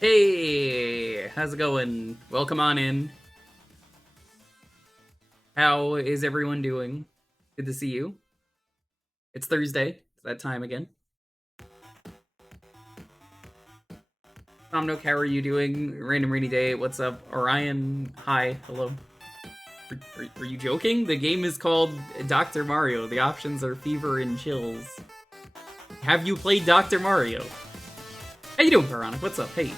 Hey, how's it going? Welcome on in. How is everyone doing? Good to see you. It's Thursday. It's that time again. Tom Nook, how are you doing? Random Rainy Day, what's up? Orion, hi, hello. Are you joking? The game is called Dr. Mario. The options are fever and chills. Have you played Dr. Mario? How you doing, Piranha? What's up? Hey.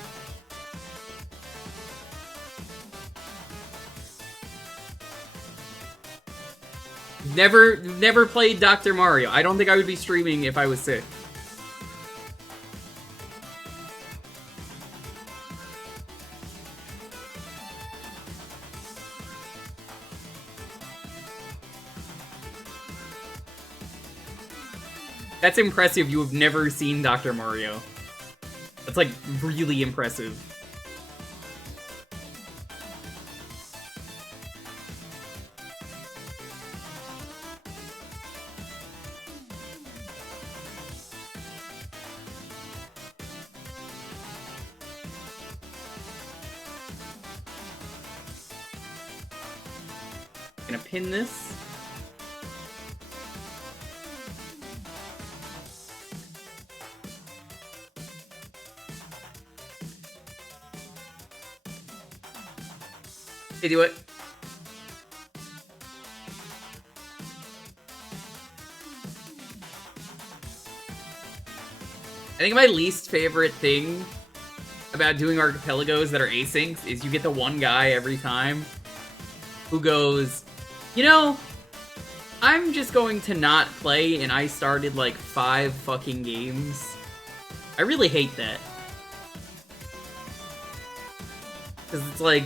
Never played Dr. Mario. I don't think I would be streaming if I was sick. That's impressive. You have never seen Dr. Mario. That's like really impressive. Gonna pin this. Hey, do it. I think my least favorite thing about doing archipelagos that are asyncs is you get the one guy every time who goes, you know, I'm just going to not play, and I started like 5 fucking games. I really hate that. Because it's like,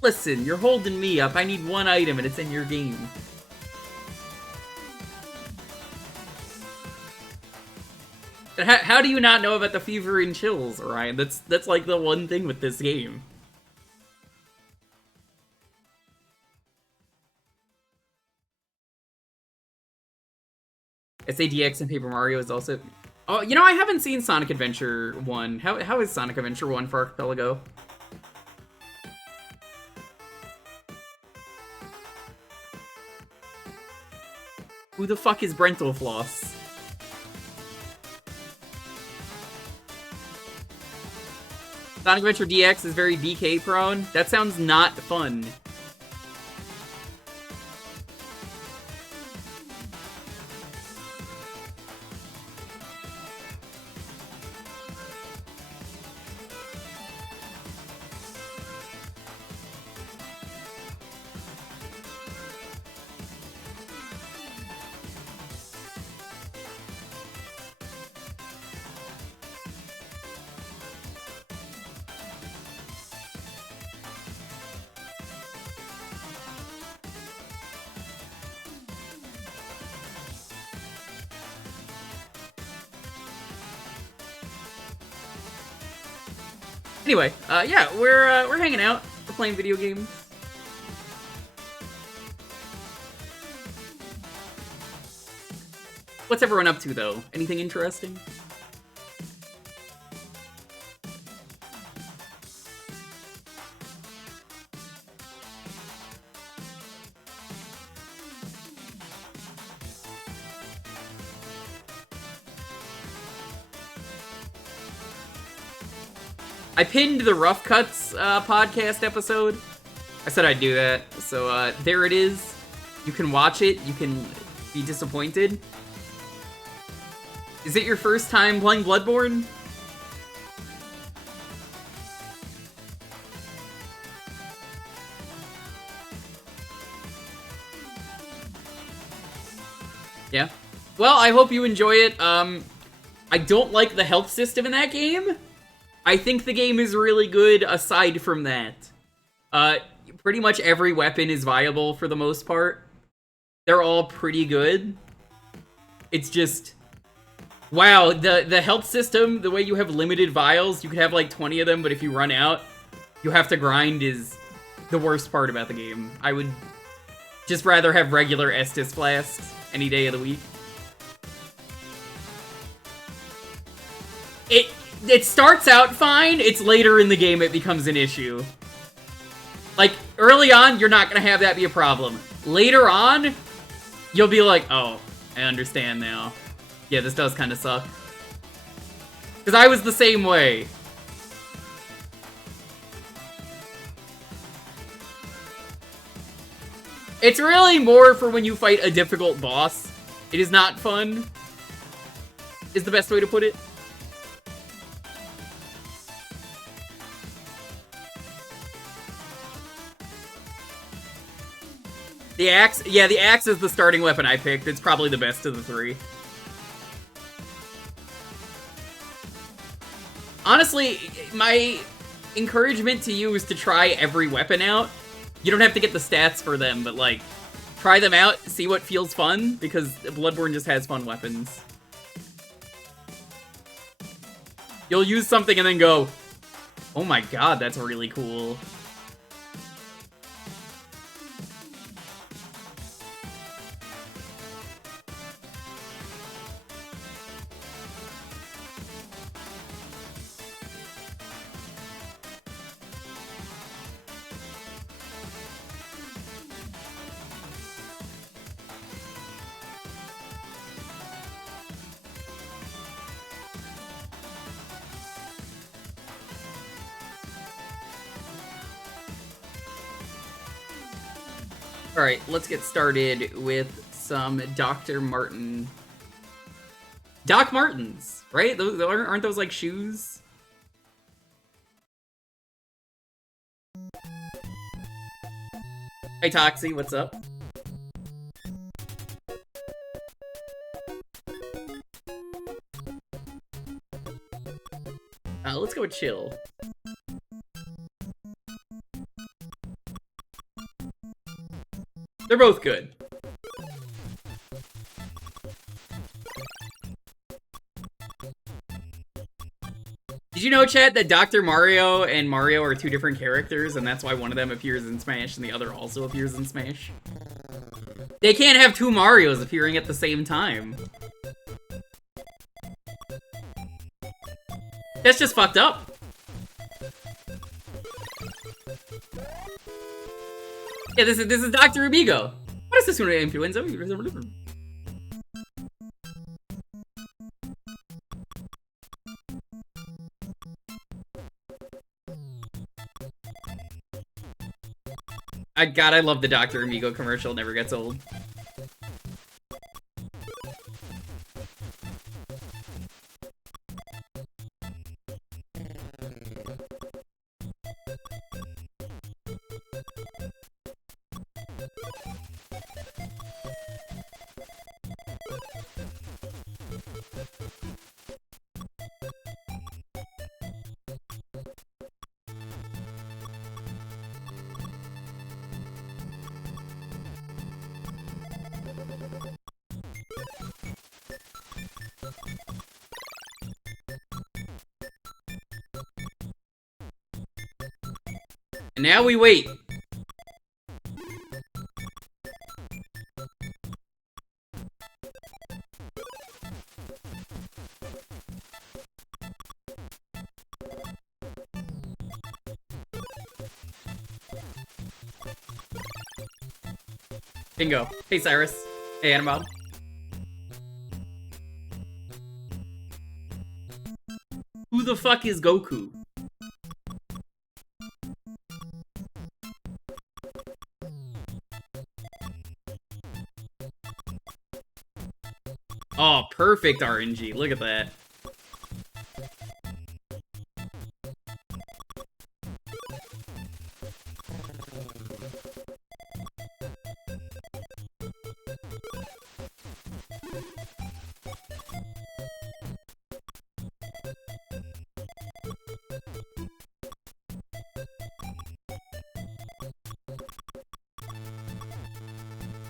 listen, you're holding me up. I need one item and it's in your game. How do you not know about the fever and chills, Ryan? That's like the one thing with this game. SADX and Paper Mario is also... Oh, you know, I haven't seen Sonic Adventure 1. How is Sonic Adventure 1 for Archipelago? Who the fuck is Brental Floss? Sonic Adventure DX is very DK prone? That sounds not fun. Anyway, yeah, we're hanging out. We're playing video games. What's everyone up to, though? Anything interesting? I pinned the Rough Cuts podcast episode. I said I'd do that. So there it is. You can watch it. You can be disappointed. Is it your first time playing Bloodborne? Yeah. Well, I hope you enjoy it. I don't like the health system in that game. I think the game is really good aside from that. Pretty much every weapon is viable for the most part. They're all pretty good. It's just... Wow, the health system, the way you have limited vials, you could have like 20 of them, but if you run out, you have to grind is the worst part about the game. I would just rather have regular Estus flasks any day of the week. it starts out fine, it's later in the game it becomes an issue. Like, early on, you're not gonna have that be a problem. Later on, you'll be like, oh, I understand now. Yeah, this does kind of suck. Because I was the same way. It's really more for when you fight a difficult boss. It is not fun, is the best way to put it. The axe? Yeah, the axe is the starting weapon I picked. It's probably the best of the three. Honestly, my encouragement to you is to try every weapon out. You don't have to get the stats for them, but, like, try them out, see what feels fun, because Bloodborne just has fun weapons. You'll use something and then go, oh my god, that's really cool. Alright, let's get started with some Dr. Martin. Doc Martens, right? Those aren't those like shoes? Hey Toxie, what's up? Let's go with chill. They're both good. Did you know, chat, that Dr. Mario and Mario are two different characters, and that's why one of them appears in Smash and the other also appears in Smash? They can't have two Marios appearing at the same time. That's just fucked up. Yeah, this is Dr. Amigo. What is this una influenza? God, I love the Dr. Amigo commercial. Never gets old. And now we wait. Bingo. Hey, Cyrus. Hey, Animal. Who the fuck is Goku? Oh, perfect RNG. Look at that.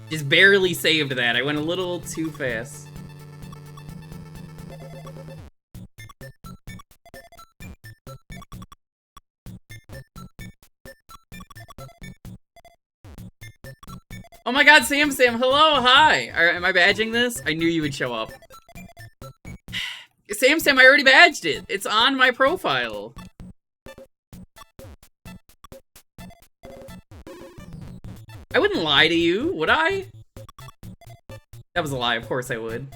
Just barely saved that. I went a little too fast. Oh my god, Sam, hello, hi! Am I badging this? I knew you would show up. Sam, I already badged it. It's on my profile. I wouldn't lie to you, would I? That was a lie, of course I would.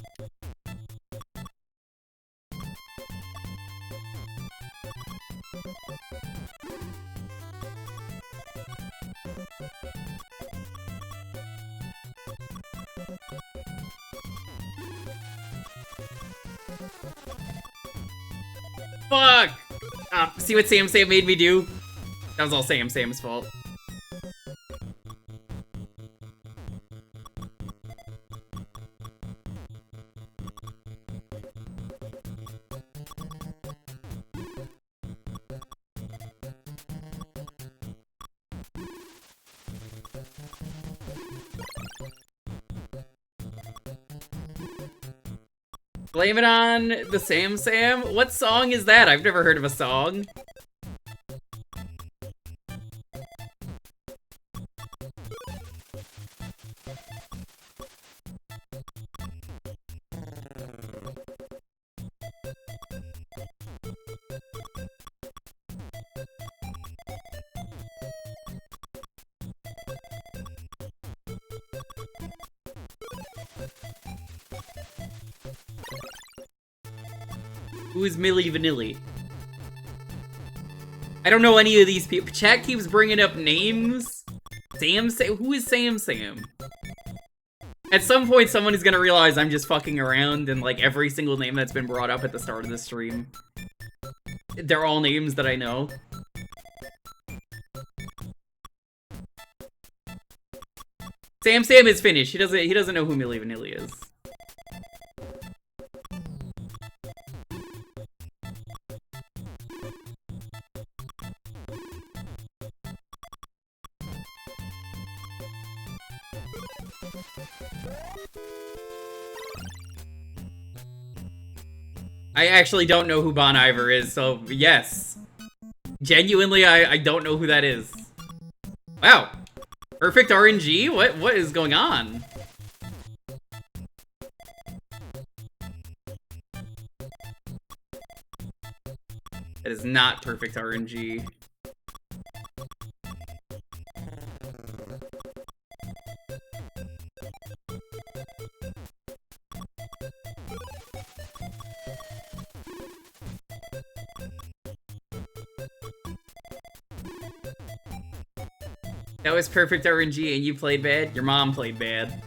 Fuck! Ah, see what Sam made me do? That was all Sam's fault. Blame it on the Sam? What song is that? I've never heard of a song. Who is Milli Vanilli? I don't know any of these people. Chat keeps bringing up names. Sam? Who is Sam? At some point, someone is gonna realize I'm just fucking around, and like every single name that's been brought up at the start of the stream, they're all names that I know. Sam is finished. He doesn't know who Milli Vanilli is. I actually don't know who Bon Iver is, so yes. Genuinely, I don't know who that is. Wow. Perfect RNG? What is going on? That is not perfect RNG. That was perfect RNG and you played bad? Your mom played bad.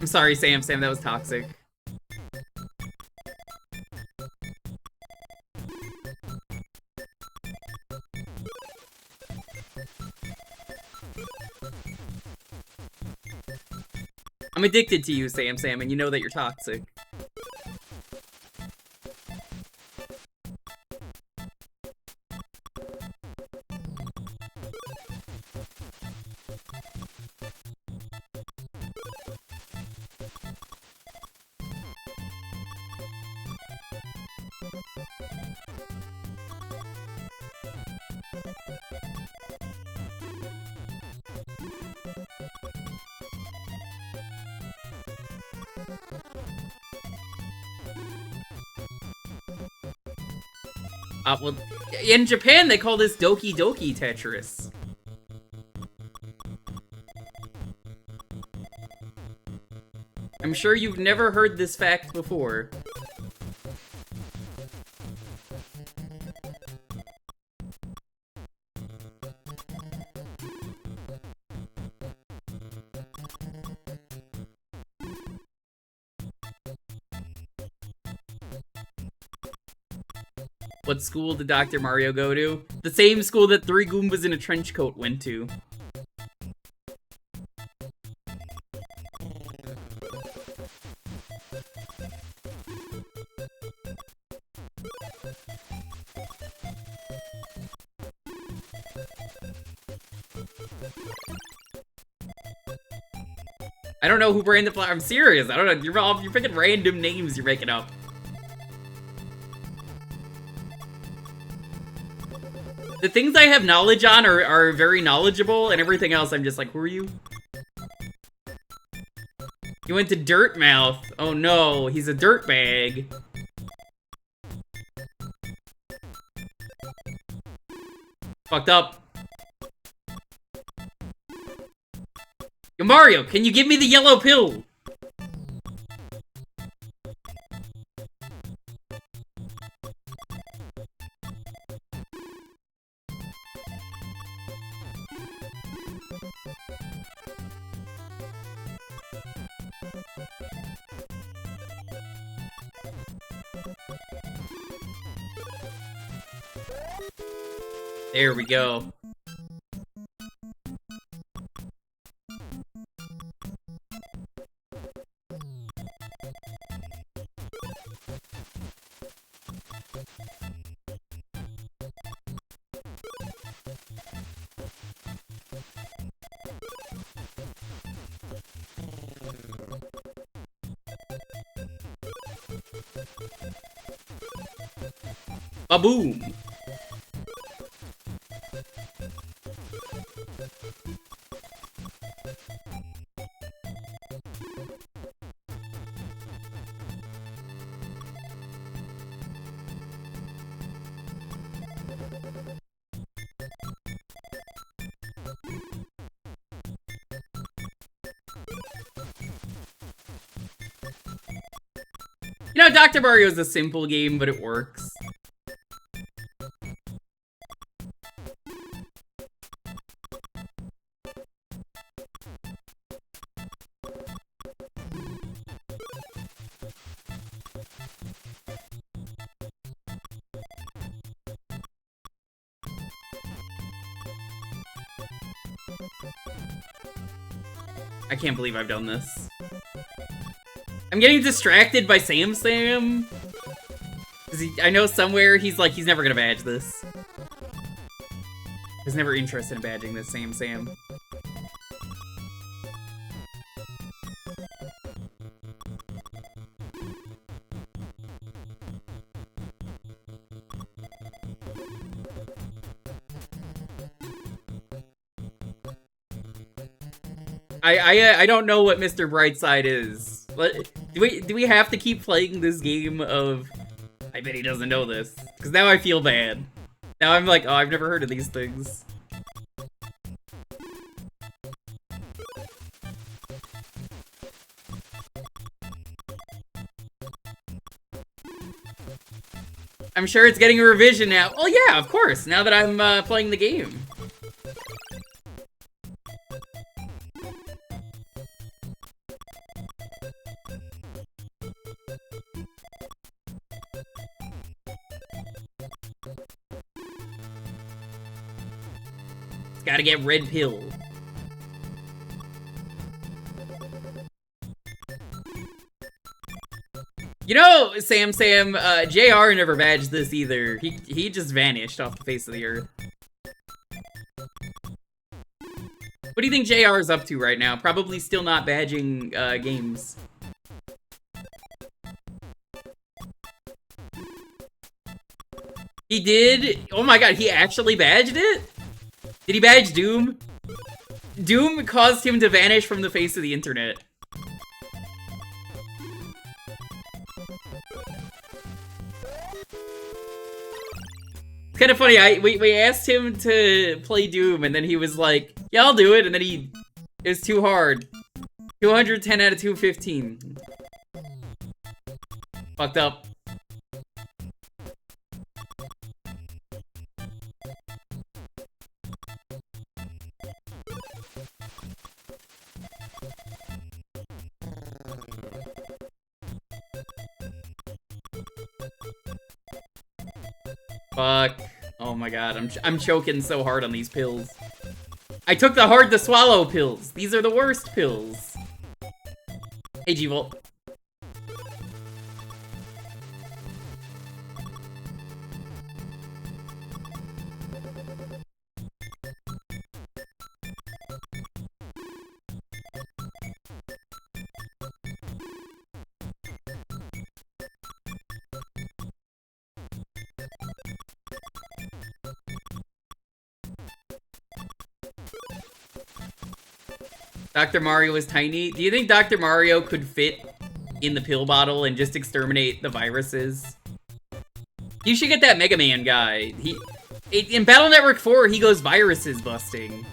I'm sorry, Sam, that was toxic. I'm addicted to you, Sam, and you know that you're toxic. Well, in Japan, they call this Doki Doki Tetris. I'm sure you've never heard this fact before. What school did Dr. Mario go to? The same school that 3 Goombas in a trench coat went to. I don't know who Brandon Flower. I'm serious. I don't know. You're picking random names you're making up. The things I have knowledge on are very knowledgeable, and everything else I'm just like, who are you? He went to Dirtmouth. Oh no, he's a dirtbag. Fucked up. Yo, Mario, can you give me the yellow pill? There we go. Ba-boom! You know, Dr. Mario's a simple game, but it works. I can't believe I've done this. I'm getting distracted by Sam. I know somewhere he's like, he's never gonna badge this. He's never interested in badging this Sam. I don't know what Mr. Brightside is. Do we have to keep playing this game of... I bet he doesn't know this. Because now I feel bad. Now I'm like, oh, I've never heard of these things. I'm sure it's getting a revision now. Oh yeah, of course, now that I'm playing the game. Gotta get red pill. You know, Sam, JR never badged this either. He just vanished off the face of the earth. What do you think JR is up to right now? Probably still not badging games. He did? Oh my god, he actually badged it? Did he badge Doom? Doom caused him to vanish from the face of the internet. It's kind of funny, we asked him to play Doom, and then he was like, yeah, I'll do it, and then it was too hard. 210 out of 215. Fucked up. Fuck. Oh my god, I'm choking so hard on these pills. I took the hard to swallow pills. These are the worst pills. Hey, G-Volt. Dr. Mario was tiny. Do you think Dr. Mario could fit in the pill bottle and just exterminate the viruses? You should get that Mega Man guy. In Battle Network 4, he goes viruses busting.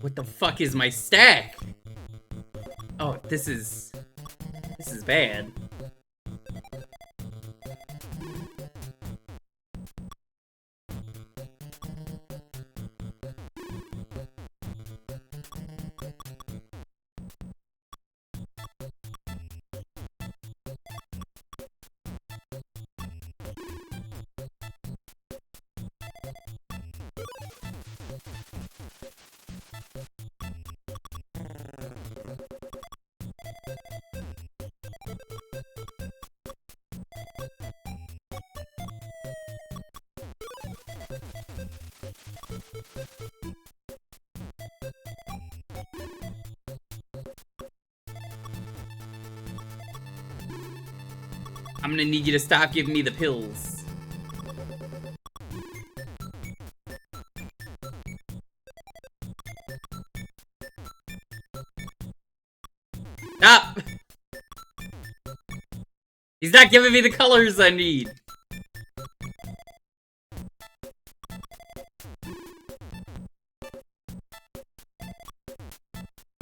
What the fuck is my stack? Oh, this is bad. I'm gonna need you to stop giving me the pills. Stop! He's not giving me the colors I need.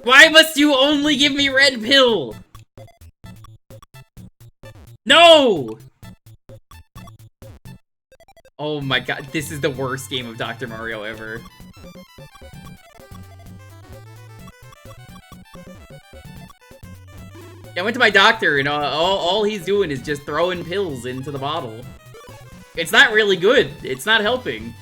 Why must you only give me red pill? No! Oh my god, this is the worst game of Dr. Mario ever. I went to my doctor and all he's doing is just throwing pills into the bottle. It's not really good. It's not helping.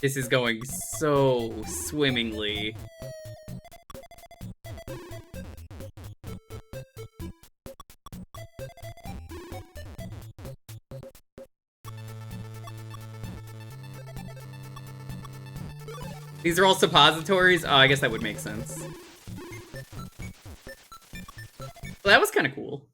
This is going so swimmingly. These are all suppositories? Oh, I guess that would make sense. Well, that was kind of cool.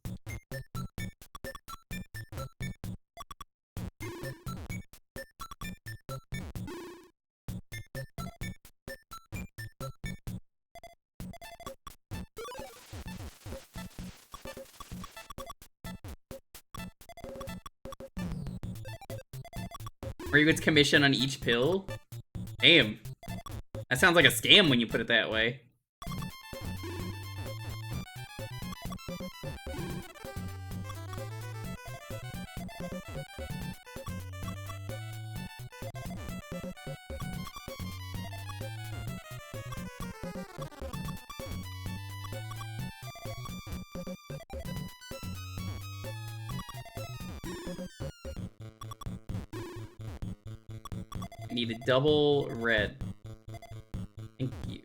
Mario gets commission on each pill? Damn. That sounds like a scam when you put it that way. I need a double red. Thank you.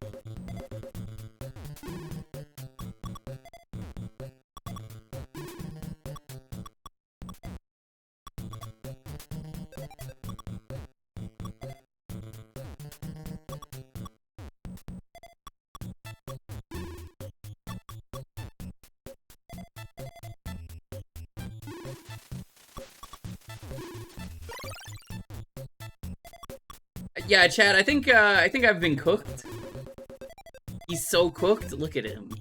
Yeah, Chad, I think I've been cooked. He's so cooked. Look at him.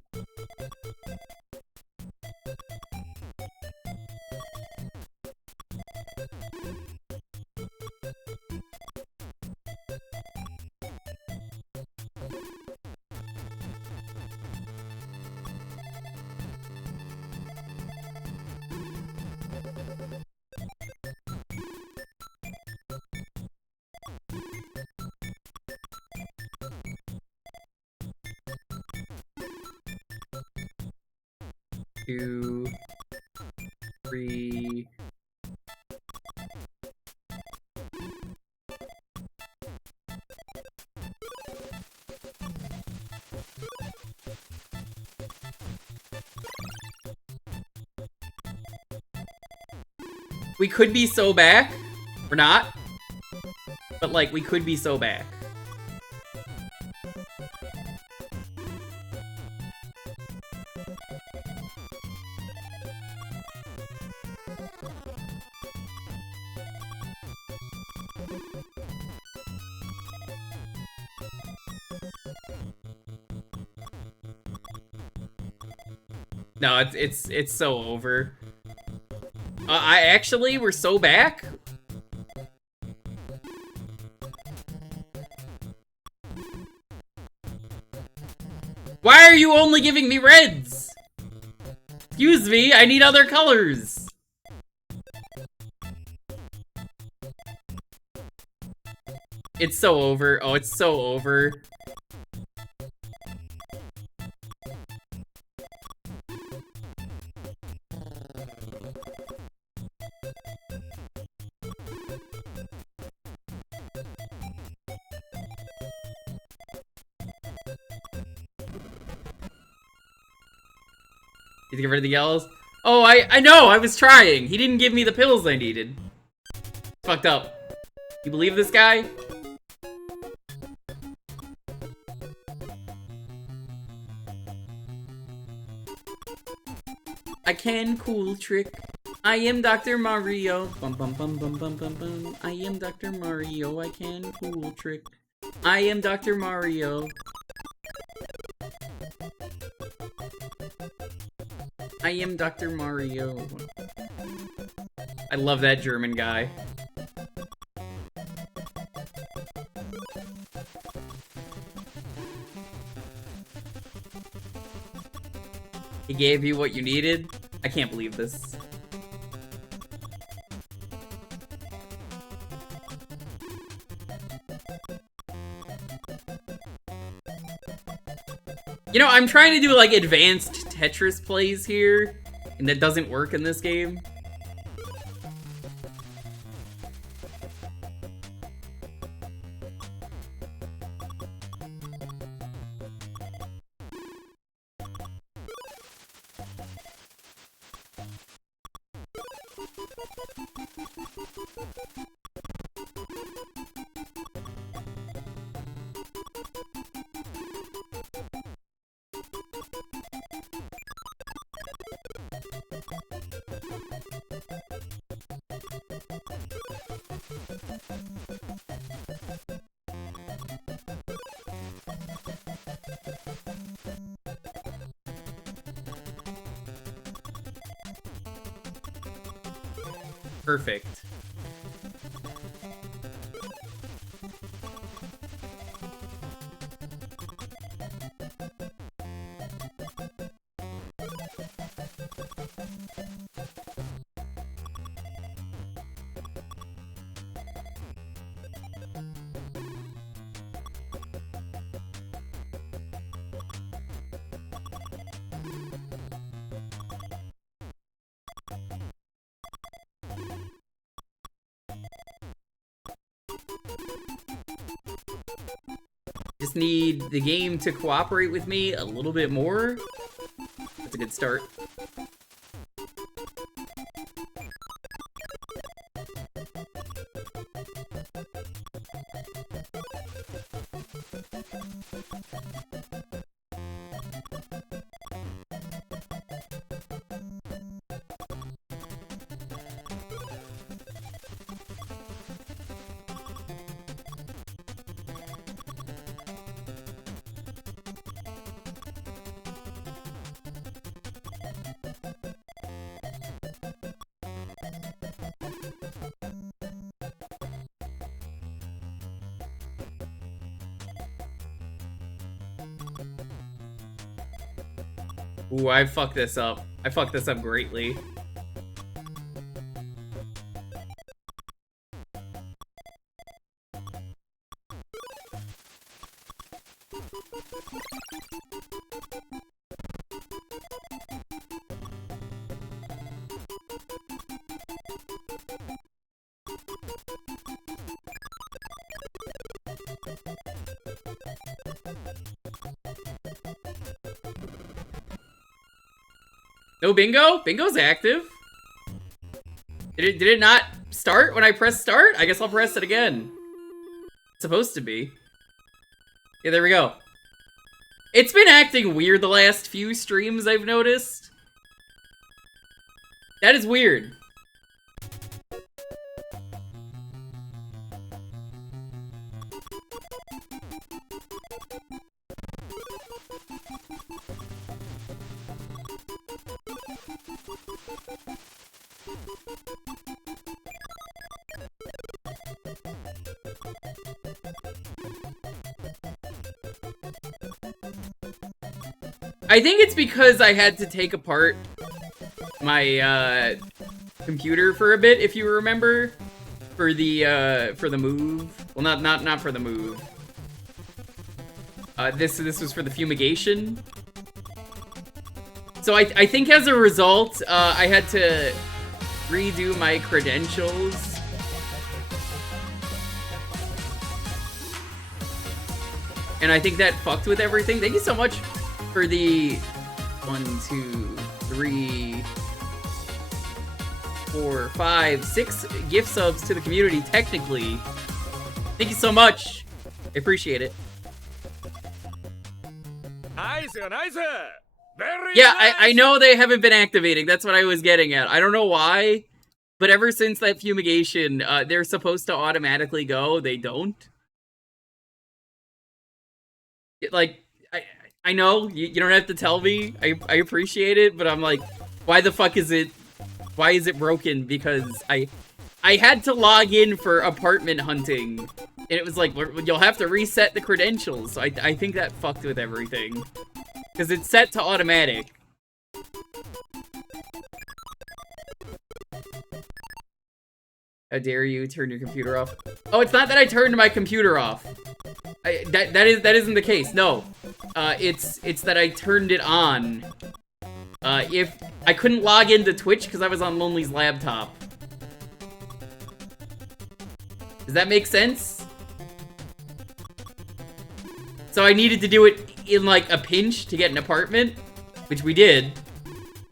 2, 3. We could be so back. We're not. But, like, we could be so back. No, it's so over. We're so back. Why are you only giving me reds? Excuse me, I need other colors. It's so over. Oh, it's so over. Need to get rid of the yellows? Oh, I know, I was trying. He didn't give me the pills I needed. Fucked up. You believe this guy? I can cool trick. I am Dr. Mario. Bum bum bum bum bum bum bum. I am Dr. Mario. I can cool trick. I am Dr. Mario. I am Dr. Mario. I love that German guy. He gave you what you needed? I can't believe this. You know, I'm trying to do, like, advanced Tetris plays here, and that doesn't work in this game. Perfect. Just need the game to cooperate with me a little bit more. That's a good start. Ooh, I fucked this up. I fucked this up greatly. No bingo? Bingo's active. Did it not start when I pressed start? I guess I'll press it again. It's supposed to be. Yeah, there we go. It's been acting weird the last few streams, I've noticed. That is weird. I think it's because I had to take apart my computer for a bit, if you remember, for the move. Well, not for the move. This was for the fumigation. So I think as a result, I had to redo my credentials. And I think that fucked with everything. Thank you so much for the 1, 2, 3, 4, 5, 6 gift subs to the community, technically. Thank you so much. I appreciate it. Nice, nice. Very yeah, nice. I know they haven't been activating. That's what I was getting at. I don't know why, but ever since that fumigation, they're supposed to automatically go. They don't. Like, I know, you don't have to tell me. I appreciate it, but I'm like, why the fuck is it... Why is it broken? Because I had to log in for apartment hunting, and it was like, you'll have to reset the credentials. So I think that fucked with everything. Because it's set to automatic. How dare you turn your computer off? Oh, it's not that I turned my computer off. That isn't the case. No, it's that I turned it on. If I couldn't log into Twitch because I was on Lonely's laptop. Does that make sense? So I needed to do it in like a pinch to get an apartment, which we did.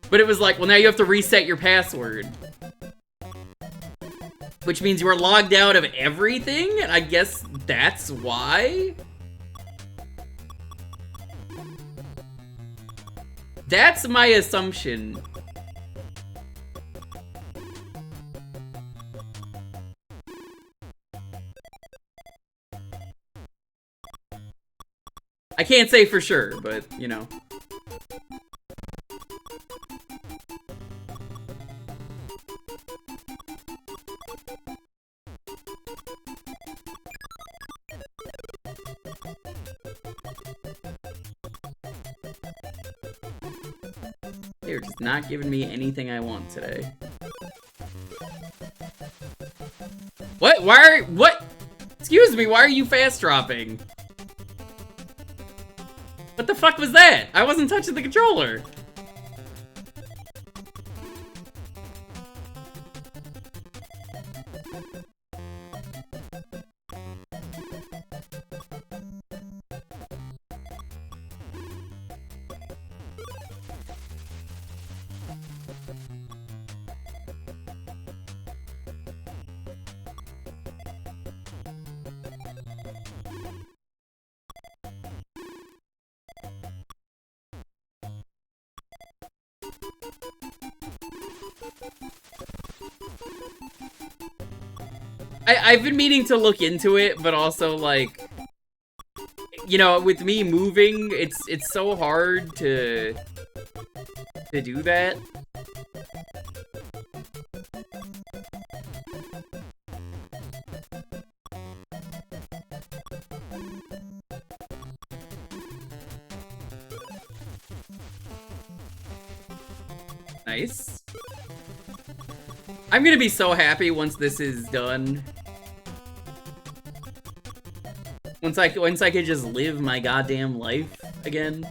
But it was like, well, now you have to reset your password. Which means you are logged out of everything, and I guess that's why? That's my assumption. I can't say for sure, but, you know. They're just not giving me anything I want today. What? What? Excuse me, why are you fast dropping? What the fuck was that? I wasn't touching the controller. I've been meaning to look into it, but also, like, you know, with me moving, it's so hard to do that. Nice. I'm gonna be so happy once this is done. Once I could just live my goddamn life again.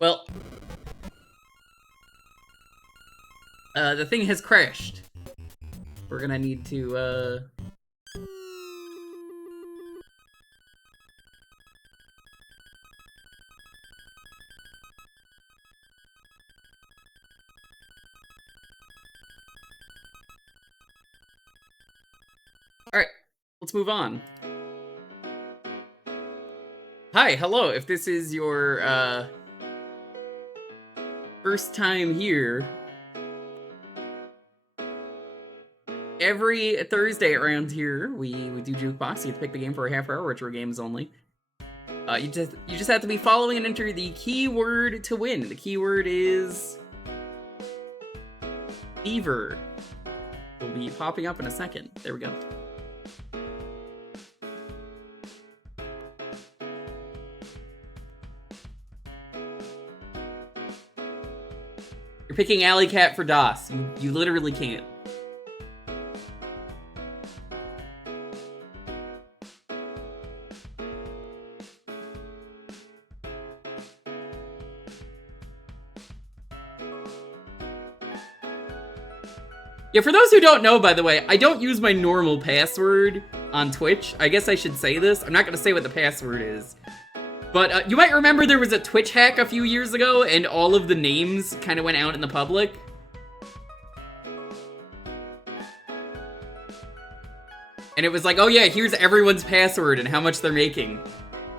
Well, the thing has crashed. We're gonna need to, Alright, let's move on. Hi, hello, if this is your, first time here, every Thursday around here, we do Jewkbox. You get to pick the game for a half hour, retro games only. You just have to be following and enter the keyword to win. The keyword is Beaver. Will be popping up in a second. There we go. You're picking Alley Cat for DOS. You literally can't. Yeah, for those who don't know, by the way, I don't use my normal password on Twitch. I guess I should say this. I'm not going to say what the password is. But you might remember there was a Twitch hack a few years ago, and all of the names kind of went out in the public. And it was like, oh yeah, here's everyone's password and how much they're making.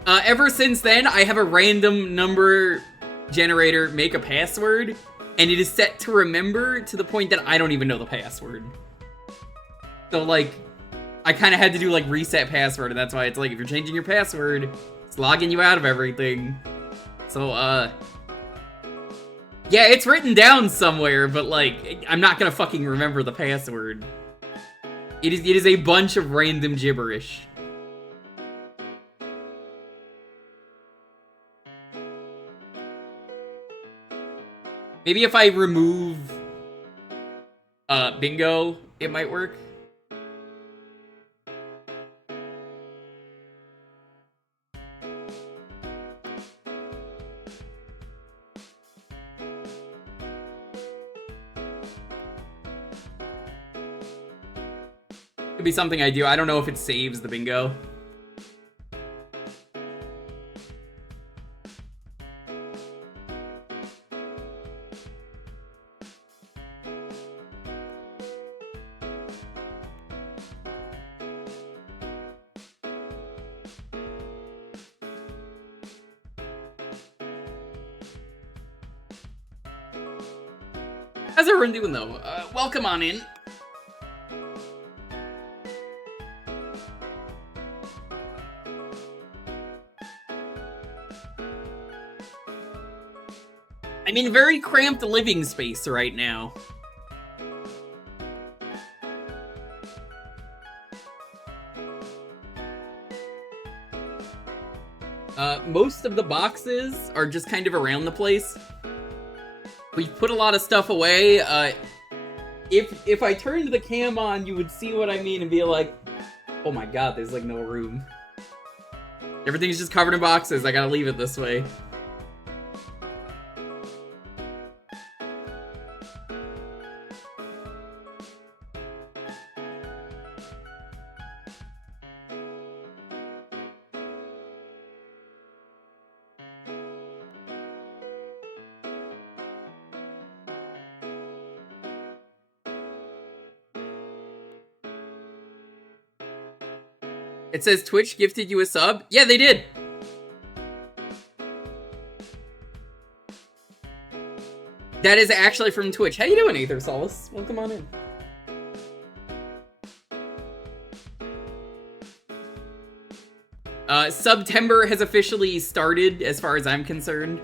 Ever since then, I have a random number generator make a password, and it is set to remember to the point that I don't even know the password. So, like, I kind of had to do, like, reset password, and that's why it's like, if you're changing your password, it's logging you out of everything. So, yeah, it's written down somewhere, but, like, I'm not gonna fucking remember the password. It is a bunch of random gibberish. Maybe if I remove bingo, it might work. Could be something I do. I don't know if it saves the bingo. How's everyone doing, though? Welcome on in. I'm in very cramped living space right now. Most of the boxes are just kind of around the place. We put a lot of stuff away. If I turned the cam on, you would see what I mean and be like, oh my god, there's like no room. Everything's just covered in boxes. I gotta leave it this way. It says Twitch gifted you a sub. Yeah, they did. That is actually from Twitch. How you doing, Aether Solace? Welcome on in. September has officially started, as far as I'm concerned.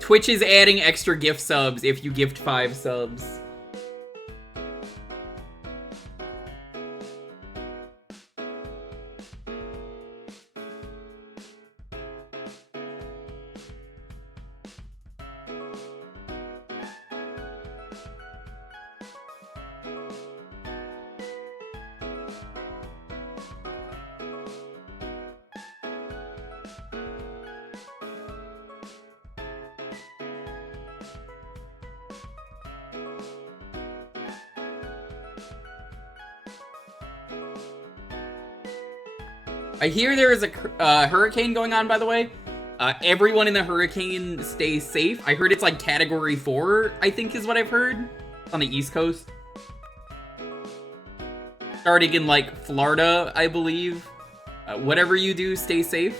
Twitch is adding extra gift subs if you gift 5 subs. I hear there is a hurricane going on, by the way. Everyone in the hurricane stay safe. I heard it's like category 4, I think is what I've heard. It's on the East Coast. Starting in like Florida, I believe. Whatever you do, stay safe.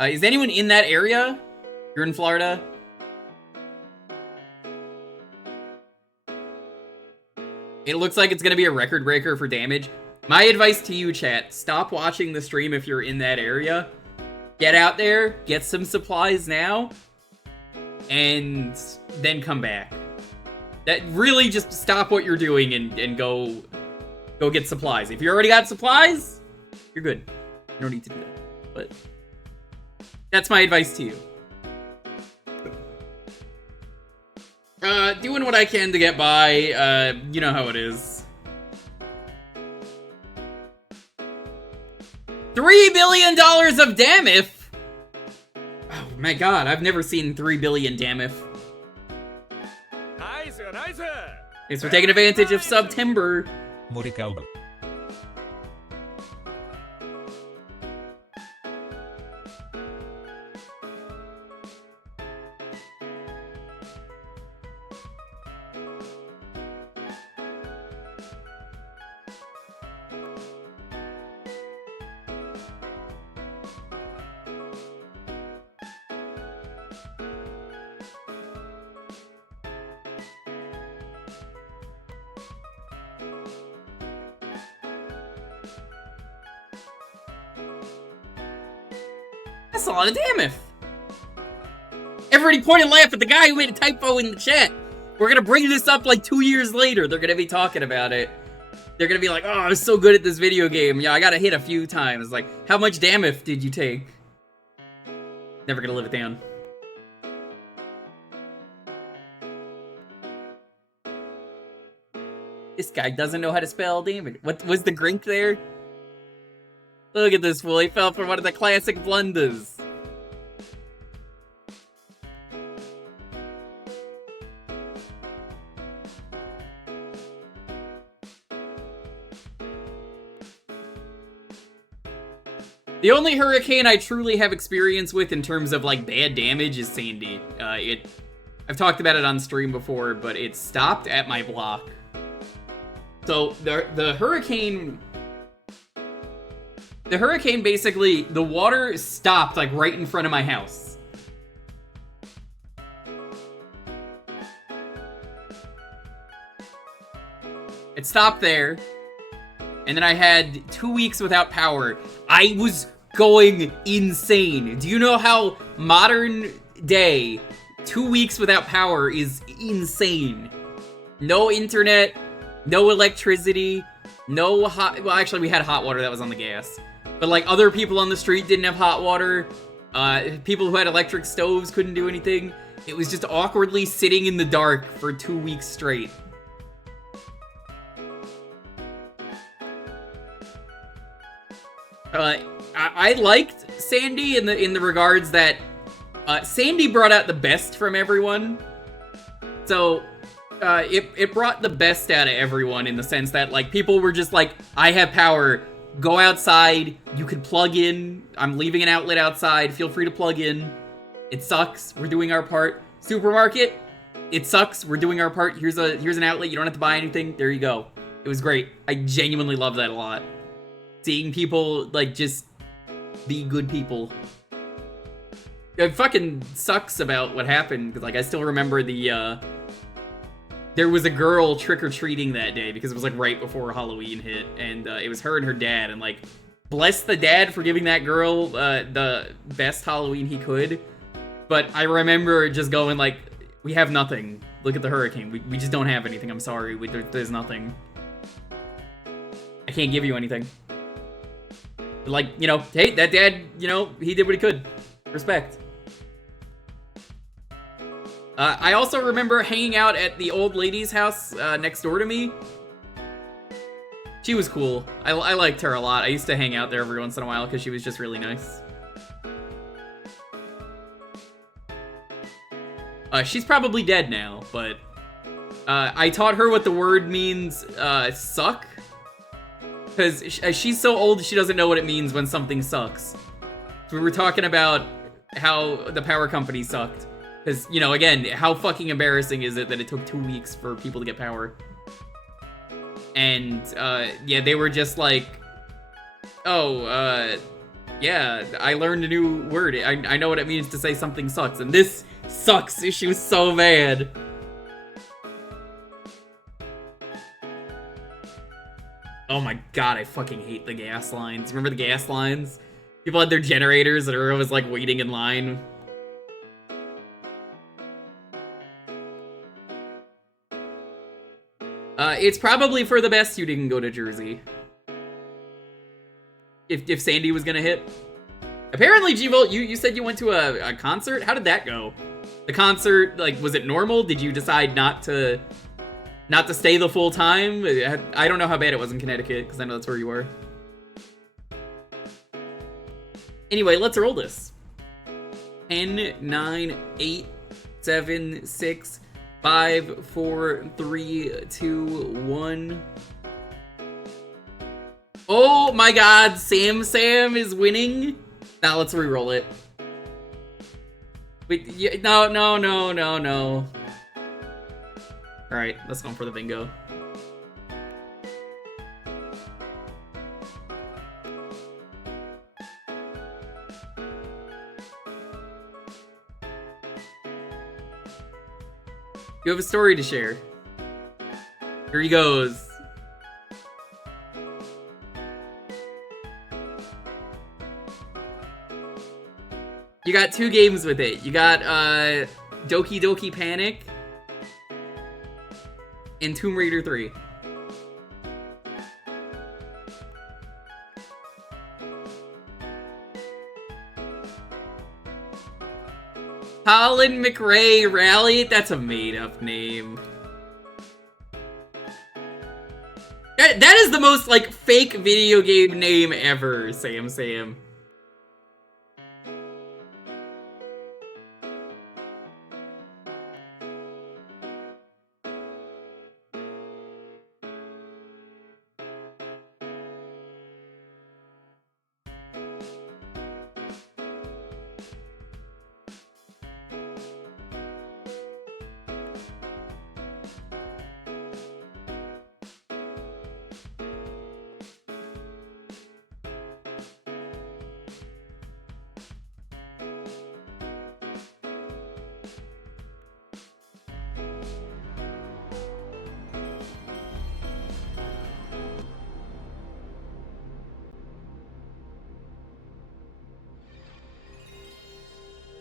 Is anyone in that area? You're in Florida? It looks like it's gonna be a record breaker for damage. My advice to you, chat, stop watching the stream if you're in that area. Get out there, get some supplies now, and then come back. That really just stop what you're doing and go get supplies. If you already got supplies, you're good. You don't need to do that. But that's my advice to you. Doing what I can to get by, you know how it is. $3 billion of damage! Oh my god, I've never seen 3 billion damage. Nice, nice. Thanks for taking advantage of September. Morikawa. That's a lot of damage. Everybody point and laugh at the guy who made a typo in the chat. We're gonna bring this up like 2 years later. They're gonna be talking about it. They're gonna be like, oh, I was so good at this video game. Yeah, I got hit a few times. Like, how much damage did you take? Never gonna live it down. This guy doesn't know how to spell damage. What was the grink there? Look at this fool, he fell for one of the classic blunders. The only hurricane I truly have experience with in terms of like bad damage is Sandy. I've talked about it on stream before, but it stopped at my block. So the hurricane basically, the water stopped like right in front of my house. It stopped there. And then I had 2 weeks without power. I was going insane. Do you know how modern day 2 weeks without power is insane? No internet, no electricity, no hot... Well, actually, we had hot water that was on the gas. But, like, other people on the street didn't have hot water. People who had electric stoves couldn't do anything. It was just awkwardly sitting in the dark for 2 weeks straight. I liked Sandy in the regards that Sandy brought out the best from everyone. So it brought the best out of everyone in the sense that like people were just like, I have power, go outside, you could plug in, I'm leaving an outlet outside, feel free to plug in. It sucks, we're doing our part. Supermarket, it sucks, we're doing our part. Here's an outlet, you don't have to buy anything. There you go. It was great. I genuinely love that a lot. Seeing people, like, just be good people. It fucking sucks about what happened, because, like, I still remember the, there was a girl trick-or-treating that day, because it was, like, right before Halloween hit, and it was her and her dad, and, like, bless the dad for giving that girl the best Halloween he could, but I remember just going, like, we have nothing. Look at the hurricane. We just don't have anything. I'm sorry. There's nothing. I can't give you anything. Like, you know, hey, that dad, you know, he did what he could. Respect. I also remember hanging out at the old lady's house next door to me. She was cool. I liked her a lot. I used to hang out there every once in a while because she was just really nice. She's probably dead now, but I taught her what the word means, suck. Because she's so old, she doesn't know what it means when something sucks. So we were talking about how the power company sucked. Because, you know, again, how fucking embarrassing is it that it took 2 weeks for people to get power? And, yeah, they were just like, oh, yeah, I learned a new word. I know what it means to say something sucks. And this sucks. She was so mad. Oh my god, I fucking hate the gas lines. Remember the gas lines? People had their generators and everyone was like waiting in line. It's probably for the best you didn't go to Jersey. If Sandy was gonna hit. Apparently, G-Volt, you said you went to a concert? How did that go? The concert, like, was it normal? Did you decide not to stay the full time? I don't know how bad it was in Connecticut, because I know that's where you were. Anyway, let's roll this. 10, 9, 8, 7, 6, 5, 4, 3, 2, 1. Oh my god, Sam is winning. Now let's re-roll it. Wait, yeah, no. Alright, let's go for the bingo. You have a story to share. Here he goes. You got 2 games with it. You got Doki Doki Panic and Tomb Raider 3. Colin McRae Rally? That's a made-up name. That is the most, like, fake video game name ever, Sam.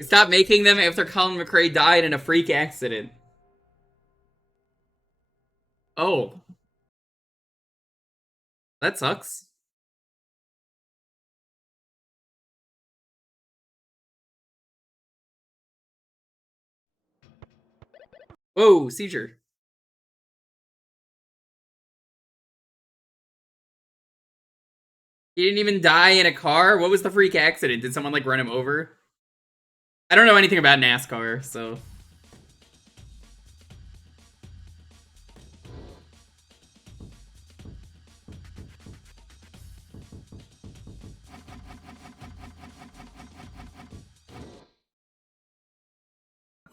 Stop making them after Colin McRae died in a freak accident. Oh. That sucks. Whoa, seizure. He didn't even die in a car? What was the freak accident? Did someone, like, run him over? I don't know anything about NASCAR, so...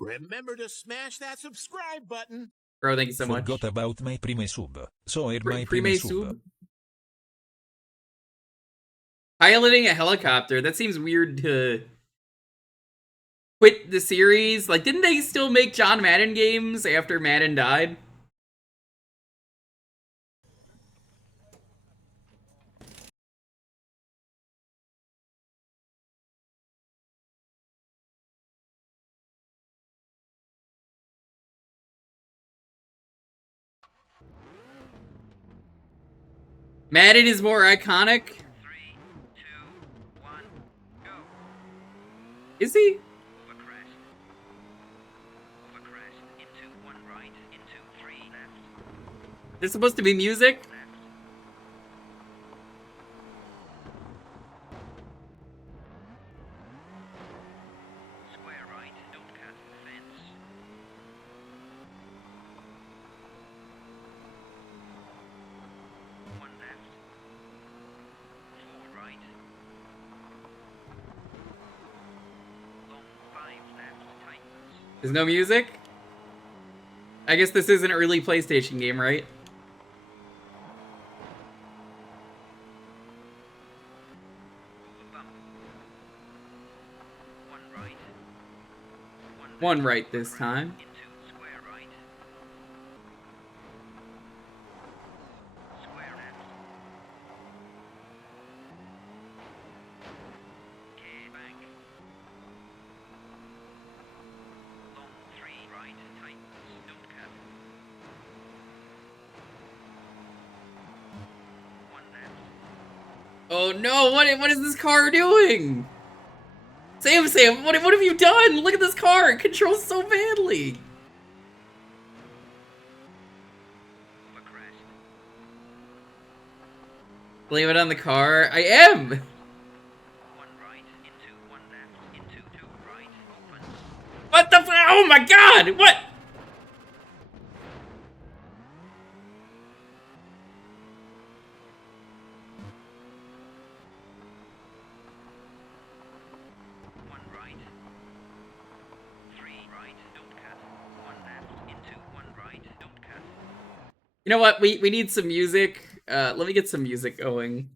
Remember to smash that subscribe button. Bro, thank you so much. Forgot about my prime sub. So here my prime sub. Piloting a helicopter. That seems weird to quit the series. Like, didn't they still make John Madden games after Madden died? Madden is more iconic. 3, 2, 1, go. Is he? Over crest into 1 right, into 3 left. There's supposed to be music? There's no music? I guess this isn't an early PlayStation game, right? One right this time. Oh no, what is this car doing? Sam, what have you done? Look at this car, it controls so badly. Blame it on the car? I am! What the oh my god, what? You know what? We need some music. Let me get some music going.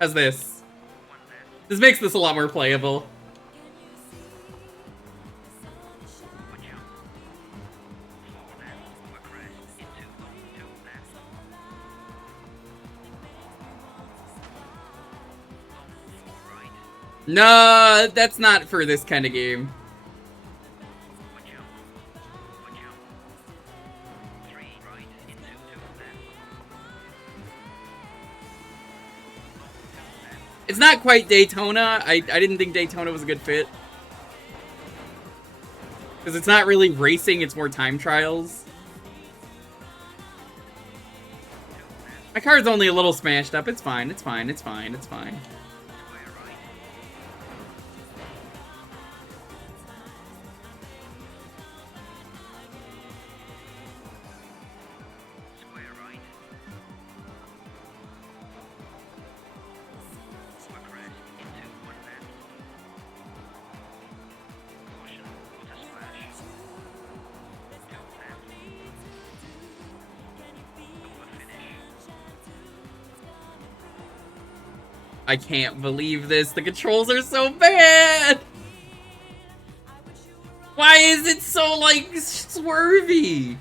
How's this? This makes this a lot more playable. No, that's not for this kind of game. It's not quite Daytona. I didn't think Daytona was a good fit. Because it's not really racing, it's more time trials. My car's only a little smashed up. It's fine, it's fine, it's fine, it's fine. I can't believe this. The controls are so bad! Why is it so, like, swervy?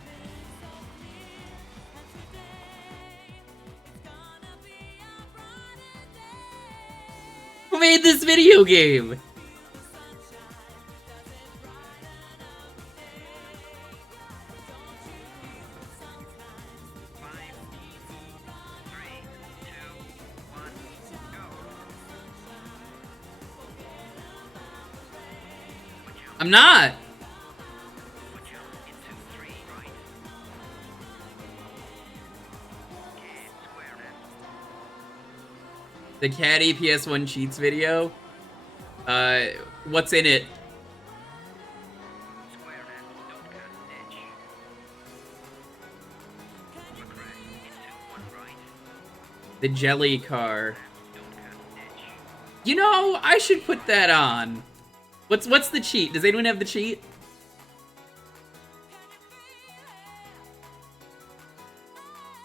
Who made this video game? I'm not! The Caddy PS1 cheats video? What's in it? The jelly car. You know, I should put that on. What's the cheat? Does anyone have the cheat?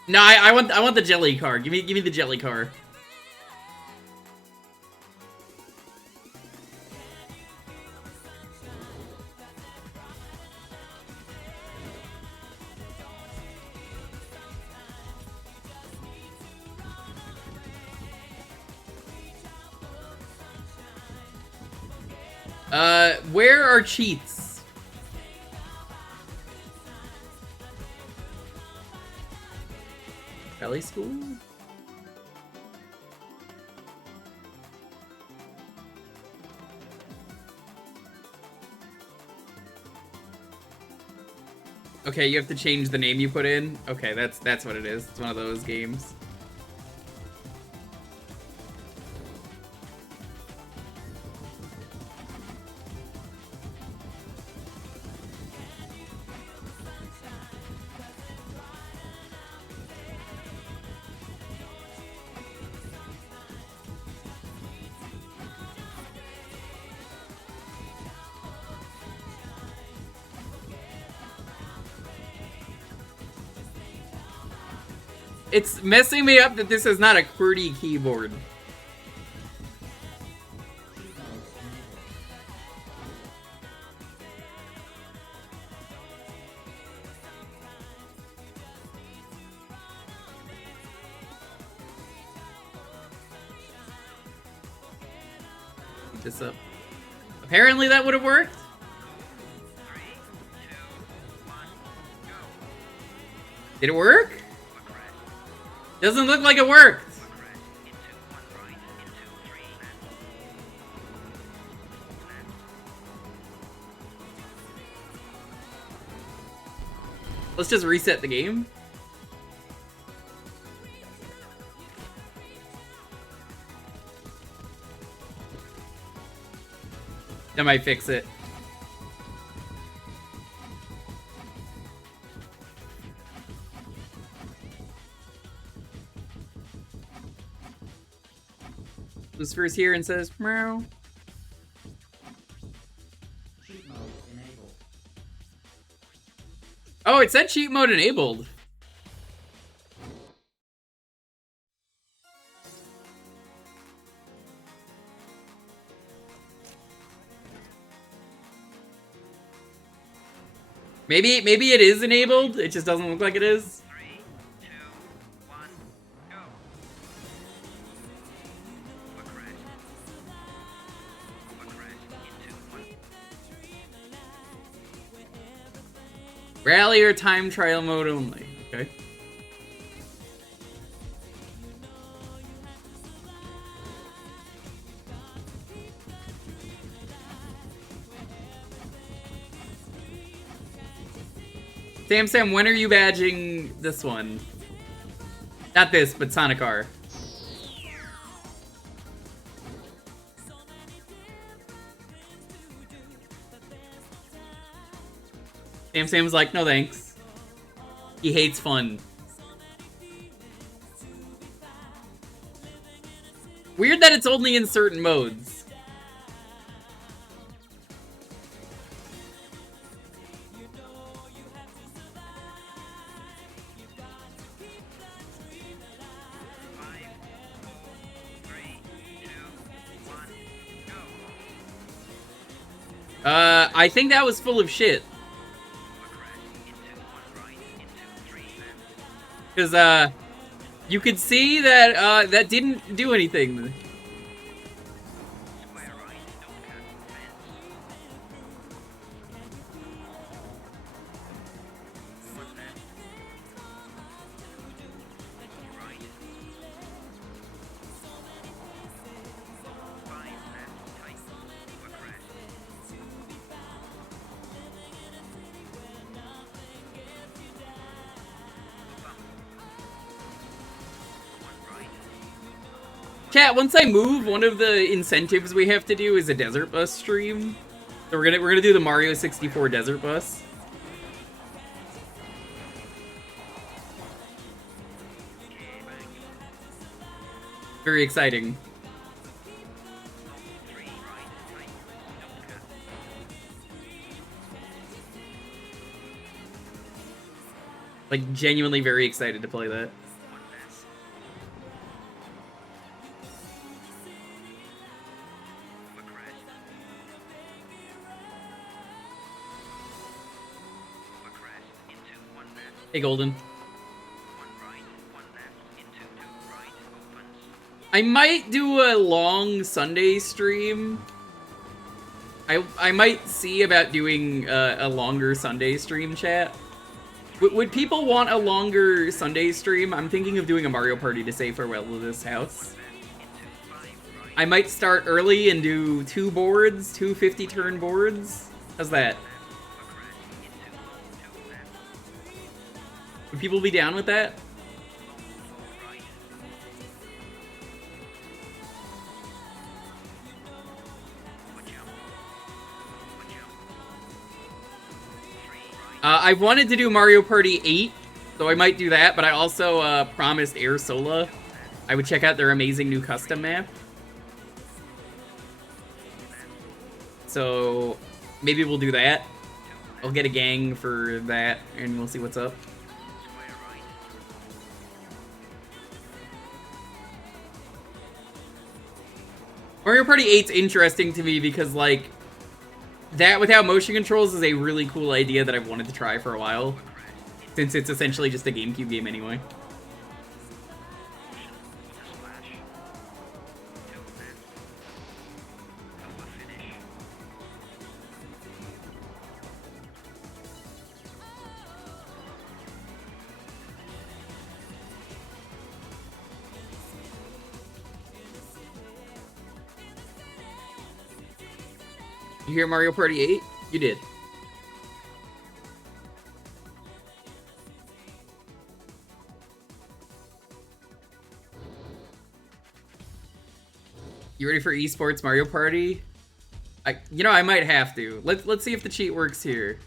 No, I want the jelly car. Give me the jelly car. Where are cheats? Belly school? Okay, you have to change the name you put in? Okay, that's what it is. It's one of those games. It's messing me up that this is not a QWERTY keyboard. Keep this up. Apparently that would have worked. Did it work? Doesn't look like it worked. Let's just reset the game. That might fix it. Lucifer's here and says, meow. Oh, it said cheat mode enabled. Maybe it is enabled. It just doesn't look like it is. 3, 2, 1, go. Rally or time trial mode only. Okay. Sam, when are you badging this one? Not this, but Sonic R. Sam's like, no thanks. He hates fun. Weird that it's only in certain modes. I think that was full of shit. Because, you could see that, that didn't do anything. Chat, once I move, one of the incentives we have to do is a Desert Bus stream. So we're gonna do the Mario 64 Desert Bus. Very exciting. Like, genuinely very excited to play that. Hey, Golden. I might do a long Sunday stream. I might see about doing a longer Sunday stream, chat. Would people want a longer Sunday stream? I'm thinking of doing a Mario Party to say farewell to this house. I might start early and do 2 boards, 2 50-turn boards. How's that? Would people be down with that? I wanted to do Mario Party 8, so I might do that, but I also promised Air Sola I would check out their amazing new custom map. So maybe we'll do that. I'll get a gang for that, and we'll see what's up. Mario Party 8's interesting to me because, like, that without motion controls is a really cool idea that I've wanted to try for a while. Since it's essentially just a GameCube game anyway. You hear Mario Party 8? You did. You ready for esports Mario Party? You know, I might have to. Let's see if the cheat works here.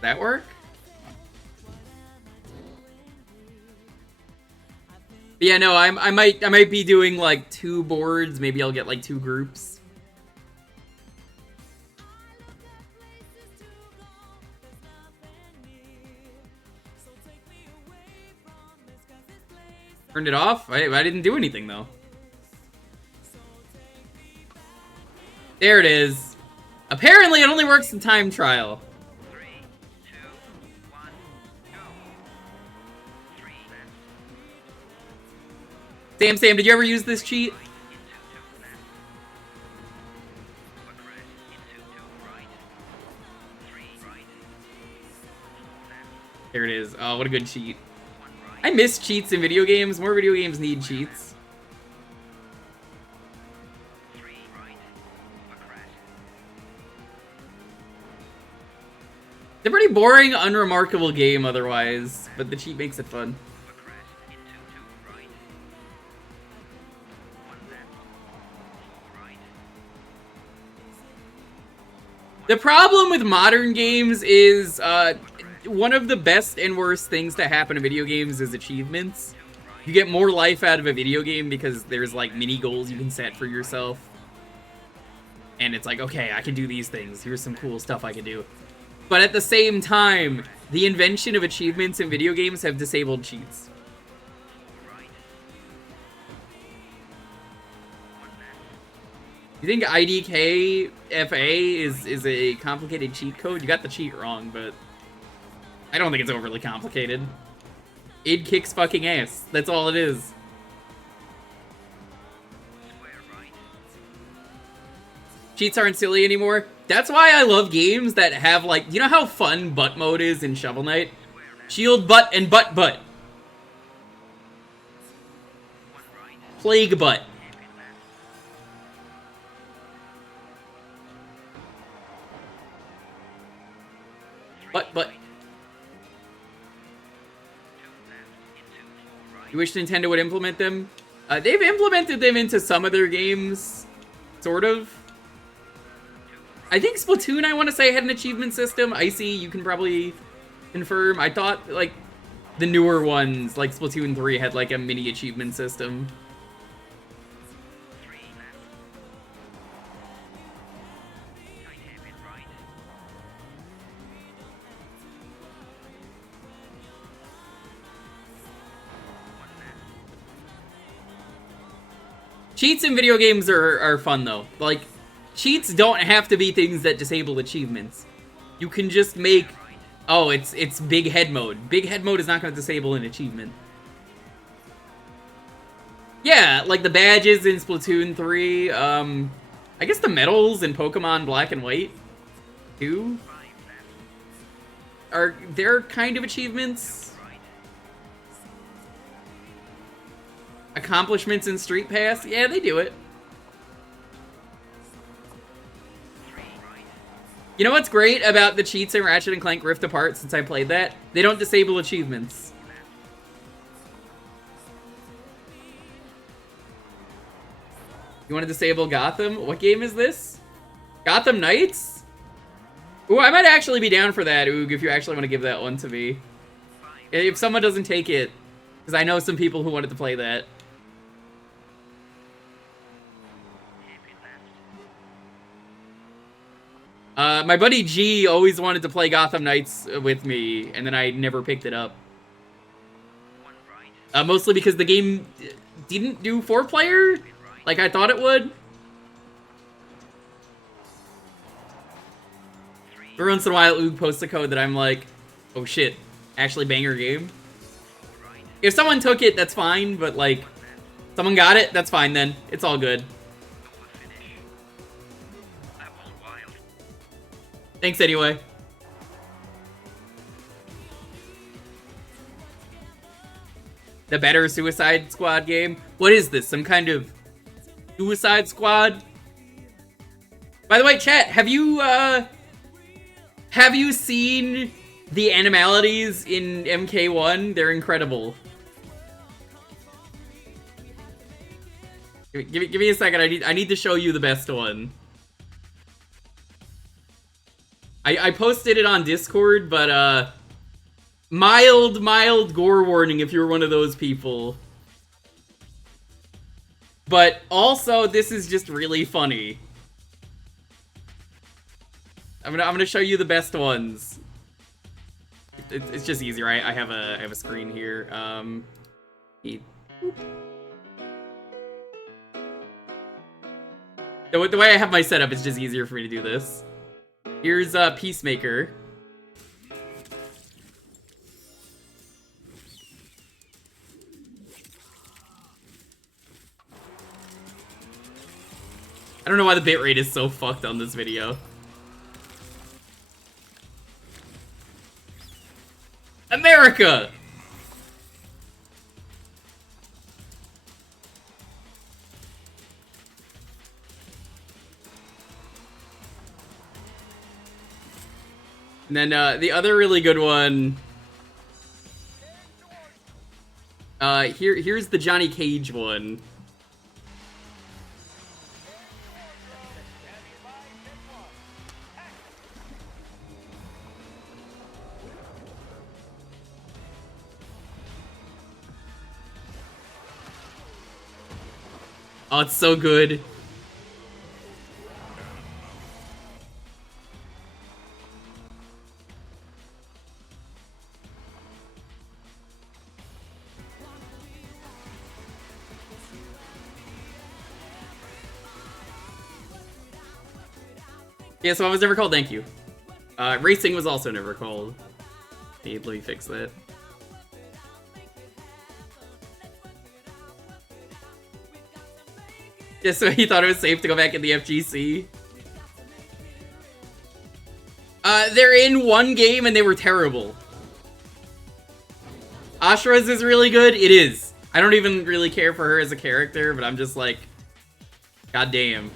That work? But yeah, no, I might be doing like 2 boards. Maybe I'll get like 2 groups. Turned it off? I didn't do anything though. There it is. Apparently it only works in time trial. Sam, did you ever use this cheat? There it is. Oh, what a good cheat. I miss cheats in video games. More video games need cheats. It's a pretty boring, unremarkable game otherwise, but the cheat makes it fun. The problem with modern games is, one of the best and worst things that happen to video games is achievements. You get more life out of a video game because there's, like, mini goals you can set for yourself. And it's like, okay, I can do these things. Here's some cool stuff I can do. But at the same time, the invention of achievements in video games have disabled cheats. You think IDK-FA is a complicated cheat code? You got the cheat wrong, but I don't think it's overly complicated. Id kicks fucking ass. That's all it is. Cheats aren't silly anymore. That's why I love games that have, like, you know how fun butt mode is in Shovel Knight? Shield butt and butt butt. Plague butt. But you wish Nintendo would implement them? They've implemented them into some of their games, sort of. I think Splatoon, I want to say, had an achievement system. Icy, you can probably confirm. I thought, like, the newer ones, like Splatoon 3, had, like, a mini achievement system. Cheats in video games are fun, though. Like, cheats don't have to be things that disable achievements. You can just make... Oh, it's big head mode. Big head mode is not going to disable an achievement. Yeah, like the badges in Splatoon 3. I guess the medals in Pokemon Black and White, too. They're kind of achievements. Accomplishments in Street Pass? Yeah, they do it. You know what's great about the cheats in Ratchet & Clank Rift Apart since I played that? They don't disable achievements. You want to disable Gotham? What game is this? Gotham Knights? Ooh, I might actually be down for that, Oog, if you actually want to give that one to me. If someone doesn't take it, because I know some people who wanted to play that. My buddy G always wanted to play Gotham Knights with me, and then I never picked it up. Mostly because the game didn't do 4-player, like I thought it would. Every once in a while, Oog posts a code that I'm like, oh shit, actually banger game. If someone took it, that's fine, but like, someone got it, that's fine then. It's all good. Thanks anyway. The better Suicide Squad game? What is this? Some kind of Suicide Squad? By the way, chat, have you seen the animalities in MK1? They're incredible. Give me a second. I need to show you the best one. I posted it on Discord, but mild gore warning if you're one of those people. But also, this is just really funny. I'm gonna show you the best ones. It's just easier. I have a screen here. The way I have my setup, it's just easier for me to do this. Here's Peacemaker. I don't know why the bitrate is so fucked on this video. America! And then the other really good one. Here's the Johnny Cage one. Oh, it's so good. Yeah, so I was never called, thank you. Racing was also never called. Let me fix that. Yeah, so he thought it was safe to go back in the FGC. They're in one game and they were terrible. Ashra's is really good. It is. I don't even really care for her as a character, but I'm just like, god damn.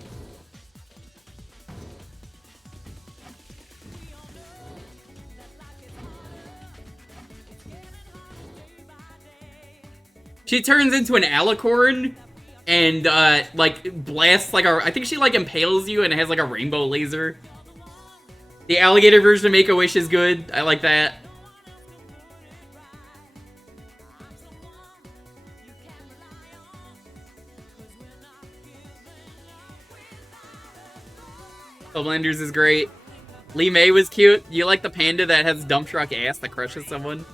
She turns into an alicorn and like blasts like I think she like impales you and it has like a rainbow laser. The alligator version of Make-A-Wish is good. I like that. Homelanders is great. Lee May was cute. You like the panda that has dump truck ass that crushes someone?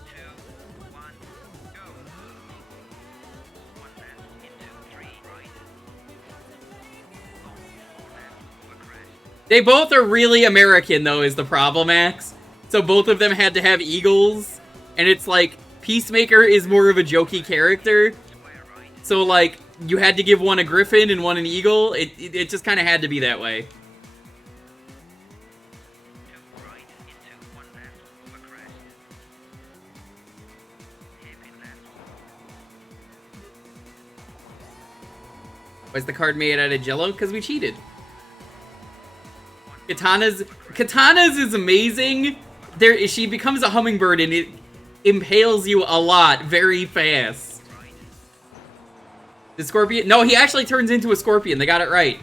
They both are really American, though, is the problem, Max. So both of them had to have eagles, and it's like, Peacemaker is more of a jokey character. So, like, you had to give one a griffin and one an eagle. It just kind of had to be that way. Why is the card made out of jello? Because we cheated. Katana's is amazing. She becomes a hummingbird and it impales you a lot very fast. The scorpion? No, he actually turns into a scorpion. They got it right.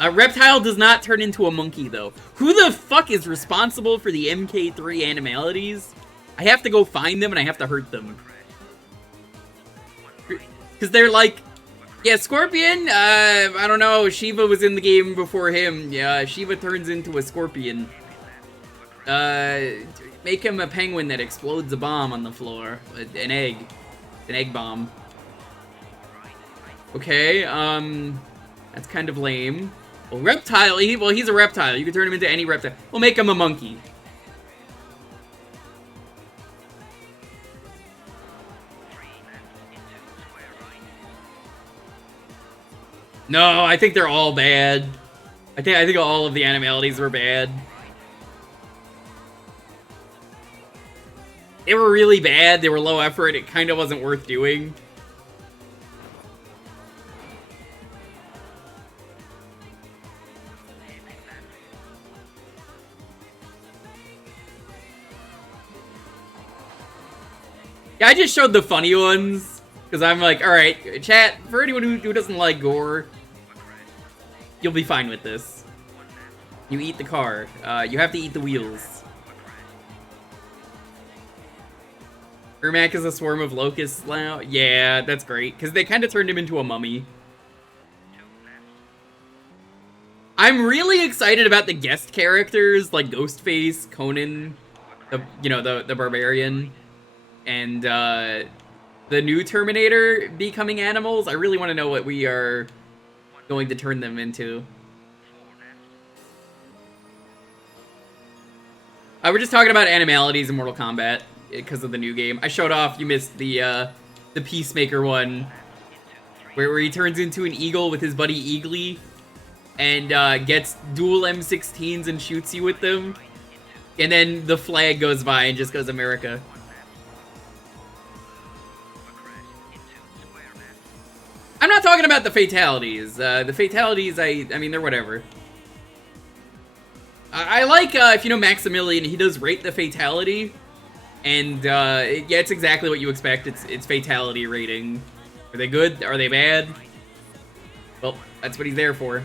A reptile does not turn into a monkey, though. Who the fuck is responsible for the MK3 animalities? I have to go find them and I have to hurt them. Because they're like, yeah, Scorpion, I don't know, Shiva was in the game before him. Yeah, Shiva turns into a scorpion. Make him a penguin that explodes a bomb on the floor. An egg. An egg bomb. Okay, that's kind of lame. Well, reptile, he's a reptile. You can turn him into any reptile. We'll make him a monkey. No, I think they're all bad. I think all of the animalities were bad. They were really bad. They were low effort. It kind of wasn't worth doing. Yeah, I just showed the funny ones. Because I'm like, alright, chat, for anyone who doesn't like gore, you'll be fine with this. You eat the car. You have to eat the wheels. Ermac is a swarm of locusts now. Yeah, that's great. Because they kind of turned him into a mummy. I'm really excited about the guest characters, like Ghostface, Conan, the Barbarian, and, the new Terminator becoming animals. I really want to know what we are going to turn them into. We're just talking about animalities in Mortal Kombat because of the new game. I showed off, you missed the Peacemaker one, where he turns into an eagle with his buddy Eagly, and gets dual M16s and shoots you with them, and then the flag goes by and just goes America. I'm not talking about the fatalities. The fatalities, I mean, they're whatever. I like, if you know Maximilian, he does rate the fatality. And, yeah, it's exactly what you expect. It's fatality rating. Are they good? Are they bad? Well, that's what he's there for.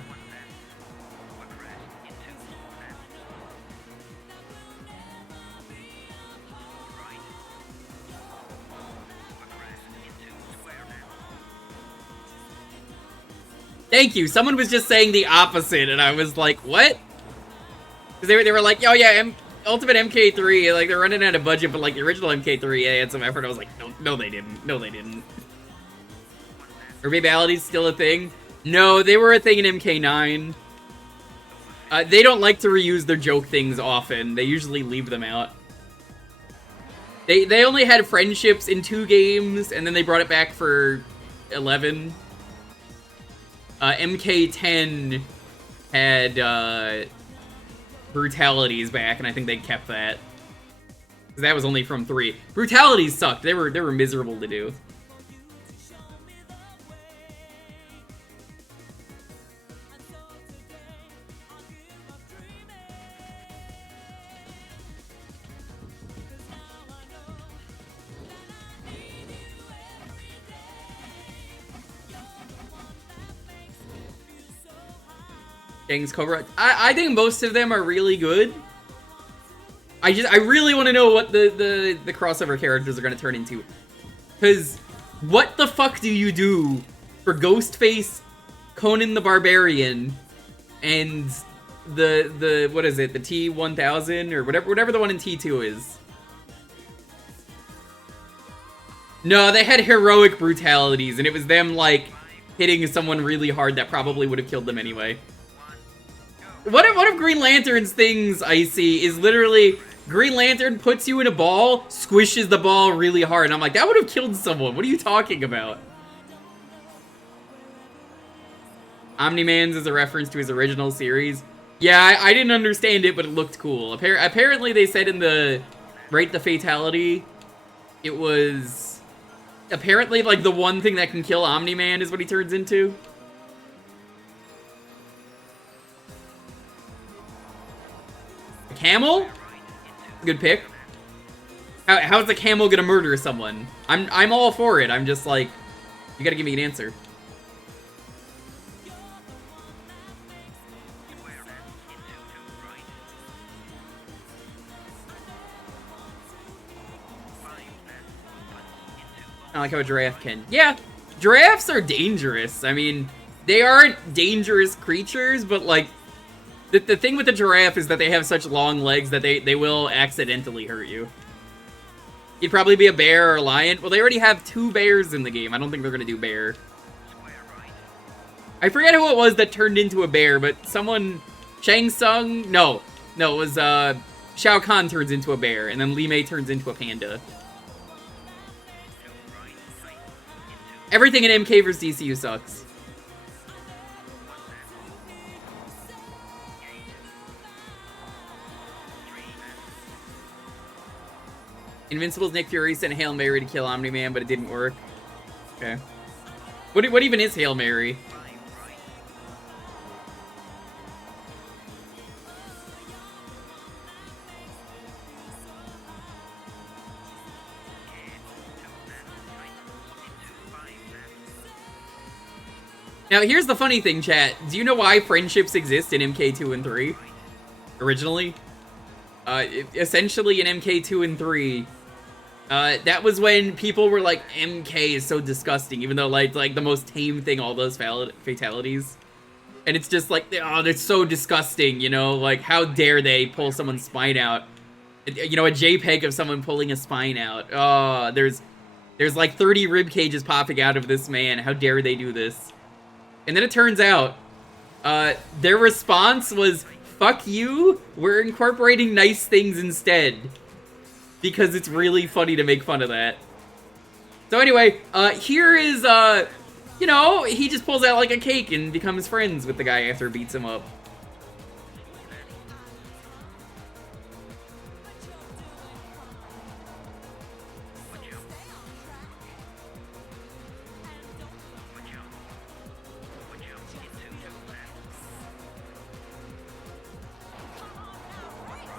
Thank you. Someone was just saying the opposite, and I was like, what? Because they were like, oh yeah, Ultimate MK3, like, they're running out of budget, but, like, the original MK3, they had some effort. I was like, no, they didn't. No, they didn't. Are babalities still a thing? No, they were a thing in MK9. They don't like to reuse their joke things often. They usually leave them out. They only had friendships in 2 games, and then they brought it back for 11. MK10 had, brutalities back, and I think they kept that. 'Cause that was only from 3. Brutalities sucked. They were miserable to do. Gang's Cobra. I think most of them are really good. I really want to know what the crossover characters are going to turn into. Because what the fuck do you do for Ghostface, Conan the Barbarian, and the what is it, the T-1000 or whatever the one in T2 is? No, they had heroic brutalities, and it was them like hitting someone really hard that probably would have killed them anyway. One of Green Lantern's things I see is literally Green Lantern puts you in a ball, squishes the ball really hard, and I'm like, that would have killed someone. What are you talking about? Omni-Man's is a reference to his original series. Yeah, I didn't understand it, but it looked cool. Apparently they said in the Rate the Fatality, it was apparently like the one thing that can kill Omni-Man is what he turns into. Camel? Good pick. How's the camel gonna murder someone? I'm all for it. I'm just like, you gotta give me an answer. of like how a giraffe can. Yeah, giraffes are dangerous. I mean, they aren't dangerous creatures, but like, the thing with the giraffe is that they have such long legs that they will accidentally hurt you. You'd probably be a bear or a lion. Well, they already have 2 bears in the game. I don't think they're gonna do bear. I forget who it was that turned into a bear, but someone... Shang Tsung? No, it was, Shao Kahn turns into a bear, and then Li Mei turns into a panda. Everything in MK vs. DCU sucks. Invincible's Nick Fury sent Hail Mary to kill Omni-Man, but it didn't work. Okay. What even is Hail Mary? Now, here's the funny thing, chat. Do you know why friendships exist in MK2 and 3? Originally? Essentially in MK2 and 3, that was when people were like, MK is so disgusting, even though like the most tame thing, all those fatalities. And it's just like, oh, they're so disgusting, you know? Like, how dare they pull someone's spine out? You know, a JPEG of someone pulling a spine out. Oh, there's like 30 rib cages popping out of this man. How dare they do this? And then it turns out, their response was, fuck you, we're incorporating nice things instead. Because it's really funny to make fun of that. So anyway, here is, you know, he just pulls out like a cake and becomes friends with the guy after it beats him up.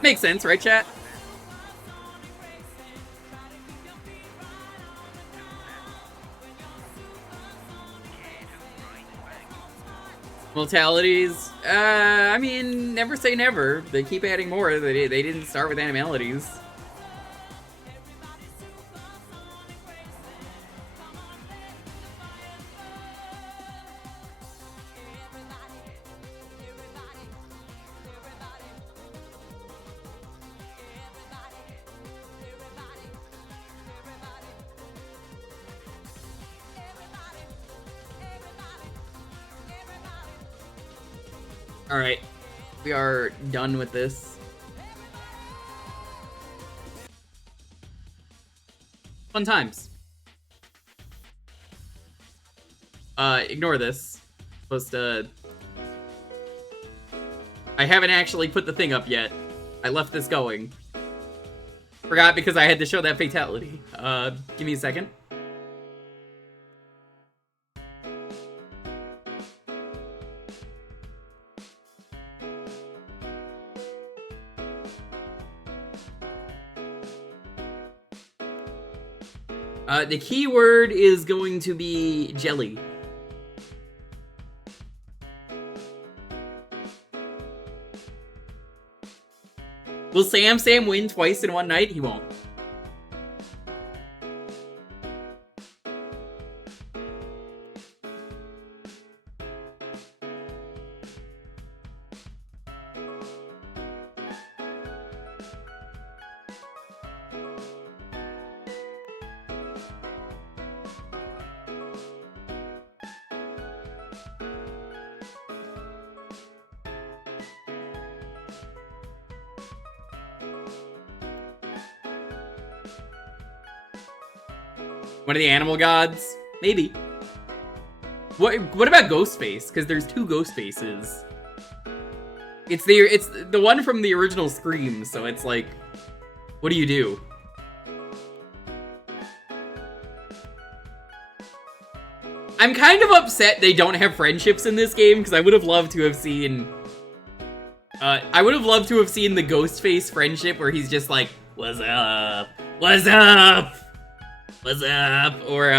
Makes sense, right, chat? Mortalities? I mean, never say never. They keep adding more. They didn't start with animalities. Alright, we are done with this. Fun times. Ignore this. Supposed to... I haven't actually put the thing up yet. I left this going. Forgot because I had to show that fatality. Give me a second. The keyword is going to be jelly. Will Sam win twice in one night? He won't. One of the animal gods? Maybe. What about Ghostface? Because there's 2 Ghostfaces. It's the one from the original Scream, so it's like, what do you do? I'm kind of upset they don't have friendships in this game, because I would have loved to have seen... I would have loved to have seen the Ghostface friendship where he's just like, what's up? What's up? What's up? Or,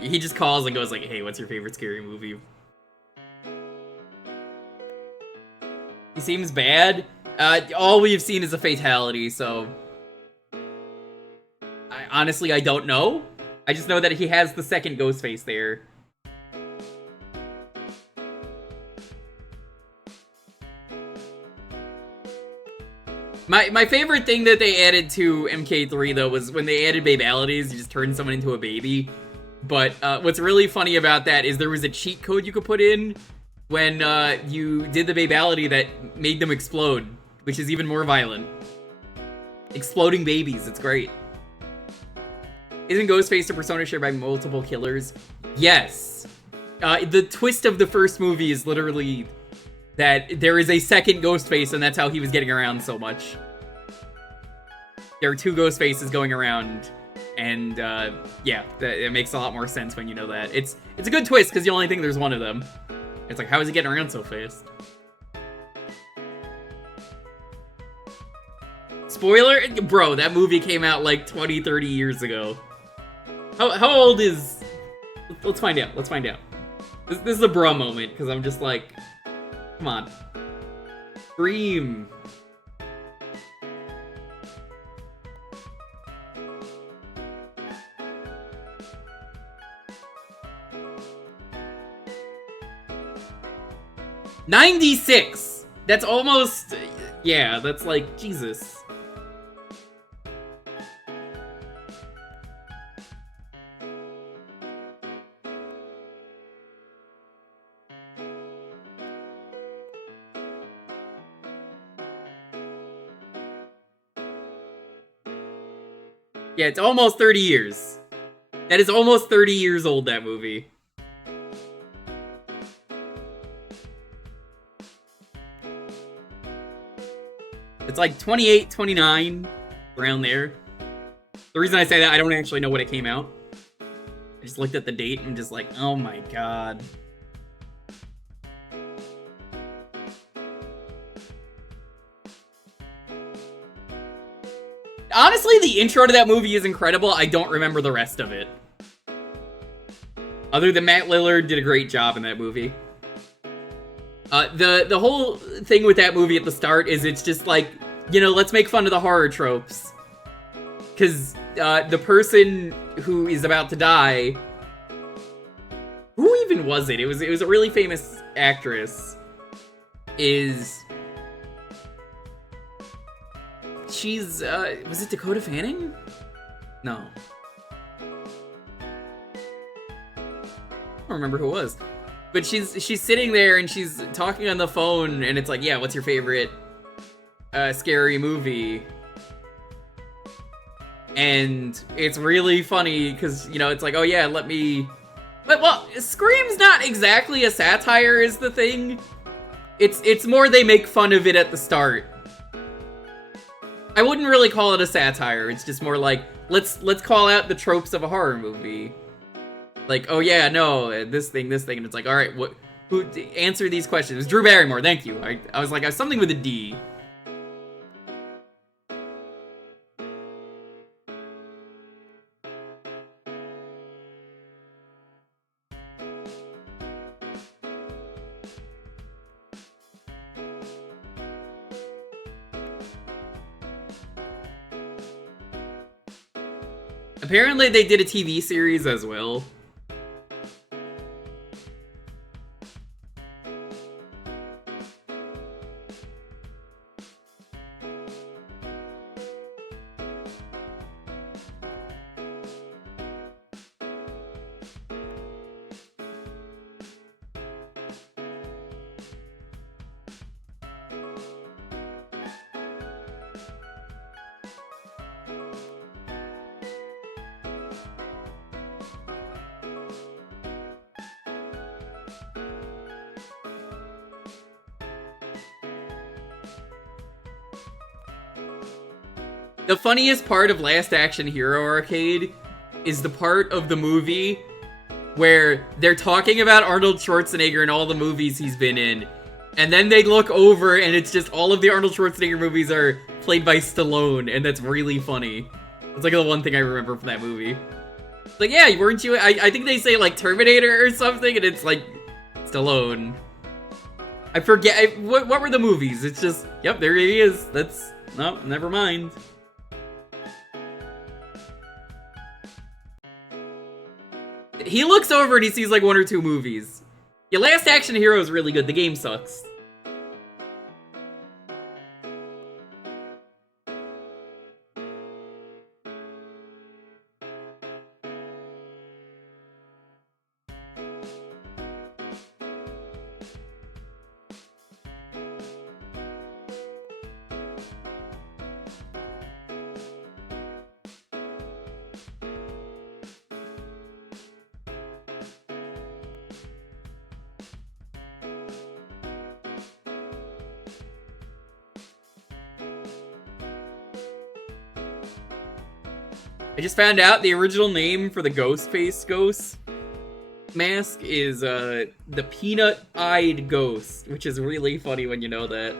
he just calls and goes like, hey, what's your favorite scary movie? He seems bad. All we've seen is a fatality, so... Honestly, I don't know. I just know that he has the second Ghostface there. My favorite thing that they added to MK3, though, was when they added babalities, you just turn someone into a baby. But what's really funny about that is there was a cheat code you could put in when you did the babality that made them explode, which is even more violent. Exploding babies, it's great. Isn't Ghostface a persona shared by multiple killers? Yes. The twist of the first movie is literally that there is a second Ghostface, and that's how he was getting around so much. There are two Ghostfaces going around, and yeah, it makes a lot more sense when you know that. It's a good twist, because you only think there's one of them. It's like, how is he getting around so fast? Spoiler? Bro, that movie came out like 20, 30 years ago. How old is... Let's find out, let's find out. This is a bro moment, because I'm just like... Come on. Scream. '96! That's almost... Yeah, that's like... Jesus. Yeah, it's almost 30 years. That is almost 30 years old, that movie. It's like 28, 29, around there. The reason I say that, I don't actually know when it came out. I just looked at the date and just like, oh my god. Honestly, the intro to that movie is incredible. I don't remember the rest of it. Other than Matt Lillard did a great job in that movie. The whole thing with that movie at the start is it's just like, you know, let's make fun of the horror tropes. Because the person who is about to die... Who even was it? It was a really famous actress. She's, was it Dakota Fanning? No. I don't remember who it was. But she's sitting there and she's talking on the phone and it's like, yeah, what's your favorite scary movie? And it's really funny because, you know, it's like, oh yeah, let me... But, well, Scream's not exactly a satire is the thing. It's more they make fun of it at the start. I wouldn't really call it a satire. It's just more like, let's call out the tropes of a horror movie. Like, oh yeah, no, this thing, and it's like, all right, who answer these questions? It was Drew Barrymore, thank you. I was like, I was something with a D. Apparently they did a TV series as well. The funniest part of Last Action Hero Arcade is the part of the movie where they're talking about Arnold Schwarzenegger and all the movies he's been in, and then they look over and it's just all of the Arnold Schwarzenegger movies are played by Stallone, and that's really funny. It's like the one thing I remember from that movie. It's like, yeah, weren't you... I think they say, like, Terminator or something, and it's like, Stallone. I forget... what were the movies? It's just, yep, there he is. That's... No, never mind. He looks over and he sees like 1 or 2 movies. Yeah, Last Action Hero is really good. The game sucks. I just found out the original name for the Ghostface ghost mask is the Peanut-Eyed Ghost, which is really funny when you know that.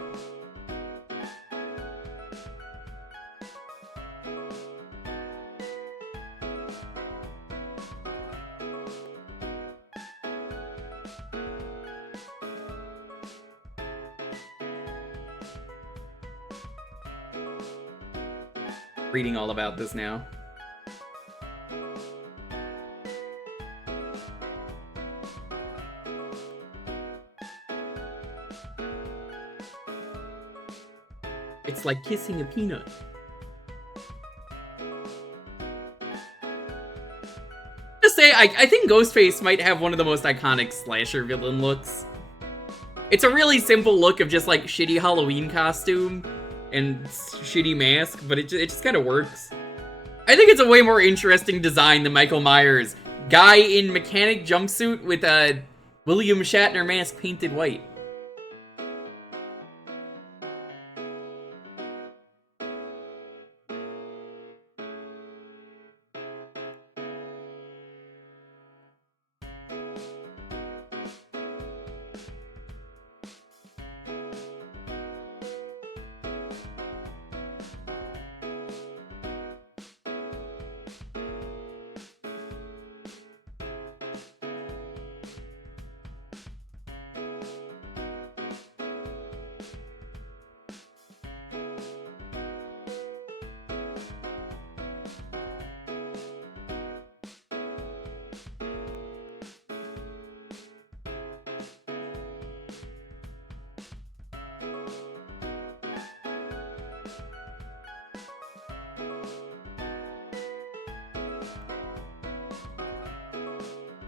Reading all about this now. It's like kissing a peanut. Just say, I think Ghostface might have one of the most iconic slasher villain looks. It's a really simple look of just like shitty Halloween costume and shitty mask, but it just kind of works. I think it's a way more interesting design than Michael Myers. Guy in mechanic jumpsuit with a William Shatner mask painted white.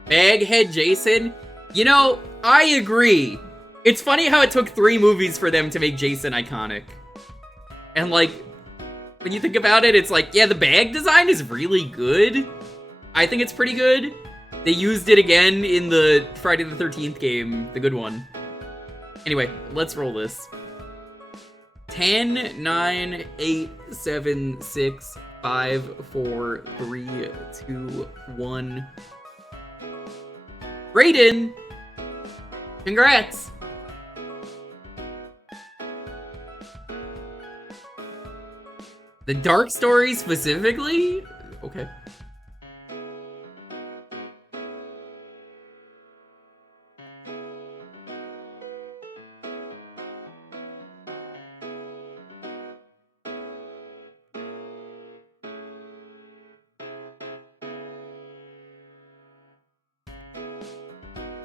Baghead Jason? You know, I agree. It's funny how it took 3 movies for them to make Jason iconic. And like, when you think about it, it's like, yeah, the bag design is really good. I think it's pretty good. They used it again in the Friday the 13th game, the good one. Anyway, let's roll this. 10, 9, 8, 7, 6, 5, 4, 3, 2, 1. Raiden! Congrats! The Dark Story specifically? Okay.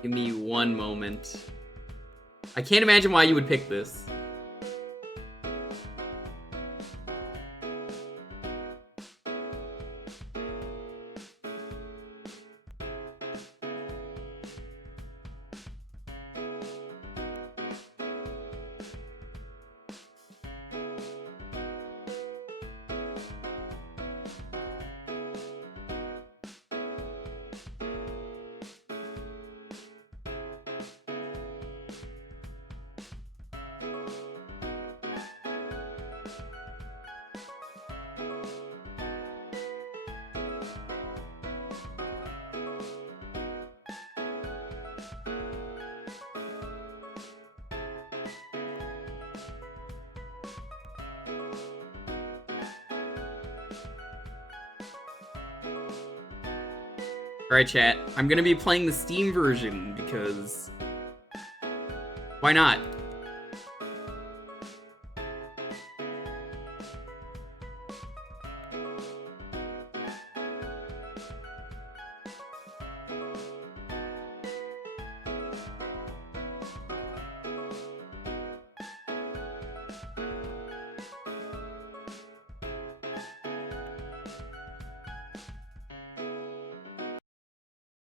Give me one moment. I can't imagine why you would pick this. Alright, chat. I'm gonna be playing the Steam version because... why not?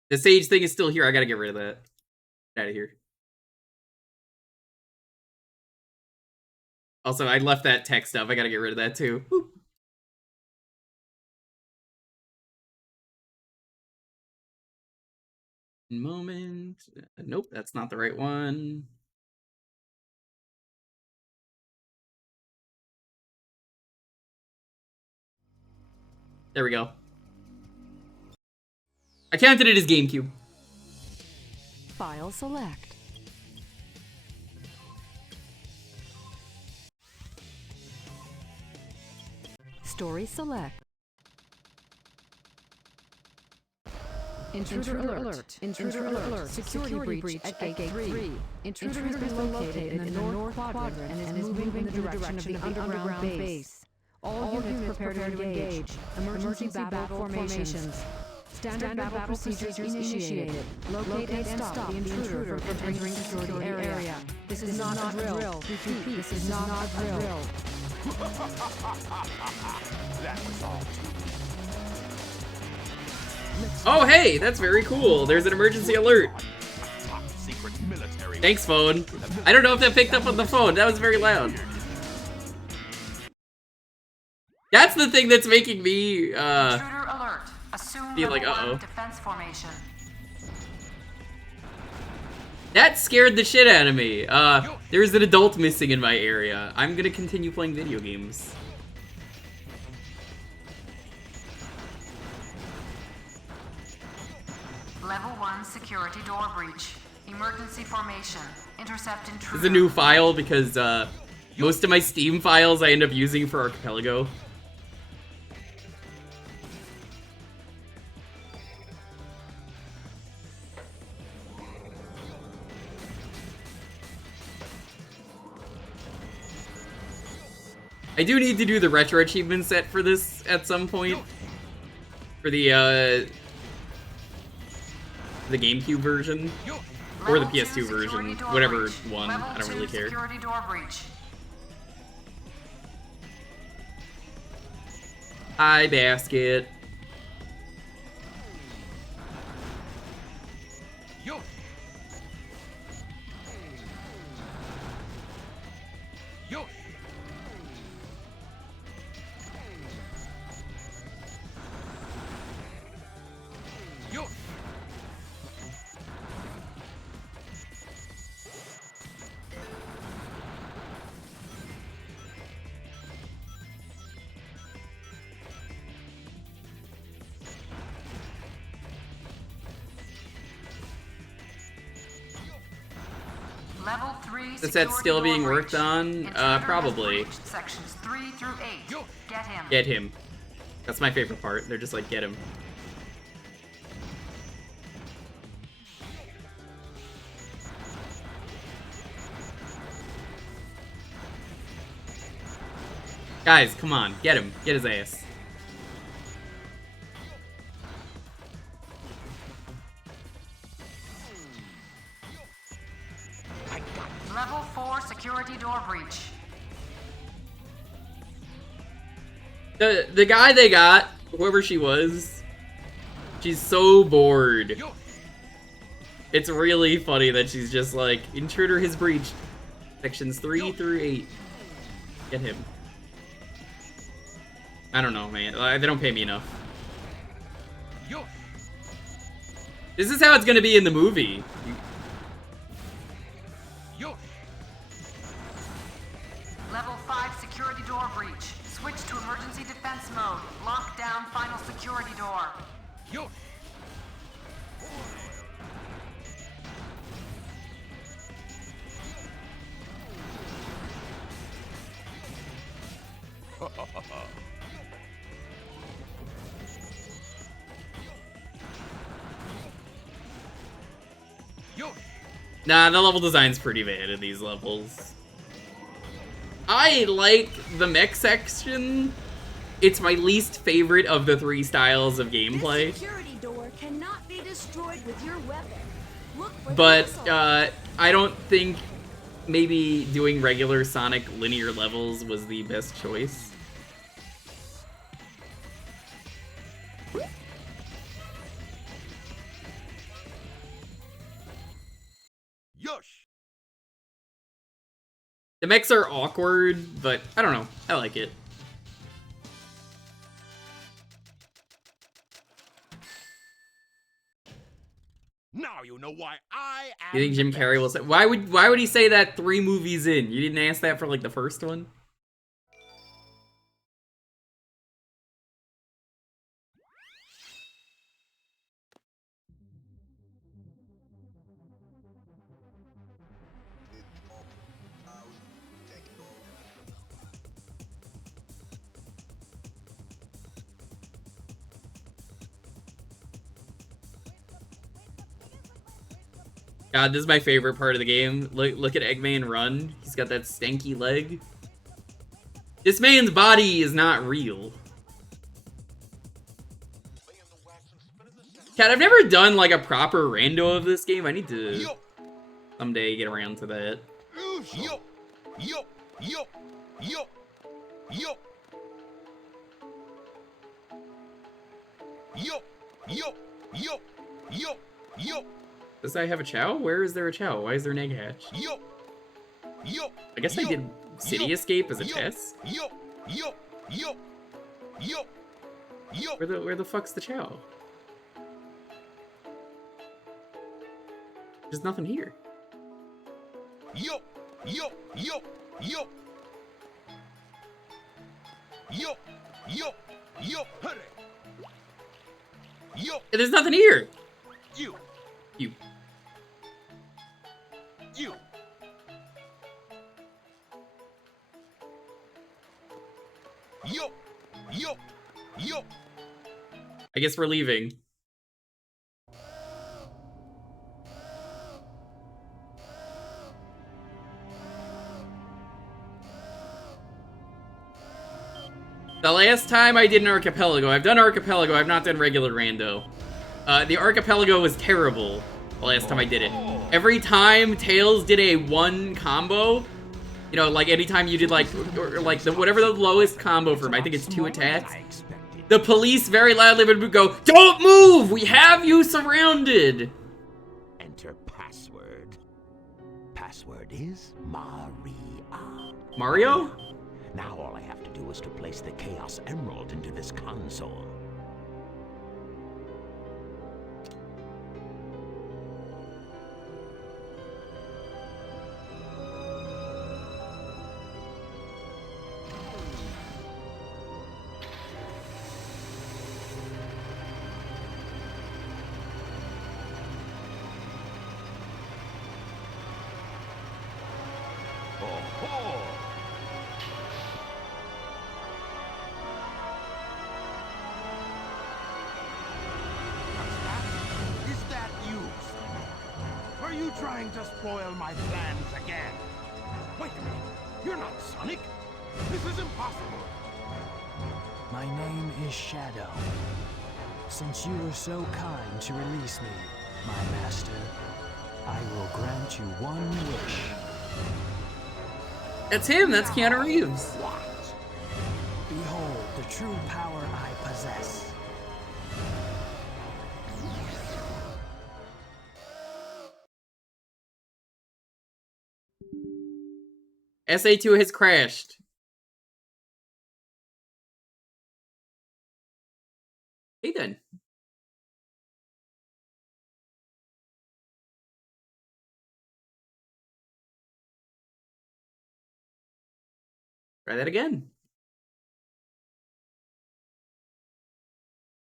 The sage thing is still here. I gotta get rid of that. Get out of here. Also, I left that text up. I gotta get rid of that too. Boop. Moment. Nope, that's not the right one. There we go. I counted it as GameCube. File select. Story select. Intruder alert. Intruder alert. Security breach at gate 3. Intruder has been located in the north quadrant and is moving in the direction of the underground base. All units prepare to engage. Emergency battle formations. Standard battle procedures initiated. Locate and stop the intruder from entering the security area. This is not a drill. Repeat, this is not a drill. That was all. Oh, hey, that's very cool. There's an emergency alert. Top secret military. Thanks, phone. I don't know if that picked up on the phone. That was very loud. That's the thing that's making me, Intruder alert. Assume be like, level 1 uh-oh. defense formation. That scared the shit out of me. There's an adult missing in my area. I'm gonna continue playing video games. Level 1 security door breach. Emergency formation. Intercept intruder. This is a new file because, most of my Steam files I end up using for Archipelago. I do need to do the retro achievement set for this at some point. For the GameCube version. Or the Level 2 PS2 version. security door Whatever breach. one. Level I don't 2 really care. Security door breach. Hi, basket. Level 3 Is that security still door being worked breach. on? Intruder has Probably. breached sections 3 through 8. Get him. Get him. That's my favorite part. They're just like, get him. Guys, come on. Get him. Get his ass. Level 4 security door breach. The guy they got, whoever she was, she's so bored. It's really funny that she's just like, intruder has breached. Sections 3 through 8. Get him. I don't know, man. They don't pay me enough. This is how it's gonna be in the movie. Level 5 security door breach. Switch to emergency defense mode. Lock down final security door. Nah, the level design's pretty bad in these levels. I like the mech section. It's my least favorite of the 3 styles of gameplay. This security door cannot be destroyed with your weapon. Look for But, the missile. I don't think maybe doing regular Sonic linear levels was the best choice. Yosh! The mechs are awkward, but I don't know. I like it. Now you know why I am. You think Jim Carrey will say? Why would he say that 3 movies in? You didn't ask that for like the first one? God, this is my favorite part of the game. Look at Eggman run. He's got that stanky leg. This man's body is not real. Cat, I've never done like a proper rando of this game. I need to someday get around to that. Yo, yo, yo, yo, yo, yo, yo, yo, yo, yo. Does I have a Chow? Where is there a Chow? Why is there an egg hatch? Yo, yo. I guess I did City Escape as a test. Yo, yo, yo, yo, yo. Where the fuck's the Chow? There's nothing here. Yo, yo, yo, yo. Yo, yo, yo. Hurry. Yo. There's nothing here. You. You. You. Yo, yo, yo. I guess we're leaving. The last time I did an archipelago, I've done archipelago, I've not done regular rando. The archipelago was terrible the last time I did it. Every time Tails did a 1 combo, you know, like anytime you did like, or like whatever the lowest combo for him, I think it's 2 attacks. The police very loudly would go, "Don't move! We have you surrounded!" Enter password. Password is Maria. Mario? Now all I have to do is to place the Chaos Emerald into this console. Trying to spoil my plans again. Wait a minute. You're not Sonic. This is impossible. My name is Shadow. Since you were so kind to release me, my master, I will grant you one wish. That's him. That's Keanu Reeves. What? Behold the true power I possess. SA2 has crashed. Hey then. Try that again.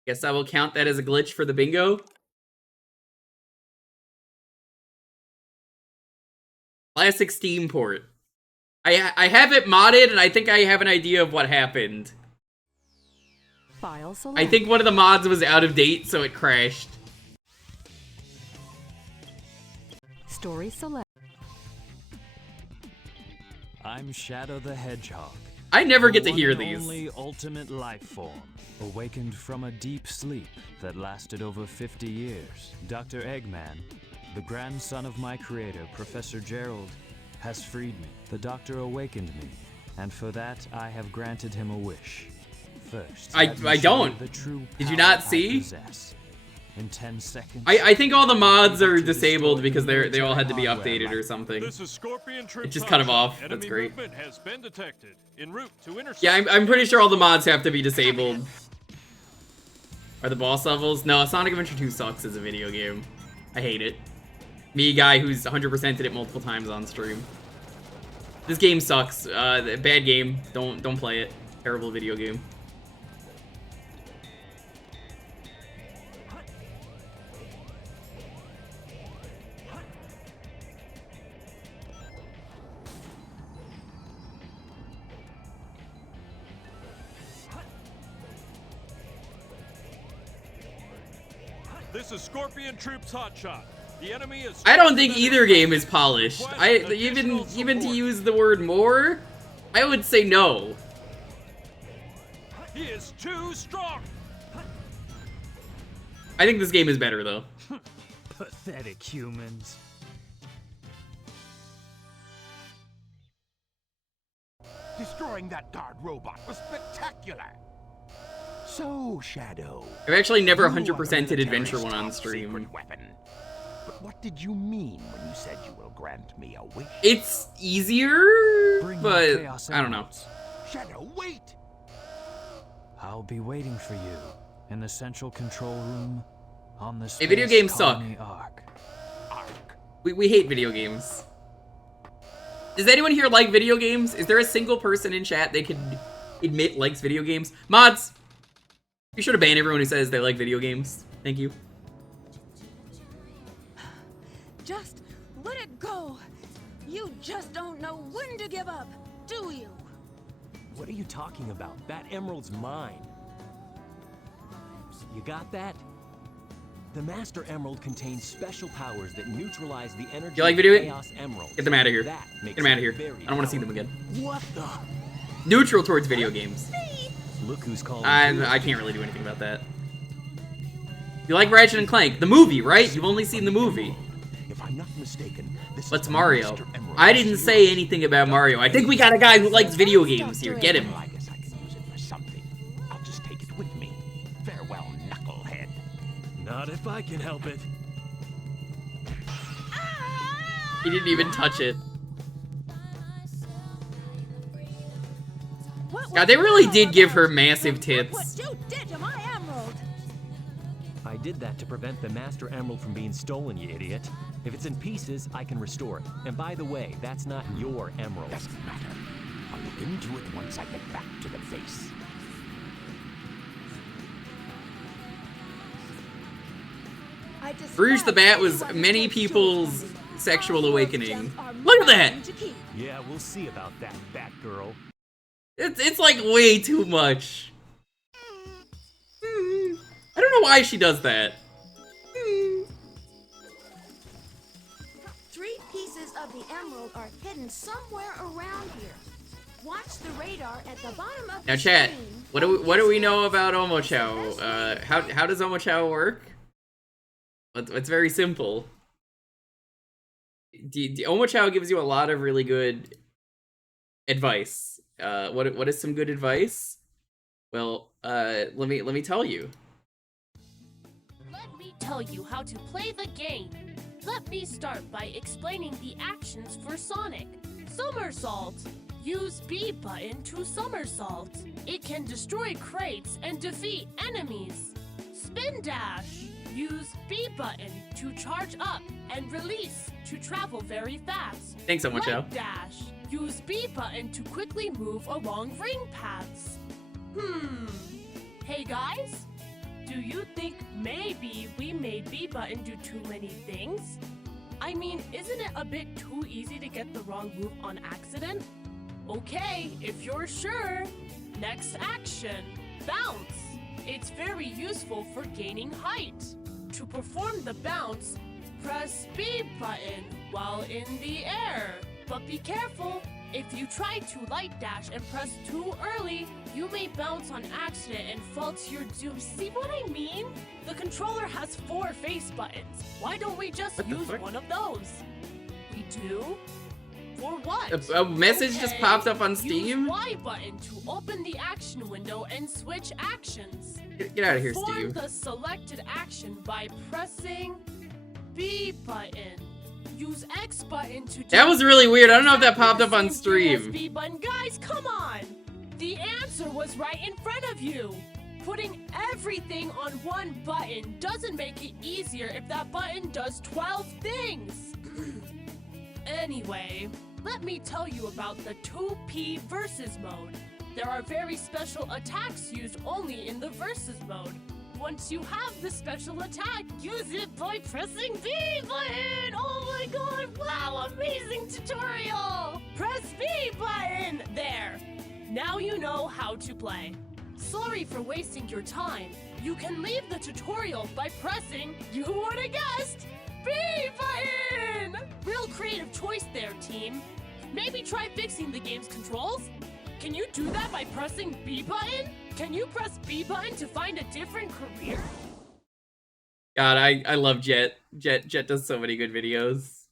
Guess I will count that as a glitch for the bingo. Classic Steam port. I have it modded, and I think I have an idea of what happened. File select. I think one of the mods was out of date, so it crashed. Story select. I'm Shadow the Hedgehog. I never get to the hear one these. and only ultimate life form, awakened from a deep sleep that lasted over 50 years. Dr. Eggman, the grandson of my creator, Professor Gerald, has freed me. The doctor awakened me, and for that I have granted him a wish. First, I let me show don't. you the true Did you power not I see? possess. In 10 seconds. I think all the mods are disabled because they all had to be updated or something. This is Scorpion Troop It just cut 'em Hotshot. off. That's Enemy great. movement has been detected. En route to intercept. Yeah, I'm pretty sure all the mods have to be disabled. Are the boss levels? No, Sonic Adventure 2 sucks as a video game. I hate it. Me, guy who's 100%ed it multiple times on stream. This game sucks. Bad game. Don't play it. Terrible video game. This is Scorpion Troops Hotshot. The enemy is. I don't think either game is polished. Even to use the word more, I would say no. He is too strong. I think this game is better though. Pathetic humans. Destroying that guard robot was spectacular. So, Shadow. I've actually never you are 100%ed the Adventure 1 on military's stream. top secret weapon. But what did you mean when you said you will grant me a wish? It's easier, Bring but your Chaos I don't know. Emeralds. Shadow, wait! I'll be waiting for you in the central control room on the Hey, video Space games suck. Colony Arc. We hate video games. Does anyone here like video games? Is there a single person in chat they could admit likes video games? Mods, you should have banned everyone who says they like video games. Thank you. Just let it go. You just don't know when to give up, do you? What are you talking about? That emerald's mine. You got that? The Master Emerald contains special powers that neutralize the energy You like of video? Chaos Emeralds. Get them out of here. That Get makes them out of it here. very I don't want to see them again. What the? Neutral towards video games. Look who's calling. I can't really do anything about that. You like Ratchet and Clank, the movie, right? You've only seen the movie. If I'm not mistaken, this What's is Mario? Master Emerald. I didn't say anything about Mario. I think we got a guy who likes video games here. Get him. Well, I guess I can use it for something. I'll just take it with me. Farewell, knucklehead. Not if I can help it. He didn't even touch it. God, they really did give her massive tits. What you did to my emerald? I did that to prevent the Master Emerald from being stolen, you idiot. If it's in pieces, I can restore it. And by the way, that's not your emerald. Doesn't matter. I'll look into it once I get back to the base. Rouge the Bat was many people's sexual awakening. Look at that! Yeah, we'll see about that, Batgirl. It's like way too much. I don't know why she does that. 3 pieces of the emerald are hidden somewhere around here. Watch the radar at the bottom of Now, the chat. screen. What do we know about Omochao? How does Omochao work? It's very simple. Omochao gives you a lot of really good advice. What is some good advice? Well, let me tell you. Let me tell you how to play the game. Let me start by explaining the actions for Sonic. Somersault. Use B button to somersault. It can destroy crates and defeat enemies. Spin dash. Use B button to charge up and release to travel very fast. Thanks so much, Al. Light dash. Use B button to quickly move along ring paths. Hey guys? Do you think maybe we made B button do too many things? I mean, isn't it a bit too easy to get the wrong move on accident? Okay, if you're sure. Next action, bounce. It's very useful for gaining height. To perform the bounce, press B button while in the air. But be careful, if you try to light dash and press too early, you may bounce on accident and fall to your doom. See what I mean? The controller has 4 face buttons. Why don't we just use one of those? We do? For what? A message just popped up on Steam? Use Y button to open the action window and switch actions. Get out of here, Perform Steve. the selected action by pressing B button. Use X button to... That was really weird. I don't know if that popped up on stream. B button. Guys, come on! The answer was right in front of you. Putting everything on one button doesn't make it easier if that button does 12 things. Anyway, let me tell you about the 2P versus mode. There are very special attacks used only in the versus mode. Once you have the special attack, use it by pressing B button! Oh my god, wow, amazing tutorial! Press B button! There! Now you know how to play. Sorry for wasting your time. You can leave the tutorial by pressing, you would have guessed, B button! Real creative choice there, team. Maybe try fixing the game's controls? Can you do that by pressing B button? Can you press B button to find a different career? God, I love Jet. Jet does so many good videos.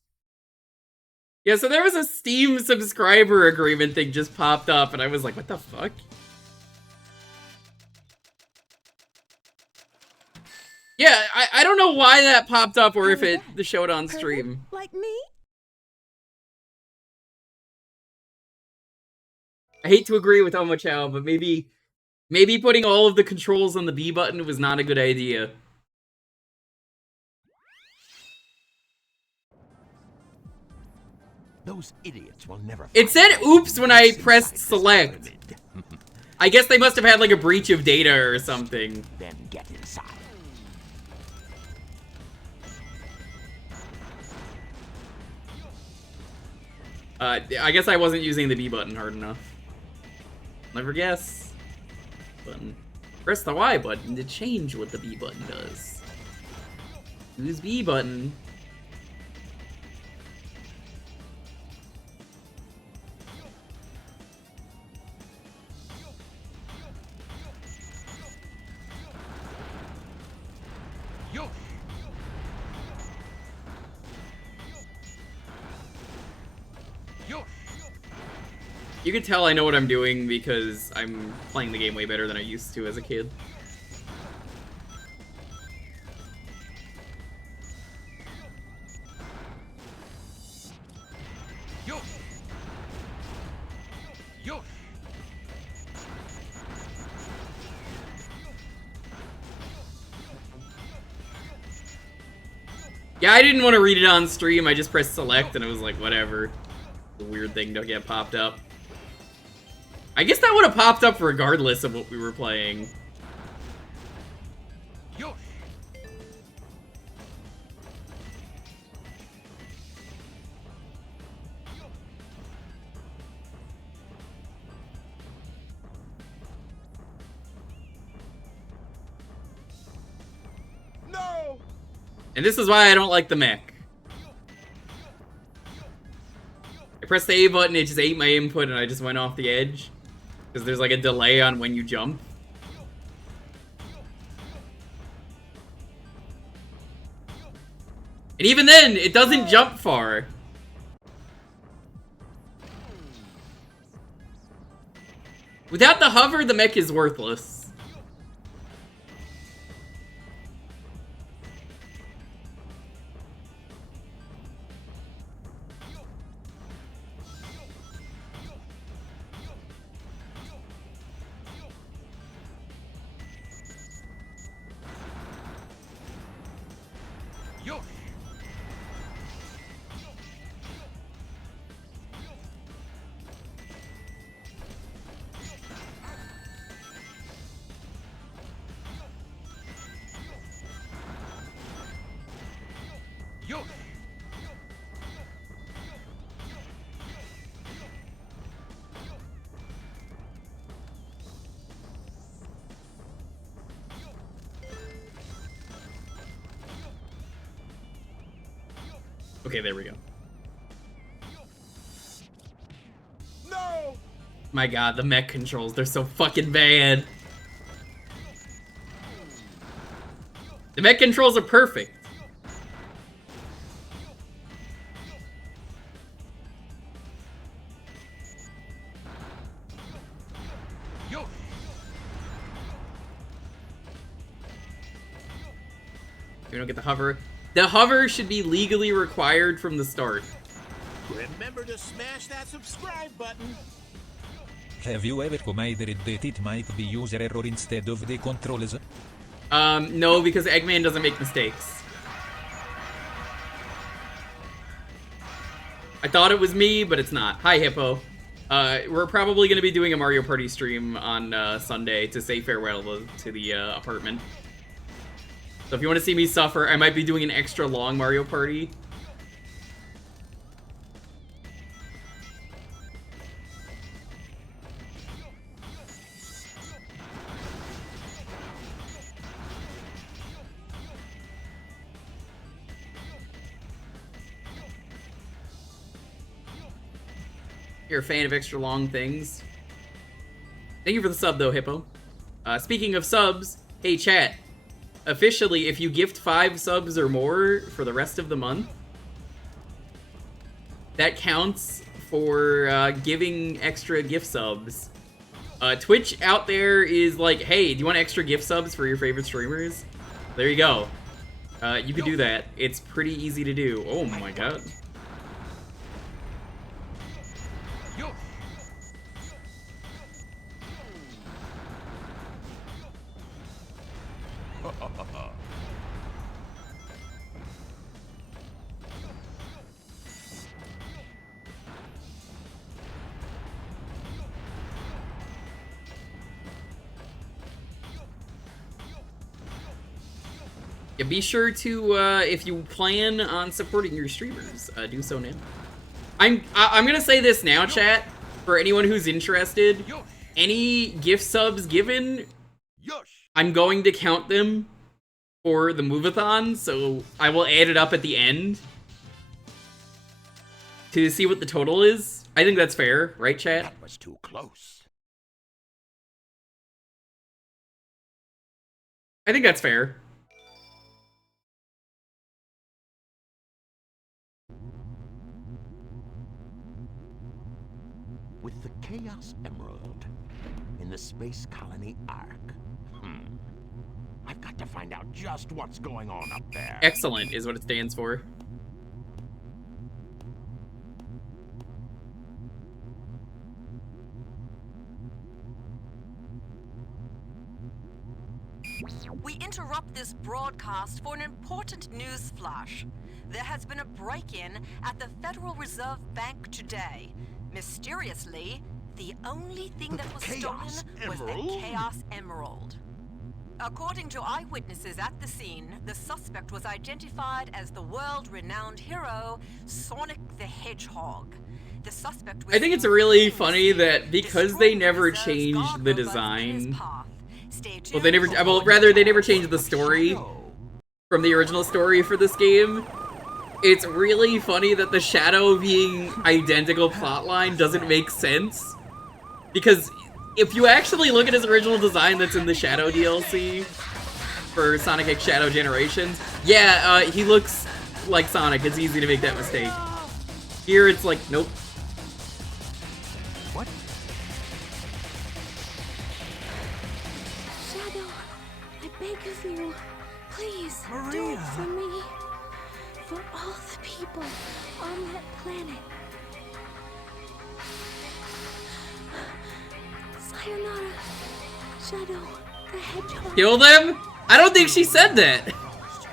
Yeah, so there was a Steam subscriber agreement thing just popped up, and I was like, what the fuck? Yeah, I don't know why that popped up or if it showed on stream. Like me? I hate to agree with Omochao, but maybe putting all of the controls on the B button was not a good idea. Those idiots will never. It said oops when I pressed select. I guess they must have had like a breach of data or something. Then get inside. I guess I wasn't using the B button hard enough. Never guess. Button. Press the Y button to change what the B button does. Use B button. You can tell I know what I'm doing because I'm playing the game way better than I used to as a kid. Yeah, I didn't want to read it on stream, I just pressed select and it was like, whatever. The weird thing to get popped up. I guess that would have popped up regardless of what we were playing. No! And this is why I don't like the mech. I pressed the A button, it just ate my input and I just went off the edge. Because there's like a delay on when you jump. And even then, it doesn't jump far. Without the hover, the mech is worthless. Okay, there we go. No! My god, the mech controls, they're so fucking bad. The mech controls are perfect. We don't get the hover. The hover should be legally required from the start. Remember to smash that subscribe button. Have you ever considered that it might be user error instead of the controls? No, because Eggman doesn't make mistakes. I thought it was me, but it's not. Hi, Hippo. We're probably going to be doing a Mario Party stream on Sunday to say farewell to the apartment. So if you want to see me suffer, I might be doing an extra long Mario Party. You're a fan of extra long things. Thank you for the sub, though, Hippo. Speaking of subs, hey, chat. Officially, if you gift 5 subs or more for the rest of the month, that counts for giving extra gift subs. Twitch out there is like, hey, do you want extra gift subs for your favorite streamers? There you go. You can do that. It's pretty easy to do. Oh my god. Yeah, be sure to, if you plan on supporting your streamers, do so now. I'm gonna say this now, chat, for anyone who's interested. Any gift subs given, I'm going to count them for the move-a-thon, so I will add it up at the end to see what the total is. I think that's fair, right, chat? That was too close. I think that's fair. With the Chaos Emerald in the Space Colony Ark. I've got to find out just what's going on up there. Excellent is what it stands for. We interrupt this broadcast for an important news flash. There has been a break-in at the Federal Reserve Bank today. Mysteriously, the only thing that was stolen was the Chaos Emerald. According to eyewitnesses at the scene, the suspect was identified as the world-renowned hero, Sonic the Hedgehog. The suspect was I think it's really funny that because they never changed the design, well, they never changed the story from the original story for this game. It's really funny that the Shadow being identical plotline doesn't make sense. Because if you actually look at his original design that's in the Shadow DLC for Sonic X Shadow Generations, yeah, he looks like Sonic. It's easy to make that mistake. Here it's like, nope. What? Shadow, I beg of you, please do Maria. it for me. For all the people on that planet. Sayonara, Shadow the Hedgehog. Kill them? I don't think she said that.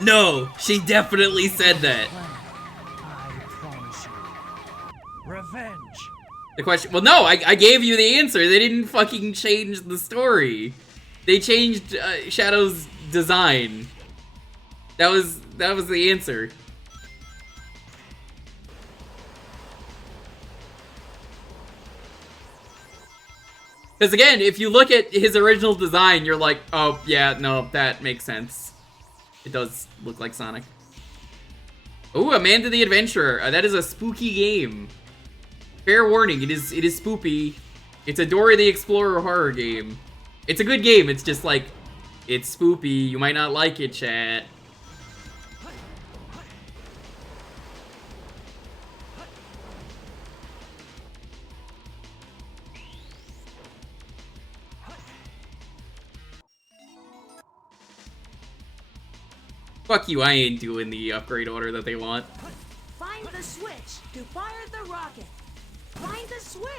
No, she definitely said that. I promise you. Revenge. The question, well, no, I gave you the answer. They didn't fucking change the story. They changed Shadow's design. That was the answer. Because again, if you look at his original design, you're like, oh, yeah, no, that makes sense. It does look like Sonic. Ooh, Amanda the Adventurer. That is a spooky game. Fair warning, it is spoopy. It's a Dora the Explorer horror game. It's a good game, it's just like, it's spoopy. You might not like it, chat. Fuck you, I ain't doing the upgrade order that they want. Find the switch to fire the rocket. Find the switch.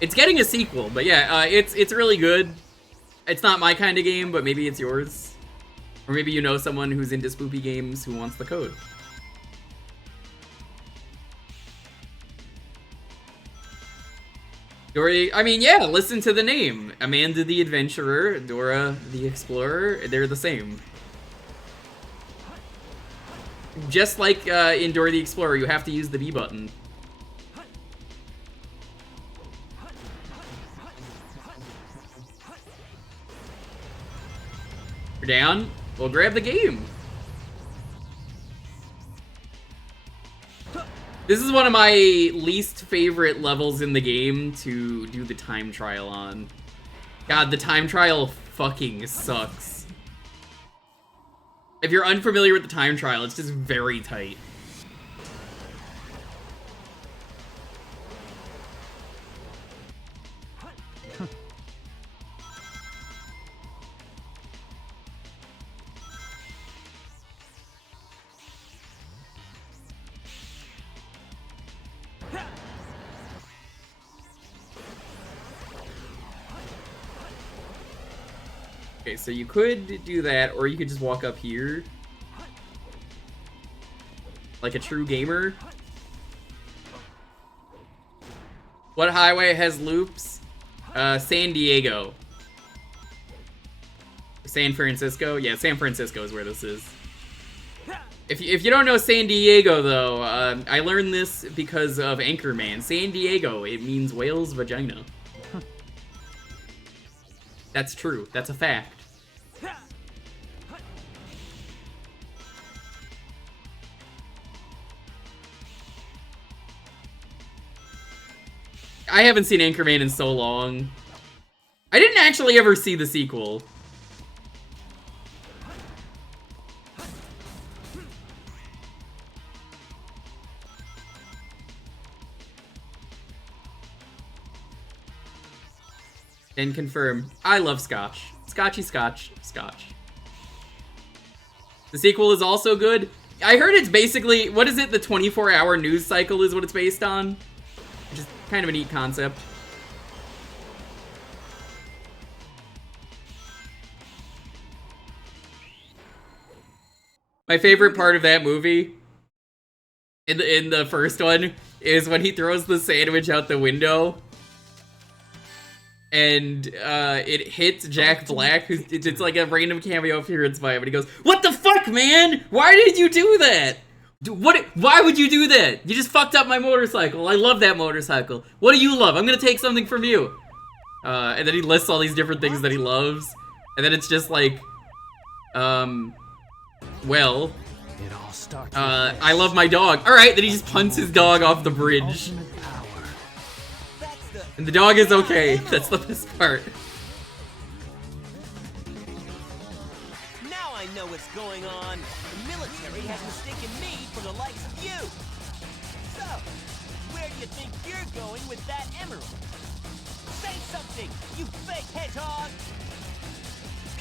It's getting a sequel, but yeah, it's really good. It's not my kind of game, but maybe it's yours. Or maybe you know someone who's into spoopy games who wants the code. Dora, I mean, yeah, listen to the name. Amanda the Adventurer, Dora the Explorer, they're the same. Just like in Dora the Explorer, you have to use the B button. You're down? Well, grab the game. This is one of my least favorite levels in the game to do the time trial on. God, the time trial fucking sucks. If you're unfamiliar with the time trial, it's just very tight. Okay, so you could do that, or you could just walk up here. Like a true gamer. What highway has loops? San Diego. San Francisco? Yeah, San Francisco is where this is. If you don't know San Diego, though, I learned this because of Anchorman. San Diego, it means whale's vagina. That's true. That's a fact. I haven't seen Anchorman in so long. I didn't actually ever see the sequel. And confirm. I love Scotch. Scotchy Scotch. Scotch. The sequel is also good. I heard it's basically, what is it? The 24-hour news cycle is what it's based on. Which is kind of a neat concept. My favorite part of that movie, in the first one, is when he throws the sandwich out the window. And it hits Jack Black, who's it's like a random cameo appearance by him, and he goes, "What the fuck, man? Why did you do that? Why would you do that? You just fucked up my motorcycle. I love that motorcycle. What do you love? I'm gonna take something from you." And then he lists all these different things that he loves, and then it's just like, well, I love my dog. All right, then he just punts his dog off the bridge. And the dog is okay. That's the best part. Now I know what's going on. The military has mistaken me for the likes of you. So, where do you think you're going with that emerald? Say something, you fake hedgehog!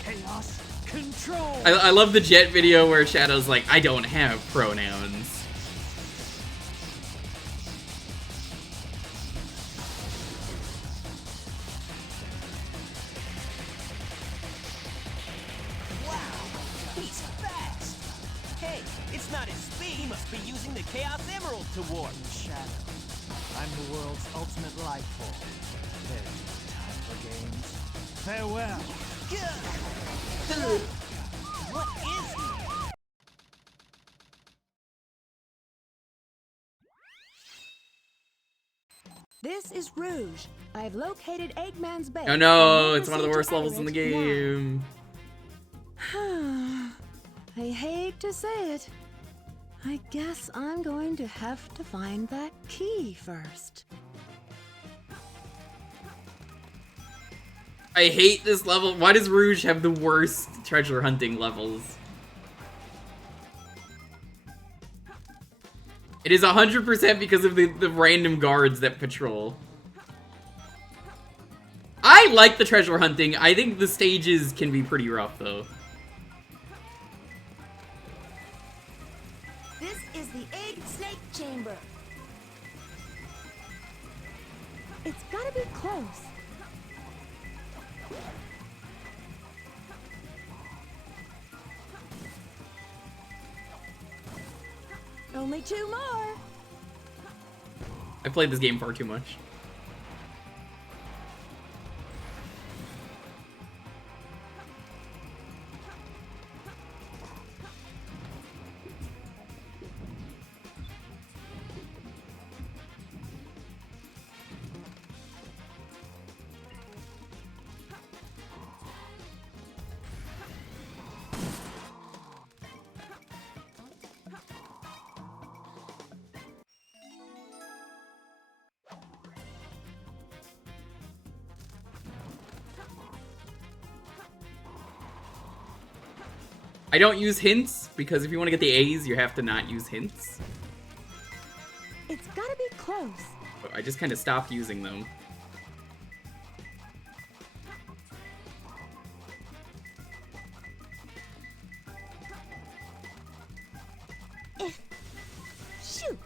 Chaos control! I love the Jet video where Shadow's like, I don't have pronouns. Chaos Emerald to warp. Shadow. I'm the world's ultimate life form. There's no time for games. Farewell. What is he? This is Rouge. I've located Eggman's base. Oh no, it's one of the worst levels in the game. I hate to say it. I guess I'm going to have to find that key first. I hate this level. Why does Rouge have the worst treasure hunting levels? It is 100% because of the random guards that patrol. I I like the treasure hunting. I think the stages can be pretty rough, though. This is the egg snake chamber. It's gotta be close. Only 2 more. I played this game far too much. I don't use hints, because if you want to get the A's, you have to not use hints. It's gotta be close. But I just kind of stopped using them. Shoot.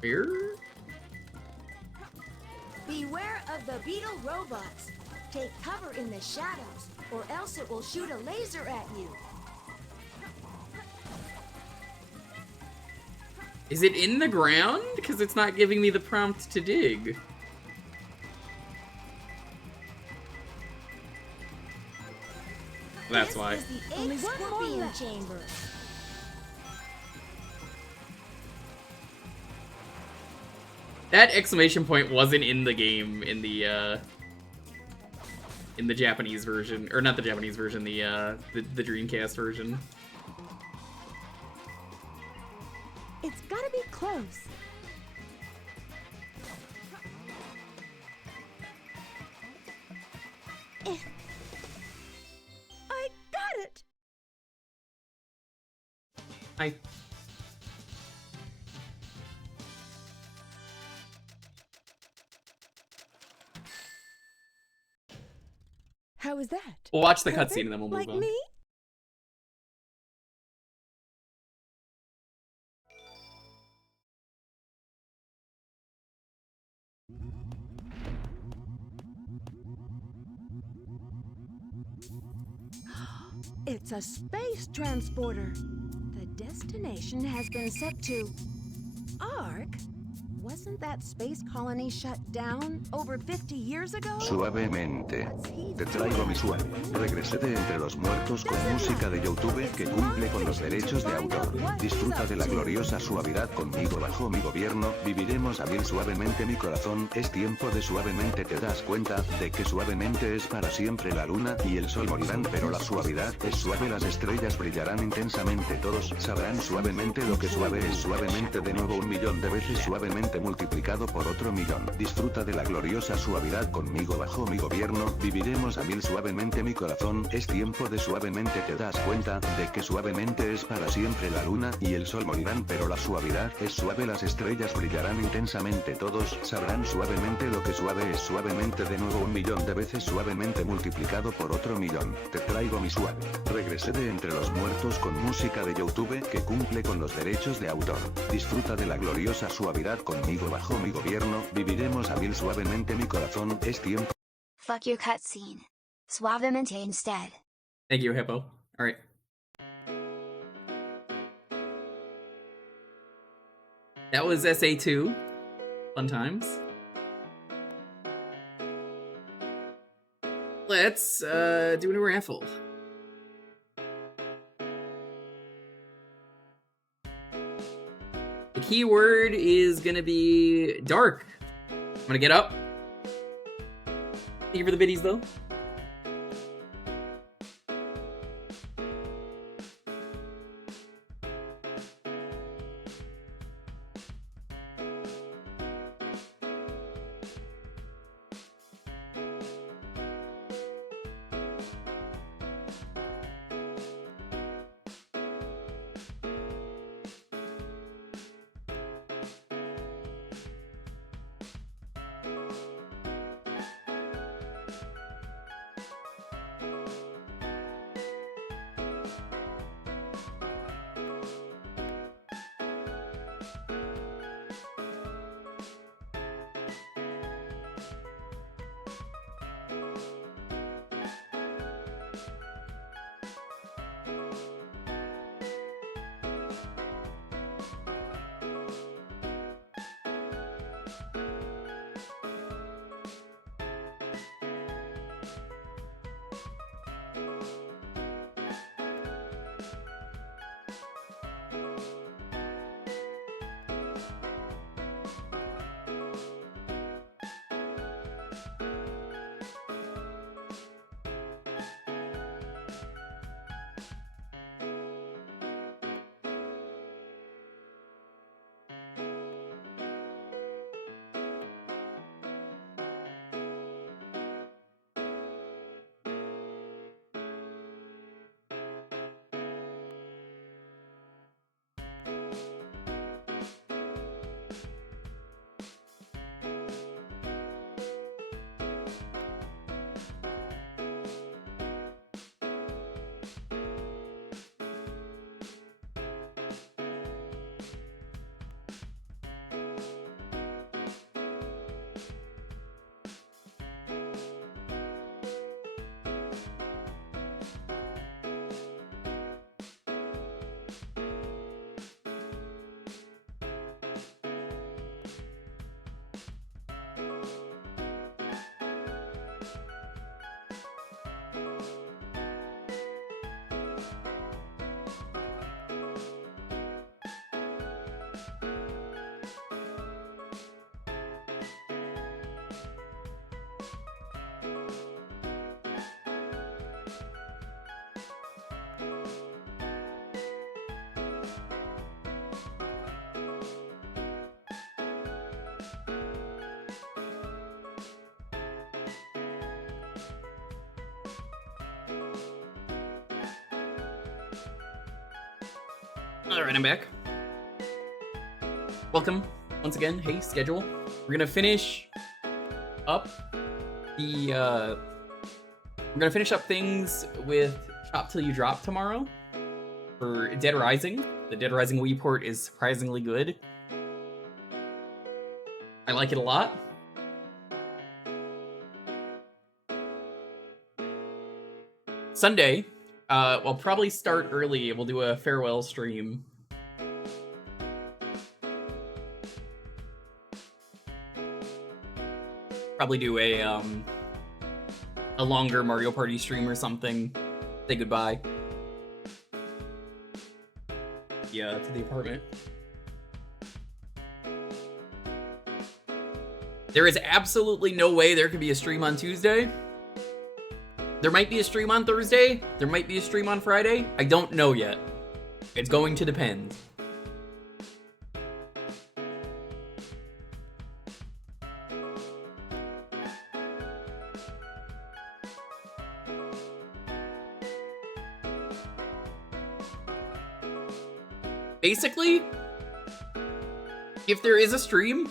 Where? Beware of the beetle robots. Take cover in the shadows, or else it will shoot a laser at you. Is it in the ground? Because it's not giving me the prompt to dig. That's why. This is the egg scorpion chamber. That exclamation point wasn't in the game in the Japanese version, or not the Japanese version, the Dreamcast version. It's gotta be close. I got it. I. How was that? We'll watch the Perfect? cutscene and then we'll move like on. Me? It's a space transporter. The destination has been set to Ark. Wasn't that space colony shut down over 50 years ago? Suavemente. Te traigo mi suave. Regresé de entre los muertos con música de YouTube que cumple con los derechos de autor. Disfruta de la gloriosa suavidad conmigo bajo mi gobierno. Viviremos a mil suavemente mi corazón. Es tiempo de suavemente. Te das cuenta de que suavemente es para siempre la luna y el sol morirán, pero la suavidad es suave. Las estrellas brillarán intensamente. Todos sabrán suavemente lo que suave es. Suavemente de nuevo 1.000.000 de veces suavemente multiplicado por otro 1.000.000. Disfruta de la gloriosa suavidad conmigo bajo mi gobierno. Viviremos a mil suavemente mi corazón. Es tiempo de suavemente. Te das cuenta de que suavemente es para siempre la luna y el sol morirán, pero la suavidad es suave. Las estrellas brillarán intensamente. Todos sabrán suavemente lo que suave es. Suavemente de nuevo 1.000.000 de veces suavemente multiplicado por otro 1.000.000. Te traigo mi suave. Regresé de entre los muertos con música de YouTube que cumple con los derechos de autor. Disfruta de la gloriosa suavidad conmigo bajo mi gobierno. Viviremos a mil suavemente mi corazón. Es tiempo. Fuck your cutscene. Suavemente instead. Thank you, Hippo. Alright. That was SA2. Fun times. Let's do a new raffle. The keyword is gonna be dark. I'm gonna get up. Thank you for the biddies, though. Alright, I'm back. Welcome, once again. Hey, schedule. We're gonna finish up the, we're gonna finish up things with Chop Till You Drop tomorrow for Dead Rising. The Dead Rising Wii port is surprisingly good. I like it a lot. Sunday, we'll probably start early. We'll do a farewell stream. Probably do a longer Mario Party stream or something. Say goodbye. Yeah, to the apartment. There is absolutely no way there could be a stream on Tuesday. There might be a stream on Thursday. There might be a stream on Friday. I don't know yet. It's going to depend. Basically, if there is a stream,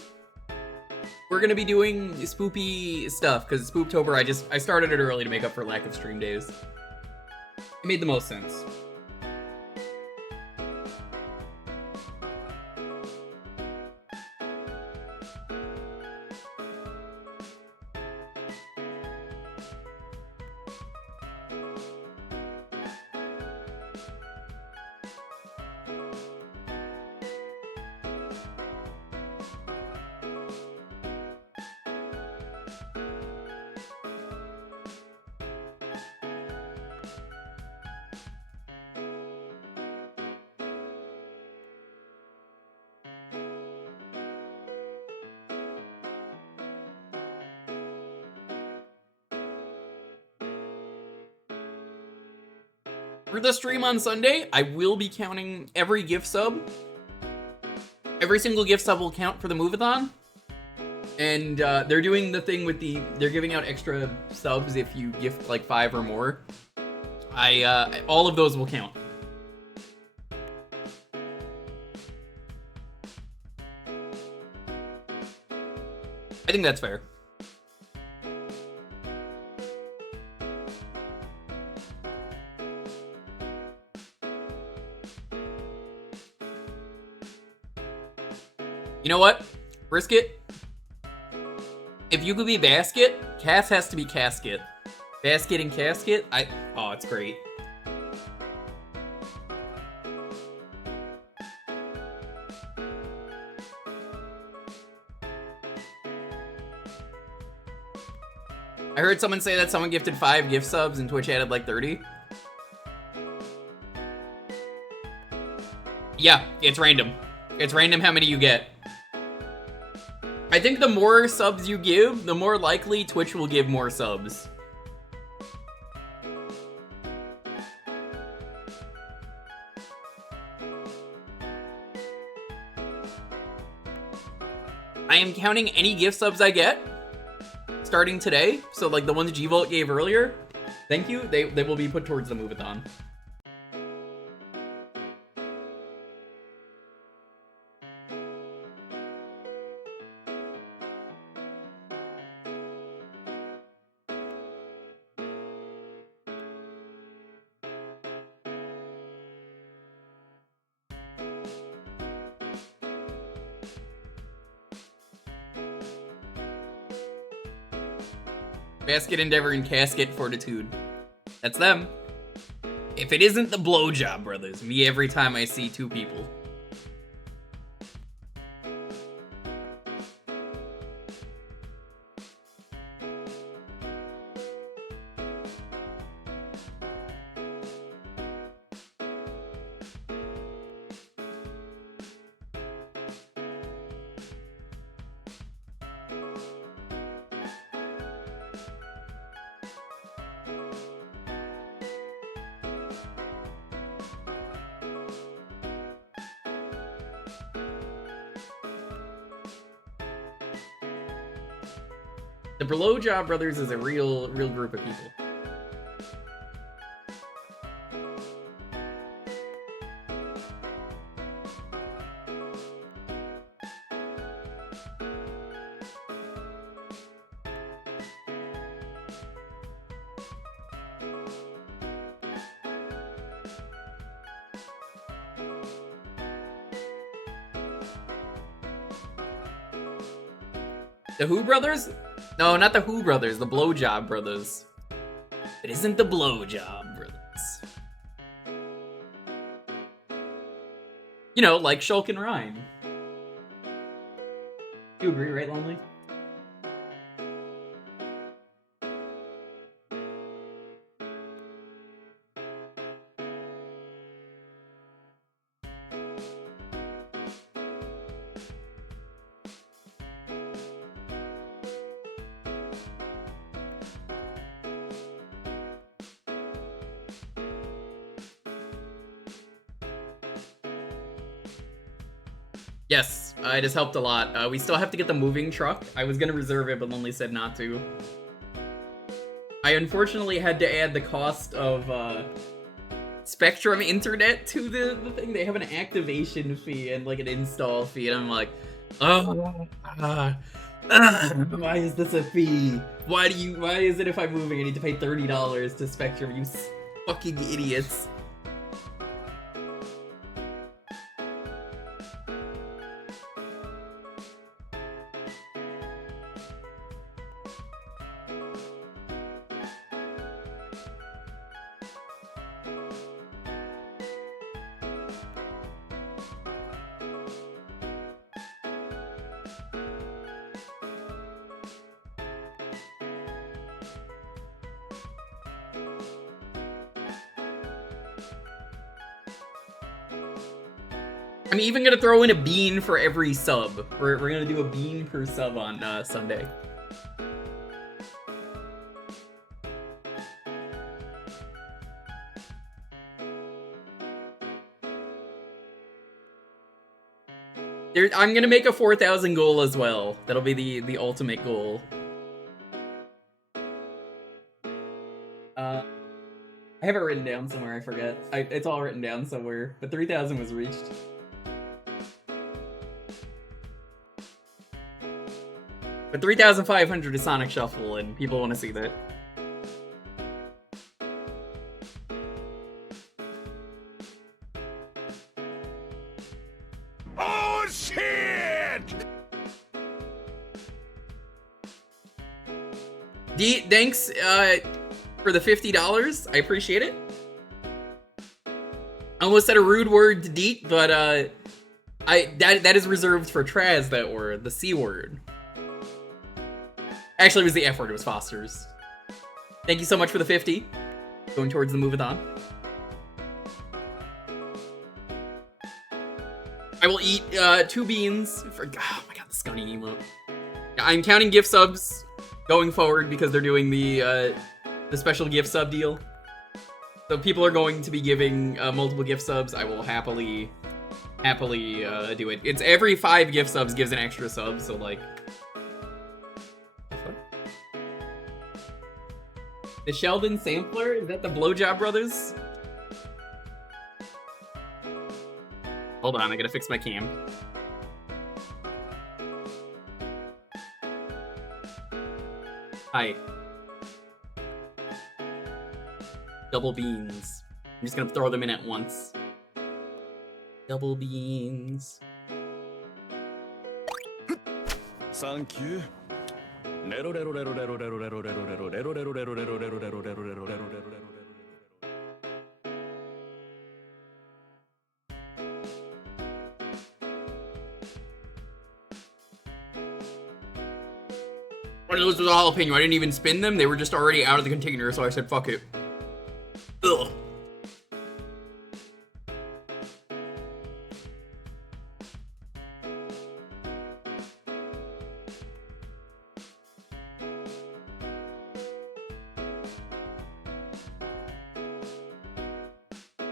we're gonna be doing spoopy stuff, because Spooptober, I started it early to make up for lack of stream days. It made the most sense. For the stream on Sunday, I will be counting every gift sub. Every single gift sub will count for the move-a-thon. And they're doing the thing with they're giving out extra subs if you gift like 5 or more. All of those will count. I think that's fair. You know what? Brisket? If you could be Basket, Cass has to be Casket. Basket and Casket? Oh, it's great. I heard someone say that someone gifted 5 gift subs and Twitch added like 30. Yeah, it's random. It's random how many you get. I think the more subs you give, the more likely Twitch will give more subs. I am counting any gift subs I get starting today. So like the ones G-Volt gave earlier. Thank you. They will be put towards the move-a-thon. Basket Endeavor and Casket Fortitude. That's them. If it isn't the Blowjob Brothers, me every time I see two people. The Blowjob Brothers is a real group of people. The Who Brothers? No, not the Who Brothers, the Blowjob Brothers. It isn't the Blowjob Brothers. You know, like Shulk and Rhyme. You agree, right, Lonely? Yes, it has helped a lot. We still have to get the moving truck. I was gonna reserve it, but Lonely said not to. I unfortunately had to add the cost of Spectrum Internet to the thing. They have an activation fee and like an install fee, and I'm like, oh, why is this a fee? Why is it if I'm moving I need to pay $30 to Spectrum? You fucking idiots. I'm even gonna throw in a bean for every sub. We're gonna do a bean per sub on Sunday. I'm gonna make a 4,000 goal as well. That'll be the ultimate goal. I have it written down somewhere, I forget. It's all written down somewhere, but 3,000 was reached. But 3,500 is Sonic Shuffle, and people want to see that. Oh, shit! Thanks for the $50. I appreciate it. I almost said a rude word to Deet, but that is reserved for Traz, that word, the C word. Actually, it was the F word, it was Foster's. Thank you so much for the 50. Going towards the move-a-thon. I will eat 2 beans for, oh my god, the Scunny emote. I'm counting gift subs going forward because they're doing the special gift sub deal. So people are going to be giving multiple gift subs. I will happily happily do it. It's every 5 gift subs gives an extra sub, so like... The Sheldon Sampler? Is that the Blowjob Brothers? Hold on, I gotta fix my cam. Hi. Double beans. I'm just gonna throw them in at once. Double beans. Thank you. One of those was a jalapeno. I didn't even spin them. They were just already out of the container, so I said, fuck it. Ugh.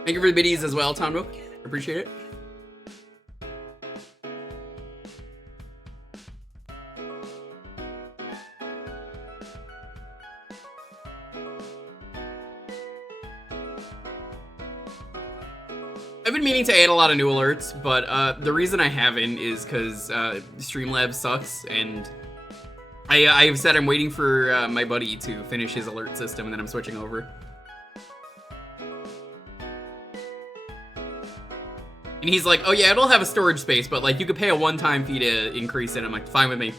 Thank you for the biddies as well, Tom Rook. Appreciate it. I've been meaning to add a lot of new alerts, but the reason I haven't is because Streamlabs sucks, and I've said I'm waiting for my buddy to finish his alert system, and then I'm switching over. And he's like, oh yeah, it'll have a storage space, but like you could pay a one-time fee to increase it. I'm like, fine with me.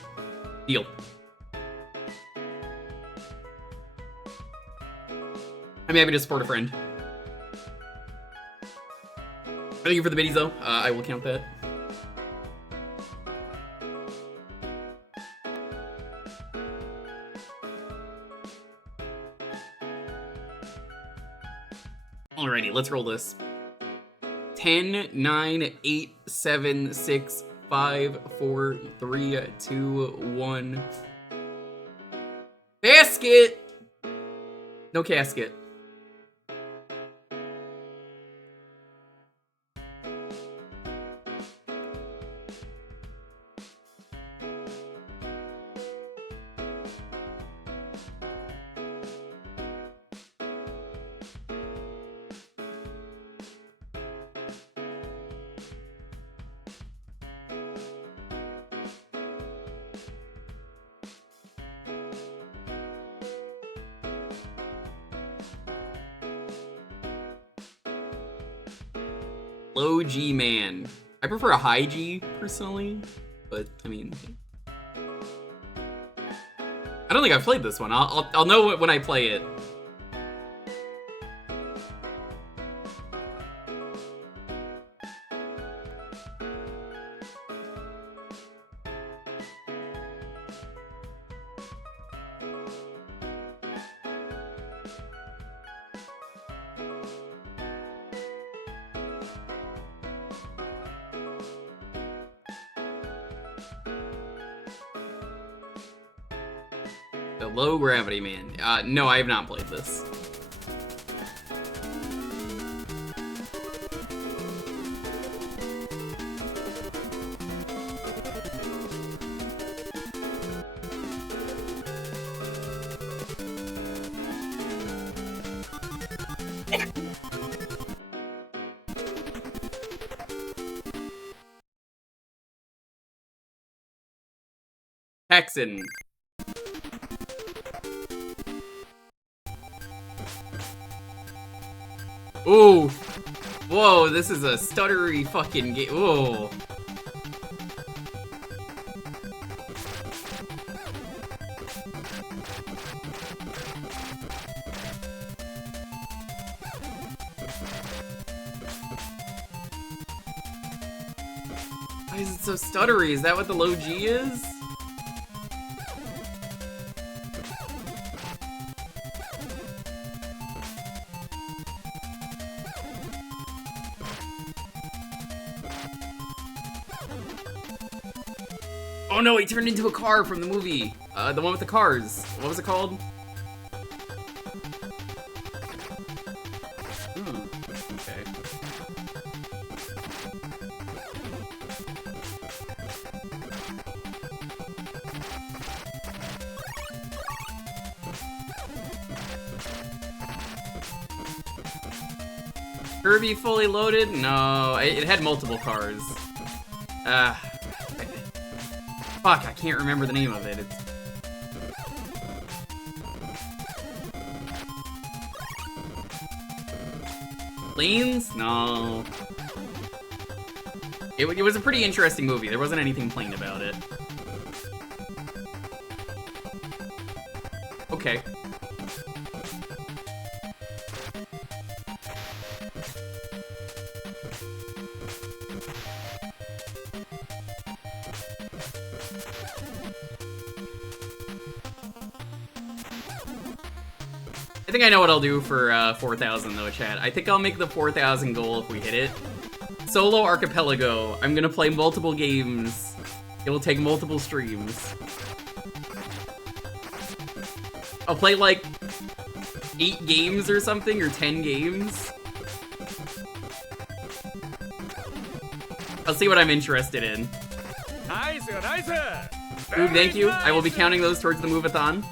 Deal. I'm happy to support a friend. Thank you for the biddies though. I will count that. Alrighty, let's roll this. 10, 9, 8, 7, 6, 5, 4, 3, 2, 1. Basket! No casket. Low G man. I prefer a high G personally, but I mean, I don't think I've played this one. I'll know it when I play it. The Low Gravity Man. No, I have not played this. Texan. Ooh. Whoa, this is a stuttery fucking game. Whoa. Why is it so stuttery? Is that what the low G is? Oh no, he turned into a car from the movie. The one with the cars. What was it called? Okay. Kirby fully loaded? No, it had multiple cars. Fuck, I can't remember the name of it. It's... Planes? No. It was a pretty interesting movie. There wasn't anything plain about it. Okay. I think I know what I'll do for 4,000 though, chat. I think I'll make the 4,000 goal if we hit it. Solo Archipelago. I'm gonna play multiple games. It'll take multiple streams. I'll play like 8 games or something, or 10 games. I'll see what I'm interested in. Nice, nice. Ooh, thank you. I will be counting those towards the move-a-thon.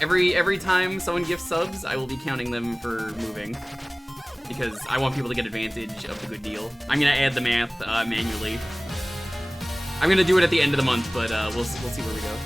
Every time someone gifts subs, I will be counting them for moving. Because I want people to get advantage of the good deal. I'm gonna add the math manually. I'm gonna do it at the end of the month, but we'll see where we go.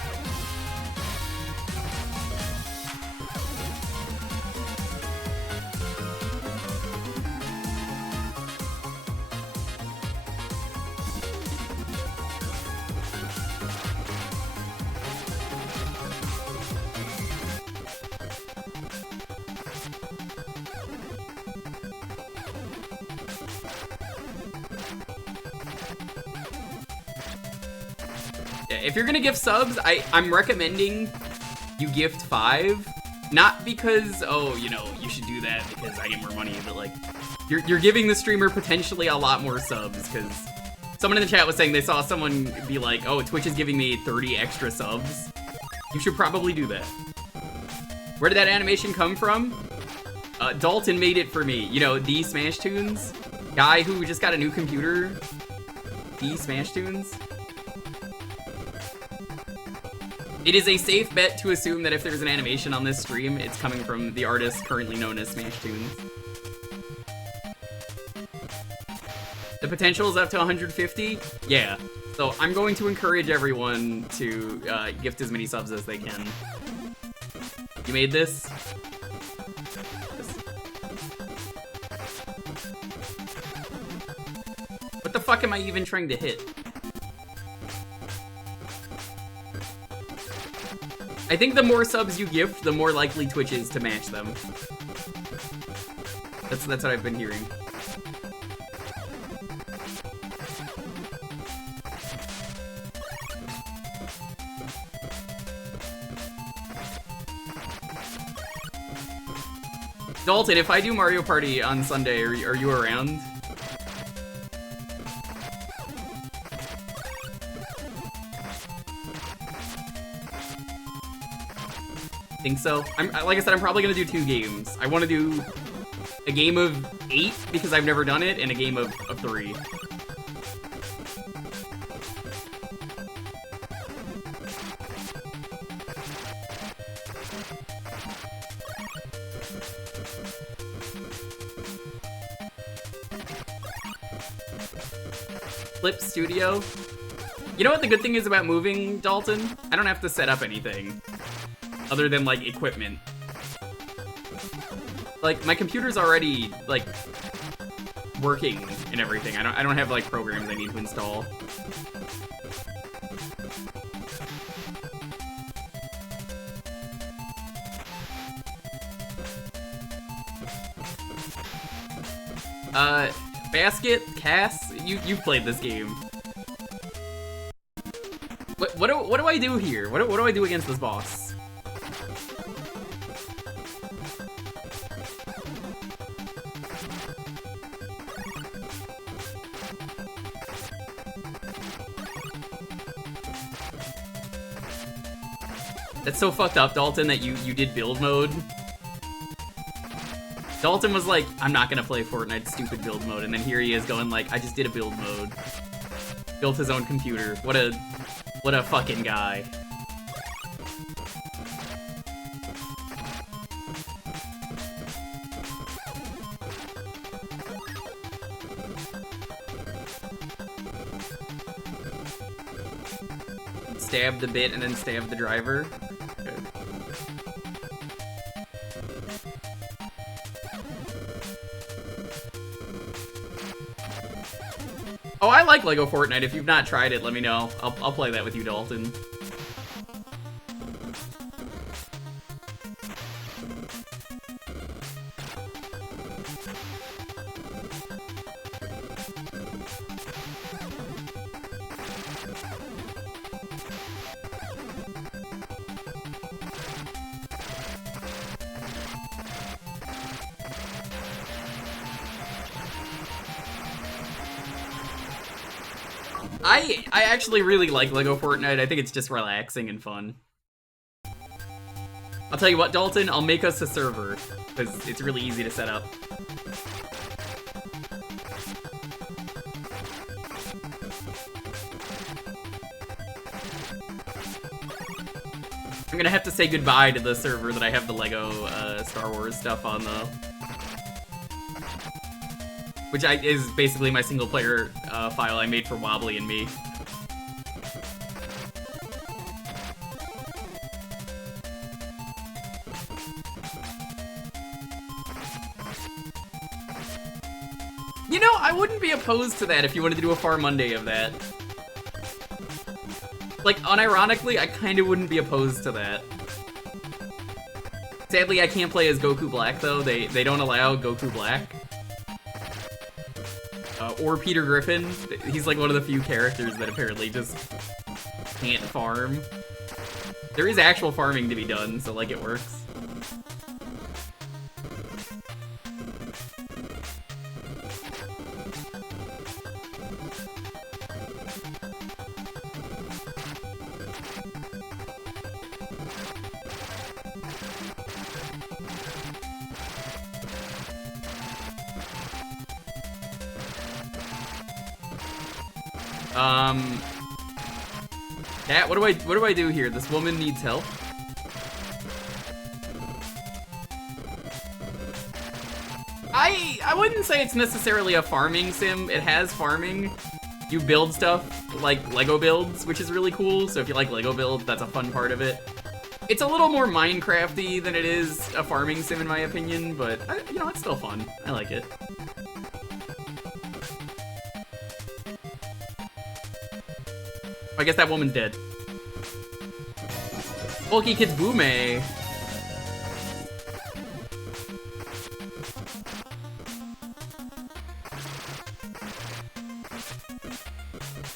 If you're gonna gift subs, I'm recommending you gift 5. Not because, oh, you know, you should do that because I get more money, but like, you're giving the streamer potentially a lot more subs, because someone in the chat was saying they saw someone be like, oh, Twitch is giving me 30 extra subs. You should probably do that. Where did that animation come from? Dalton made it for me. You know, the Smash Tunes? Guy who just got a new computer. The Smash Tunes? It is a safe bet to assume that if there's an animation on this stream, it's coming from the artist currently known as Smash Tunes. The potential is up to 150? Yeah. So I'm going to encourage everyone to gift as many subs as they can. You made this? What the fuck am I even trying to hit? I think the more subs you gift, the more likely Twitch is to match them. That's what I've been hearing. Dalton, if I do Mario Party on Sunday, are you around? Think so. Like I said, I'm probably gonna do 2 games. I want to do a game of 8 because I've never done it, and a game of 3. Flip Studio. You know what the good thing is about moving, Dalton? I don't have to set up anything. Other than, like, equipment. Like, my computer's already, like, working and everything. I don't have, like, programs I need to install. Basket? Cass? You've played this game. What do I do here? What do I do against this boss? That's so fucked up, Dalton, that you did build mode. Dalton was like, I'm not gonna play Fortnite stupid build mode, and then here he is going like, I just did a build mode. Built his own computer. What a fucking guy. stab the bit and then stab the driver. Okay. Oh, I like Lego Fortnite. If you've not tried it, let me know. I'll play that with you, Dalton. I actually really like Lego Fortnite. I think it's just relaxing and fun. I'll tell you what, Dalton, I'll make us a server, because it's really easy to set up. I'm gonna have to say goodbye to the server that I have the Lego Star Wars stuff on, though. Which is basically my single-player file I made for Wobbly and me. You know, I wouldn't be opposed to that if you wanted to do a Far Monday of that. Like, unironically, I kind of wouldn't be opposed to that. Sadly, I can't play as Goku Black, though. They don't allow Goku Black. Or Peter Griffin. He's like one of the few characters that apparently just can't farm. There is actual farming to be done, so like it works. Cat, what do I do here? This woman needs help. I wouldn't say it's necessarily a farming sim. It has farming. You build stuff like Lego builds, which is really cool. So if you like Lego builds, that's a fun part of it. It's a little more Minecraft-y than it is a farming sim in my opinion, but you know, it's still fun. I like it. I guess that woman's dead. Bulky Kids Boome.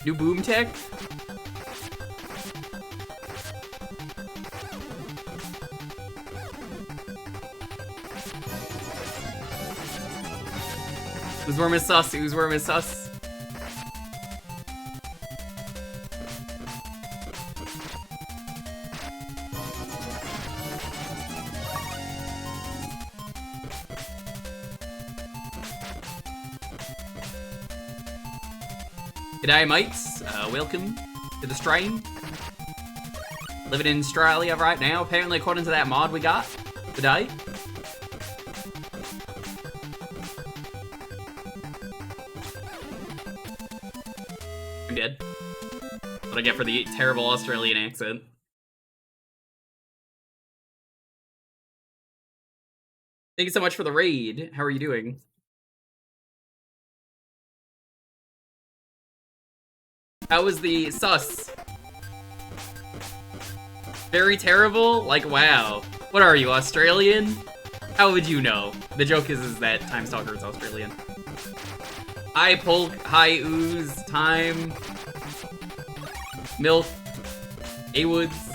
New boom tech? Who's worm is sus? Who's worm is sus? G'day mates, welcome to the stream. Living in Australia right now, apparently according to that mod we got today. I'm dead. What I get for the terrible Australian accent. Thank you so much for the raid. How are you doing? How was the sus? Very terrible? Like, wow. What are you, Australian? How would you know? The joke is that Time Stalker is Australian. Hi, Polk. Hi, Ooze. Time. Milk. A-Woods.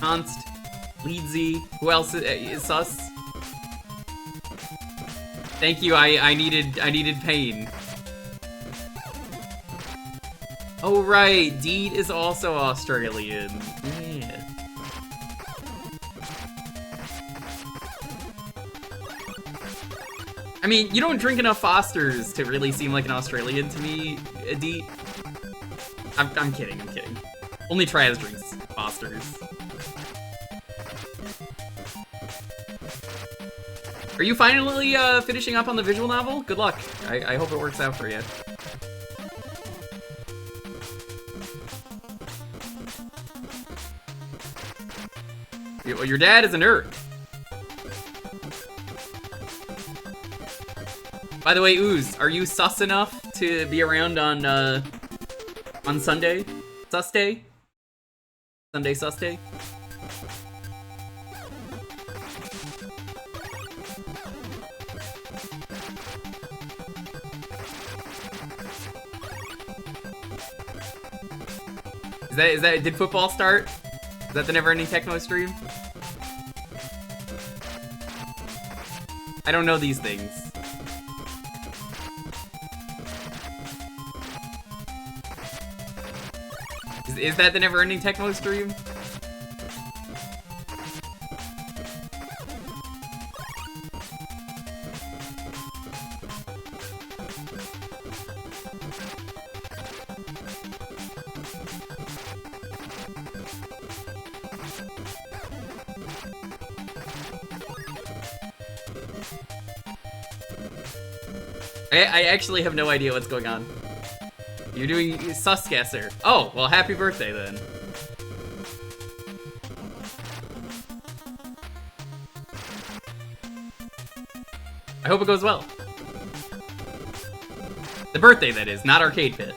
Const. Leedsy. Who else is sus? Thank you, I needed pain. Oh right, Deed is also Australian. Yeah. I mean, you don't drink enough Fosters to really seem like an Australian to me, Deed. I'm kidding, I'm kidding. Only Traz drinks Fosters. Are you finally finishing up on the visual novel? Good luck. I hope it works out for you. Your dad is a nerd. By the way, Ooze, are you sus enough to be around on Sunday? Sus day? Sunday sus day? Did football start? Is that the never-ending Techno stream? I don't know these things. Is that the never-ending Techno stream? I actually have no idea what's going on. You're doing Susgasser. Oh, well, happy birthday then. I hope it goes well. The birthday, that is, not Arcade Pit.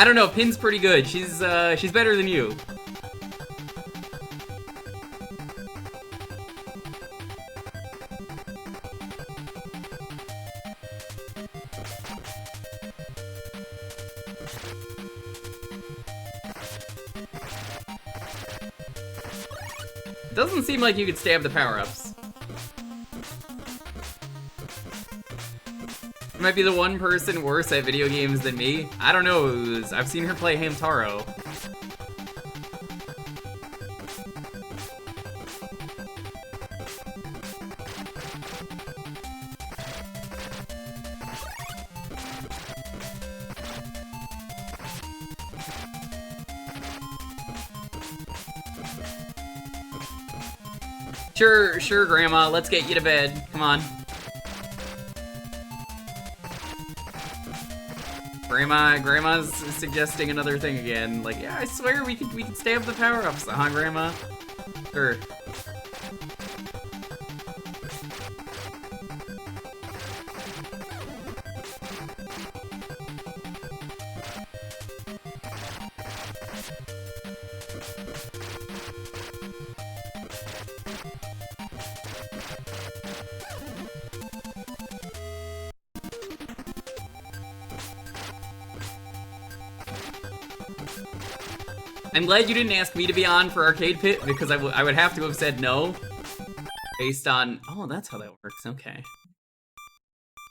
I don't know, Pin's pretty good. She's better than you. Doesn't seem like you could stab the power-ups. Might be the one person worse at video games than me. I don't know. I've seen her play Hamtaro. Sure, Grandma. Let's get you to bed. Come on. Grandma's suggesting another thing again. Like, yeah, I swear we could stab the power-ups, huh, Grandma? Sure. I'm glad you didn't ask me to be on for Arcade Pit, because I would have to have said no. Based on... Oh, that's how that works. Okay.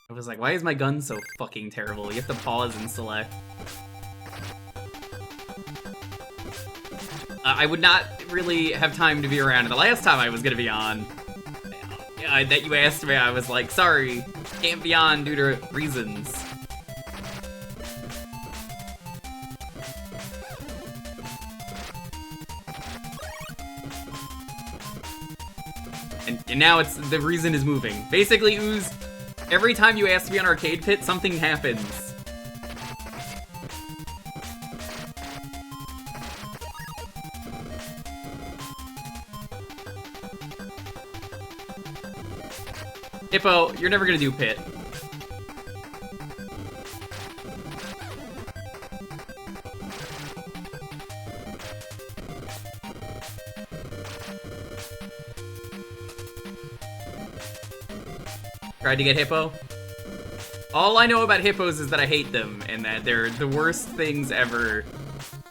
I was like, why is my gun so fucking terrible? You have to pause and select. I would not really have time to be around. And the last time I was gonna be on, that you asked me, I was like, sorry, can't be on due to reasons. And now the reason is moving. Basically, Ooze, every time you ask me on Arcade Pit, something happens. Hippo, you're never gonna do Pit. Tried to get Hippo. All I know about hippos is that I hate them, and that they're the worst things ever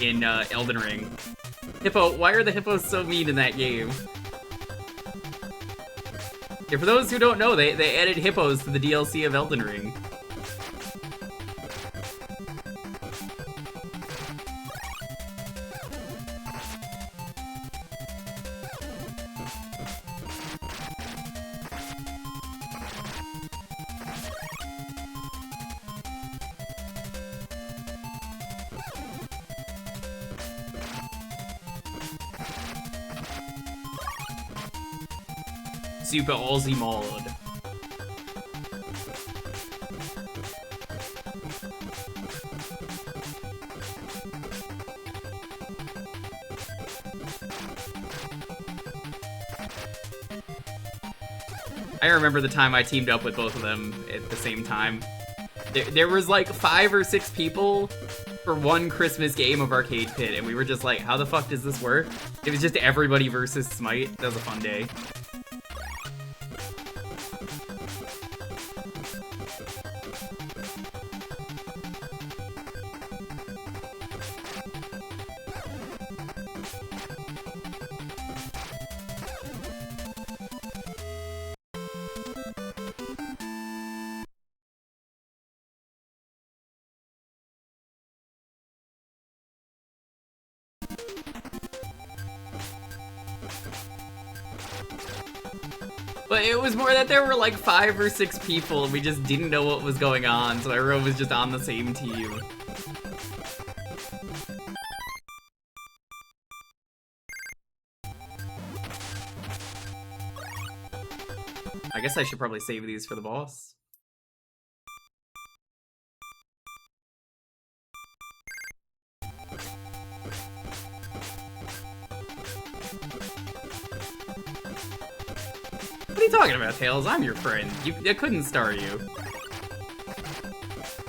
in Elden Ring. Hippo, why are the hippos so mean in that game? Yeah, for those who don't know, they added hippos to the DLC of Elden Ring. Super Aussie mod. I remember the time I teamed up with both of them at the same time. There was like 5 or 6 people for one Christmas game of Arcade Pit, and we were just like, how the fuck does this work? It was just everybody versus Smite. That was a fun day. But it was more that there were like 5 or 6 people and we just didn't know what was going on, so everyone was just on the same team. I guess I should probably save these for the boss. What are you talking about, Tails? I'm your friend. I couldn't star you.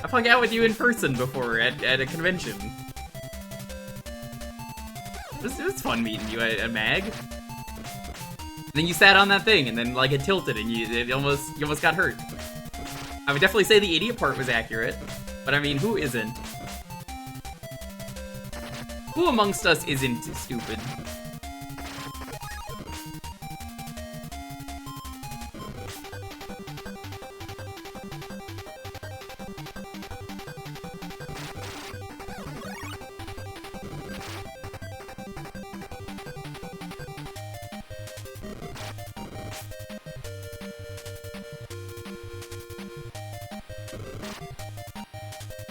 I've hung out with you in person before at a convention. It was fun meeting you at MAG. And then you sat on that thing, and then like it tilted, and you almost got hurt. I would definitely say the idiot part was accurate, but I mean, who isn't? Who amongst us isn't stupid?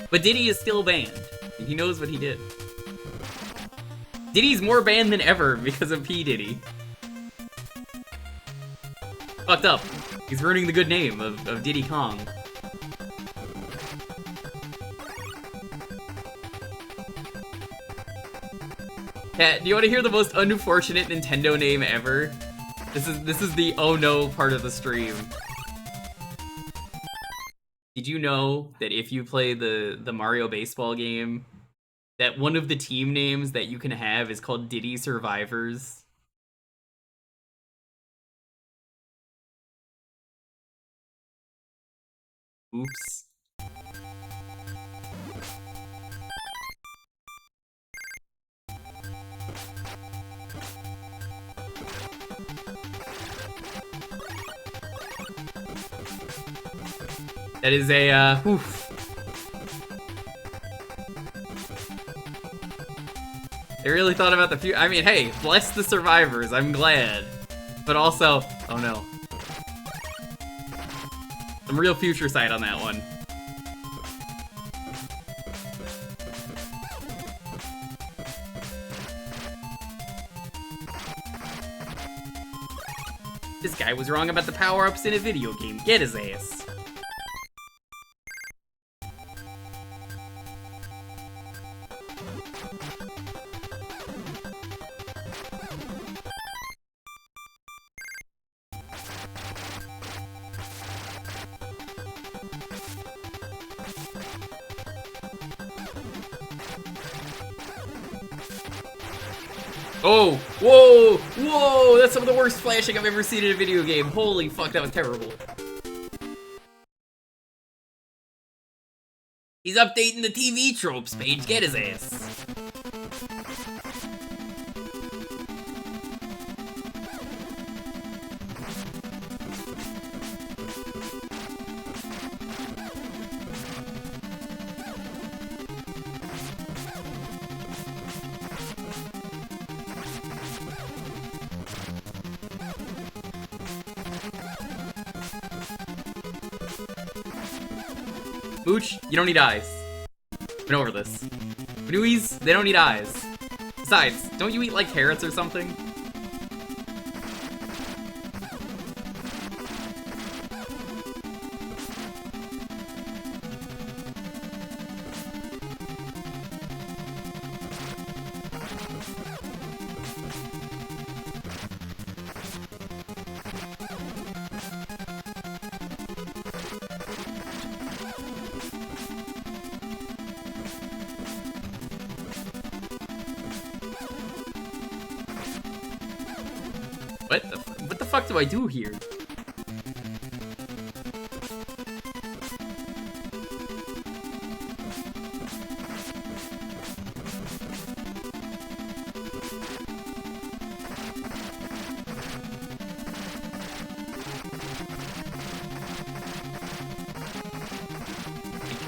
But Diddy is still banned. He knows what he did. Diddy's more banned than ever because of P. Diddy. Fucked up. He's ruining the good name of Diddy Kong. Kat, do you want to hear the most unfortunate Nintendo name ever? This is the oh no part of the stream. Did you know that if you play the Mario baseball game, that one of the team names that you can have is called Diddy Survivors? Oops. That is a, oof. They really thought about the future. I mean, hey, bless the survivors, I'm glad. But also, oh no. Some real future sight on that one. This guy was wrong about the power-ups in a video game. Get his ass. Oh, whoa, whoa, that's some of the worst flashing I've ever seen in a video game. Holy fuck, that was terrible. He's updating the TV tropes page, get his ass. Mooch, you don't need eyes. Been over this. Blueies, they don't need eyes. Besides, don't you eat like carrots or something? What the fuck do I do here?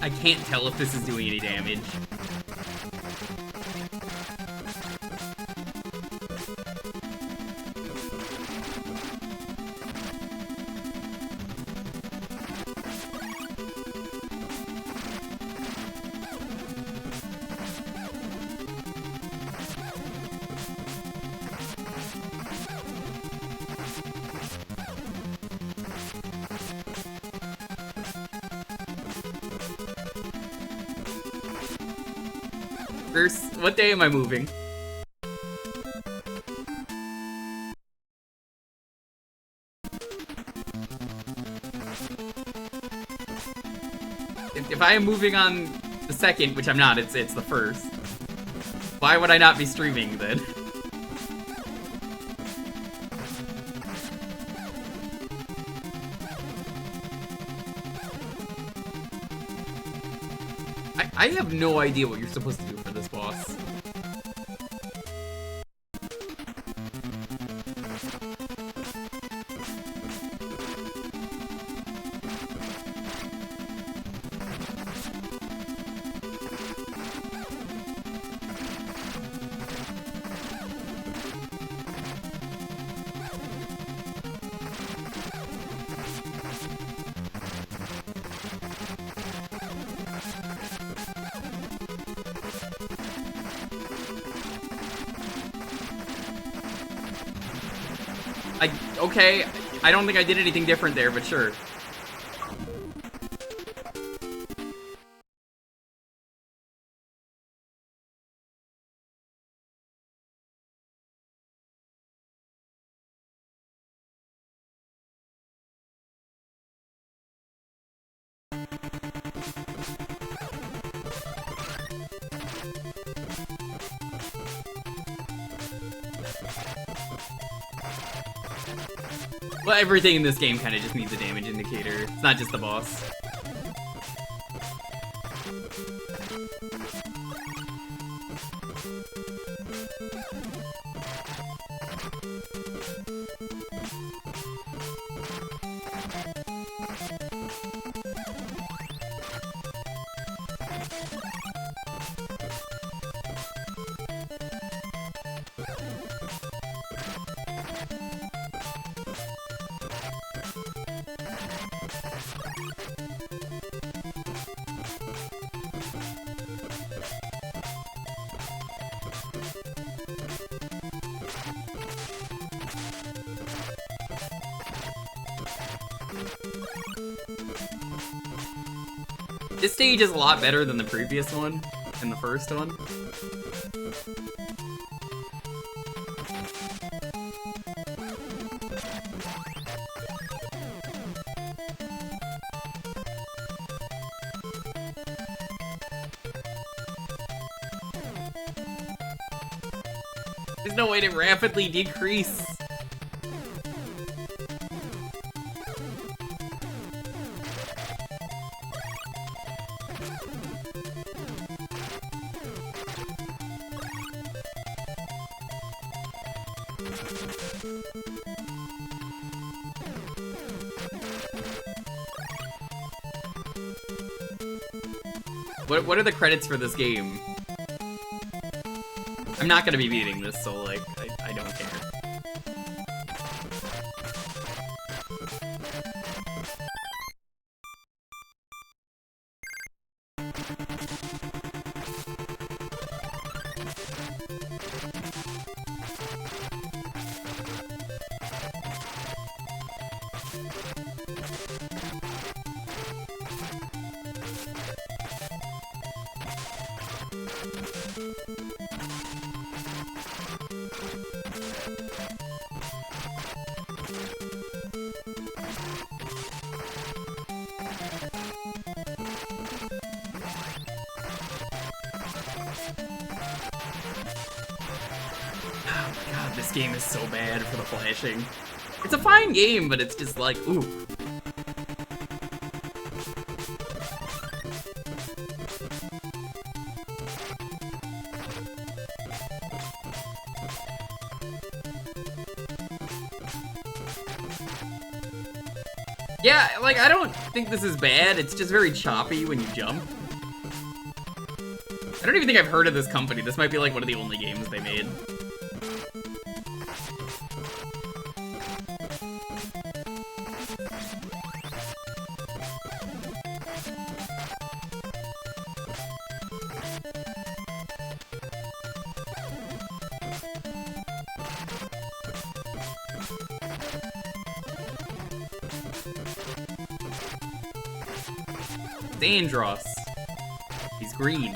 I can't tell if this is doing any damage. First, what day am I moving? If I am moving on the 2nd, which I'm not, it's the 1st. Why would I not be streaming then? I have no idea what you're supposed to do for this boss. Okay, I don't think I did anything different there, but sure. Well, everything in this game kind of just needs a damage indicator. It's not just the boss. This stage is a lot better than the previous one, and the first one. There's no way to rapidly decrease. What are the credits for this game? I'm not gonna be beating this, so like, I don't care. Oh my god, this game is so bad for the flashing. It's a fine game, but it's just like, ooh. Yeah, like, I don't think this is bad. It's just very choppy when you jump. I don't even think I've heard of this company. This might be like one of the only games they made. Dangerous. He's green.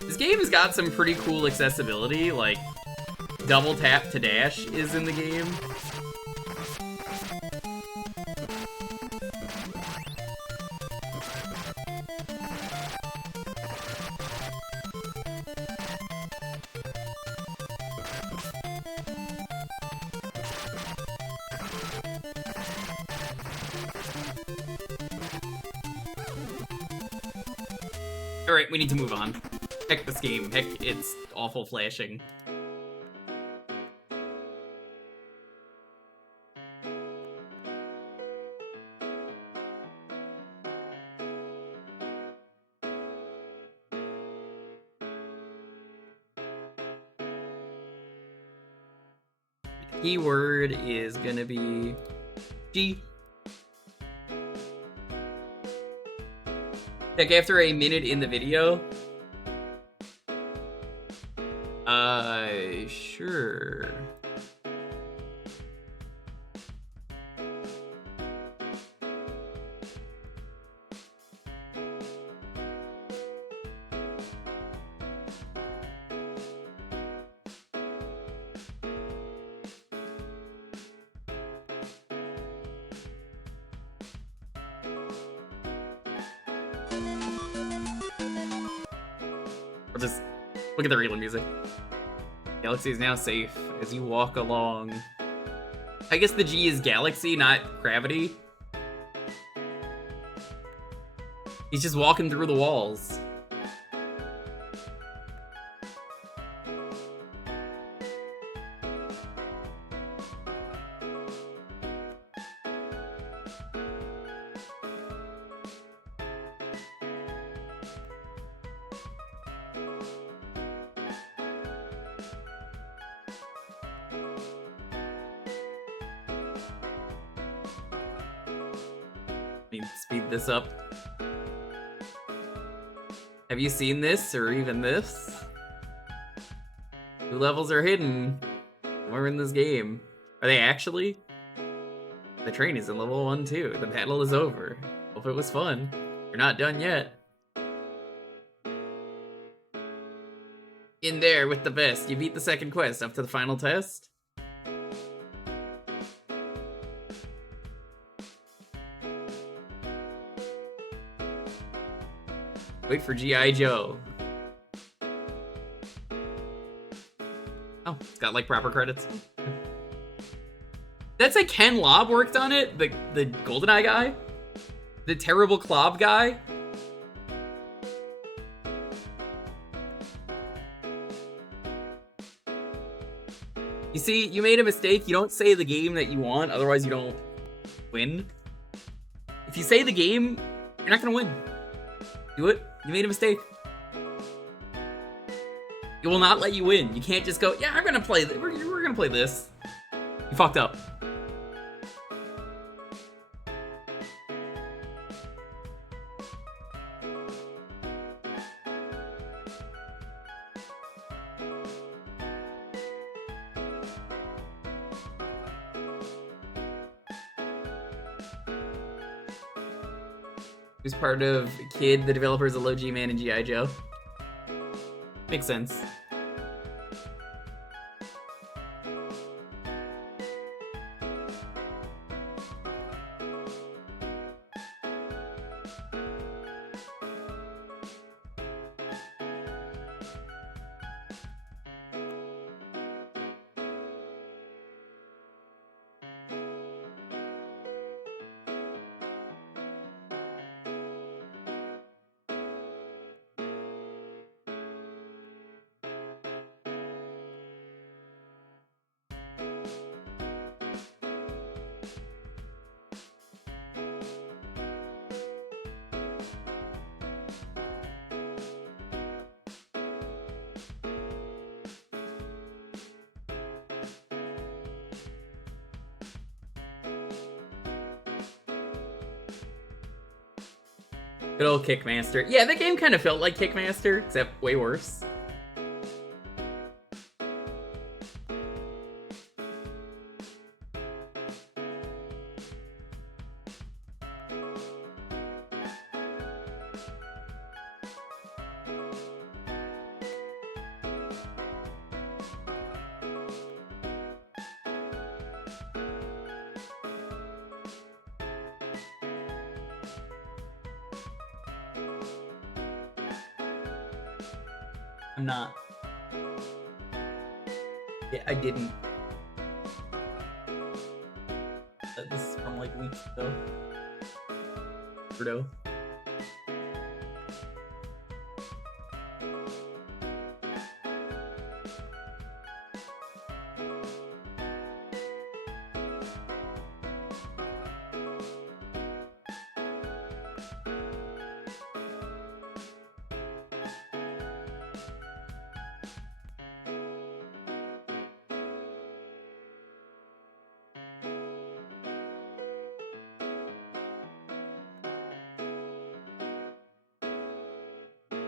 This game has got some pretty cool accessibility, like double tap to dash is in the game. Alright, we need to move on. Heck this game. Heck, it's awful flashing. Keyword is gonna be G. Like after a minute in the video. Sure. Just look at the regular music. Galaxy is now safe as you walk along. I guess the G is galaxy, not gravity. He's just walking through the walls. Speed this up. Have you seen this or even this? 2 levels are hidden. We're in this game. Are they actually? The train is in level 1 too. The battle is over. Hope it was fun. You're not done yet. In there with the best. You beat the second quest up to the final test. Wait for G.I. Joe. Oh, it's got like proper credits. That's like Ken Lobb worked on it? The Goldeneye guy? The terrible Klob guy? You see, you made a mistake. You don't say the game that you want, otherwise you don't win. If you say the game, you're not gonna win. Do it. You made a mistake. It will not let you win. You can't just go, yeah, I'm gonna play this. We're gonna play this. You fucked up. Who's part of Kid, the developers of Low G-Man and G.I. Joe. Makes sense. Good old Kickmaster. Yeah, the game kind of felt like Kickmaster, except way worse. I'm not. Yeah, I didn't. This is from like weeks ago. Weirdo.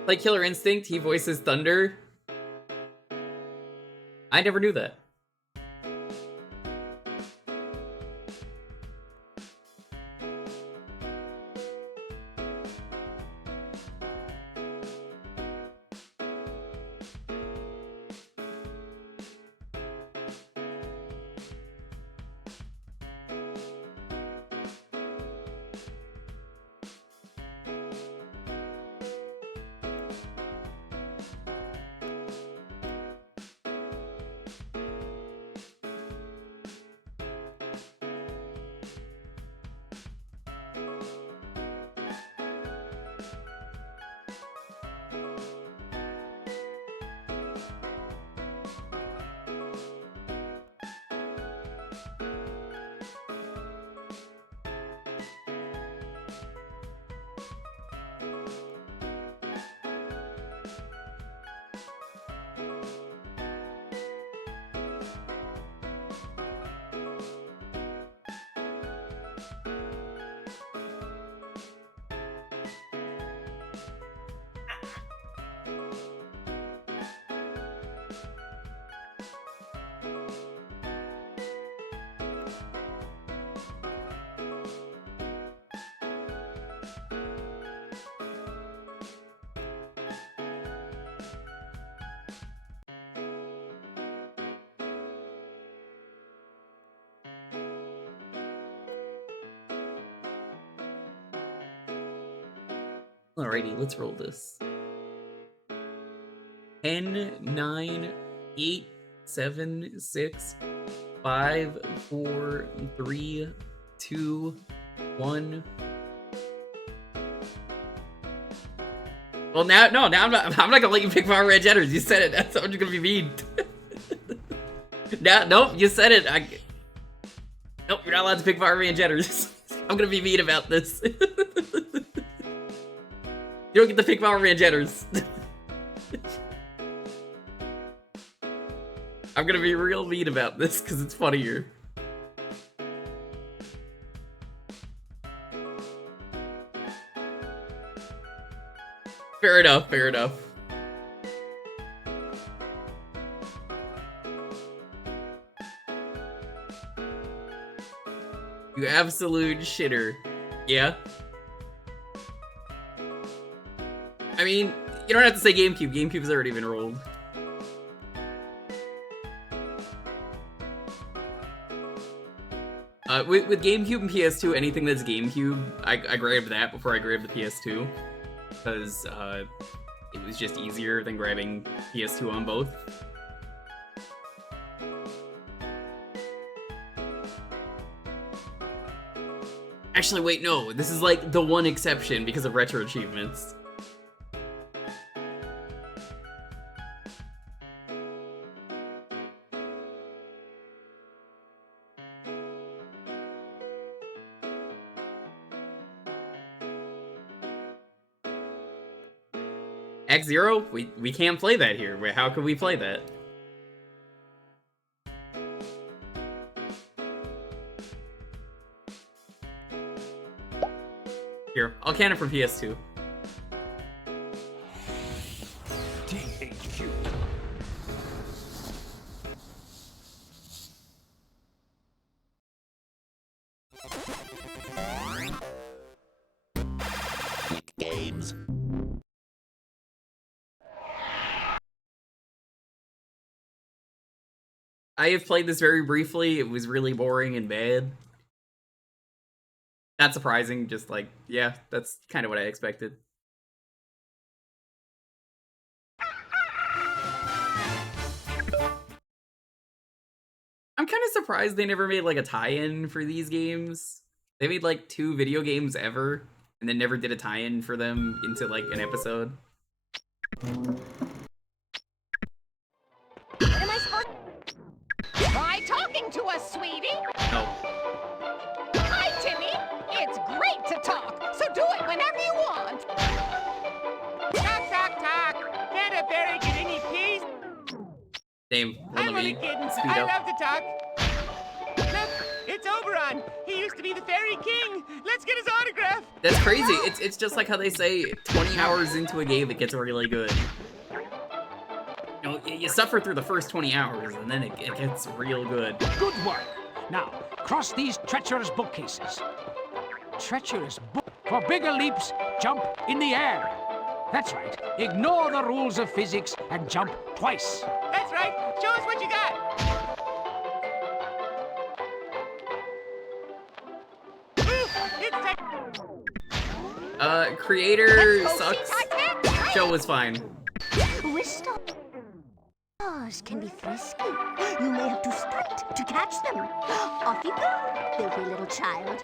Like Killer Instinct, he voices Thunder. I never knew that. Alrighty, let's roll this. 10, 9, 8, 7, 6, 5, 4, 3, 2, 1. Well, now I'm not gonna let you pick Power Red Jetters. You said it. That's I'm just gonna be mean. Nope, you said it. Nope, you're not allowed to pick Power Red Jetters. I'm gonna be mean about this. You don't get to pick Power Red Jetters. I'm gonna be real mean about this because it's funnier. Fair enough, fair enough. You absolute shitter. Yeah? I mean, you don't have to say GameCube. GameCube's already been rolled. With GameCube and PS2, anything that's GameCube, I grabbed that before I grabbed the PS2. Because it was just easier than grabbing PS2 on both. Actually, wait, no. This is like the one exception because of retro achievements. X-Zero? We can't play that here. How could we play that? Here, I'll can it for PS2. THQ. Games. I have played this very briefly. It was really boring and bad. Not surprising, just like, yeah, that's kind of what I expected. I'm kind of surprised they never made like a tie-in for these games. They made like 2 video games ever, and then never did a tie-in for them into like an episode. What am I supposed to... Try talking to us, sweetie! No. Hi, Timmy! It's great to talk, so do it whenever you want! Talk, talk, talk! Can't a fairy get any peace? Same. I'm only kidding. I love to talk. Look, it's Oberon. He used to be the fairy king. Let's get his autograph. That's crazy. It's just like how they say 20 hours into a game it gets really good. You know, you suffer through the first 20 hours and then it gets real good. Good work. Now, cross these treacherous bookcases. Treacherous book. For bigger leaps, jump in the air. That's right. Ignore the rules of physics and jump twice. That's right. Show us what you got. Creator sucks. Show was fine. Wish stars can be frisky. You may have to sprint to catch them. Off you go, filthy little child.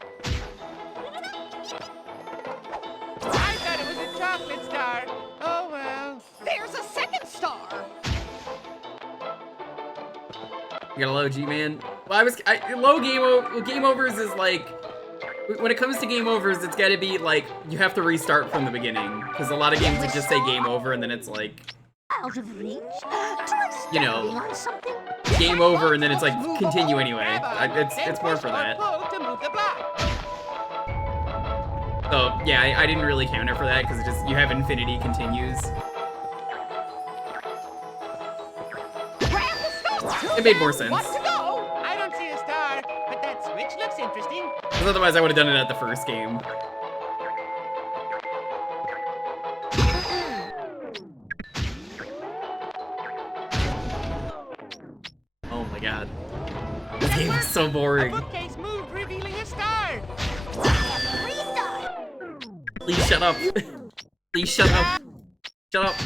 I thought it was a chocolate star. Oh well. There's a second star. You got a low G-Man? Well, low game overs is like, when it comes to game overs, it's gotta be like, you have to restart from the beginning. Because a lot of games would just say game over and then it's like, Out of reach? you know, game over and then it's like, continue anyway. It's more for that. To move the block. So, yeah, I didn't really counter for that because you have infinity continues. It made more sense. What to go? I don't see a star, but that switch looks interesting. Because otherwise I would have done it at the first game. Oh my god. This game is so boring. A bookcase moved, revealing a star. Please shut up. Please shut up. Shut up.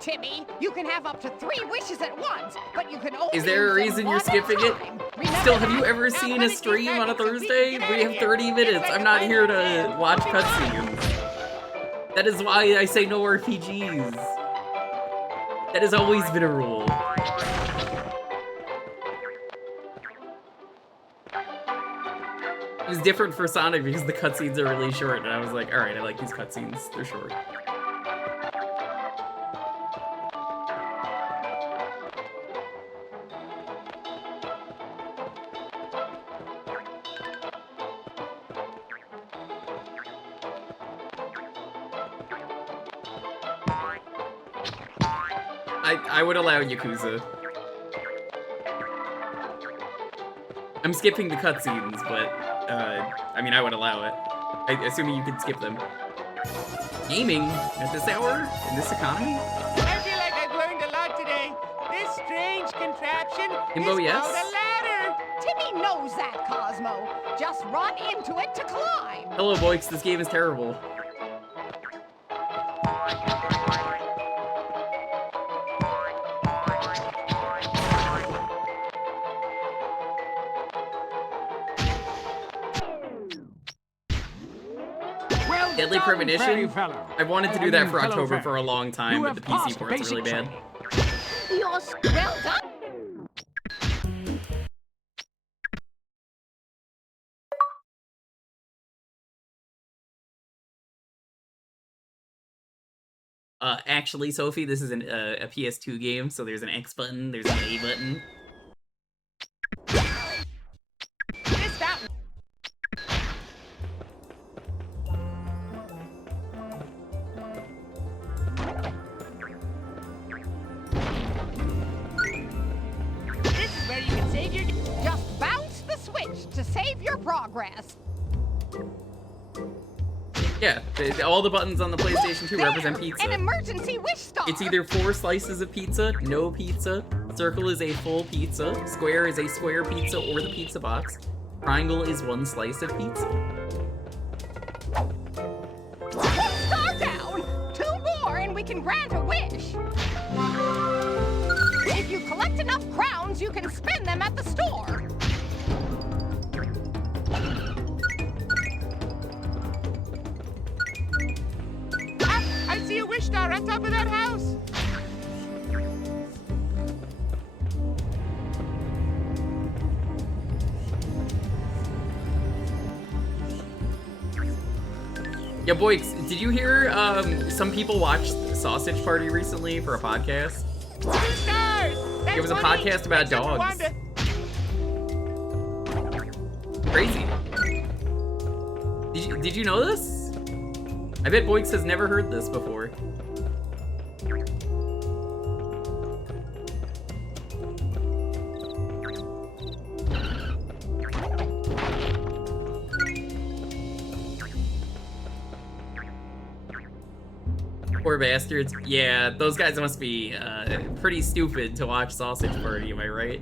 Timmy, you can have up to 3 wishes at once, but you can only Is there a reason you're skipping it? Still, have you ever seen a stream on a Thursday? We have 30 minutes. I'm not here to watch cutscenes. That is why I say no RPGs. That has always been a rule. It was different for Sonic because the cutscenes are really short, and I was like, alright, I like these cutscenes. They're short. I would allow Yakuza. I'm skipping the cutscenes, but, I mean, I would allow it. Assuming you could skip them. Gaming at this hour? In this economy? I feel like I've learned a lot today. This strange contraption Himbo, is yes? called a ladder. Timmy knows that, Cosmo. Just run into it to climb. Hello, Boix, this game is terrible. Deadly Premonition? I wanted to do that for October for a long time, but the PC port's really bad. You're well done. Actually, Sophie, this is a PS2 game, so there's an X button, there's an A button. This fountain. This is where you can save your... Just bounce the switch to save your progress. Yeah, all the buttons on the PlayStation 2 represent pizza. An emergency wish star. It's either 4 slices of pizza, no pizza, circle is a full pizza, square is a square pizza or the pizza box, triangle is 1 slice of pizza. Put star down. 2 more and we can grant a wish. If you collect enough crowns, you can spend them at the store. I see a wish star on top of that house. Yeah, Boix, did you hear some people watched Sausage Party recently for a podcast? 2 stars. It was a podcast about dogs. Crazy. Did you know this? I bet Boix has never heard this before. Poor bastards. Yeah, those guys must be pretty stupid to watch Sausage Party, am I right?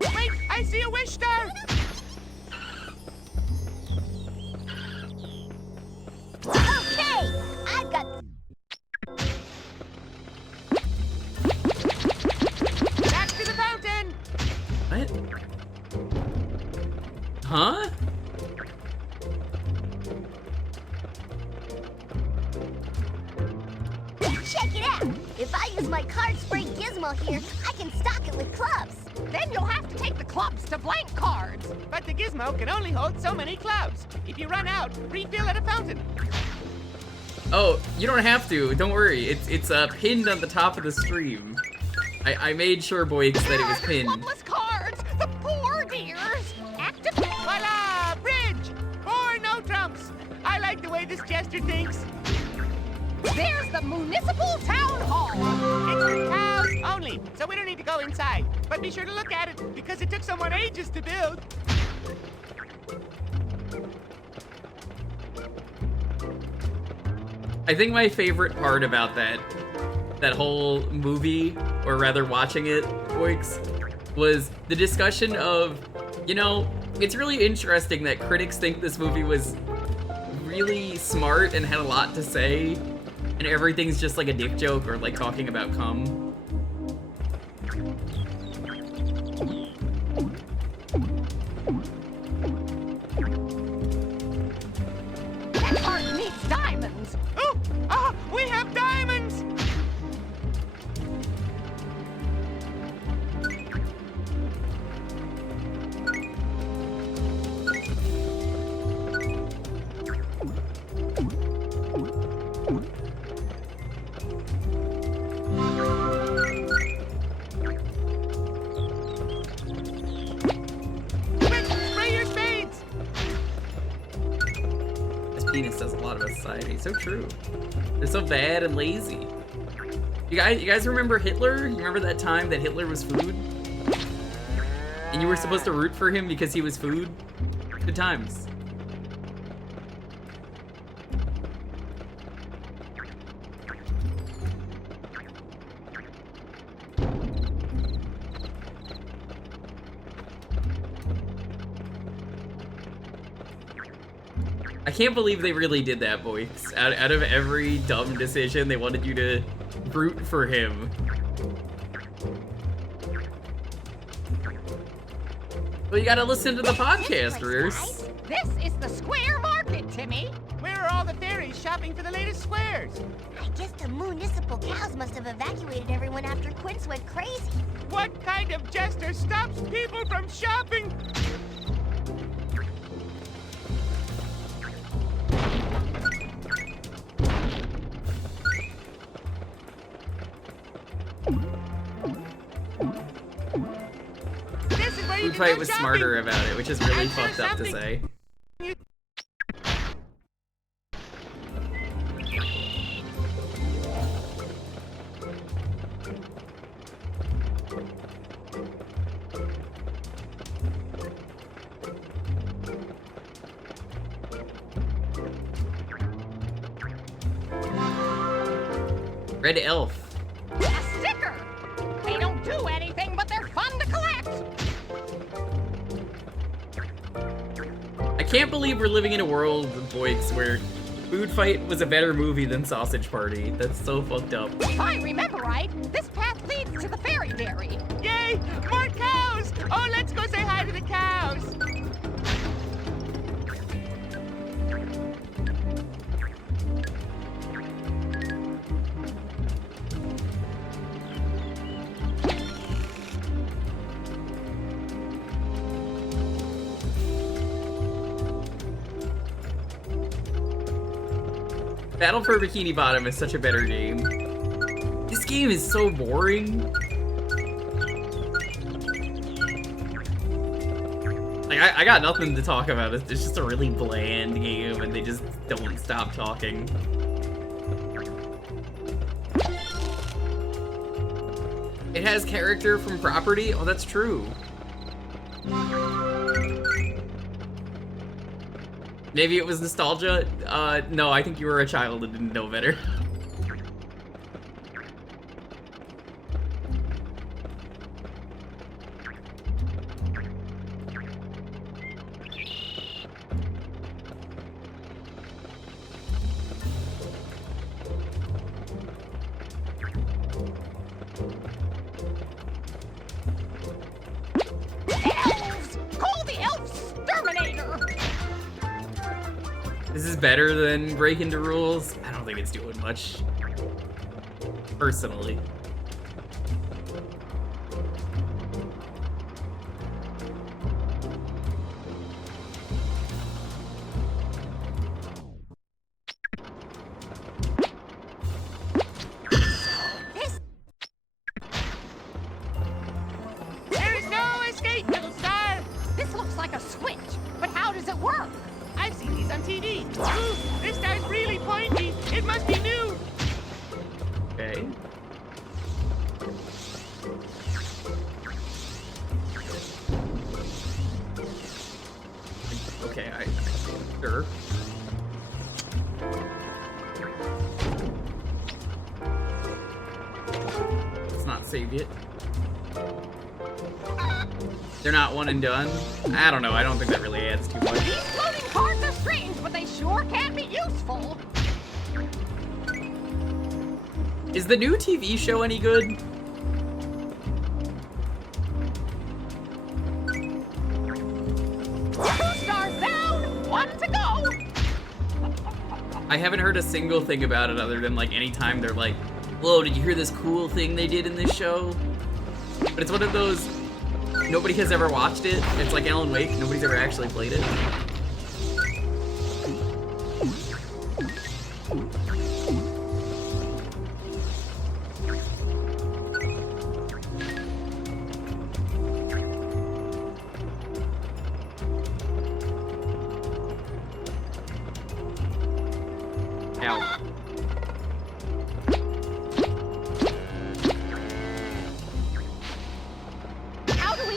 Wait, I see a wish star. Okay, I've got... Back to the fountain. What? Huh? Check it out! If I use my card spray gizmo here, I can stock it with clubs. Then you'll have to take the clubs to blank cards. But the gizmo can only hold so many clubs. If you run out, refill at a fountain. Oh, you don't have to. Don't worry. It's pinned on the top of the stream. I made sure, Boix, that it was pinned. Clubless cards! The poor dears! Activate! Voila! Bridge! 4 no trumps! I like the way this jester thinks. There's the Municipal Town Hall! It's for cows only, so we don't need to go inside. But be sure to look at it, because it took someone ages to build. I think my favorite part about that whole movie, or rather watching it, Boix, was the discussion of, you know, it's really interesting that critics think this movie was really smart and had a lot to say, and everything's just like a dick joke or like talking about cum. That card needs diamonds! Oh, we have diamonds! of society. So true. They're so bad and lazy. You guys remember Hitler? You remember that time that Hitler was food? And you were supposed to root for him because he was food? Good times. I can't believe they really did that, boys. Out of every dumb decision, they wanted you to root for him. Well, you gotta listen to the podcast, Rears. This is the square market, Timmy. Where are all the fairies shopping for the latest squares? I guess the municipal cows must have evacuated everyone after Quince went crazy. What kind of jester stops people from shopping? Food Fight was smarter about it, which is really fucked up to say. Red Elf. A sticker! They don't do anything, but they're fun to collect! I can't believe we're living in a world, boys, where Food Fight was a better movie than Sausage Party. That's so fucked up. If I remember right, this path leads to the fairy dairy. Yay! More cows! Oh, let's go say hi to the cows! Battle for Bikini Bottom is such a better game. This game is so boring. Like, I got nothing to talk about. It's just a really bland game, and they just don't stop talking. It has character from property? Oh, that's true. Maybe it was nostalgia? No, I think you were a child and didn't know better. Elves! Call the elf exterminator! This is better than Breaking the Rules. I don't think it's doing much. Personally. There is no escape, little star! This looks like a switch, but how does it work? I've seen these on TV. Ooh, this star's really pointy. It must be new. Okay. Okay, sure. Let's not save it. They're not one and done. I don't know. I don't think that really adds too much. These floating cards are strange, but they sure can be useful. Is the new TV show any good? 2 stars down, 1 to go. I haven't heard a single thing about it other than like anytime they're like, whoa, did you hear this cool thing they did in this show? But it's one of those, nobody has ever watched it. It's like Alan Wake, nobody's ever actually played it.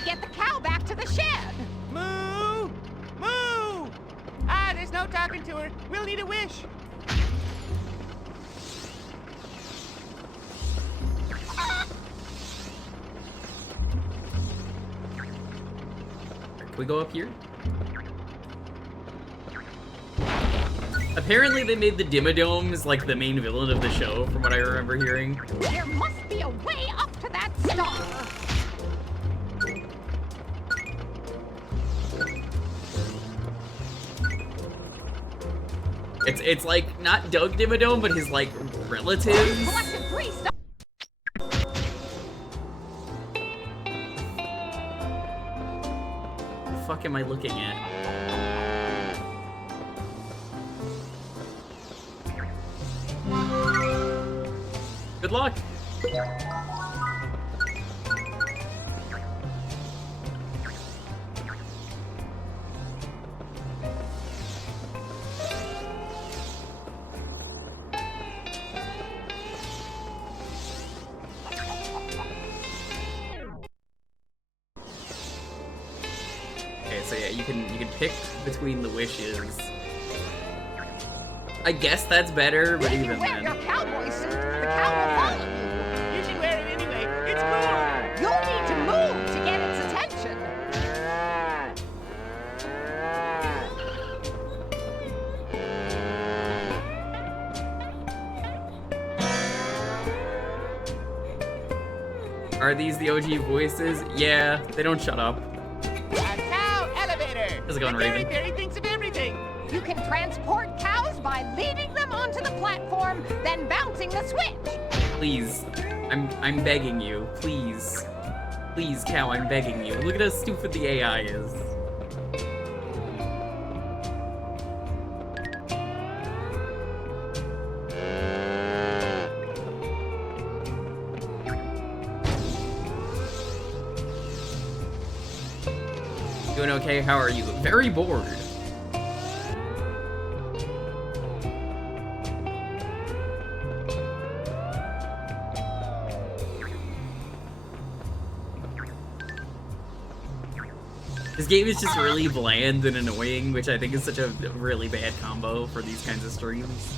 get the cow back to the shed. Moo! Moo! Ah, there's no talking to her. We'll need a wish. Can we go up here? Apparently they made the Dimodomes like the main villain of the show, from what I remember hearing. There must be a way up to that star. It's like not Doug Dimmadome, but his like relatives. What the fuck am I looking at? Good luck. Okay, so yeah, you can pick between the wishes. I guess that's better, but even Wear then. your cowboy suit. The cow will follow you. You should wear it anyway. It's cool. You'll need to move to get its attention. Are these the OG voices? Yeah, they don't shut up. A cow elevator. How's it going, The Raven? Fairy thinks of everything. You can transport cows by leading them onto the platform, then bouncing the switch. Please. I'm begging you. Please. Please, cow, I'm begging you. Look at how stupid the AI is. Doing okay? How are you? Very bored. This game is just really bland and annoying, which I think is such a really bad combo for these kinds of streams.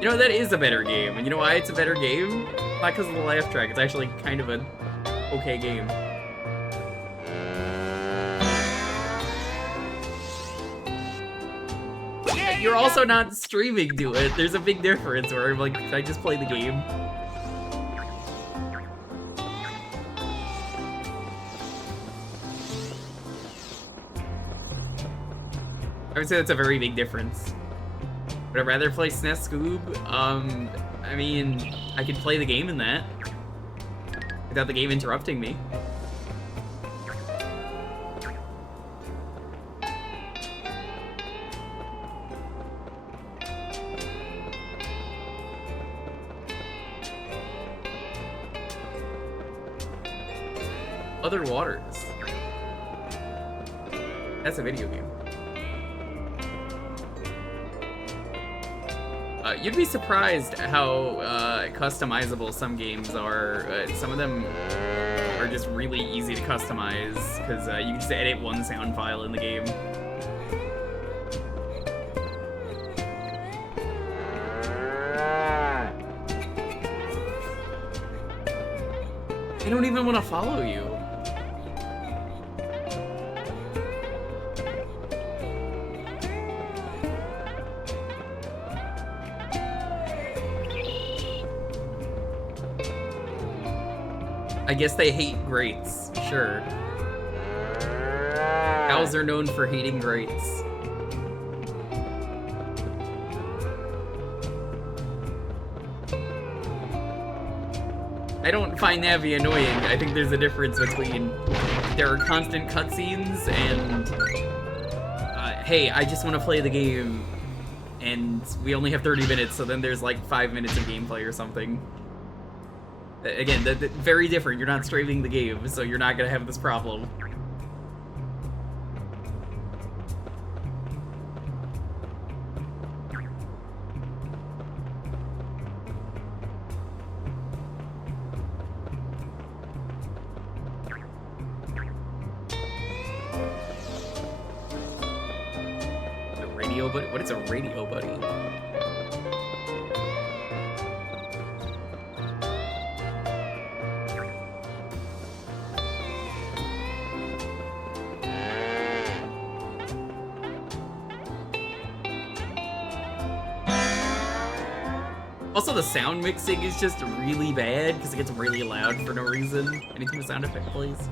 You know, that is a better game, and you know why it's a better game? Not because of the laugh track, it's actually kind of an okay game. You're also not streaming to it. There's a big difference where I'm like, should I just play the game? I would say that's a very big difference. Would I rather play SNES Scoob? I mean, I could play the game in that without the game interrupting me. Other Waters. That's a video game. You'd be surprised how customizable some games are. Some of them are just really easy to customize because you can just edit one sound file in the game. I don't even want to follow you. I guess they hate greats, sure. Cows are known for hating greats. I don't find that be annoying. I think there's a difference between there are constant cutscenes and hey, I just want to play the game and we only have 30 minutes, so then there's like 5 minutes of gameplay or something. Again, very different. You're not streaming the game, so you're not gonna have this problem. What is a radio buddy? Also, the sound mixing is just really bad because it gets really loud for no reason. Anything the sound effect plays.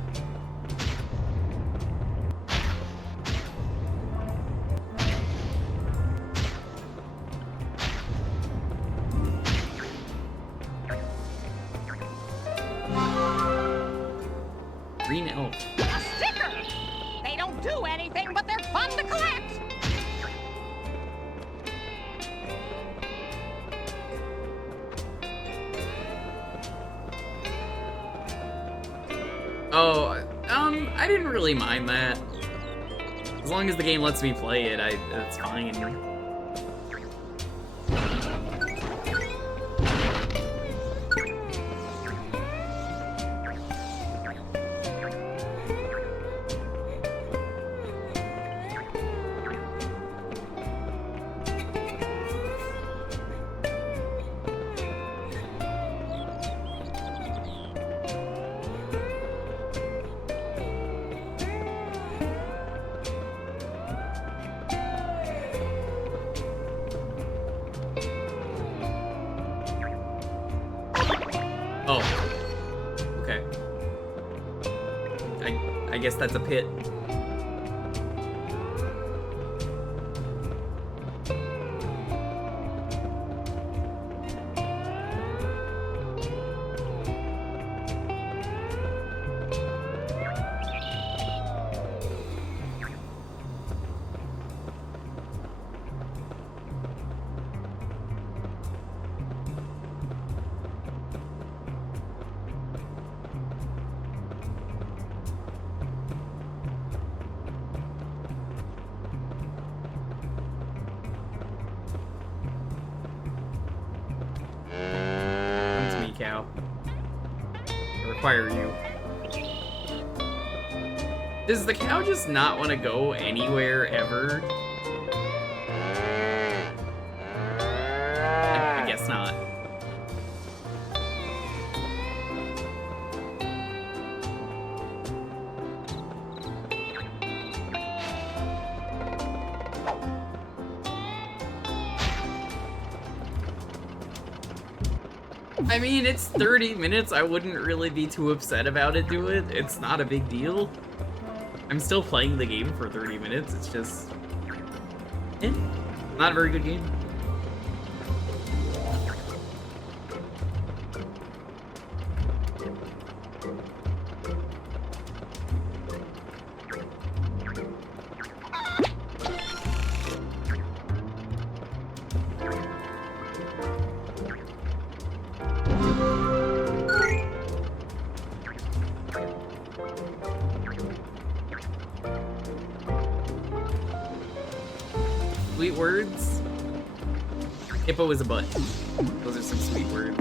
Green elf. A sticker! They don't do anything, but they're fun to collect! Oh, I didn't really mind that. As long as the game lets me play it, that's fine. I guess that's a pit. Cow. I require you. Does the cow just not want to go anywhere ever? I guess not. I mean, it's 30 minutes. I wouldn't really be too upset about it, do it. It's not a big deal. I'm still playing the game for 30 minutes. It's just... not a very good game. Sweet words. Hippo is a butt. Those are some sweet words.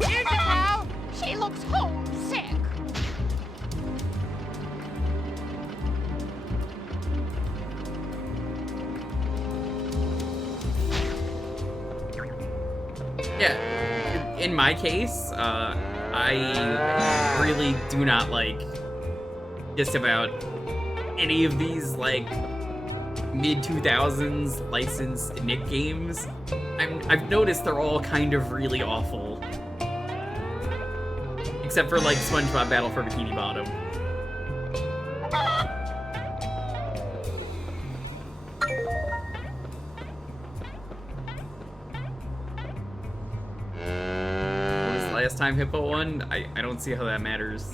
Here's the cow. She looks homesick. Yeah. In my case, I really do not like just about any of these, like, mid-2000s licensed Nick games. I've noticed they're all kind of really awful. Except for, like, SpongeBob Battle for Bikini Bottom. Last time Hippo won, I don't see how that matters.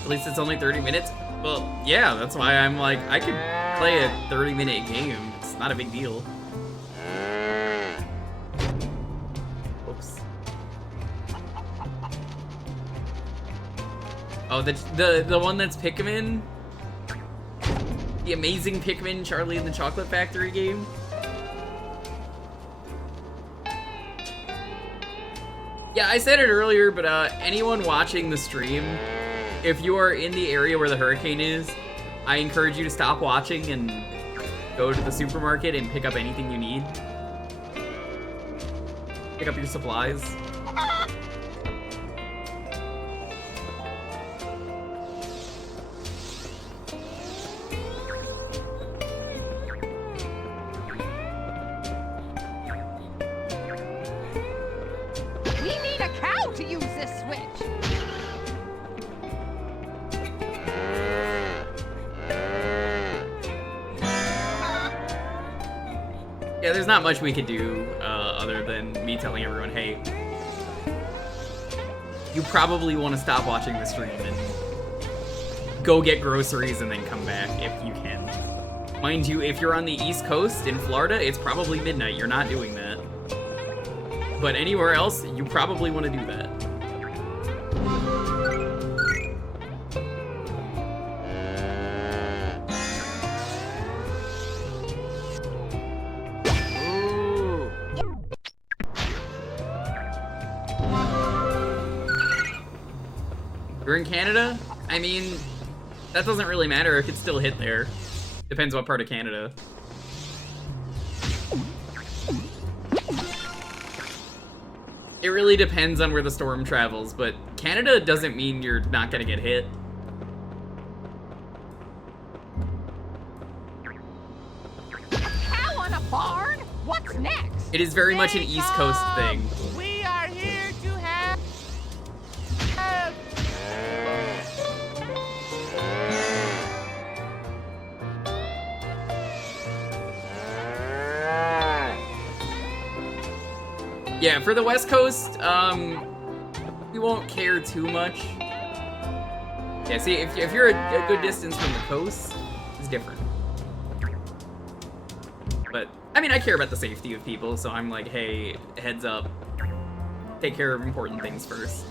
At least it's only 30 minutes. Well, yeah, that's why I'm like, I could play a 30-minute game. It's not a big deal. Oops. Oh, the one that's Pikmin? The amazing Pikmin Charlie and the Chocolate Factory game? Yeah, I said it earlier, but anyone watching the stream, if you are in the area where the hurricane is, I encourage you to stop watching and go to the supermarket and pick up anything you need. Pick up your supplies. We need a cow to use this switch. Yeah, there's not much we could do other than me telling everyone, hey, you probably want to stop watching the stream and go get groceries and then come back if you can. Mind you, if you're on the East Coast in Florida, it's probably midnight. You're not doing that. But anywhere else, you probably want to do that. You're in Canada? I mean, that doesn't really matter. It could still hit there. Depends what part of Canada. It really depends on where the storm travels, but Canada doesn't mean you're not gonna get hit. Cow on a barn? What's next? It is very much an East Coast thing. We are here to have... Yeah, for the West Coast, we won't care too much. Yeah, see, if you're a good distance from the coast, it's different. But, I mean, I care about the safety of people, so I'm like, hey, heads up. Take care of important things first.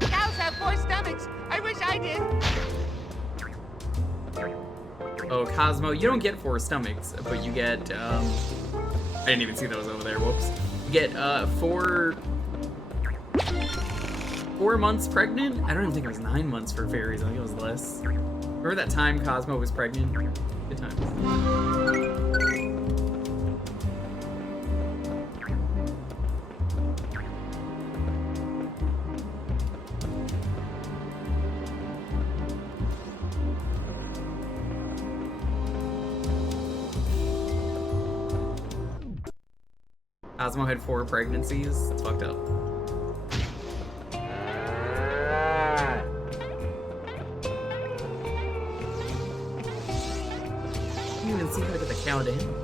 Cows have 4 stomachs. I wish I did. Oh, Cosmo, you don't get 4 stomachs, but you get, I didn't even see those over there, whoops. You get, 4 months pregnant? I don't even think it was 9 months for fairies, I think it was less. Remember that time Cosmo was pregnant? Good times. Cosmo had 4 pregnancies. It's fucked up. You didn't even see how to get the cow down.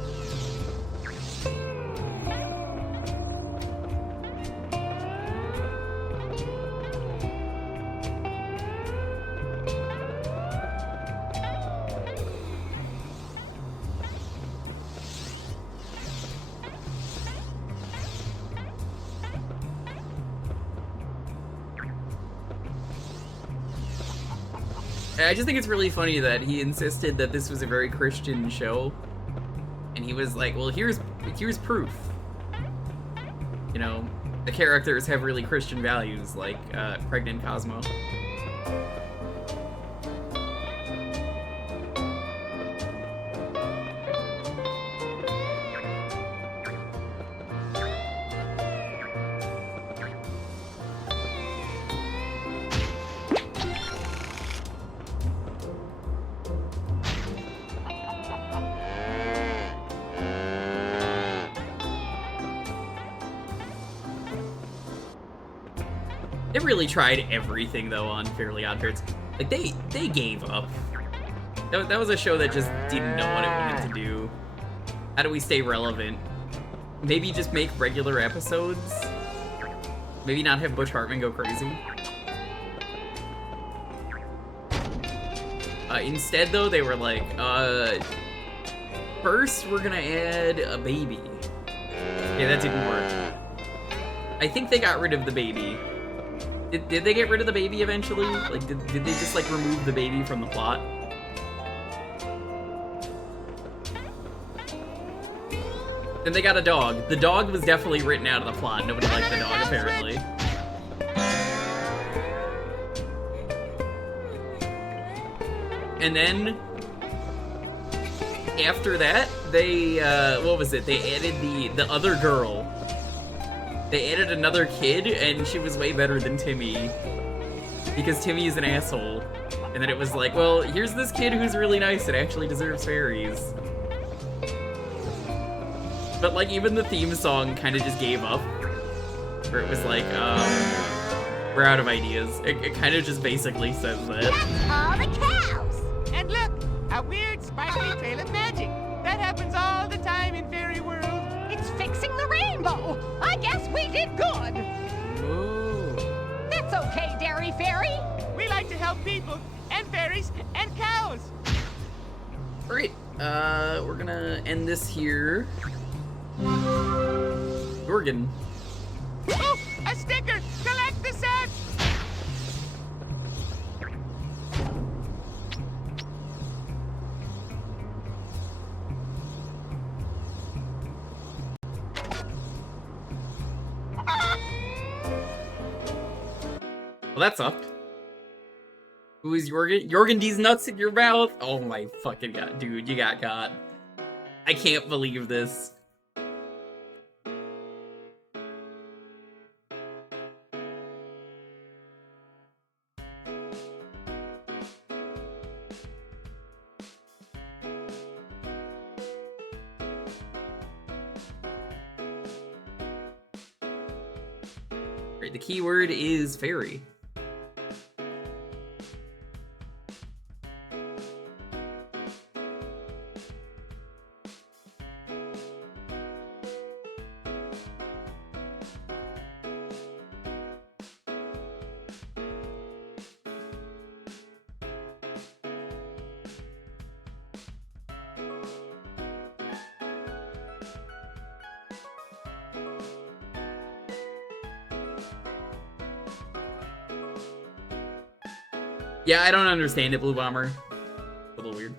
I just think it's really funny that he insisted that this was a very Christian show, And he was like, well, here's proof. You know, the characters have really Christian values, like Pregnant Cosmo. They really tried everything though on Fairly Odd Parents. Like they gave up. That was a show that just didn't know what it wanted to do. How do we stay relevant? Maybe just make regular episodes? Maybe not have Butch Hartman go crazy? Instead though, they were like, first we're gonna add a baby. Okay, that didn't work. I think they got rid of the baby. Did they get rid of the baby eventually? Like, did they just, like, remove the baby from the plot? Then they got a dog. The dog was definitely written out of the plot. Nobody liked the dog, apparently. And then, after that, they, what was it? They added the other girl. They added another kid, and she was way better than Timmy. Because Timmy is an asshole. And then it was like, well, here's this kid who's really nice and actually deserves fairies. But, like, even the theme song kind of just gave up. Where it was like, we're out of ideas. It kind of just basically says that. All the cows! And look, a weird sparkly trail of magic. That happens all the time in Fairy World. It's fixing the rainbow. I guess we did good. Ooh. That's okay, Dairy Fairy. We like to help people, and fairies, and cows. Alright, we're gonna end this here. Jorgen. Oh, a sticker! Collect the set! Well, that sucked. Who is Jorgen? Jorgen, these nuts in your mouth? Oh my fucking god, dude, you got. I can't believe this. Right, the keyword is fairy. Yeah, I don't understand it, Blue Bomber. A little weird.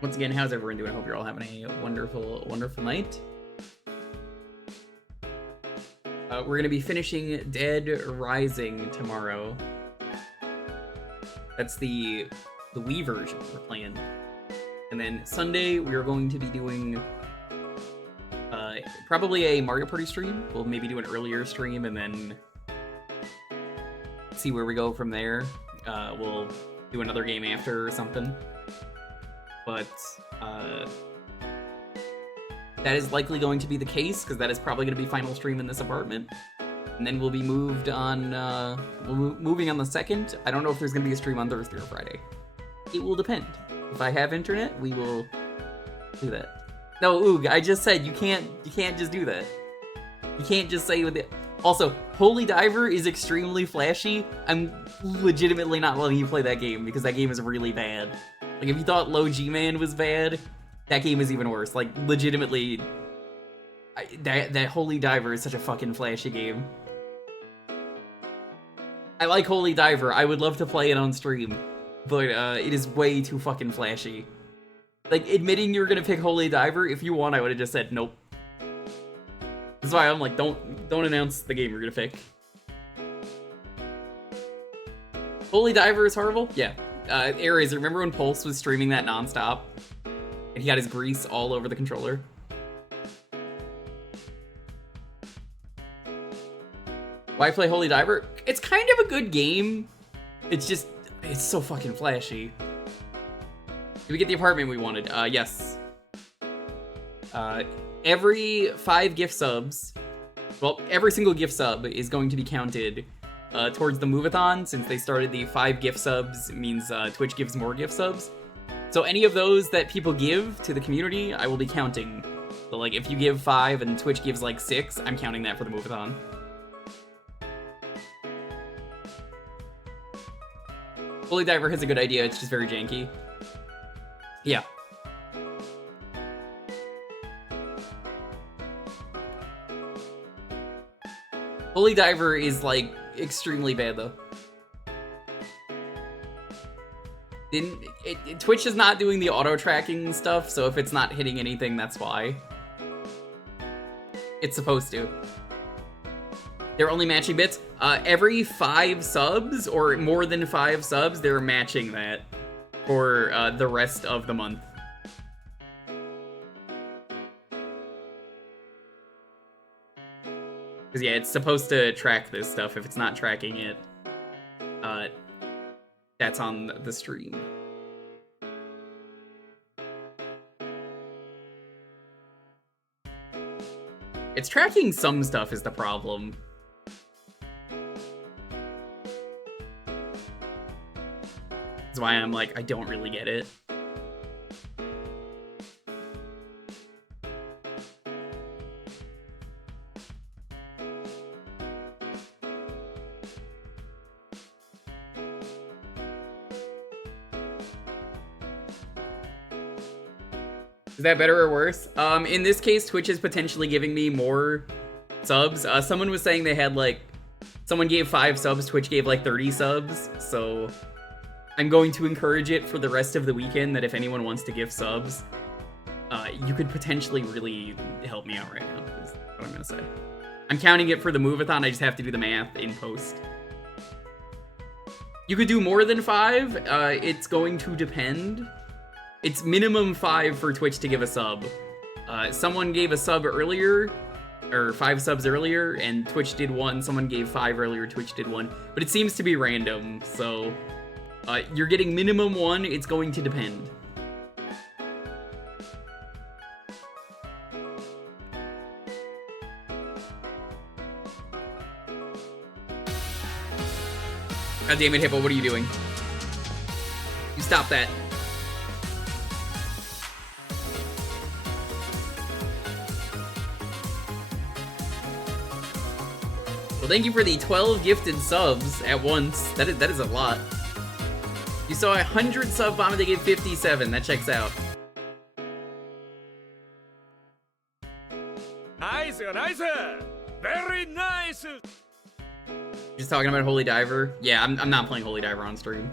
Once again, how's everyone doing? I hope you're all having a wonderful, wonderful night. We're gonna be finishing Dead Rising tomorrow. That's the Wii version we're playing. And then Sunday, we are going to be doing probably a Mario Party stream. We'll maybe do an earlier stream and then see where we go from there. We'll do another game after or something. But that is likely going to be the case, because that is probably going to be final stream in this apartment. And then we'll be moved on, moving on the 2nd. I don't know if there's going to be a stream on Thursday or Friday. It will depend. If I have internet, we will do that. No, Oog, I just said you can't just do that. You can't just say with it. Also, Holy Diver is extremely flashy. I'm legitimately not letting you play that game because that game is really bad. Like, if you thought Low G-Man was bad, that game is even worse. Like, legitimately, that Holy Diver is such a fucking flashy game. I like Holy Diver. I would love to play it on stream, but it is way too fucking flashy. Like, admitting you're gonna pick Holy Diver, if you want, I would have just said nope. That's why I'm like, don't announce the game you're gonna pick. Holy Diver is horrible? Yeah. Ares, remember when Pulse was streaming that nonstop? And he got his grease all over the controller? Why play Holy Diver? It's kind of a good game. It's just, it's so fucking flashy. Did we get the apartment we wanted? Yes. Every 5 gift subs, well, every single gift sub is going to be counted towards the move-a-thon, since they started the 5 gift subs, means Twitch gives more gift subs. So any of those that people give to the community, I will be counting. So like, if you give 5 and Twitch gives like 6, I'm counting that for the move-a-thon. Holy Diver has a good idea, it's just very janky. Yeah. Holy Diver is, like, extremely bad, though. Twitch is not doing the auto-tracking stuff, so if it's not hitting anything, that's why. It's supposed to. They're only matching bits. Every 5 subs, or more than 5 subs, they're matching that for the rest of the month. Because, yeah, it's supposed to track this stuff. If it's not tracking it, that's on the stream. It's tracking some stuff is the problem. That's why I'm like, I don't really get it. Is that better or worse? In this case, Twitch is potentially giving me more subs. Someone was saying they had, like, someone gave 5 subs, Twitch gave, like, 30 subs, so I'm going to encourage it for the rest of the weekend that if anyone wants to give subs, you could potentially really help me out right now, is what I'm gonna say. I'm counting it for the move-a-thon, I just have to do the math in post. You could do more than 5, it's going to depend. It's minimum 5 for Twitch to give a sub. Someone gave a sub earlier, or 5 subs earlier, and Twitch did 1. Someone gave 5 earlier, Twitch did 1. But it seems to be random, so you're getting minimum 1, it's going to depend. God damn it, Hippo, what are you doing? You stop that. Well, thank you for the 12 gifted subs at once. That is a lot. You saw 100 sub bomb and they gave 57. That checks out. Nice, nice, very nice. Just talking about Holy Diver. Yeah, I'm not playing Holy Diver on stream.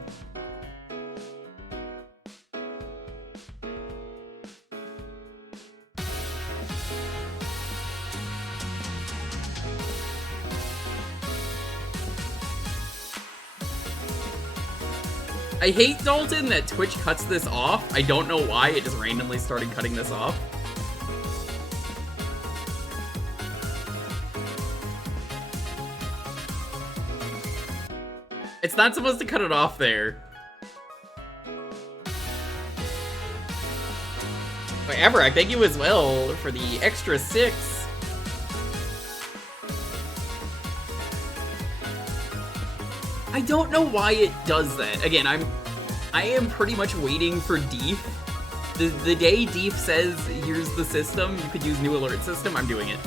I hate, Dalton, that Twitch cuts this off. I don't know why, it just randomly started cutting this off. It's not supposed to cut it off there. Wait, Everick, thank you as well for the extra 6. I don't know why it does that. Again, I am pretty much waiting for Deef. The day Deef says, here's the system, you could use new alert system, I'm doing it.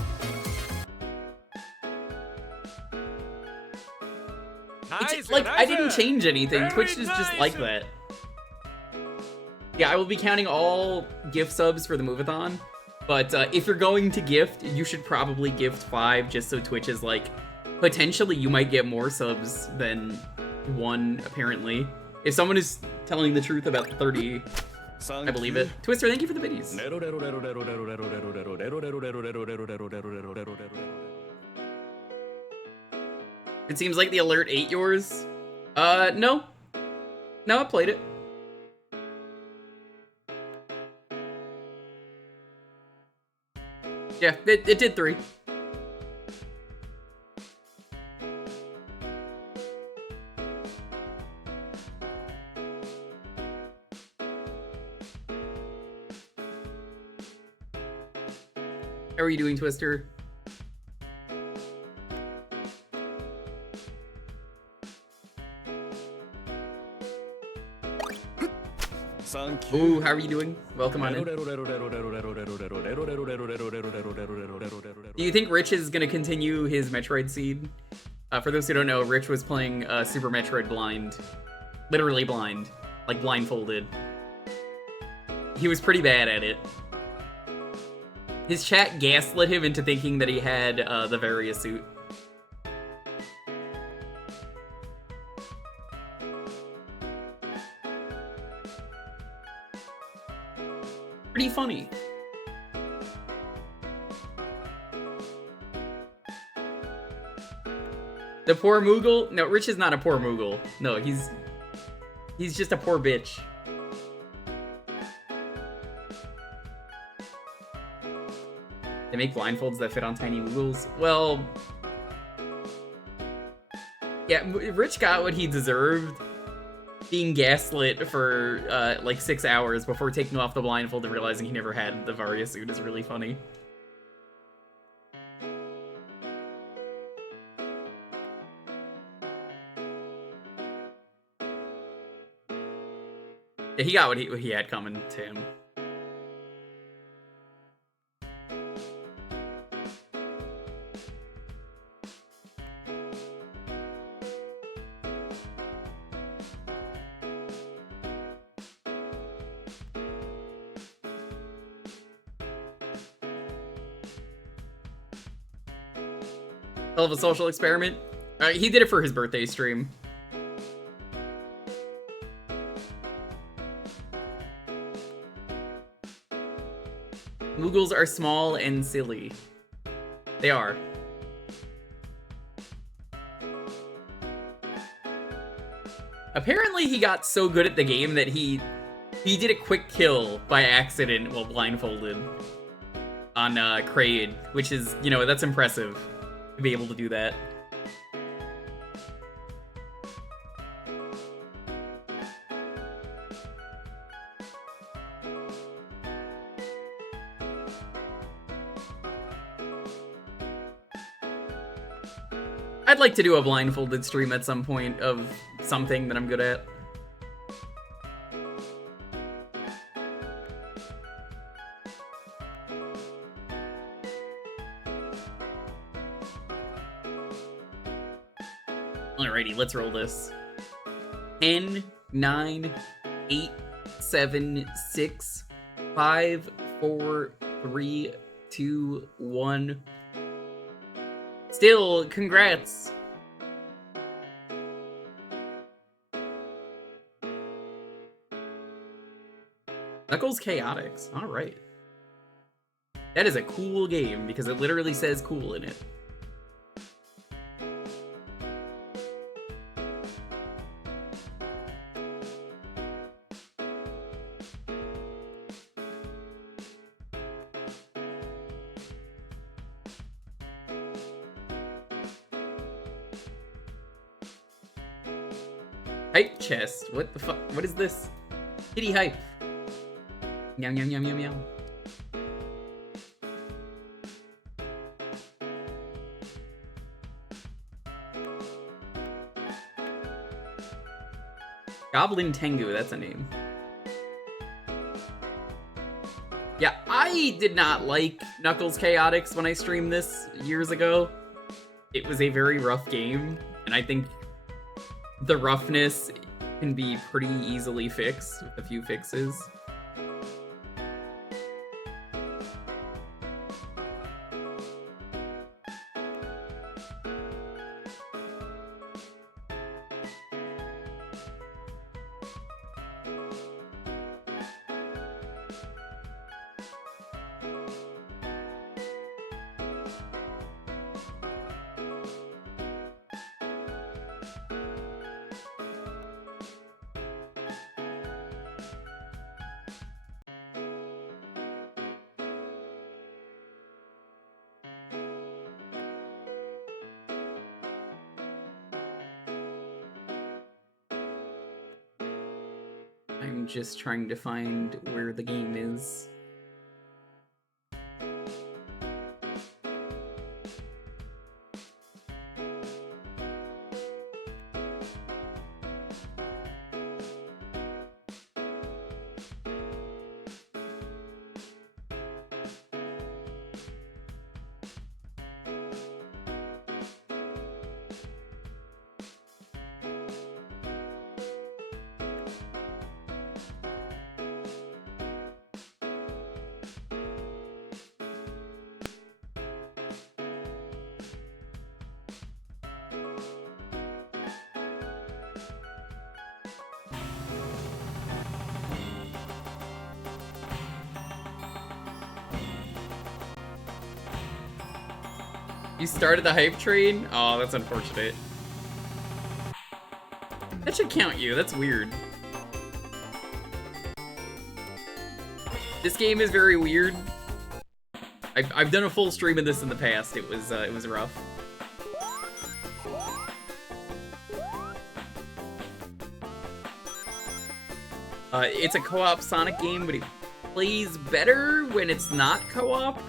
It's, like, I didn't change anything. Twitch is just like that. Yeah, I will be counting all gift subs for the move-a-thon, but if you're going to gift, you should probably gift 5 just so Twitch is like, potentially you might get more subs than 1, apparently. If someone is telling the truth about 30, I believe it. Twister, thank you for the biddies. It seems like the alert ate yours. No. No, I played it. Yeah, it did 3. How are you doing, Twister? Ooh, how are you doing? Welcome on in. Do you think Rich is going to continue his Metroid seed? For those who don't know, Rich was playing Super Metroid blind. Literally blind. Like blindfolded. He was pretty bad at it. His chat gaslit him into thinking that he had the Varia suit. Pretty funny. The poor Moogle? No, Rich is not a poor Moogle. No, he's just a poor bitch. They make blindfolds that fit on tiny Moogles. Well, yeah, Rich got what he deserved. Being gaslit for like 6 hours before taking off the blindfold and realizing he never had the Varia suit is really funny. Yeah, he got what he had coming to him. Hell of a social experiment. He did it for his birthday stream. Moogles are small and silly. They are. Apparently he got so good at the game that he did a quick kill by accident while blindfolded on Kraid, which is, you know, that's impressive to be able to do that. I'd like to do a blindfolded stream at some point of something that I'm good at. Alrighty, let's roll this. 10, 9, 8, 7, 6, 5, 4, 3, 2, 1. Still, congrats. Knuckles Chaotix. Alright. That is a cool game because it literally says cool in it. Hype chest. What the fuck? What is this? Kitty hype. Meow meow meow meow meow. Goblin Tengu, that's a name. Yeah, I did not like Knuckles Chaotix when I streamed this years ago. It was a very rough game, and I think the roughness can be pretty easily fixed with a few fixes. I'm just trying to find where the game is. You started the hype train? Oh, that's unfortunate. That should count you. That's weird. This game is very weird. I've done a full stream of this in the past. It was rough. It's a co-op Sonic game, but it plays better when it's not co-op.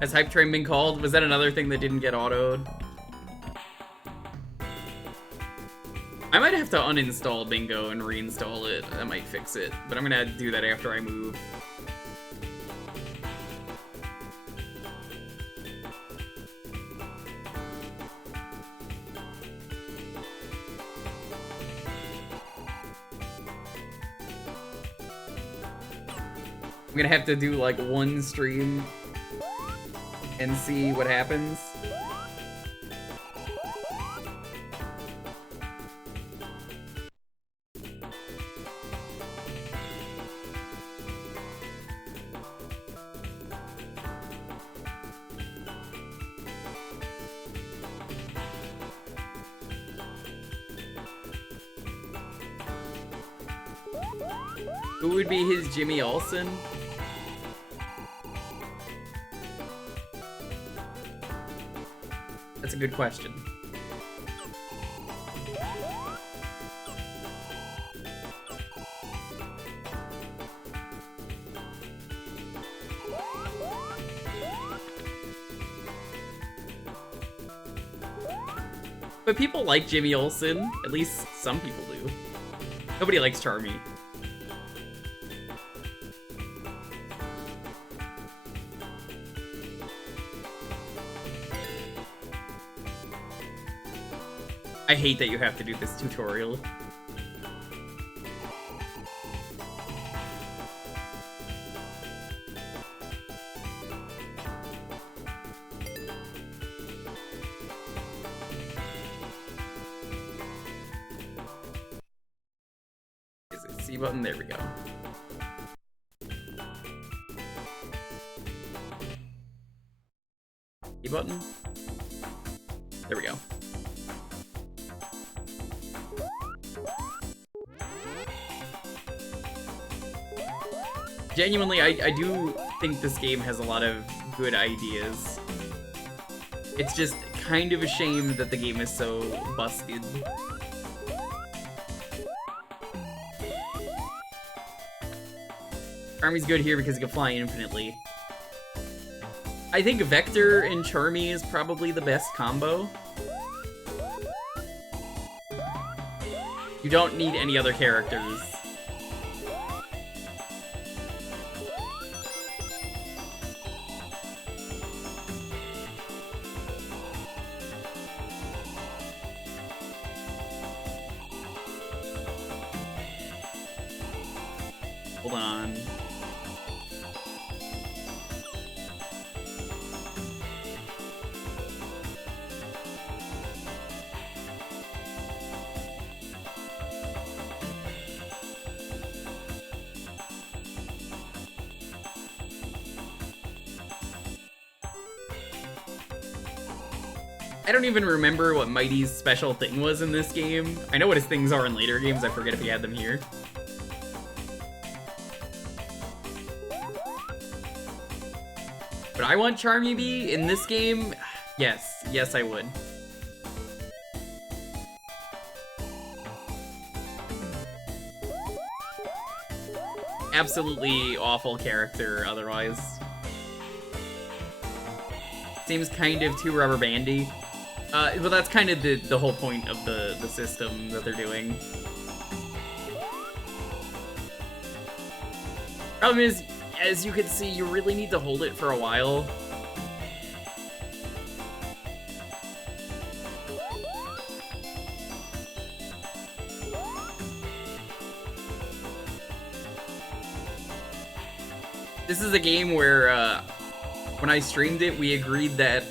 Has Hype Train been called? Was that another thing that didn't get autoed? I might have to uninstall Bingo and reinstall it. That might fix it, but I'm gonna do that after I move. I'm gonna have to do like one stream and see what happens. Who would be his Jimmy Olsen? That's a good question. But people like Jimmy Olsen. At least some people do. Nobody likes Charmy. I hate that you have to do this tutorial. Is it C button? There we go. A button. There we go. Genuinely, I do think this game has a lot of good ideas. It's just kind of a shame that the game is so busted. Charmy's good here because he can fly infinitely. I think Vector and Charmy is probably the best combo. You don't need any other characters. Hold on. I don't even remember what Mighty's special thing was in this game. I know what his things are in later games, I forget if he had them here. But I want Charmy B in this game? Yes. Yes, I would. Absolutely awful character otherwise. Seems kind of too rubber bandy. But that's kind of the whole point of the system that they're doing. Problem is, as you can see, you really need to hold it for a while. This is a game where, when I streamed it, we agreed that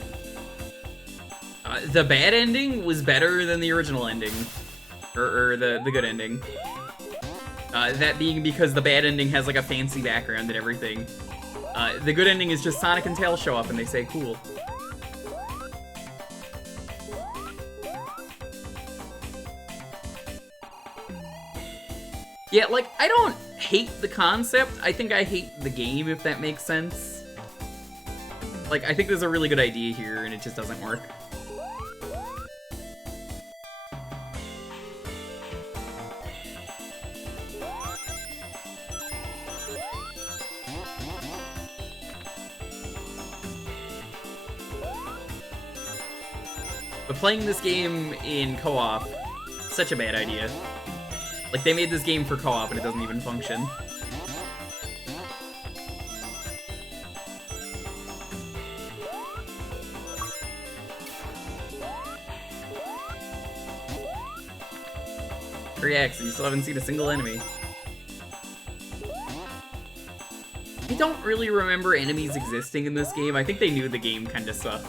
the bad ending was better than the original ending. Or the good ending. That being because the bad ending has like a fancy background and everything. The good ending is just Sonic and Tails show up and they say, cool. Yeah, like, I don't hate the concept. I think I hate the game, if that makes sense. Like, I think there's a really good idea here and it just doesn't work. But playing this game in co-op, such a bad idea. Like, they made this game for co-op and it doesn't even function. Reacts, and you still haven't seen a single enemy. I don't really remember enemies existing in this game. I think they knew the game kinda sucked.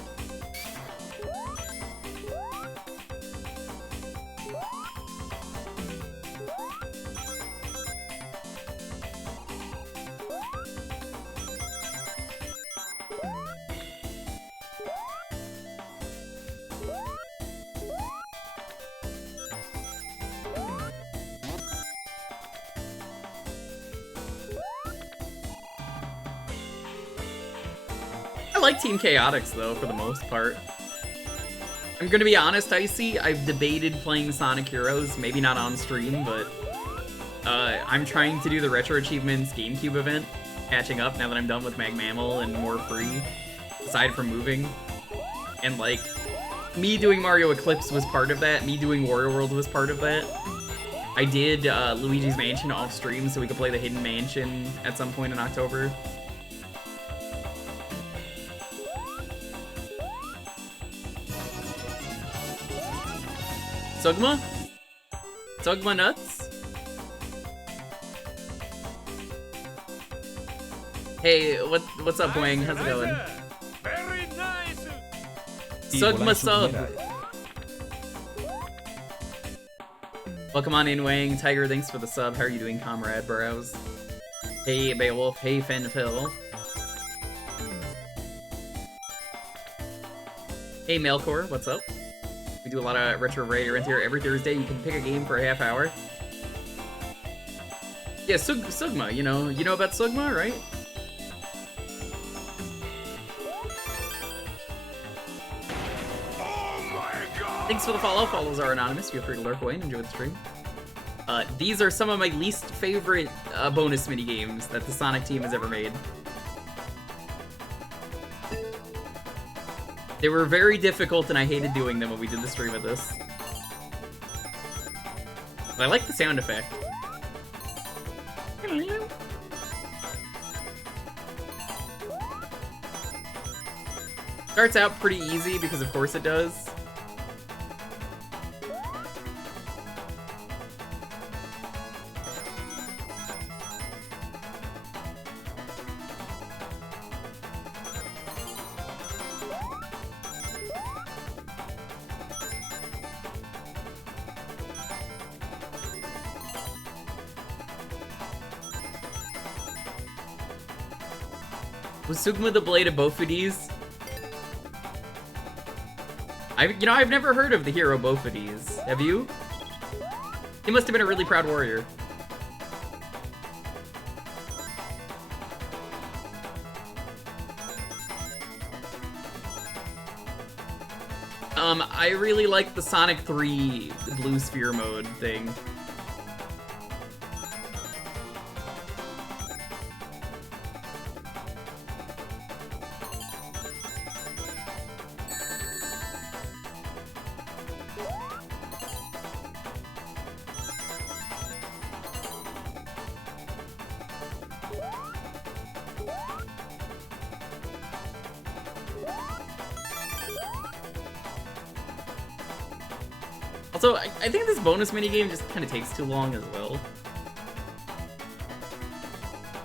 I like Team Chaotix, though, for the most part. I'm gonna be honest, Icy, I've debated playing Sonic Heroes, maybe not on stream, but I'm trying to do the Retro Achievements GameCube event, catching up now that I'm done with Mag Mammal and more free, aside from moving. And, like, me doing Mario Eclipse was part of that, me doing Wario World was part of that. I did Luigi's Mansion off stream so we could play the Hidden Mansion at some point in October. Sugma? Sugma nuts? Hey, what's up, Wang? How's it going? Very nice. Sugma sub. Welcome on in, Wang. Tiger, thanks for the sub. How are you doing, comrade Burrows? Hey, Beowulf. Hey, Fenphil. Hey Melkor, what's up? We do a lot of retro radio around here. Every Thursday you can pick a game for a half hour. Yeah, Sugma, you know about Sugma, right? Thanks for the follow. Follows are anonymous. Feel free to lurk away and enjoy the stream. These are some of my least favorite bonus mini games that the Sonic team has ever made. They were very difficult, and I hated doing them when we did the stream of this. But I like the sound effect. Starts out pretty easy because of course it does. Was Sugma the blade of Bofides? I've never heard of the hero Bofides. Have you? He must have been a really proud warrior. I really like the Sonic 3 Blue Sphere mode thing. Also, I think this bonus minigame just kind of takes too long as well.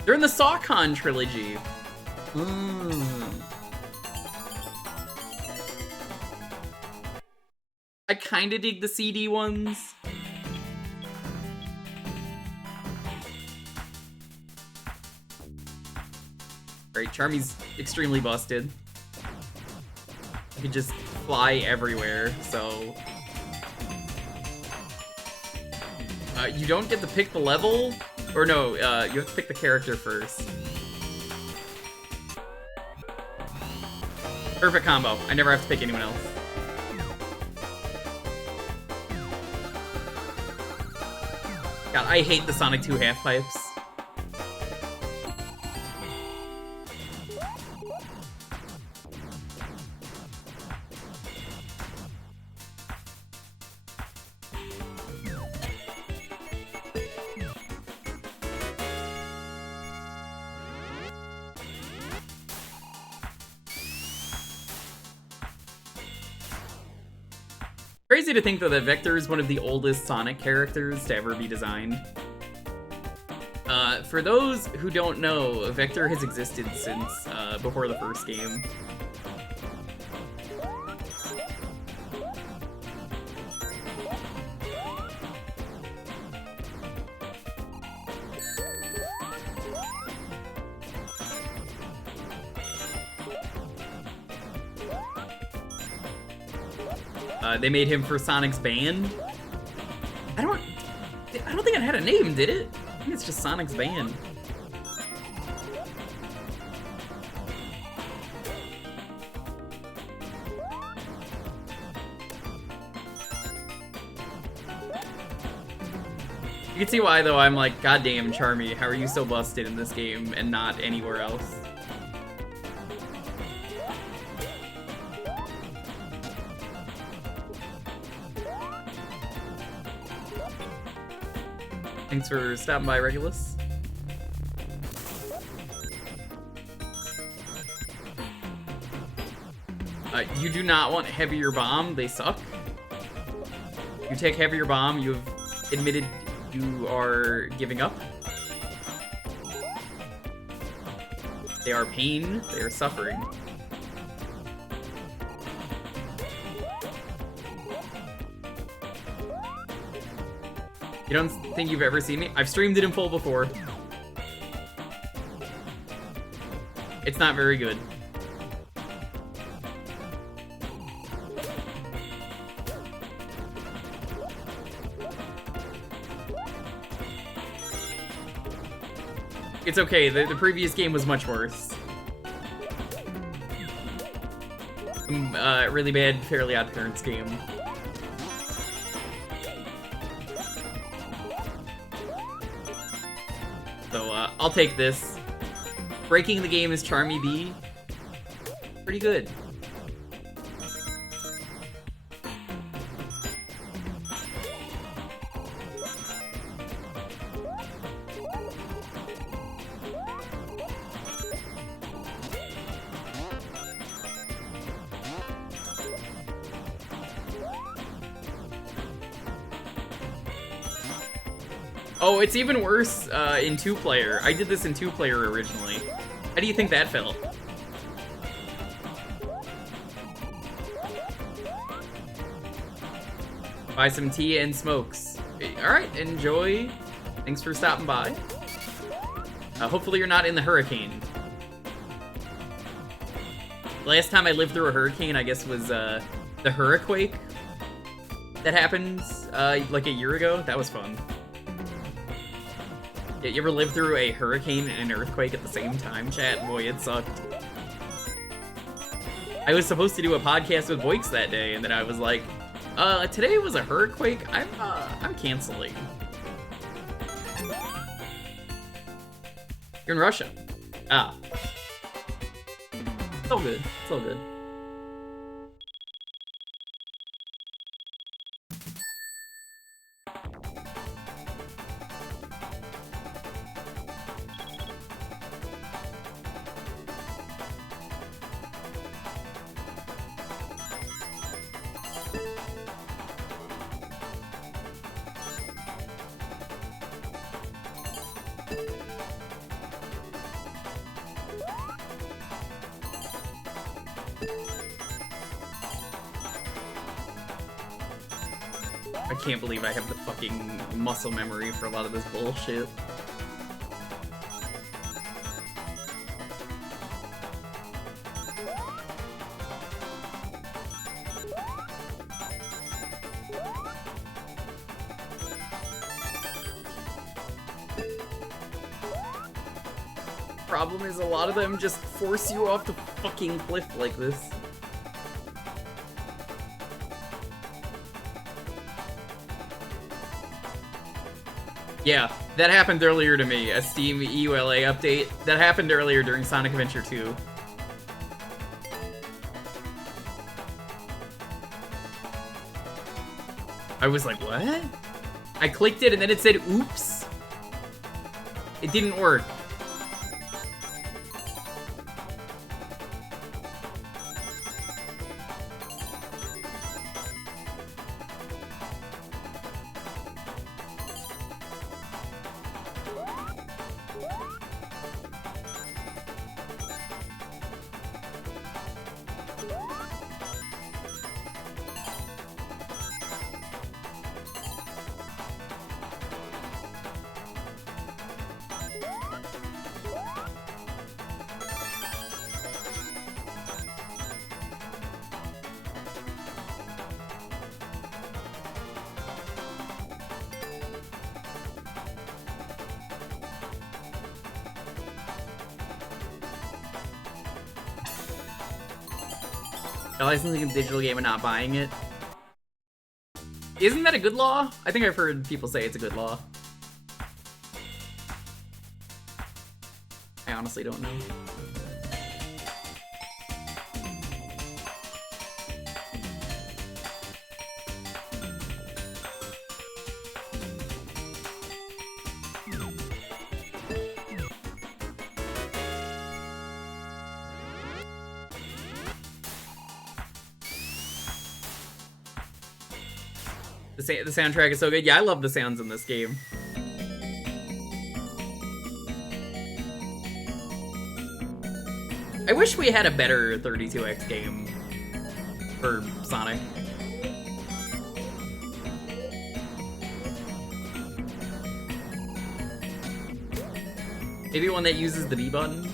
They're in the Sawcon trilogy. I kind of dig the CD ones. Right, Charmy's extremely busted. You can just fly everywhere, so... you don't get to pick the level? Or no, you have to pick the character first. Perfect combo. I never have to pick anyone else. God, I hate the Sonic 2 half-pipes. Crazy to think, though, that Vector is one of the oldest Sonic characters to ever be designed. For those who don't know, Vector has existed since before the first game. They made him for Sonic's band. I don't think it had a name, did it? I think it's just Sonic's band. You can see why, though, I'm like, goddamn, Charmy, how are you so busted in this game and not anywhere else? Thanks for stopping by, Regulus. You do not want Heavier Bomb, they suck. You take Heavier Bomb, you've admitted you are giving up. They are pain, they are suffering. You don't think you've ever seen me? I've streamed it in full before. It's not very good. It's okay, the previous game was much worse. Really bad Fairly Odd Parents game. So, I'll take this. Breaking the game is Charmy B. Pretty good. Oh, it's even worse in 2-player. I did this in 2-player originally. How do you think that felt? Buy some tea and smokes. Alright, enjoy. Thanks for stopping by. Hopefully you're not in the hurricane. Last time I lived through a hurricane, I guess, was the Hurricane that happened like a year ago. That was fun. Yeah, you ever lived through a hurricane and an earthquake at the same time, chat? Boy, it sucked. I was supposed to do a podcast with Boix that day, and then I was like, today was a hurricane. I'm canceling. You're in Russia. Ah. It's all good. It's all good. I can't believe I have the fucking muscle memory for a lot of this bullshit. Problem is, a lot of them just force you off the fucking cliff like this. Yeah, that happened earlier to me, a Steam EULA update. That happened earlier during Sonic Adventure 2. I was like, what? I clicked it and then it said, oops. It didn't work. Licensing a digital game and not buying it. Isn't that a good law? I think I've heard people say it's a good law. I honestly don't know. The soundtrack is so good. Yeah, I love the sounds in this game. I wish we had a better 32X game for Sonic. Maybe one that uses the B button.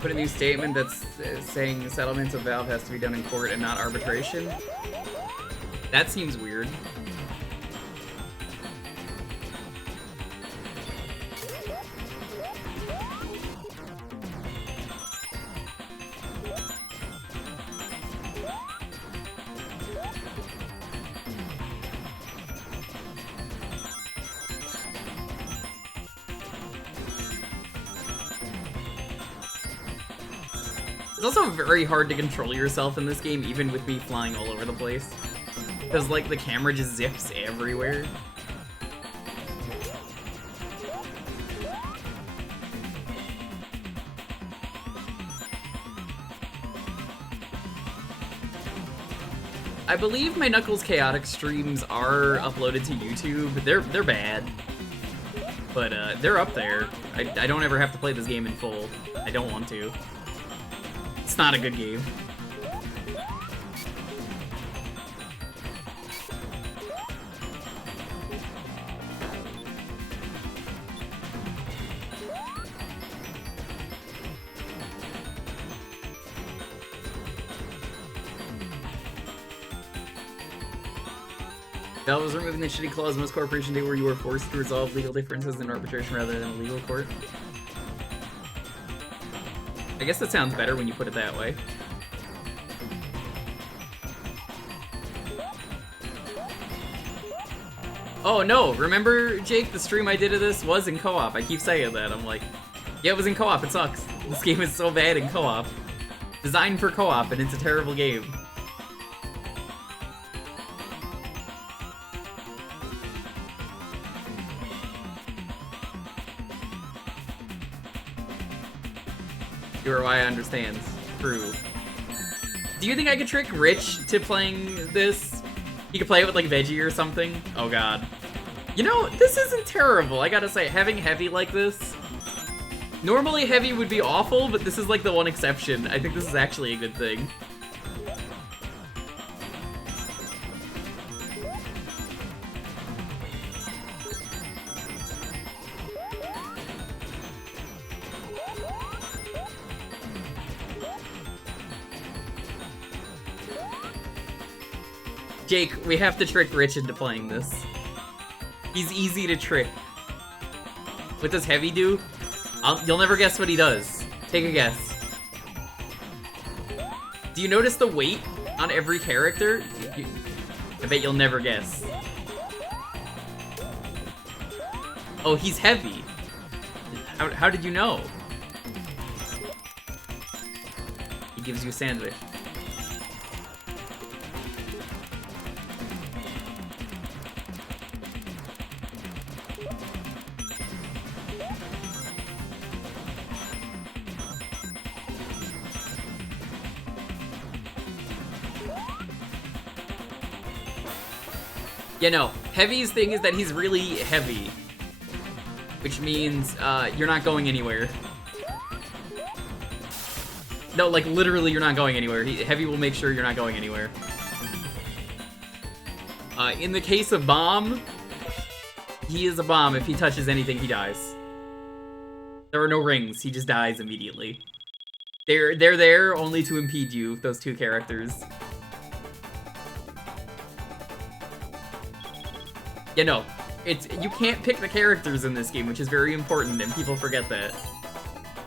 Put a new statement that's saying settlements of Valve has to be done in court and not arbitration. That seems weird. It's also very hard to control yourself in this game, even with me flying all over the place. Because, like, the camera just zips everywhere. I believe my Knuckles Chaotix streams are uploaded to YouTube. They're bad. But, they're up there. I don't ever have to play this game in full. I don't want to. It's not a good game. Valve was removing the shitty clause most corporations do where you were forced to resolve legal differences in arbitration rather than a legal court. I guess that sounds better when you put it that way. Oh no, remember, Jake, the stream I did of this was in co-op. I keep saying that. I'm like, yeah, it was in co-op, it sucks. This game is so bad in co-op. Designed for co-op, and it's a terrible game. I understand. True. Do you think I could trick Rich to playing this? He could play it with like Veggie or something? Oh god. You know, this isn't terrible, I gotta say. Having Heavy like this. Normally Heavy would be awful, but this is like the one exception. I think this is actually a good thing. Jake, we have to trick Rich into playing this. He's easy to trick. What does Heavy do? You'll never guess what he does. Take a guess. Do you notice the weight on every character? I bet you'll never guess. Oh, he's heavy. How did you know? He gives you a sandwich. Yeah, no. Heavy's thing is that he's really heavy. Which means, you're not going anywhere. No, like, literally you're not going anywhere. Heavy will make sure you're not going anywhere. In the case of Bomb, he is a bomb. If he touches anything, he dies. There are no rings. He just dies immediately. They're there only to impede you, those two characters. Yeah, no, you can't pick the characters in this game, which is very important, and people forget that.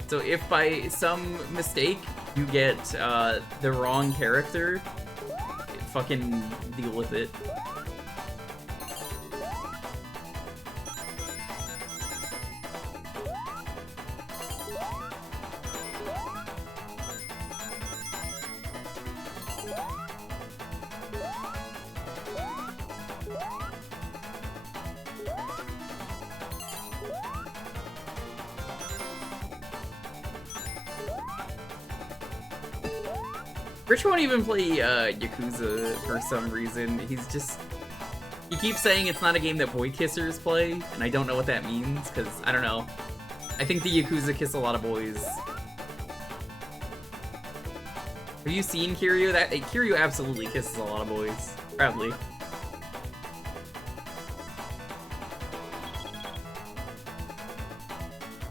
So if by some mistake you get the wrong character, fucking deal with it. Rich won't even play Yakuza for some reason. He keeps saying it's not a game that boy kissers play, and I don't know what that means, because, I don't know. I think the Yakuza kiss a lot of boys. Have you seen Kiryu? Kiryu absolutely kisses a lot of boys. Proudly.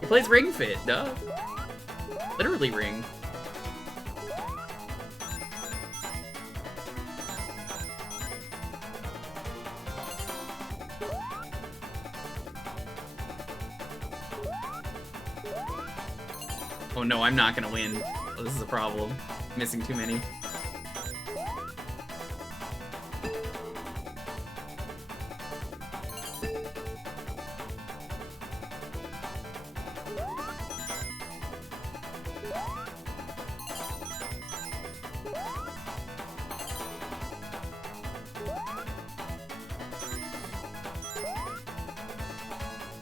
He plays Ring Fit, duh. Literally ring. Oh no, I'm not gonna win. Oh, this is a problem. Missing too many.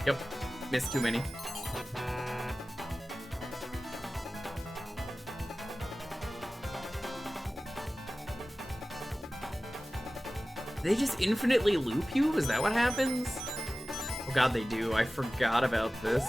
Yep, missed too many. They just infinitely loop you? Is that what happens? Oh god, they do. I forgot about this.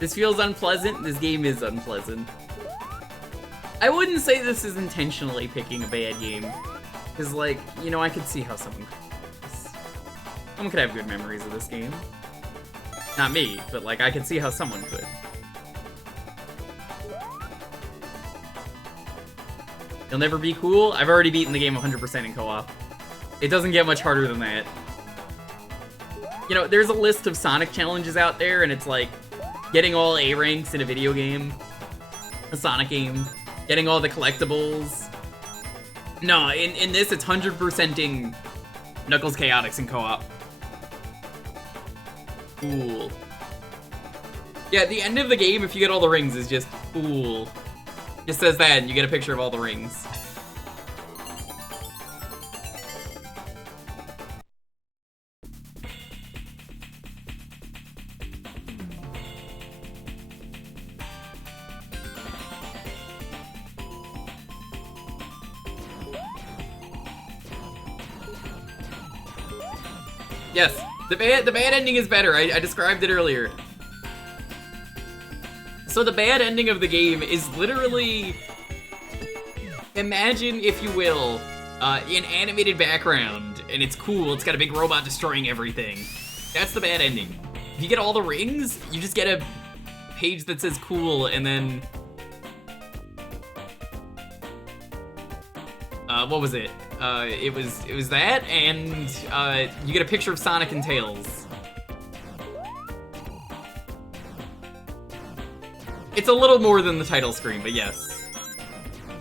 This feels unpleasant. This game is unpleasant. I wouldn't say this is intentionally picking a bad game. Because, like, you know, I could see how someone could have good memories of this game. Not me, but, like, I could see how someone could. You'll never be cool? I've already beaten the game 100% in co-op. It doesn't get much harder than that. You know, there's a list of Sonic challenges out there, and it's like, getting all A ranks in a video game, a Sonic game, getting all the collectibles. No, in this, it's 100%ing Knuckles Chaotix in co-op. Cool. Yeah, the end of the game, if you get all the rings, is just cool. Just says that, and you get a picture of all the rings. Yes, the bad ending is better. I described it earlier. So the bad ending of the game is literally, imagine, if you will, an animated background, and it's cool. It's got a big robot destroying everything. That's the bad ending. If you get all the rings, you just get a page that says cool, and then what was it? It was that, and you get a picture of Sonic and Tails. It's a little more than the title screen, but yes.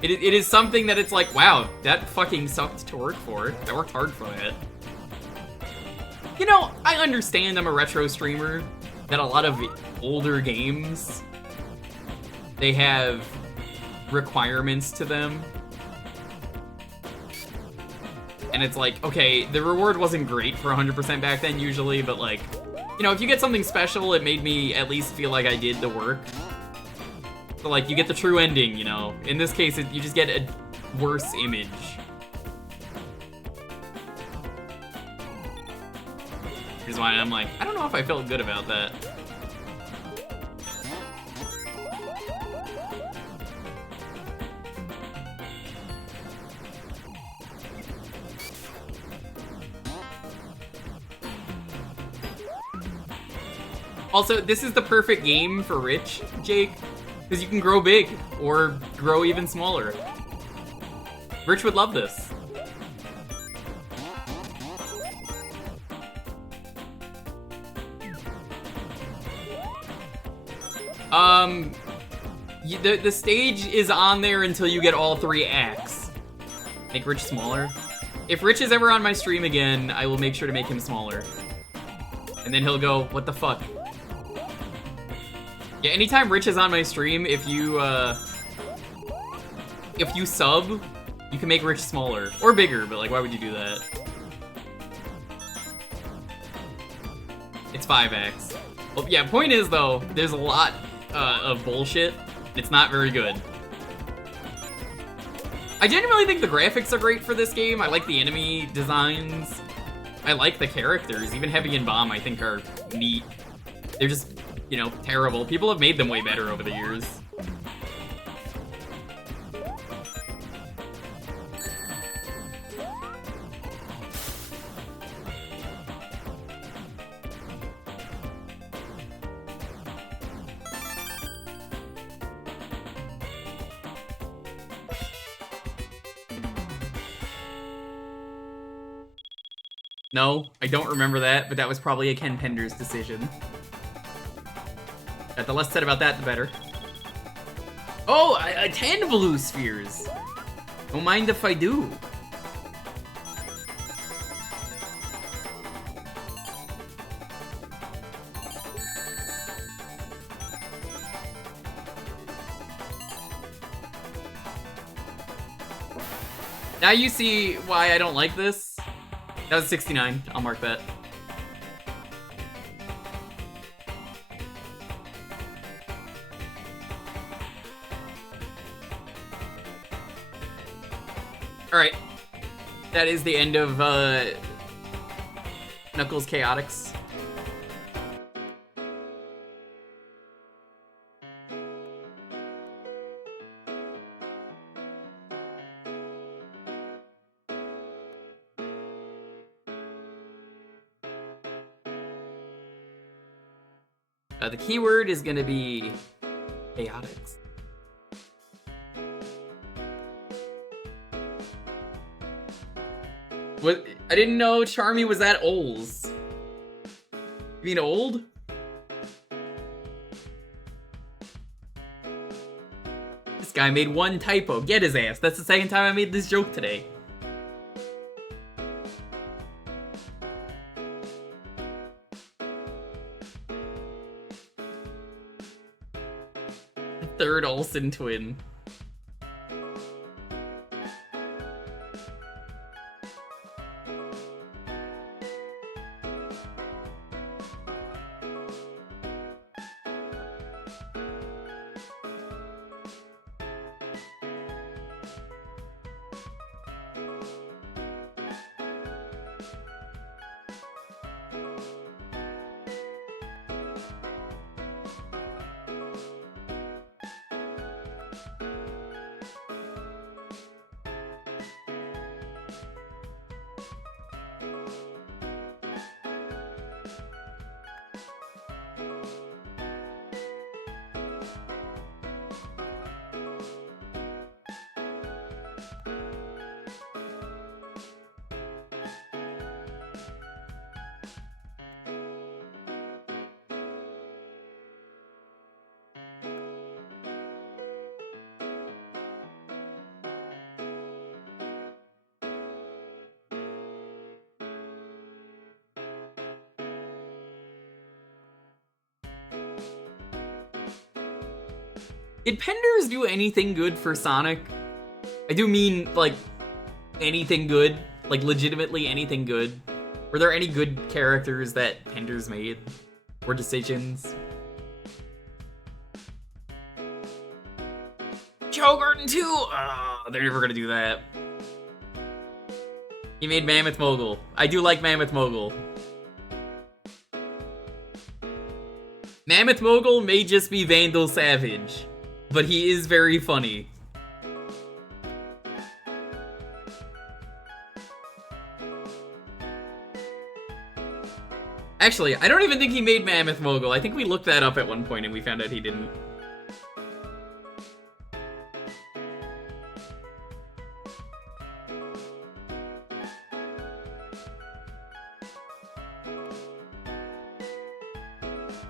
It is something that it's like, wow, that fucking sucked to work for. I worked hard for it. You know, I understand I'm a retro streamer, that a lot of older games, they have requirements to them. And it's like, okay, the reward wasn't great for 100% back then usually, but like, you know, if you get something special, it made me at least feel like I did the work. So like, you get the true ending, you know. In this case, you just get a worse image. Which is why I'm like, I don't know if I felt good about that. Also, this is the perfect game for Rich, Jake, because you can grow big, or grow even smaller. Rich would love this. The stage is on there until you get all 3 acts. Make Rich smaller. If Rich is ever on my stream again, I will make sure to make him smaller. And then he'll go, what the fuck? Yeah, anytime Rich is on my stream, if you sub, you can make Rich smaller. Or bigger, but like, why would you do that? It's 5x. Well, yeah, point is though, there's a lot of bullshit. It's not very good. I genuinely think the graphics are great for this game. I like the enemy designs. I like the characters. Even Heavy and Bomb, I think, are neat. They're just, you know, terrible. People have made them way better over the years. No, I don't remember that, but that was probably a Ken Pender's decision. The less said about that, the better. Oh, 10 blue spheres! Don't mind if I do. Now you see why I don't like this. That was 69. I'll mark that. Alright. That is the end of Knuckles Chaotix. The keyword is gonna be Chaotix. What? I didn't know Charmy was that old. You mean old? This guy made one typo. Get his ass. That's the second time I made this joke today. Third Olsen twin. Did Penders do anything good for Sonic? I do mean, like, anything good. Like, legitimately anything good. Were there any good characters that Penders made? Or decisions? Joe Garden 2! Oh, they're never gonna do that. He made Mammoth Mogul. I do like Mammoth Mogul. Mammoth Mogul may just be Vandal Savage, but he is very funny. Actually, I don't even think he made Mammoth Mogul. I think we looked that up at one point and we found out he didn't.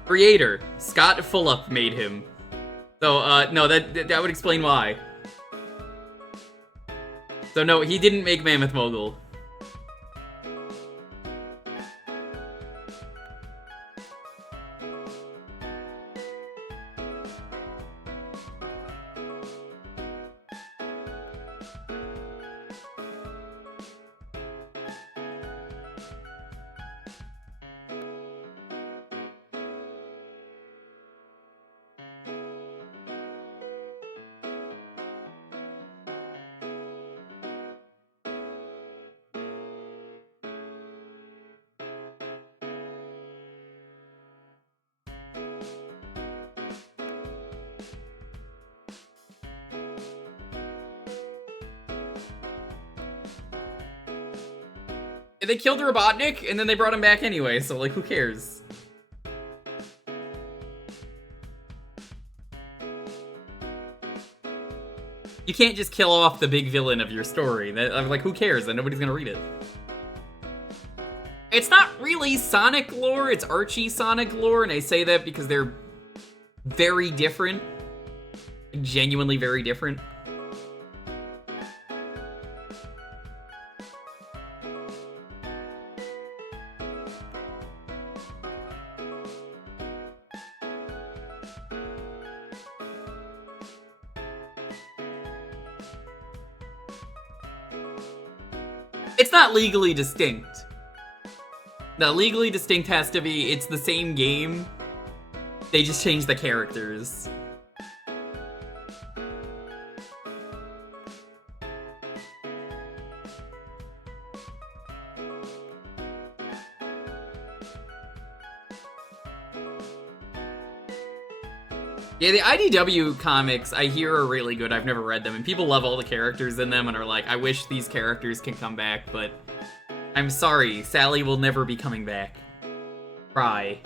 Creator, Scott Fulop made him. So, no, that would explain why. So no, he didn't make Mammoth Mogul. They killed Robotnik, and then they brought him back anyway, so, like, who cares? You can't just kill off the big villain of your story. Like, who cares? Then nobody's gonna read it. It's not really Sonic lore, it's Archie Sonic lore, and I say that because they're very different. Genuinely very different. It's not legally distinct. No, legally distinct has to be, it's the same game. They just changed the characters. Yeah, the IDW comics I hear are really good. I've never read them, and people love all the characters in them and are like, I wish these characters can come back, but I'm sorry, Sally will never be coming back. Cry.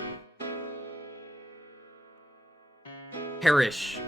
Perish.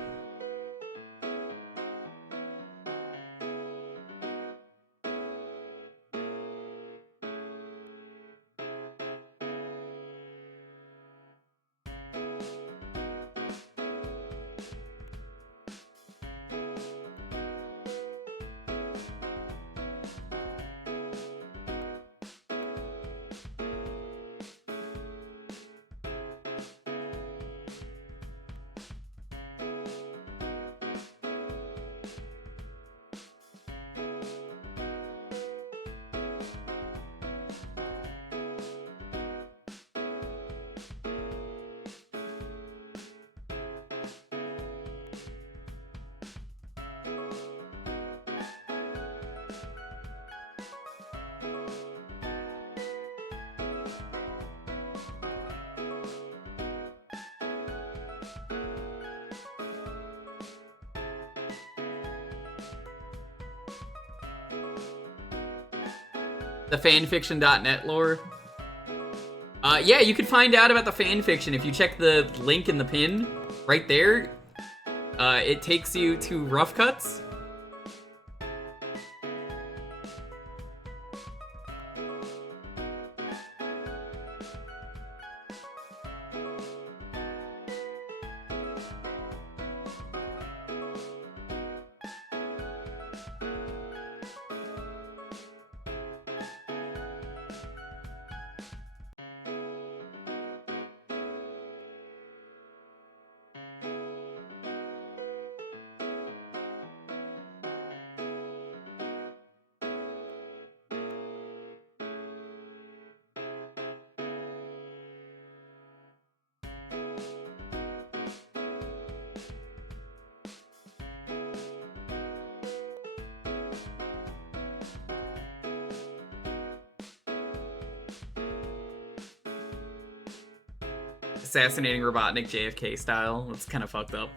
The fanfiction.net lore. Yeah, you can find out about the fanfiction if you check the link in the pin right there. It takes you to Rough Cuts. Assassinating Robotnik JFK style. It's kind of fucked up.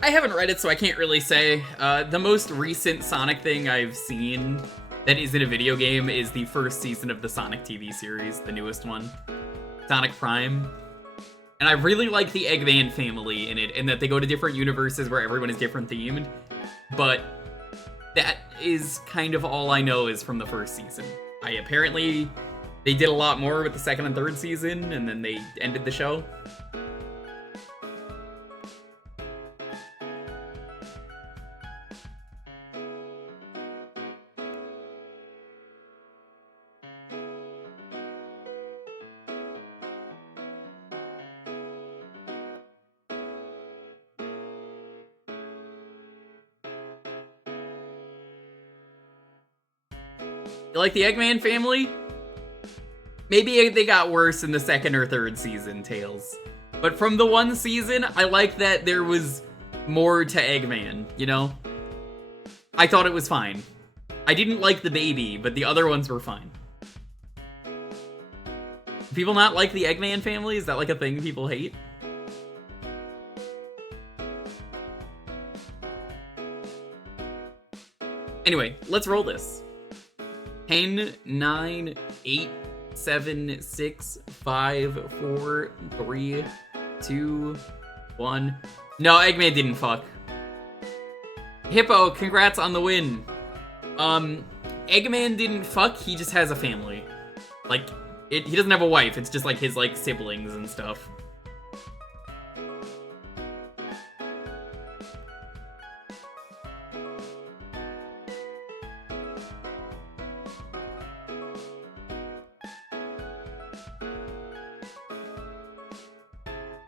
I haven't read it, so I can't really say. The most recent Sonic thing I've seen that isn't a video game is the first season of the Sonic TV series, the newest one, Sonic Prime. And I really like the Eggman family in it, and that they go to different universes where everyone is different themed. But that is kind of all I know is from the first season. Apparently, they did a lot more with the second and third season, and then they ended the show. You like the Eggman family? Maybe they got worse in the second or third season, Tails. But from the one season, I like that there was more to Eggman, you know? I thought it was fine. I didn't like the baby, but the other ones were fine. Do people not like the Eggman family? Is that like a thing people hate? Anyway, let's roll this. 10, 9, 8, 7, 6, 5, 4, 3, 2, 1. No, Eggman didn't fuck. Hippo, congrats on the win. Eggman didn't fuck, he just has a family. Like, he doesn't have a wife, it's just like his, like, siblings and stuff.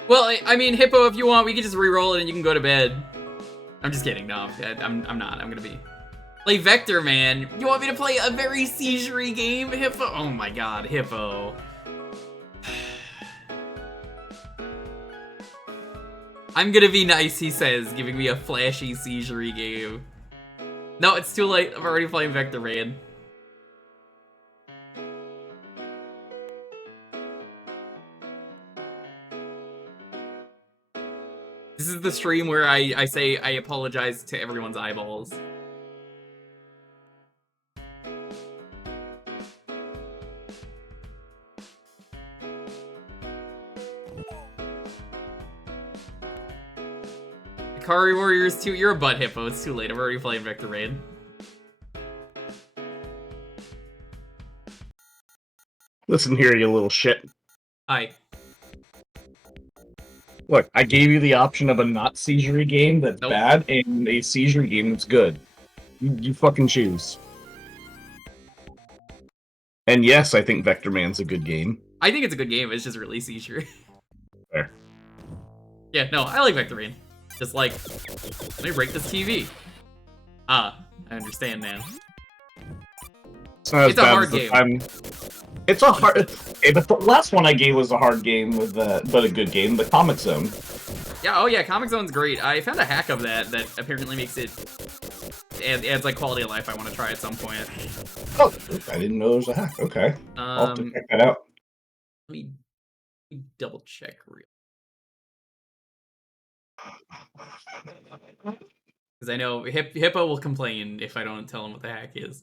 Well, I mean, Hippo, if you want, we can just re-roll it and you can go to bed. I'm just kidding, no, I'm not, I'm gonna be. Play Vectorman. You want me to play a very seizure-y game, Hippo? Oh my god, Hippo. I'm gonna be nice, he says, giving me a flashy seizure-y game. No, it's too late, I'm already playing Vectorman. This is the stream where I say I apologize to everyone's eyeballs. Ikari Warriors 2, you're a butt, Hippo. It's too late. I'm already playing Vectorman. Listen here, you little shit. Hi. Look, I gave you the option of a not seizure game that's bad and a seizure game that's good. You fucking choose. And yes, I think Vectorman's a good game. I think it's a good game, it's just really seizure. Fair. Yeah, no, I like Vectorman. Just like, let me break this TV. Ah, I understand now. It's not as It's a bad hard as the game. time. It's a hard. Hey, the last one I gave was a hard game with, but a good game. The Comic Zone. Yeah, oh yeah, Comic Zone's great. I found a hack of that apparently makes it adds like quality of life. I want to try at some point. Oh, I didn't know there was a hack. Okay, I'll have to check that out. Let me double check real. Because I know Hippo will complain if I don't tell him what the hack is.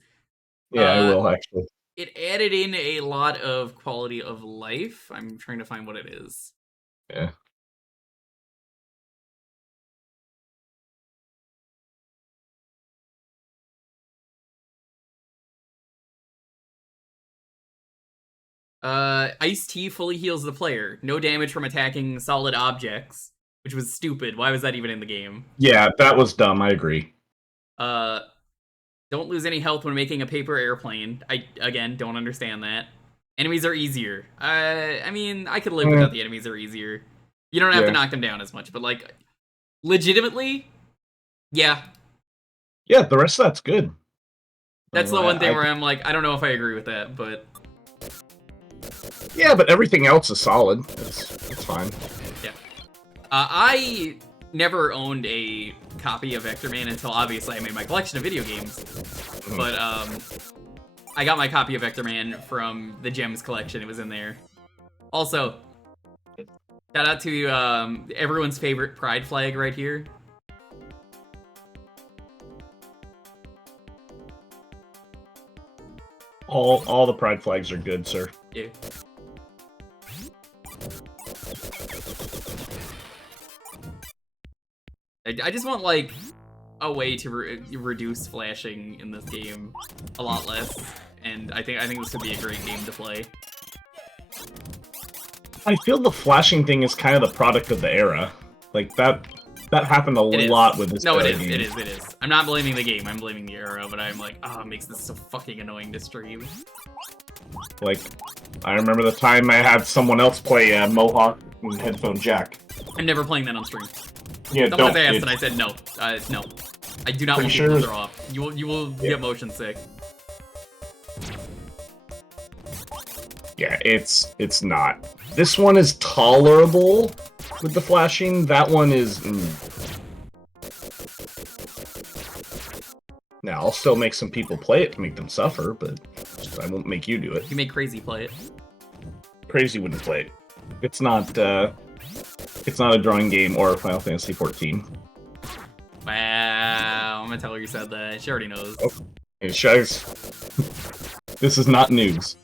Yeah, I will actually. It added in a lot of quality of life. I'm trying to find what it is. Yeah. Ice-T fully heals the player. No damage from attacking solid objects. Which was stupid. Why was that even in the game? Yeah, that was dumb. I agree. Don't lose any health when making a paper airplane. I, again, don't understand that. Enemies are easier. I mean, I could live without the enemies are easier. You don't have to knock them down as much, but, like, legitimately, yeah. Yeah, the rest of that's good. That's the one thing where I'm like, I don't know if I agree with that, but... Yeah, but everything else is solid. It's fine. Yeah. I never owned a copy of Vectorman until obviously I made my collection of video games. But I got my copy of Vectorman from the Gems collection. It was in there. Also, shout out to everyone's favorite pride flag right here. All the pride flags are good, sir. Yeah. I just want, like, a way to reduce flashing in this game a lot less, and I think this would be a great game to play. I feel the flashing thing is kind of the product of the era. Like, that happened a lot with this No, game. it is. I'm not blaming the game, I'm blaming the era, but I'm like, oh, it makes this so fucking annoying to stream. Like, I remember the time I had someone else play Mohawk and Headphone Jack. I'm never playing that on stream. Yeah, Someone don't, asked dude. and I said no. No. I do not want Pretty people to sure- throw off. You will get motion sick. Yeah, it's not. This one is tolerable with the flashing. That one is... Now, I'll still make some people play it to make them suffer, but I won't make you do it. You make Crazy play it. Crazy wouldn't play it. It's not a drawing game or Final Fantasy XIV. Wow, I'm gonna tell her you said that. She already knows. Oh, it shows. This is not news.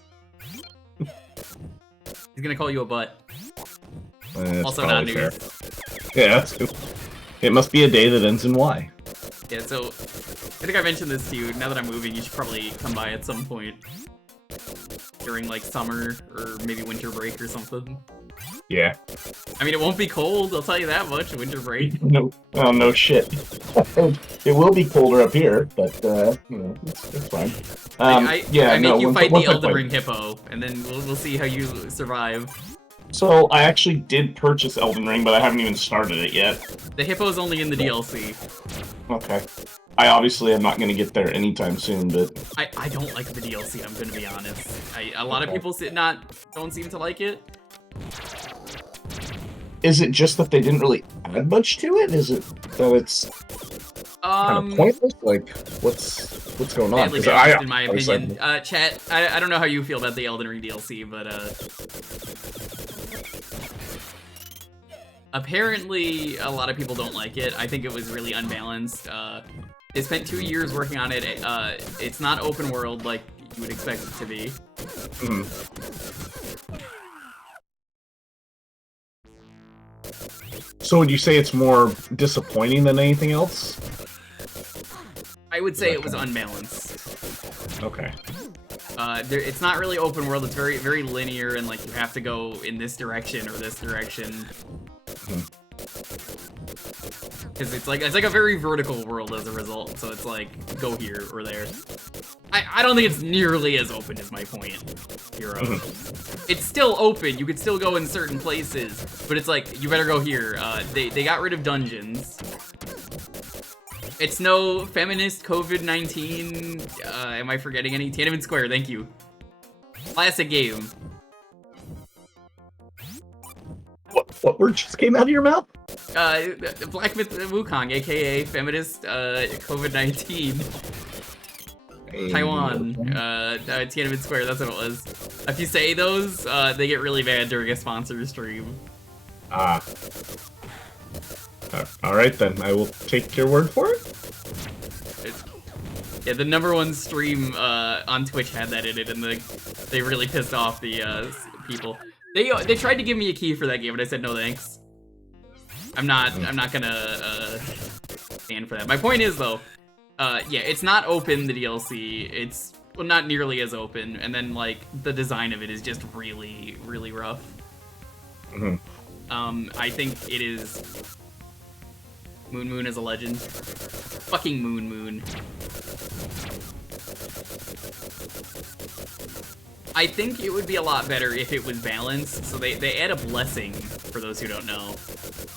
He's gonna call you a butt. That's Also not probably news. fair. Yeah, it must be a day that ends in Y. Yeah, so I think I mentioned this to you. Now that I'm moving, you should probably come by at some point during like summer or maybe winter break or something. Yeah. I mean, it won't be cold. I'll tell you that much. Winter break. No, oh no shit. It will be colder up here, but you know, it's fine. I make you fight the once I Elden play. Ring hippo, and then we'll see how you survive. So I actually did purchase Elden Ring, but I haven't even started it yet. The hippo's only in the DLC. Okay. I obviously am not going to get there anytime soon, but I don't like the DLC. I'm gonna be honest. A lot of people don't seem to like it. is it just that they didn't really add much to it? Is it that it's kind of pointless? Like, what's going on? Badly 'Cause balanced, in my obviously- opinion. Chat, I don't know how you feel about the Elden Ring DLC, but apparently a lot of people don't like it. I think it was really unbalanced. They spent 2 years working on it. It's not open world like you would expect it to be. So would you say it's more disappointing than anything else? I would say it was unbalanced. Okay. It's not really open world. It's very, very linear, and like you have to go in this direction or this direction. Because it's like a very vertical world as a result. So it's like go here or there. I don't think it's nearly as open as my point, Hero. It's still open. You could still go in certain places, but it's like you better go here. They got rid of dungeons. It's no feminist COVID-19. Am I forgetting any? Tiananmen Square, thank you. Classic game. What word just came out of your mouth? Black Myth Wukong, aka feminist COVID-19. Taiwan, Tiananmen Square, that's what it was. If you say those, they get really bad during a sponsor stream. Ah. Alright then, I will take your word for it. Yeah, the #1 stream on Twitch had that in it, and they really pissed off the people. They tried to give me a key for that game, and I said no thanks. I'm not gonna stand for that. My point is though, yeah, it's not open, the DLC. It's not nearly as open, and then like the design of it is just really, really rough. I think it is. Moon is a legend. Fucking Moon. I think it would be a lot better if it was balanced. So they add a blessing, for those who don't know.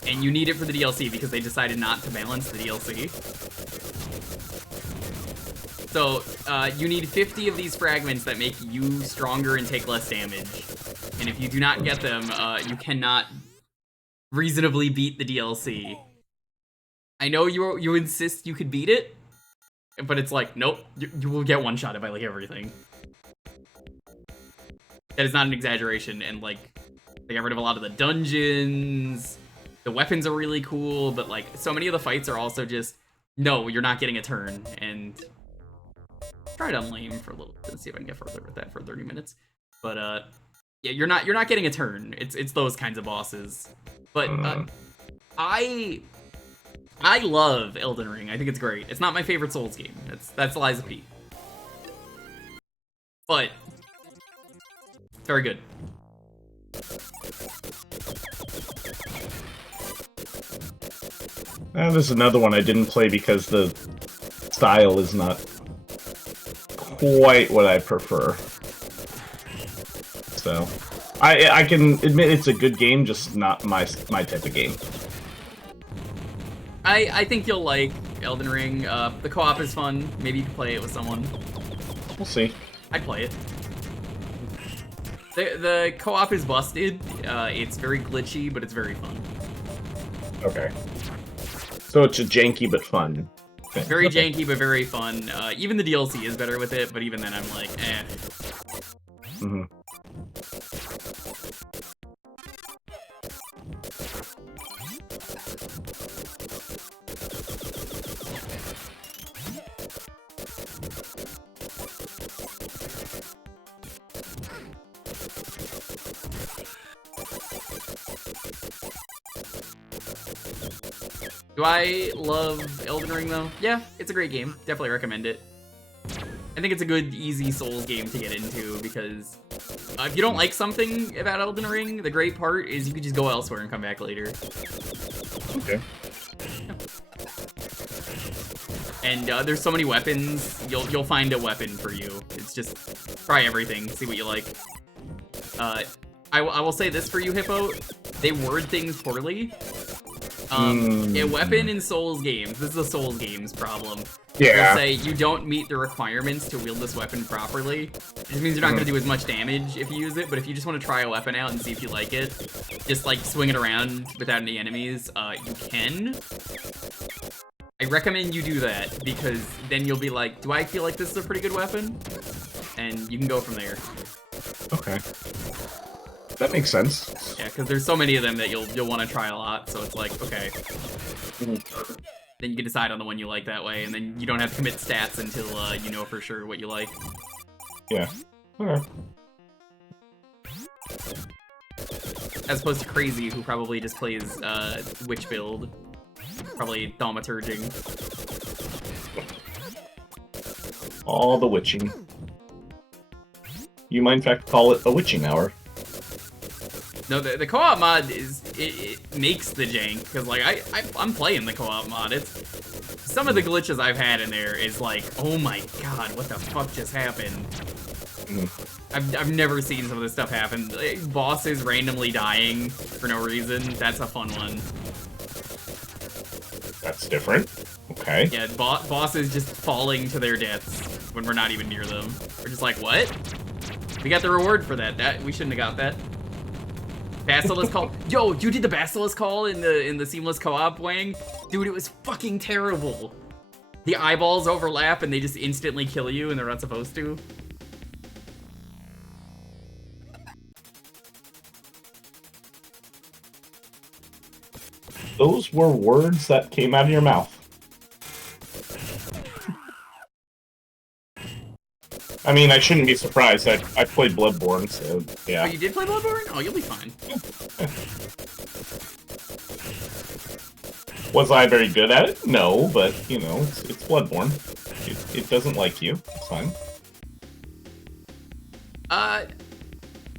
And you need it for the DLC because they decided not to balance the DLC. So, you need 50 of these fragments that make you stronger and take less damage. And if you do not get them, you cannot reasonably beat the DLC. I know you insist you could beat it, but it's like, nope, you will get one-shotted by like everything. That is not an exaggeration, and like, they got rid of a lot of the dungeons, the weapons are really cool, but like, so many of the fights are also just, no, you're not getting a turn, and try to lame for a little bit, see if I can get further with that for 30 minutes. But yeah, you're not getting a turn. It's those kinds of bosses. But I love Elden Ring. I think it's great. It's not my favorite Souls game. That's Liza P. But very good. There's another one I didn't play because the style is not quite what I prefer. So, I can admit it's a good game, just not my type of game. I think you'll like Elden Ring. The co-op is fun. Maybe you can play it with someone. We'll see. I'd play it. The co-op is busted. It's very glitchy, but it's very fun. Okay. So it's a janky but fun. Very janky, but very fun. Even the DLC is better with it, but even then I'm like, eh. Mm-hmm. Do I love Elden Ring, though? Yeah, it's a great game. Definitely recommend it. I think it's a good, easy Souls game to get into, because if you don't like something about Elden Ring, the great part is you can just go elsewhere and come back later. Okay. And there's so many weapons, you'll find a weapon for you. It's just, try everything, see what you like. I will say this for you, Hippo, they word things poorly. A weapon in Souls games, this is a Souls games problem. Yeah. They'll say you don't meet the requirements to wield this weapon properly. It just means you're not going to do as much damage if you use it, but if you just want to try a weapon out and see if you like it, just like swing it around without any enemies, you can. I recommend you do that, because then you'll be like, do I feel like this is a pretty good weapon? And you can go from there. Okay. That makes sense. Yeah, because there's so many of them that you'll want to try a lot, so it's like, okay. Then you can decide on the one you like that way, and then you don't have to commit stats until you know for sure what you like. Yeah. Okay. As opposed to Crazy, who probably just plays Witch build. Probably Thaumaturging. All the witching. You might in fact call it a witching hour. No, the co-op mod it makes the jank, because like I'm playing the co-op mod. It's some of the glitches I've had in there is like, oh my god, what the fuck just happened? I've never seen some of this stuff happen. Like, bosses randomly dying for no reason. That's a fun one. That's different. Okay. Yeah, bosses just falling to their deaths when we're not even near them. We're just like, what? We got the reward for that. We shouldn't have got that. Basilisk call. Yo, you did the Basilisk call in the seamless co-op wing? Dude, it was fucking terrible. The eyeballs overlap and they just instantly kill you and they're not supposed to. Those were words that came out of your mouth. I mean, I shouldn't be surprised. I played Bloodborne, so yeah. Oh, you did play Bloodborne? Oh, you'll be fine. Was I very good at it? No, but, you know, it's Bloodborne. It doesn't like you. It's fine. I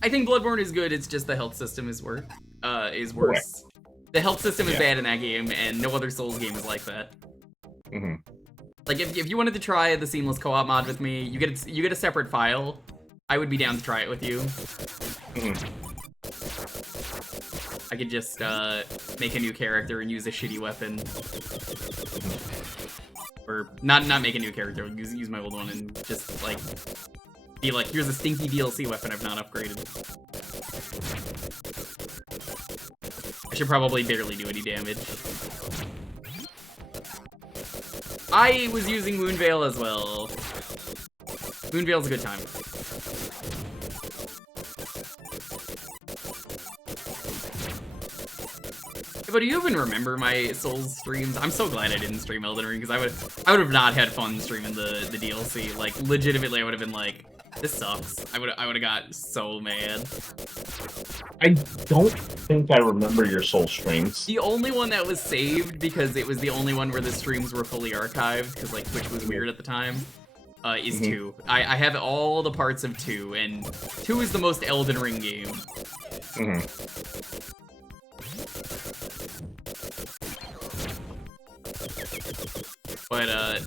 think Bloodborne is good, it's just the health system is worse. Correct. The health system is bad in that game, and no other Souls game is like that. Mm-hmm. Like, if you wanted to try the seamless co-op mod with me, you get a separate file. I would be down to try it with you. I could just make a new character and use a shitty weapon. Or not make a new character, use my old one and just like be like, here's a stinky DLC weapon I've not upgraded. I should probably barely do any damage. I was using Moonveil as well. Moonveil's a good time. But do you even remember my Souls streams? I'm so glad I didn't stream Elden Ring, because I would have not had fun streaming the DLC. Like, legitimately, I would have been like, this sucks. I would have got so mad. I don't think I remember your Soul streams. The only one that was saved, because it was the only one where the streams were fully archived, because like Twitch was weird at the time, is 2. I have all the parts of 2, and 2 is the most Elden Ring game. But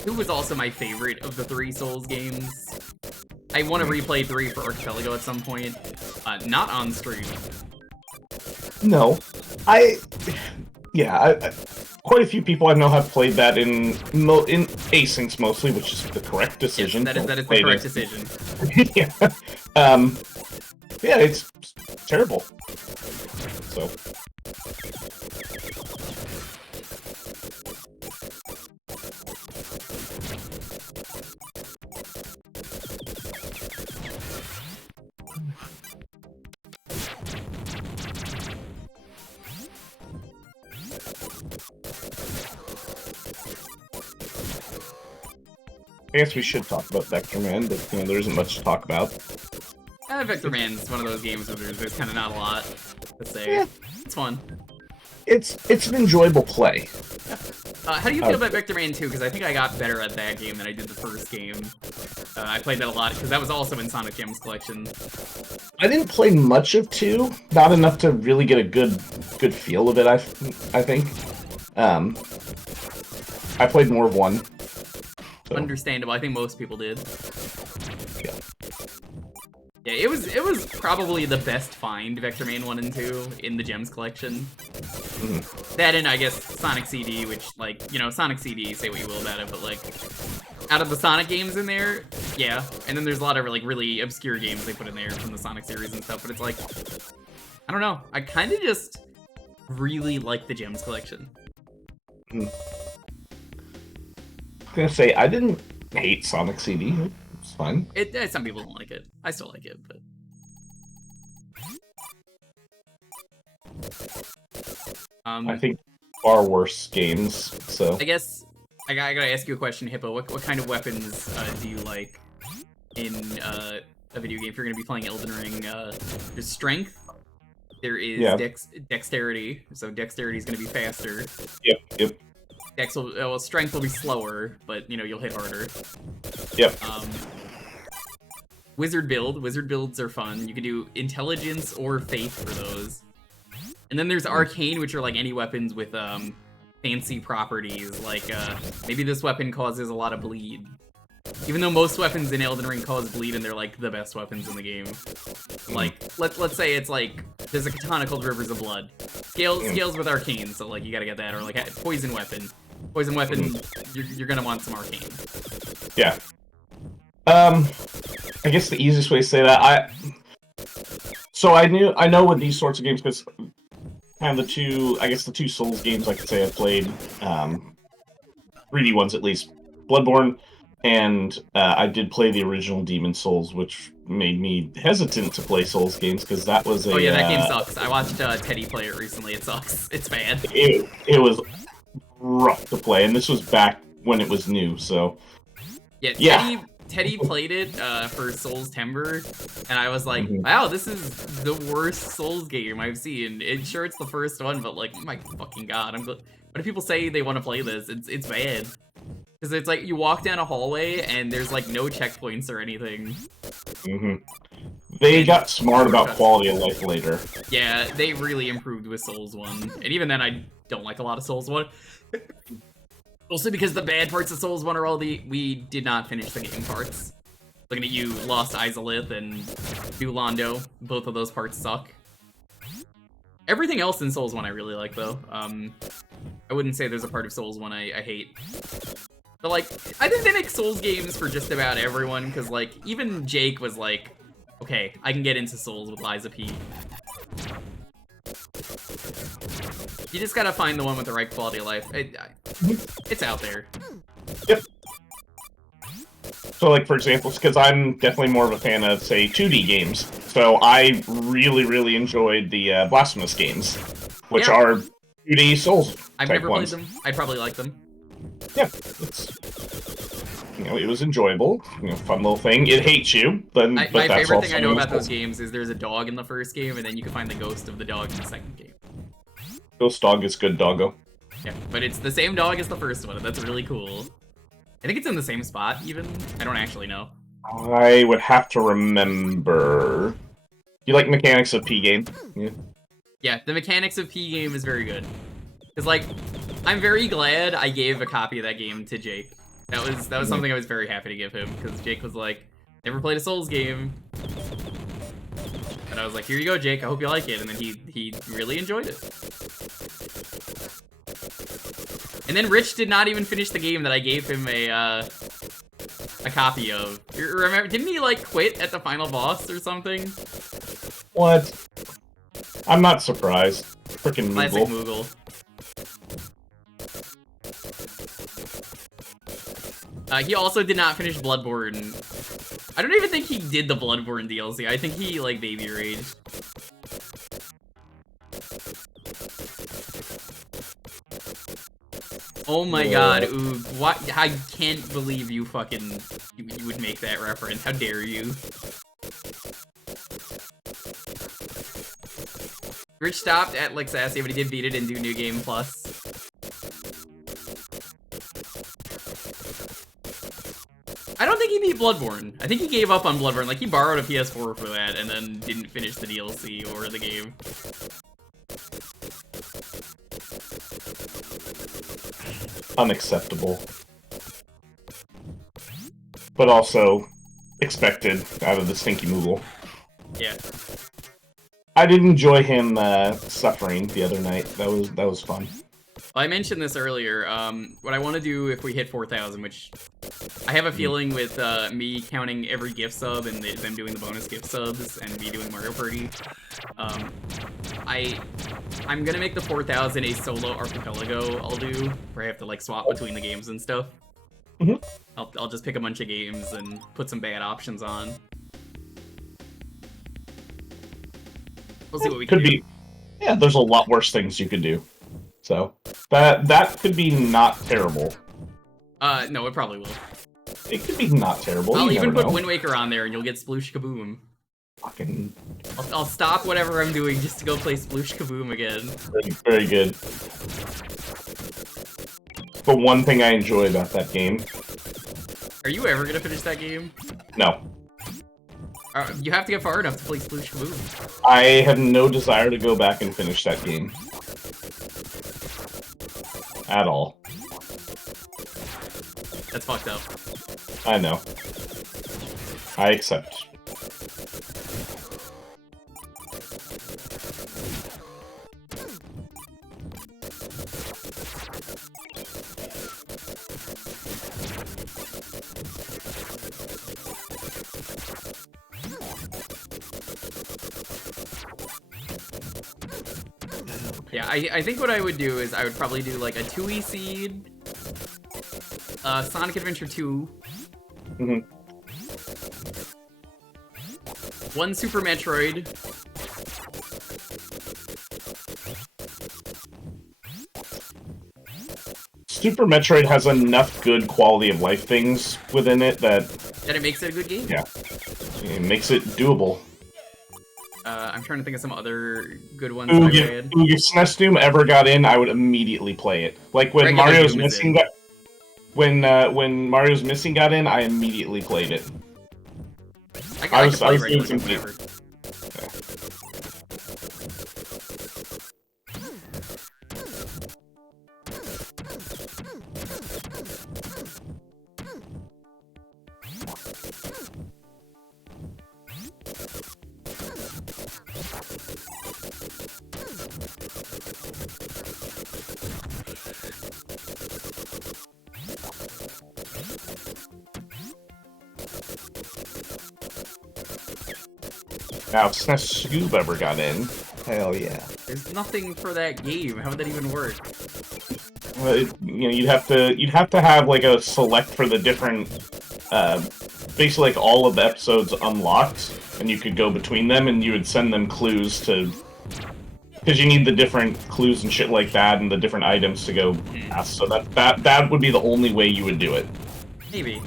2 was also my favorite of the 3 Souls games. I want to replay 3 for Archipelago at some point. Not on stream. No. quite a few people I know have played that in asyncs mostly, which is the correct decision. Yes, that is the correct decision. Yeah. Yeah, it's terrible. So. I guess we should talk about Vectorman, but there isn't much to talk about. Vectorman's one of those games where there's kind of not a lot to say. Yeah. It's fun. It's an enjoyable play. How do you feel about Vectorman 2? Because I think I got better at that game than I did the first game. I played that a lot, because that was also in Sonic Gems Collection. I didn't play much of 2, not enough to really get a good feel of it, I think. I played more of 1. So. Understandable, I think most people did. Yeah. Yeah, it was probably the best find, Vectorman 1 and 2, in the Gems Collection. Mm-hmm. That and, I guess, Sonic CD, which, like, Sonic CD, say what you will about it, but, like, out of the Sonic games in there, yeah. And then there's a lot of, like, really obscure games they put in there from the Sonic series and stuff, but it's like, I don't know. I kind of just really like the Gems Collection. Mm. I was gonna say, I didn't hate Sonic CD. It's fine. Some people don't like it. I still like it, but... I think far worse games, so... I guess I gotta ask you a question, Hippo. What kind of weapons do you like in a video game? If you're gonna be playing Elden Ring, there's strength, there is dexterity, so dexterity is gonna be faster. Yep. Strength will be slower, but you'll hit harder. Yep. Wizard builds are fun. You can do intelligence or faith for those. And then there's arcane, which are like any weapons with fancy properties, like maybe this weapon causes a lot of bleed. Even though most weapons in Elden Ring cause bleed and they're like the best weapons in the game. Like, let's say it's like, there's a katana called Rivers of Blood. Scales with arcane, so like you gotta get that, or like poison weapon. Poison weapon, you're gonna want some arcane. Yeah. I guess the easiest way to say that, I know with these sorts of games, because kind of the two Souls games I could say I played, 3D ones at least, Bloodborne, and I did play the original Demon Souls, which made me hesitant to play Souls games, because that was a... Oh yeah, that game sucks. I watched Teddy play it recently. It sucks. It's bad. It was rough to play, and this was back when it was new, so... Yeah, Teddy played it for Souls Timber, and I was like, wow, this is the worst Souls game I've seen. Sure, it's the first one, but like, my fucking god. But if people say they want to play this, it's bad. Because it's like, you walk down a hallway, and there's like no checkpoints or anything. They got smart about quality of life later. Yeah, they really improved with Souls 1. And even then, I don't like a lot of Souls 1. Also because the bad parts of Souls 1 are all we did not finish the game parts. Looking at you, Lost Izalith and New Londo, both of those parts suck. Everything else in Souls 1 I really like, though. I wouldn't say there's a part of Souls 1 I hate. But, like, I think they make Souls games for just about everyone, because, like, even Jake was like, okay, I can get into Souls with Liza P. You just gotta find the one with the right quality of life. It's out there. Yep. So, like, for example, because I'm definitely more of a fan of, say, 2D games. So I really, really enjoyed the Blasphemous games, which are 2D Souls I've never played them. I'd probably like them. Yeah. It was enjoyable. Fun little thing. It hates you, but my that's favorite thing I know about cool. those games is there's a dog in the first game, and then you can find the ghost of the dog in the second game. Ghost dog is good doggo. Yeah, but it's the same dog as the first one, and that's really cool. I think it's in the same spot, even. I don't actually know. I would have to remember. You like mechanics of P game? Yeah, the mechanics of P game is very good. Because, like, I'm very glad I gave a copy of that game to Jake. That was something I was very happy to give him, because Jake was like, never played a Souls game. And I was like, here you go, Jake, I hope you like it. And then he really enjoyed it. And then Rich did not even finish the game that I gave him a copy of. Remember, didn't he, like, quit at the final boss or something? What? I'm not surprised. Frickin' Classic Moogle. He also did not finish Bloodborne. I don't even think he did the Bloodborne DLC. I think he, like, baby raged. Oh my god, Oog. What? I can't believe you fucking... You would make that reference. How dare you? Rich stopped at Lexasia, but he did beat it and do New Game Plus. I don't think he beat Bloodborne. I think he gave up on Bloodborne. Like, he borrowed a PS4 for that and then didn't finish the DLC or the game. Unacceptable. But also expected out of the Stinky Moogle. Yeah. I did enjoy him suffering the other night. That was fun. Well, I mentioned this earlier. What I want to do if we hit 4,000, which I have a feeling with me counting every gift sub and them doing the bonus gift subs and me doing Mario Party, I'm gonna make the 4,000 a solo archipelago I'll do, where I have to like swap between the games and stuff. Mm-hmm. I'll just pick a bunch of games and put some bad options on. We'll see what we can do. Yeah, there's a lot worse things you could do. So that could be not terrible. No, it probably will. It could be not terrible. I'll you even never put know. Wind Waker on there and you'll get Sploosh Kaboom. Fucking... I'll stop whatever I'm doing just to go play Sploosh Kaboom again. Very, very good. The one thing I enjoy about that game... Are you ever gonna finish that game? No. You have to get far enough to play Sploosh Kaboom. I have no desire to go back and finish that game. At all. That's fucked up. I know. I accept. Yeah, I think what I would do is I would probably do like a 2E seed, Sonic Adventure 2, one Super Metroid, Super Metroid has enough good quality of life things within it that it makes it a good game. Yeah, it makes it doable. I'm trying to think of some other good ones. If SNES Doom ever got in, I would immediately play it. Like when Regular Mario's Doom is Missing got when Mario's Missing got in, I immediately played it. I was play doing regular some Doom forever. Now, if SNES Scoob ever got in, hell yeah. There's nothing for that game. How would that even work? Well, you know, you'd have to have like a select for the different, basically like all of the episodes unlocked, and you could go between them, and you would send them clues to, because you need the different clues and shit like that, and the different items to go past. So that would be the only way you would do it. Maybe.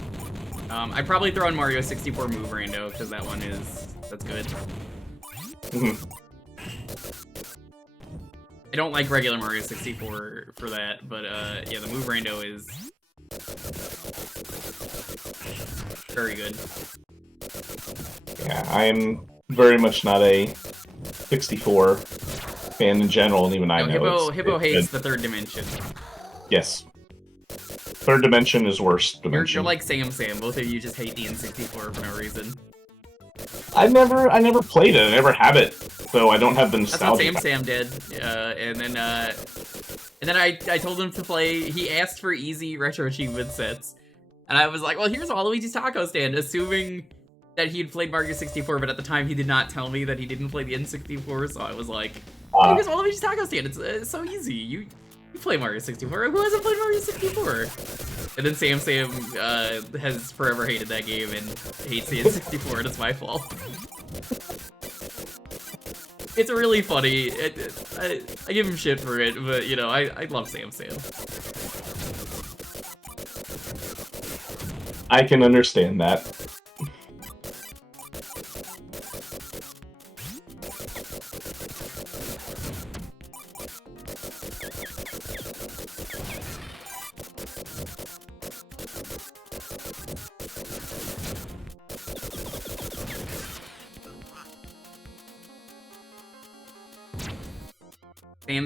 I'd probably throw in Mario 64 Move Rando, because that's good. I don't like regular Mario 64 for that, but yeah, the Move Rando is very good. Yeah, I am very much not a 64 fan in general, and even I know Hippo it's hates good. the third dimension. Yes. Third dimension is worst dimension. You're like Sam. Both of you just hate the N64 for no reason. I never played it. I never had it, so I don't have the That's what nostalgia. Sam did. And then And then I told him to play, he asked for easy retro achievement sets. And I was like, well, here's Waluigi's Taco Stand, assuming that he had played Mario 64, but at the time he did not tell me that he didn't play the N64, so I was like, hey, here's Waluigi's Taco Stand, it's so easy, you play Mario 64, who hasn't played Mario 64? And then Sam has forever hated that game and hates the N64, and it's my fault. It's really funny. I give him shit for it, but you know, I love Sam. I can understand that.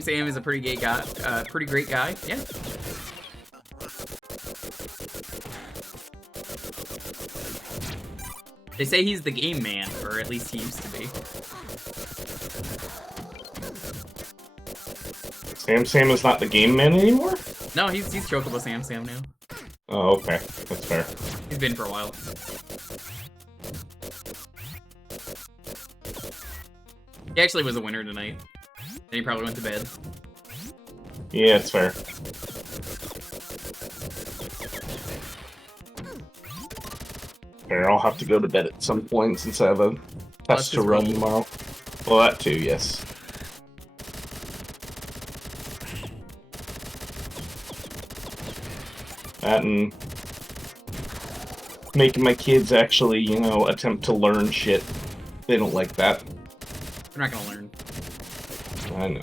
Sam is a pretty great guy. Yeah. They say he's the game man, or at least he used to be. Sam is not the game man anymore? No, he's Chocobo Sam now. Oh, okay. That's fair. He's been for a while. He actually was a winner tonight. And he probably went to bed. Yeah, it's fair. Fair, I'll have to go to bed at some point since I have a test to run tomorrow. Well, that too, yes. That and making my kids actually, you know, attempt to learn shit. They don't like that. They're not gonna learn. I know.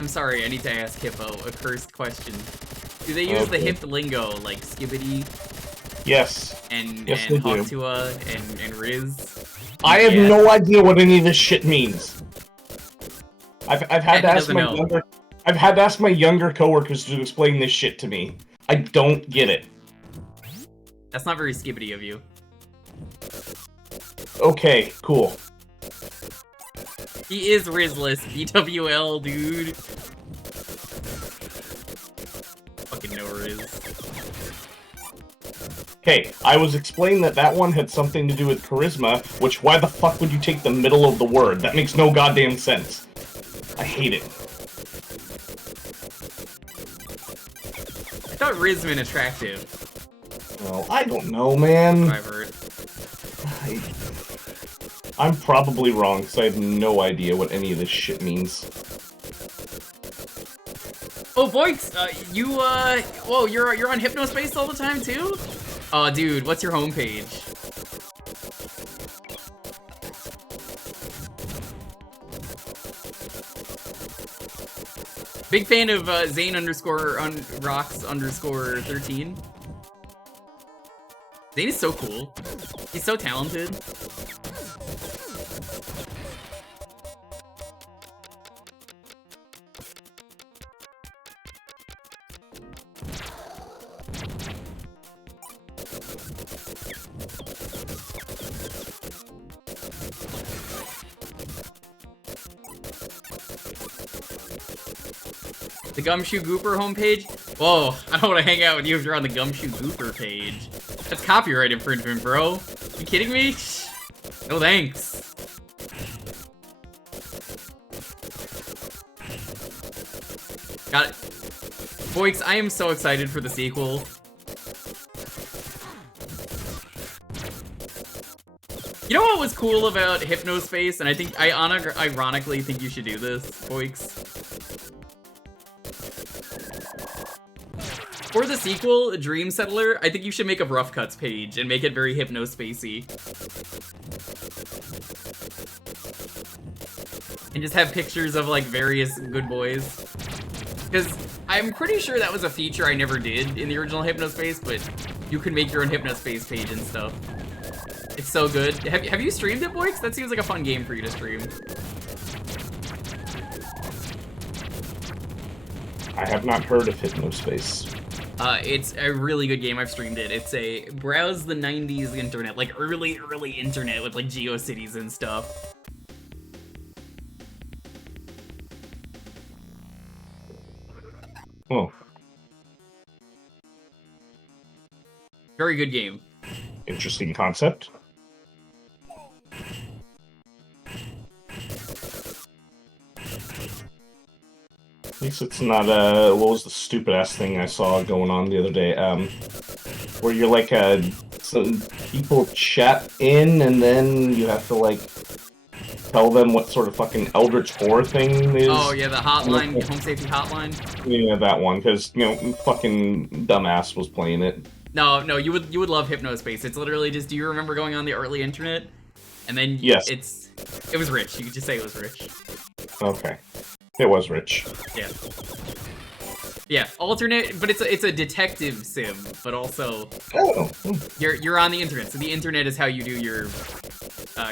I'm sorry, I need to ask Hippo a cursed question. Do they use the hip lingo like Skibbity? Yes. And yes, they do. Hawktua and Riz? I have no idea what any of this shit means. I've had to ask my younger coworkers to explain this shit to me. I don't get it. That's not very Skibbity of you. Okay, cool. He is Rizless, BWL, dude. Fucking no Riz. Okay, I was explained that one had something to do with charisma, which why the fuck would you take the middle of the word? That makes no goddamn sense. I hate it. I thought Riz meant attractive. Well, I don't know, man. I've heard. I'm probably wrong, because I have no idea what any of this shit means. Oh, Voix, whoa, you're on Hypnospace all the time, too? Oh, dude, what's your homepage? Big fan of Zane _rocks _13. Zane is so cool. He's so talented. The Gumshoe Gooper homepage? Whoa, I don't want to hang out with you if you're on the Gumshoe Gooper page. That's copyright infringement, bro. You kidding me? No thanks. Got it. Voix, I am so excited for the sequel. You know what was cool about Hypnospace? And I think, I ironically think you should do this, Voix. For the sequel, Dream Settler, I think you should make a Rough Cuts page and make it very Hypnospacey. And just have pictures of, like, various good boys. Because I'm pretty sure that was a feature I never did in the original Hypnospace, but you can make your own Hypnospace page and stuff. It's so good. Have you streamed it, Voix? That seems like a fun game for you to stream. I have not heard of Hypnospace. It's a really good game. I've streamed it. It's a browse the 90s internet, like early internet with like GeoCities and stuff. Oh. Very good game. Interesting concept. At least it's not what was the stupid ass thing I saw going on the other day? Where you're like some people chat in and then you have to like tell them what sort of fucking eldritch horror thing is. Oh yeah, the hotline, home safety hotline. Yeah, that one, because fucking dumbass was playing it. No, you would love Hypnospace. It's literally just, do you remember going on the early internet? And then yes, it was rich. You could just say it was rich. Okay, it was rich. Yeah. Yeah, alternate, but it's a detective sim, but also you're on the internet. So the internet is how you do your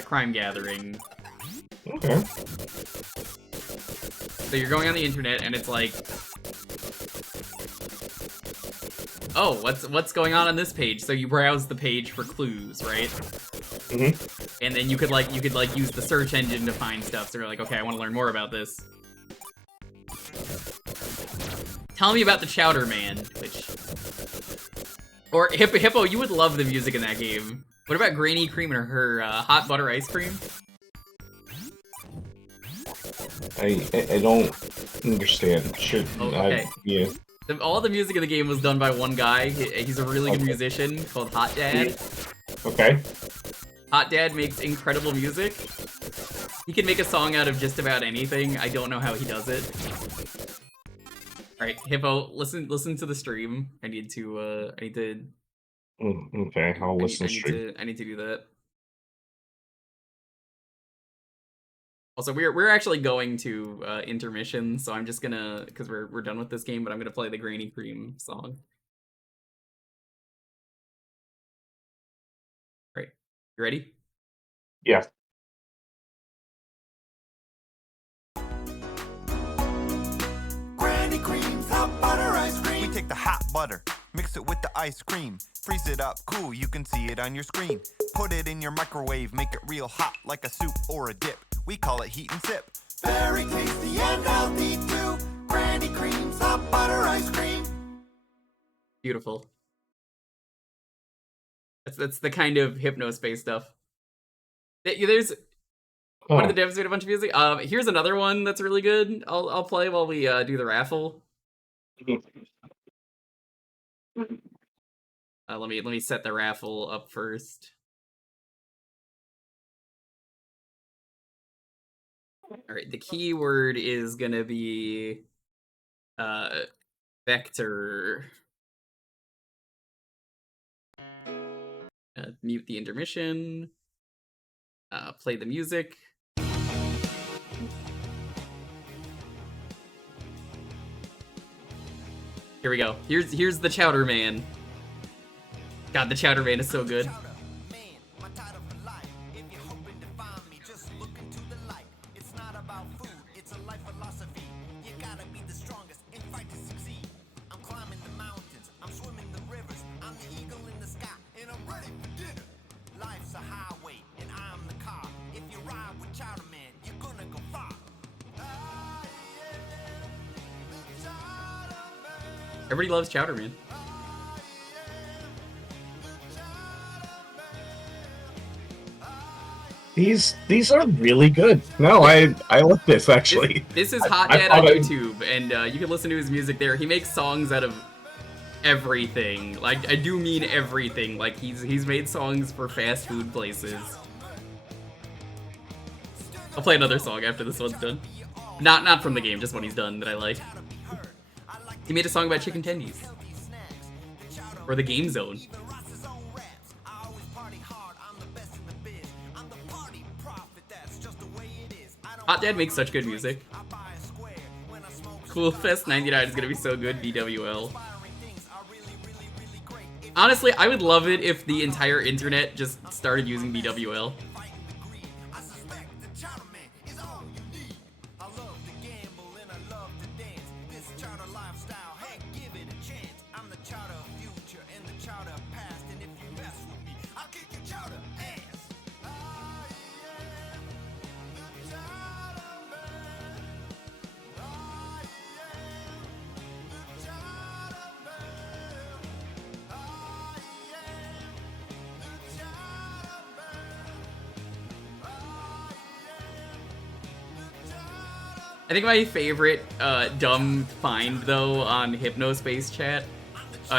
crime gathering. Okay. So you're going on the internet, and it's like, oh, what's going on this page? So you browse the page for clues, right? Mm-hmm. And then you could use the search engine to find stuff. So you're like, okay, I want to learn more about this. Tell me about the Chowder Man, or Hippo. You would love the music in that game. What about Granny Cream and her hot butter ice cream? I don't understand. Okay. Yeah. All the music in the game was done by one guy. He's a really good musician called Hot Dad. Okay. Hot Dad makes incredible music. He can make a song out of just about anything. I don't know how he does it. Alright, Hippo, listen to the stream. I need to okay, I'll listen to stream. I need to do that. Also, we're actually going to intermission, so I'm just gonna, because we're done with this game, but I'm gonna play the Granny Cream song. Right, you ready? Yeah. Granny Cream's hot butter ice cream. We take the hot butter, mix it with the ice cream, freeze it up cool, you can see it on your screen. Put it in your microwave, make it real hot like a soup or a dip. We call it heat and sip. Very tasty and healthy too. Granny Cream's hot butter ice cream. Beautiful. That's the kind of Hypnospace stuff. There's one of the devs made a bunch of music. Here's another one that's really good. I'll play while we do the raffle. Let me set the raffle up first. All right, the keyword is gonna be vector. Mute the intermission. Play the music. Here we go. Here's the Chowder Man. God, the Chowder Man is so good. Everybody loves Chowder Man. These are really good. No, I like this actually. This is Hot Dad on YouTube, and you can listen to his music there. He makes songs out of everything. Like, I do mean everything. Like, he's made songs for fast food places. I'll play another song after this one's done. Not from the game, just when he's done that I like. He made a song about chicken tendies. Or the Game Zone. Hot Dad makes such good music. Cool Fest 99 is gonna be so good, BWL. Honestly, I would love it if the entire internet just started using BWL. I think my favorite dumb find, though, on Hypnospace chat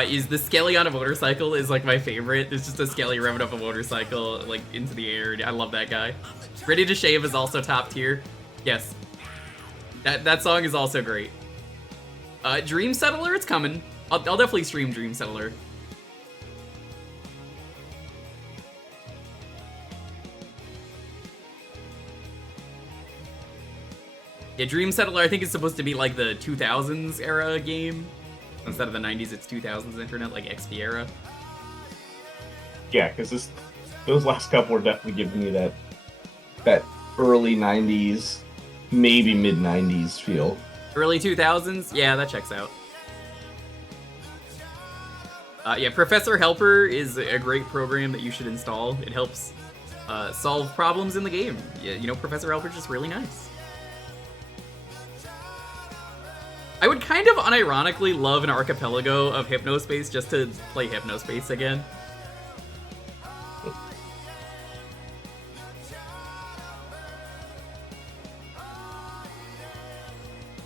is the Skelly on a motorcycle is, like, my favorite. It's just a Skelly revving up a motorcycle, like, into the air. I love that guy. Ready to Shave is also top tier. Yes. That song is also great. Dream Settler, it's coming. I'll definitely stream Dream Settler. Yeah, Dream Settler, I think it's supposed to be like the 2000s era game. Instead of the 90s, it's 2000s internet, like XP era. Yeah, because those last couple were definitely giving me that early 90s, maybe mid 90s feel. Early 2000s? Yeah, that checks out. Yeah, Professor Helper is a great program that you should install. It helps solve problems in the game. Yeah, you know, Professor Helper's just really nice. I would kind of unironically love an archipelago of Hypnospace just to play Hypnospace again.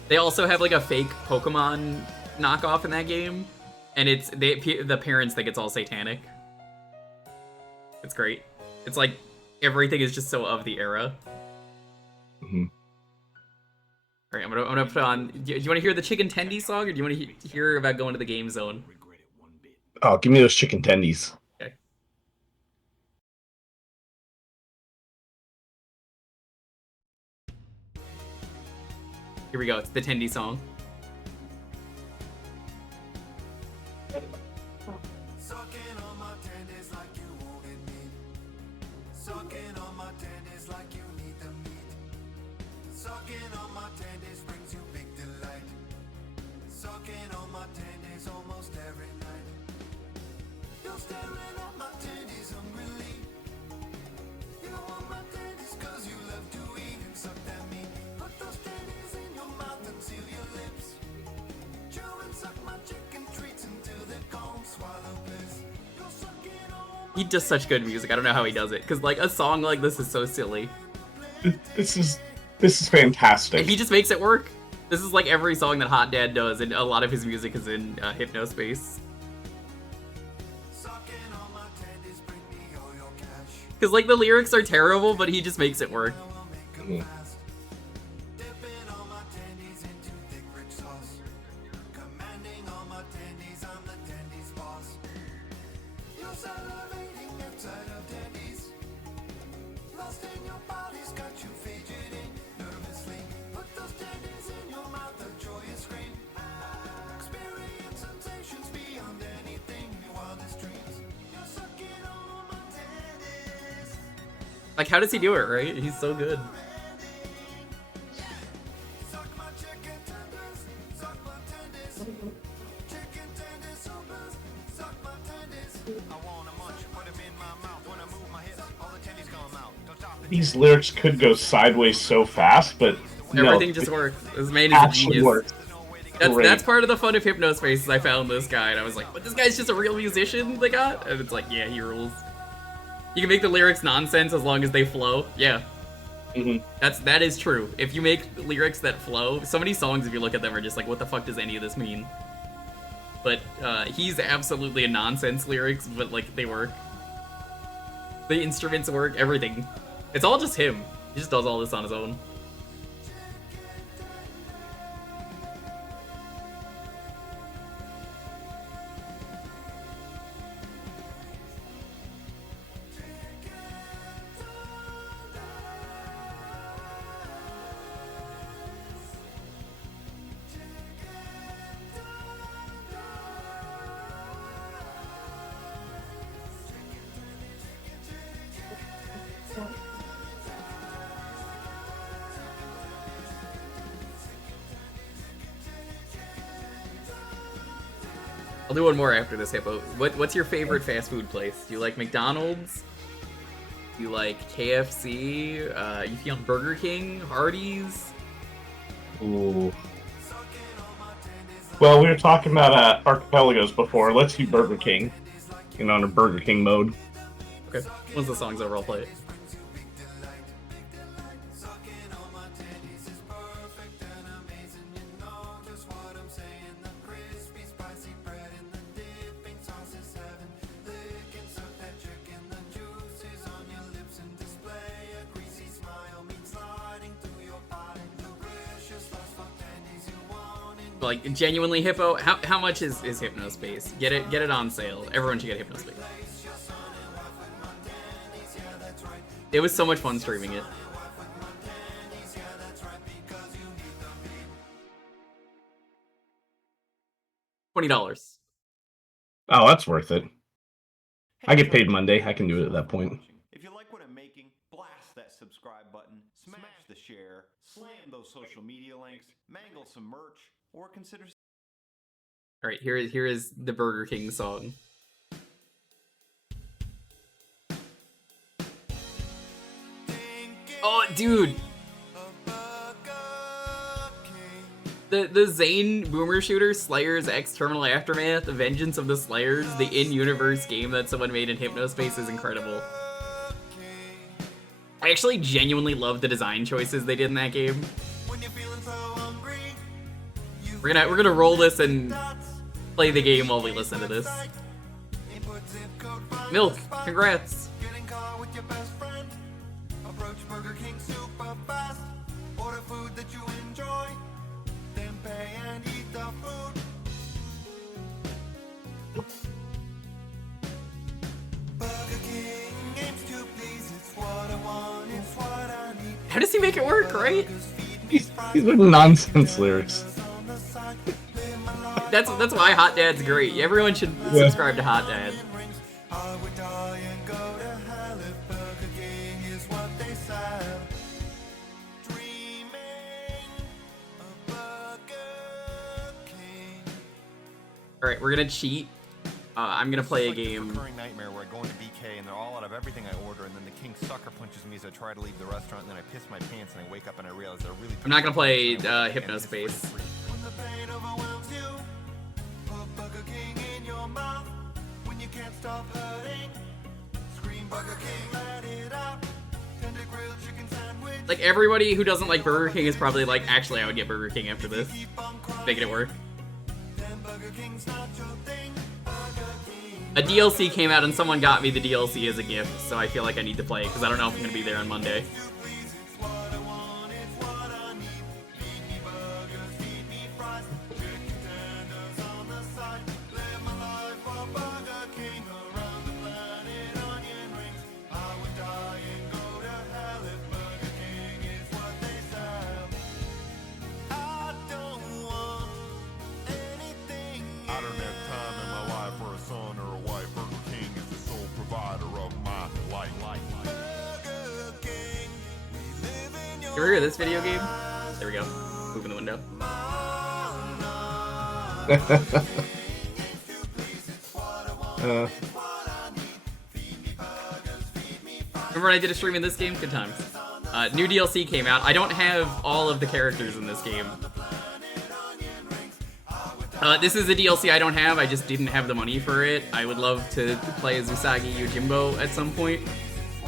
They also have like a fake Pokemon knockoff in that game, and it's the parents think it's all satanic. It's great. It's like everything is just so of the era. Mm-hmm. All right, I'm gonna put on. Do you want to hear the Chicken Tendy song, or do you want to hear about going to the game zone? Oh, give me those chicken tendies. Okay. Here we go. It's the Tendy song. He does such good music. I don't know how he does it, because like a song like this is so silly. This is fantastic. And he just makes it work. This is like every song that Hot Dad does, and a lot of his music is in Hypnospace. Because like the lyrics are terrible, but he just makes it work. Mm. Like, how does he do it, right? He's so good. These lyrics could go sideways so fast, but everything just works. This man is a genius. That's part of the fun of Hypnospace. Is I found this guy and I was like, "But this guy's just a real musician they got," and it's like, yeah, he rules. You can make the lyrics nonsense as long as they flow. Yeah. Mm-hmm. That is true. If you make lyrics that flow, so many songs, if you look at them, are just like, what the fuck does any of this mean? But he's absolutely a nonsense lyrics, but like they work. The instruments work, everything. It's all just him. He just does all this on his own. I'll do one more after this, Hippo. What's your favorite fast food place? Do you like McDonald's? Do you like KFC? You feel Burger King? Hardee's? Ooh. Well, we were talking about archipelagos before. Let's do Burger King. On a Burger King mode. Okay. Once the song's over, I'll play it. Like, genuinely, Hippo, how much is Hypnospace? Get it on sale. Everyone should get Hypnospace. It was so much fun streaming it. $20. Oh, that's worth it. I get paid Monday. I can do it at that point. If you like what I'm making, blast that subscribe button, smash the share, slam those social media links, mangle some merch, or consider... Alright, here is the Burger King song. Oh, dude! The Zane Boomer Shooter Slayers X Terminal Aftermath, The Vengeance of the Slayers, the in-universe game that someone made in Hypnospace is incredible. I actually genuinely love the design choices they did in that game. We're gonna roll this and play the game while we listen to this. Milk, congrats! Burger King super fast. Order food that you enjoy, then pay and eat the food. Burger King aims to please. It's what I want, it's what I need. How does he make it work, right? He's with nonsense lyrics. That's why Hot Dad's great. Everyone should subscribe to Hot Dad. I would die and go to hell if Burger King is what they sell. Alright, we're gonna cheat. I'm gonna play a game. Recurring nightmare where I go into BK and they're all out of everything I order, and then the king sucker punches me as I try to leave the restaurant, and then I piss my pants and I wake up and I realize they're really... I'm not gonna play Hypnospace. When the pain overwhelms you, put Burger King in your mouth. When you can't stop hurting, scream Burger King, let it out. Tender grilled chicken sandwich. Like, everybody who doesn't like Burger King is probably like, actually, I would get Burger King after this. Making it work. A DLC came out and someone got me the DLC as a gift, so I feel like I need to play it because I don't know if I'm going to be there on Monday. You ever hear this video game? There we go. Moving the window. Remember when I did a stream in this game? Good times. New DLC came out. I don't have all of the characters in this game. This is a DLC I don't have. I just didn't have the money for it. I would love to play as Usagi Yojimbo at some point.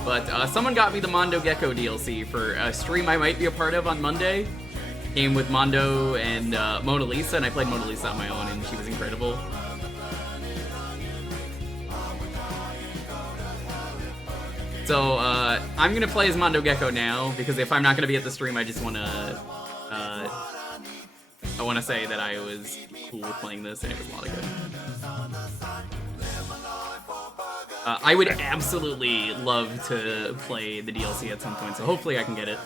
But someone got me the Mondo Gecko DLC for a stream I might be a part of on Monday. Came with Mondo and Mona Lisa, and I played Mona Lisa on my own, and she was incredible. So I'm gonna play as Mondo Gecko now, because if I'm not gonna be at the stream, I just wanna say that I was cool with playing this, and it was a lot of good. I would absolutely love to play the DLC at some point, so hopefully I can get it.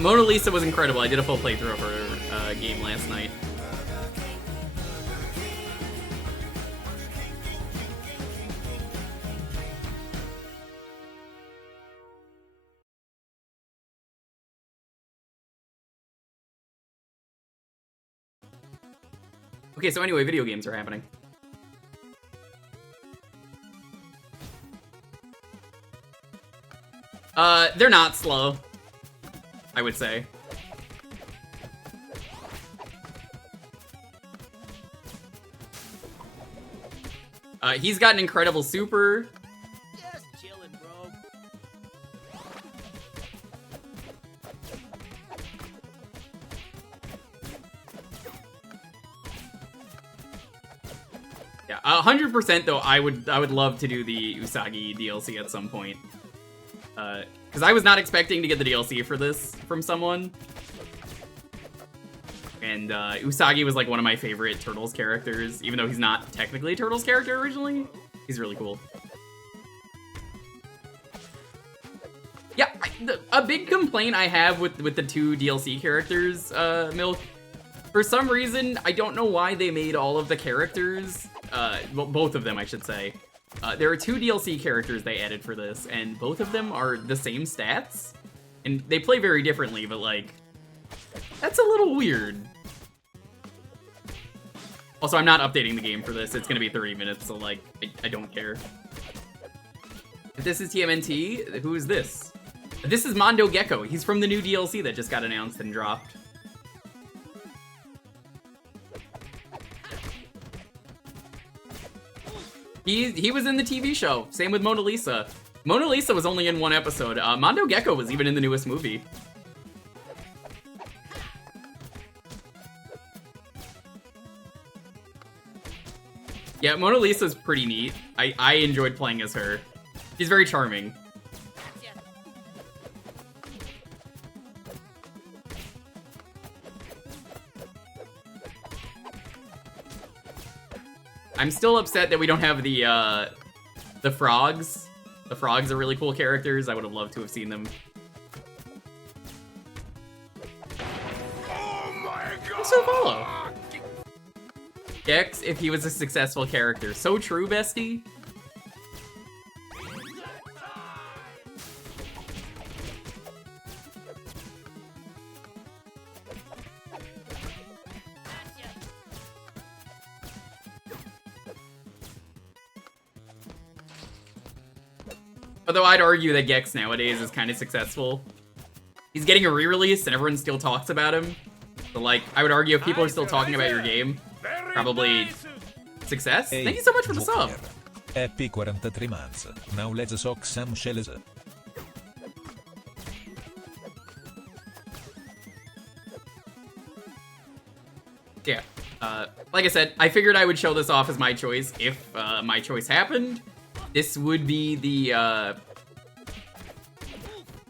Mona Lisa was incredible. I did a full playthrough of her game last night. Okay, so anyway, video games are happening. They're not slow, I would say. He's got an incredible super. Just chilling, bro. Yeah, 100% though. I would love to do the Usagi DLC at some point. Because I was not expecting to get the DLC for this from someone. And Usagi was like one of my favorite Turtles characters, even though he's not technically a Turtles character originally. He's really cool. Yeah, a big complaint I have with the two DLC characters, Milk. For some reason, I don't know why they made all of the characters, well, both of them, I should say. There are two DLC characters they added for this, and both of them are the same stats. And they play very differently, but like, that's a little weird. Also, I'm not updating the game for this. It's gonna be 30 minutes, so like, I don't care. If this is TMNT, who is this? This is Mondo Gecko. He's from the new DLC that just got announced and dropped. He was in the TV show. Same with Mona Lisa. Mona Lisa was only in one episode. Mondo Gecko was even in the newest movie. Yeah, Mona Lisa's pretty neat. I enjoyed playing as her. She's very charming. I'm still upset that we don't have the frogs. The frogs are really cool characters. I would have loved to have seen them. Oh my god! So follow. Gex, if he was a successful character. So true, bestie. Although I'd argue that Gex nowadays is kind of successful. He's getting a re-release and everyone still talks about him. So like, I would argue if people are still talking about your game, probably success. Hey, Thank you so much for the sub. Happy 43 months. Now let's sock some shells. Yeah. Like I said, I figured I would show this off as my choice if my choice happened. This would be the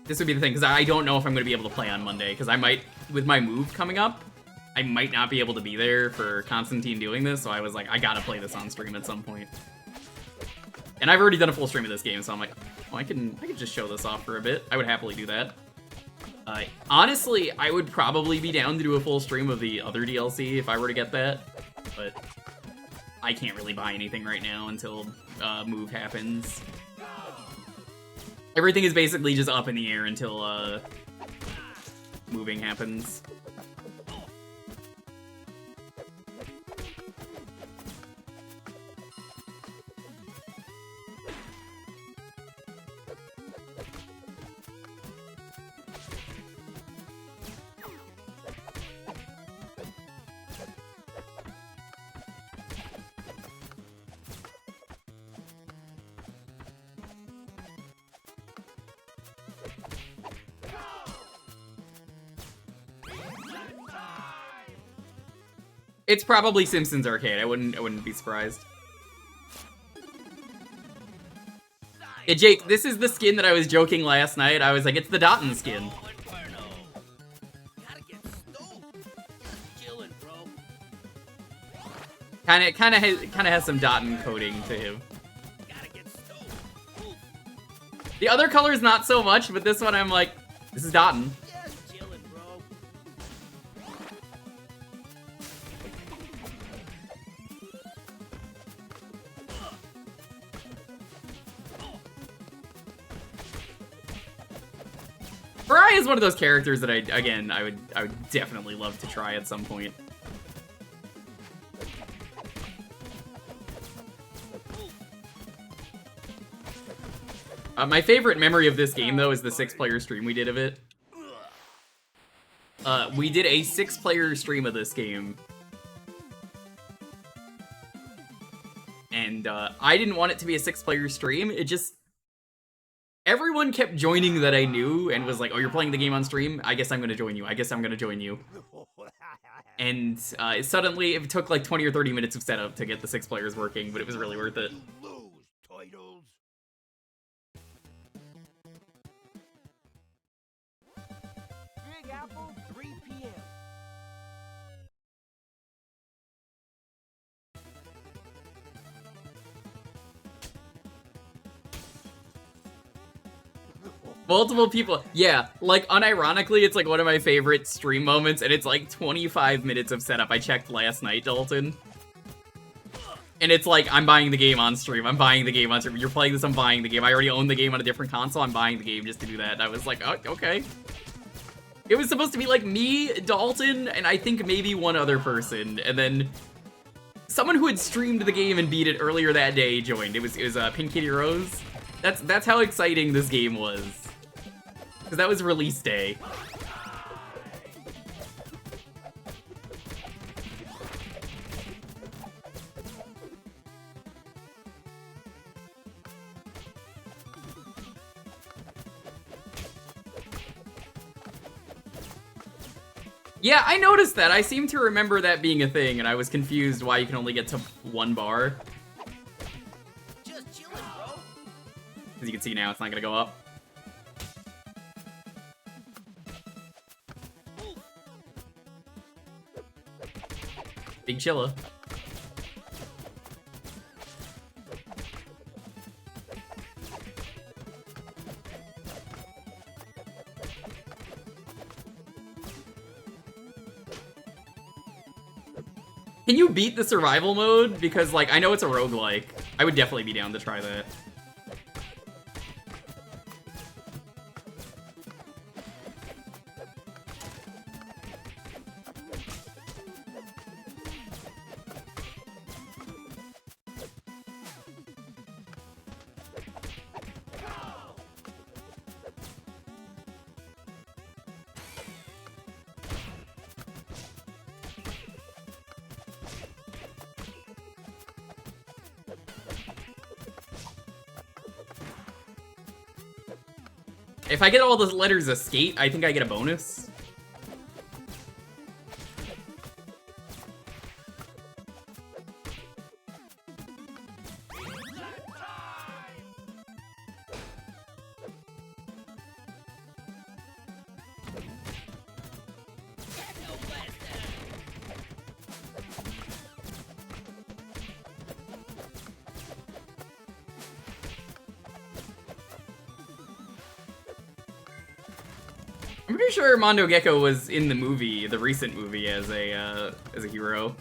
thing, because I don't know if I'm going to be able to play on Monday, because I might, with my move coming up, I might not be able to be there for Constantine doing this, so I was like, I gotta play this on stream at some point. And I've already done a full stream of this game, so I'm like, oh, I can just show this off for a bit. I would happily do that. Honestly, I would probably be down to do a full stream of the other DLC if I were to get that, but I can't really buy anything right now until move happens. Everything is basically just up in the air until moving happens. It's probably Simpsons Arcade. I wouldn't be surprised. Yeah, Jake, this is the skin that I was joking last night. I was like, it's the Dotten skin. Kind of has some Dotten coding to him. The other colors not so much, but this one I'm like, this is Dotten. Mariah is one of those characters that I would definitely love to try at some point. My favorite memory of this game, though, is the 6-player stream we did of it. We did a 6-player stream of this game. And I didn't want it to be a 6-player stream. It just... Everyone kept joining that I knew and was like, oh, you're playing the game on stream? I guess I'm gonna join you. I guess I'm gonna join you. And suddenly, it took like 20 or 30 minutes of setup to get the 6 players working, but it was really worth it. Big Apple, 3 p.m. Multiple people. Yeah, like, unironically, it's like one of my favorite stream moments, and it's like 25 minutes of setup. I checked last night, Dalton. And it's like, I'm buying the game on stream. I'm buying the game on stream. You're playing this, I'm buying the game. I already own the game on a different console. I'm buying the game just to do that. And I was like, oh, okay. It was supposed to be like me, Dalton, and I think maybe one other person. And then someone who had streamed the game and beat it earlier that day joined. It was Pink Kitty Rose. That's how exciting this game was. Because that was release day. Yeah, I noticed that. I seem to remember that being a thing, and I was confused why you can only get to 1 bar. As you can see now, it's not gonna go up. Big Chilla. Can you beat the survival mode? Because, like, I know it's a roguelike. I would definitely be down to try that. If I get all the letters of skate, I think I get a bonus. I'm pretty sure Armando Gecko was in the movie, the recent movie, as a hero.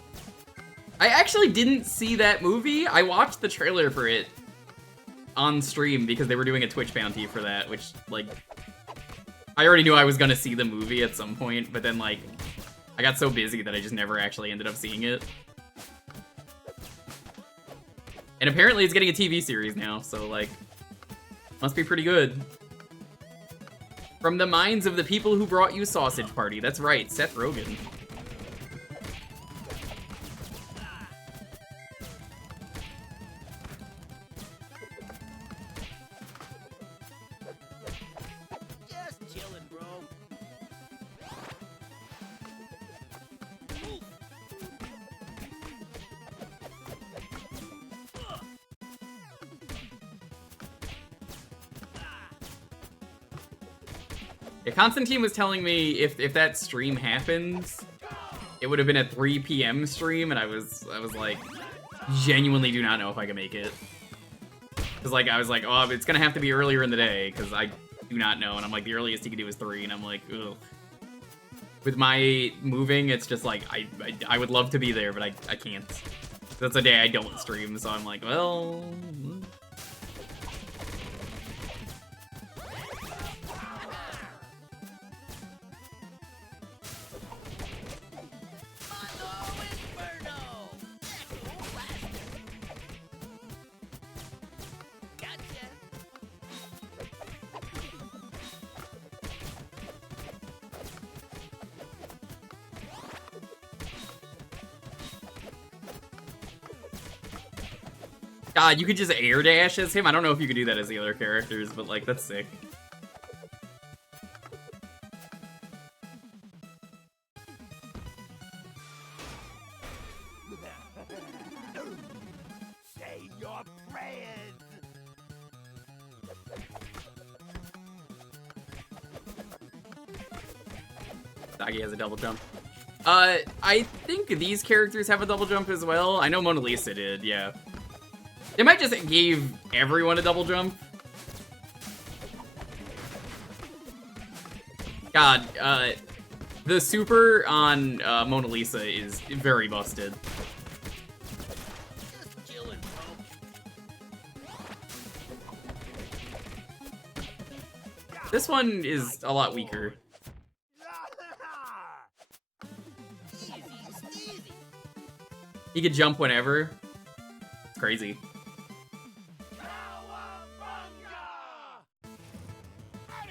I actually didn't see that movie. I watched the trailer for it on stream because they were doing a Twitch bounty for that, which, like, I already knew I was gonna see the movie at some point, but then, like, I got so busy that I just never actually ended up seeing it. And apparently it's getting a TV series now, so, like, must be pretty good. From the minds of the people who brought you Sausage Party. That's right, Seth Rogen. Just chilling, bro. Yeah, Constantine was telling me if that stream happens, it would have been a 3 p.m. stream, and I was like, genuinely do not know if I can make it. Cause like I was like, oh, it's gonna have to be earlier in the day, cause I do not know, and I'm like, the earliest you can do is 3, and I'm like, ugh. With my moving, it's just like, I would love to be there, but I can't. That's a day I don't stream, so I'm like, well... God, you could just air dash as him? I don't know if you could do that as the other characters, but, like, that's sick. Doggy has a double jump. I think these characters have a double jump as well. I know Mona Lisa did, yeah. They might just gave everyone a double jump. God, the super on Mona Lisa is very busted. This one is a lot weaker. He could jump whenever. It's crazy.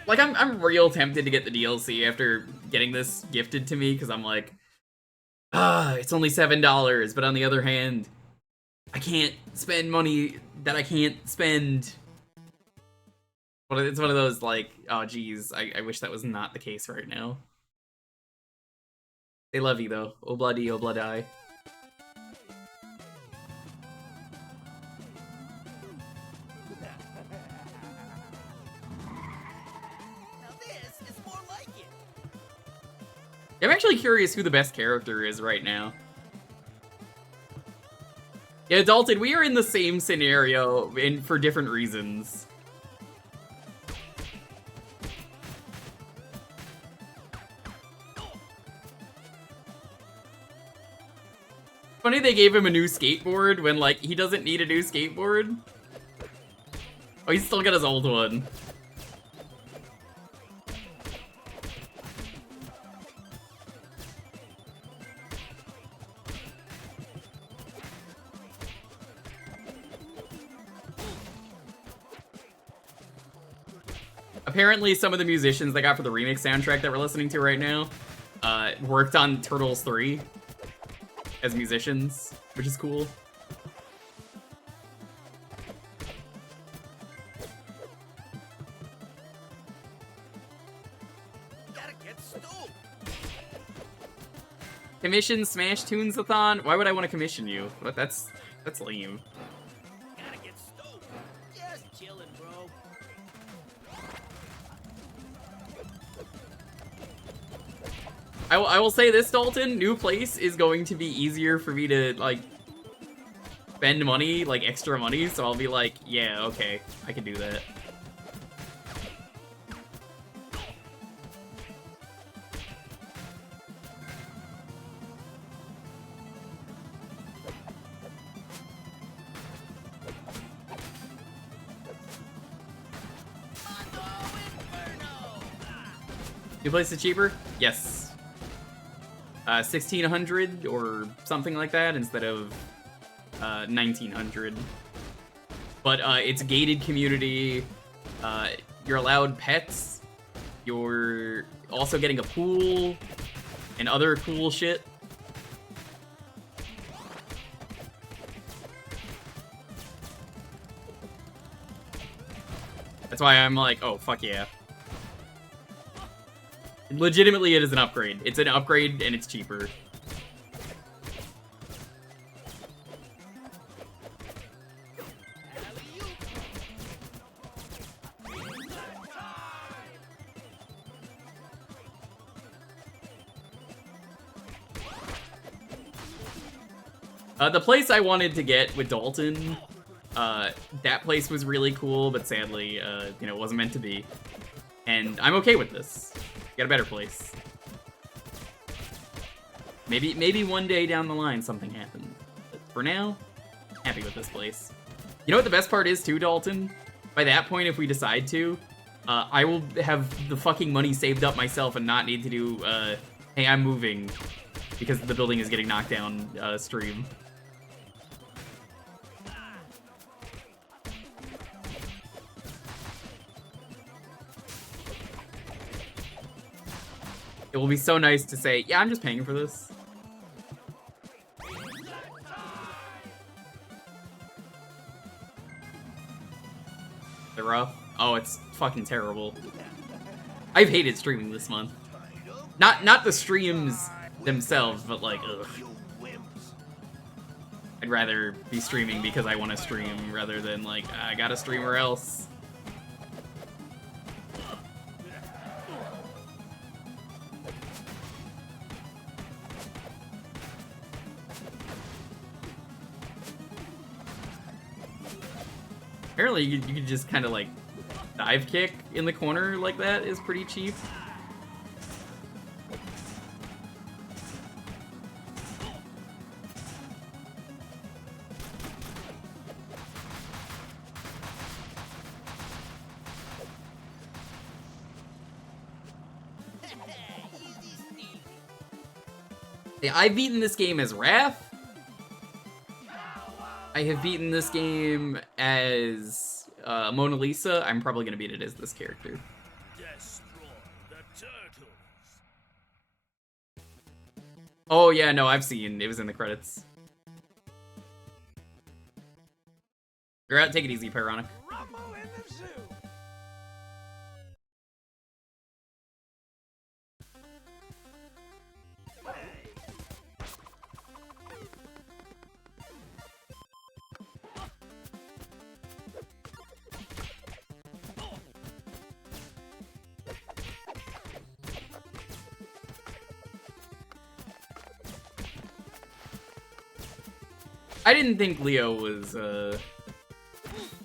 Like, I'm real tempted to get the DLC after getting this gifted to me, because I'm like, it's only $7, but on the other hand, I can't spend money that I can't spend. But it's one of those, like, oh geez, I wish that was not the case right now. They love you though. Obladi, obladai. I'm actually curious who the best character is right now. Yeah, Dalton, we are in the same scenario for different reasons. Funny they gave him a new skateboard when, like, he doesn't need a new skateboard. Oh, he's still got his old one. Apparently, some of the musicians they got for the remix soundtrack that we're listening to right now worked on Turtles 3 as musicians, which is cool. Commission Smash Tunes-a-thon? Why would I want to commission you? That's lame. Gotta get stoked. Just chillin', bro. I will say this, Dalton, new place is going to be easier for me to, like, spend money, like, extra money, so I'll be like, yeah, okay, I can do that. New place is cheaper? Yes. 1600 or something like that instead of 1900. But it's gated community. You're allowed pets. You're also getting a pool and other cool shit. That's why I'm like, oh, fuck yeah. Legitimately, it is an upgrade. It's an upgrade, and it's cheaper. The place I wanted to get with Dalton, that place was really cool, but sadly, you know, it wasn't meant to be. And I'm okay with this. Got a better place. Maybe one day down the line something happens. But for now, happy with this place. You know what the best part is too, Dalton? By that point, if we decide to, I will have the fucking money saved up myself and not need to do, hey, I'm moving because the building is getting knocked down stream. It will be so nice to say, yeah, I'm just paying for this. They're rough. Oh, it's fucking terrible. I've hated streaming this month. Not the streams themselves, but like, ugh. I'd rather be streaming because I want to stream rather than like, I gotta stream or else. Apparently you can just kind of like dive kick in the corner like that is pretty cheap. I've beaten this game as Raph. I have beaten this game as Mona Lisa. I'm probably gonna beat it as this character. Destroy the turtles. Oh yeah, no, I've seen. It was in the credits. You're out. Take it easy, Pyronic. I didn't think Leo was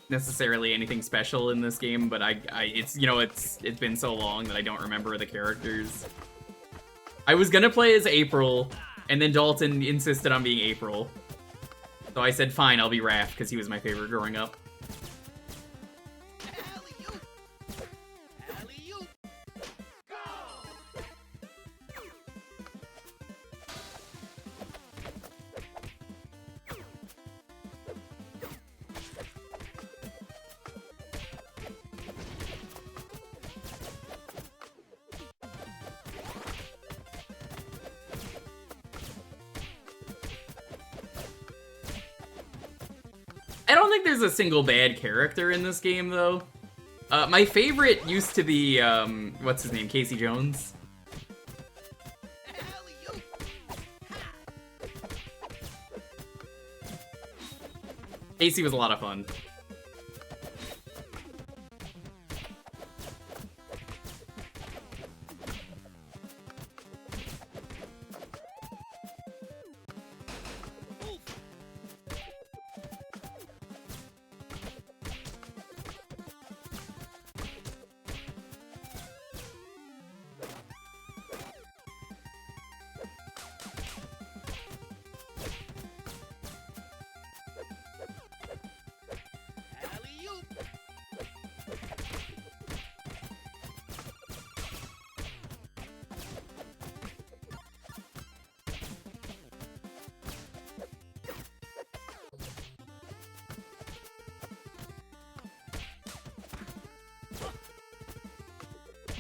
necessarily anything special in this game, but it's it's been so long that I don't remember the characters. I was gonna play as April, and then Dalton insisted on being April, so I said fine, I'll be Raph because he was my favorite growing up. I don't think there's a single bad character in this game, though. My favorite used to be, what's his name? Casey Jones. Casey was a lot of fun.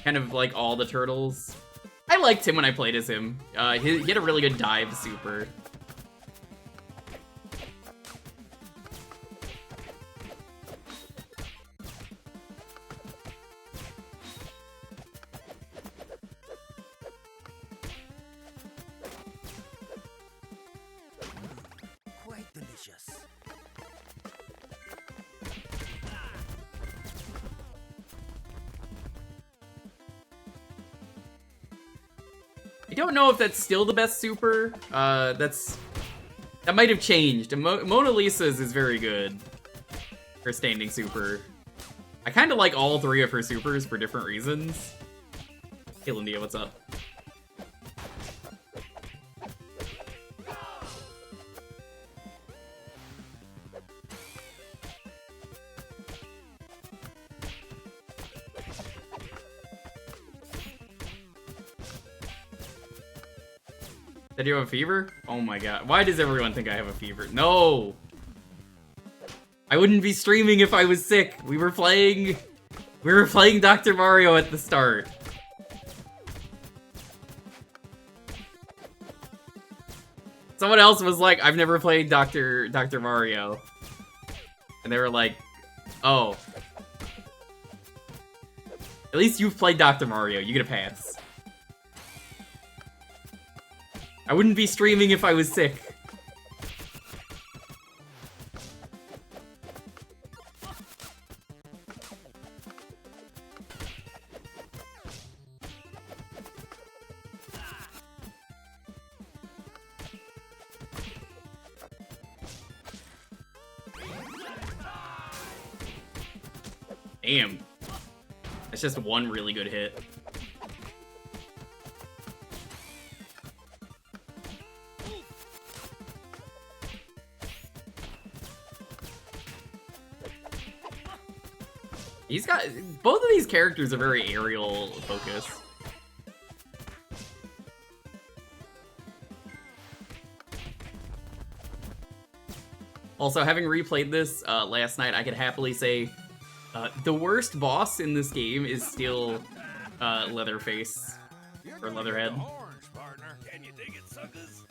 Kind of like all the turtles. I liked him when I played as him. He had a really good dive super. Quite delicious. I don't know if that's still the best super. That might have changed. Mona Lisa's is very good. Her standing super. I kind of like all three of her supers for different reasons. Hey, Lindia, what's up? Did you have a fever? Oh my god. Why does everyone think I have a fever? No! I wouldn't be streaming if I was sick. We were playing Dr. Mario at the start. Someone else was like, I've never played Dr. Mario. And they were like, oh. At least you've played Dr. Mario. You get a pass. I wouldn't be streaming if I was sick. Damn. That's just one really good hit. He's got... Both of these characters are very aerial focused. Also, having replayed this last night, I could happily say the worst boss in this game is still Leatherface, or Leatherhead. Can you dig it, suckers?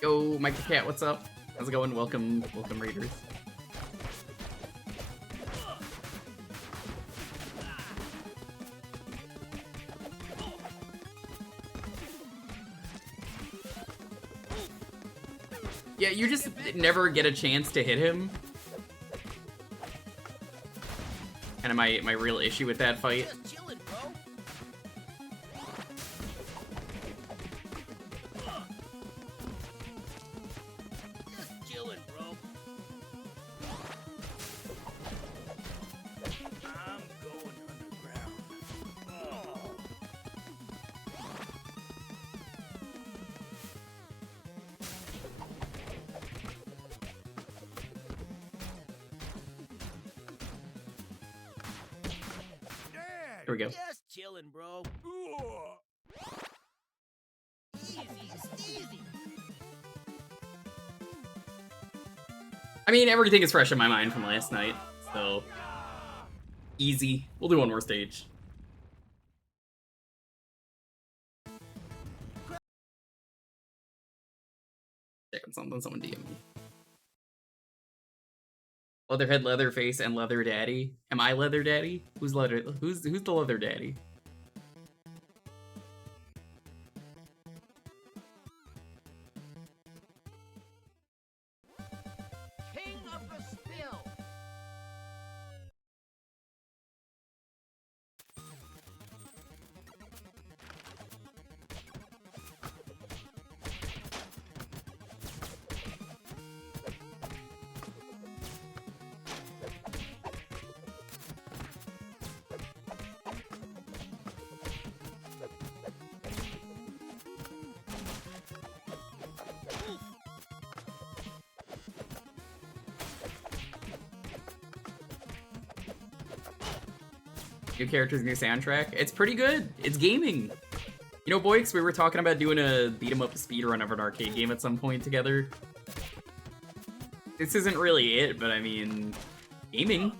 Yo, Mike the Cat, what's up? How's it going? Welcome, Raiders. Yeah, you just never get a chance to hit him. Kind of my real issue with that fight. Here we go. Just chilling, bro. Easy. I mean, everything is fresh in my mind from last night, so easy. We'll do one more stage. Checking something, someone DM me. Leatherhead, Leatherface, and Leather Daddy. Am I Leather Daddy? Who's the Leather Daddy? King of the Spill. New characters, new soundtrack. It's pretty good. It's gaming. You know, Boix, we were talking about doing a beat-em-up speedrun of an arcade game at some point together. This isn't really it, but I mean, gaming.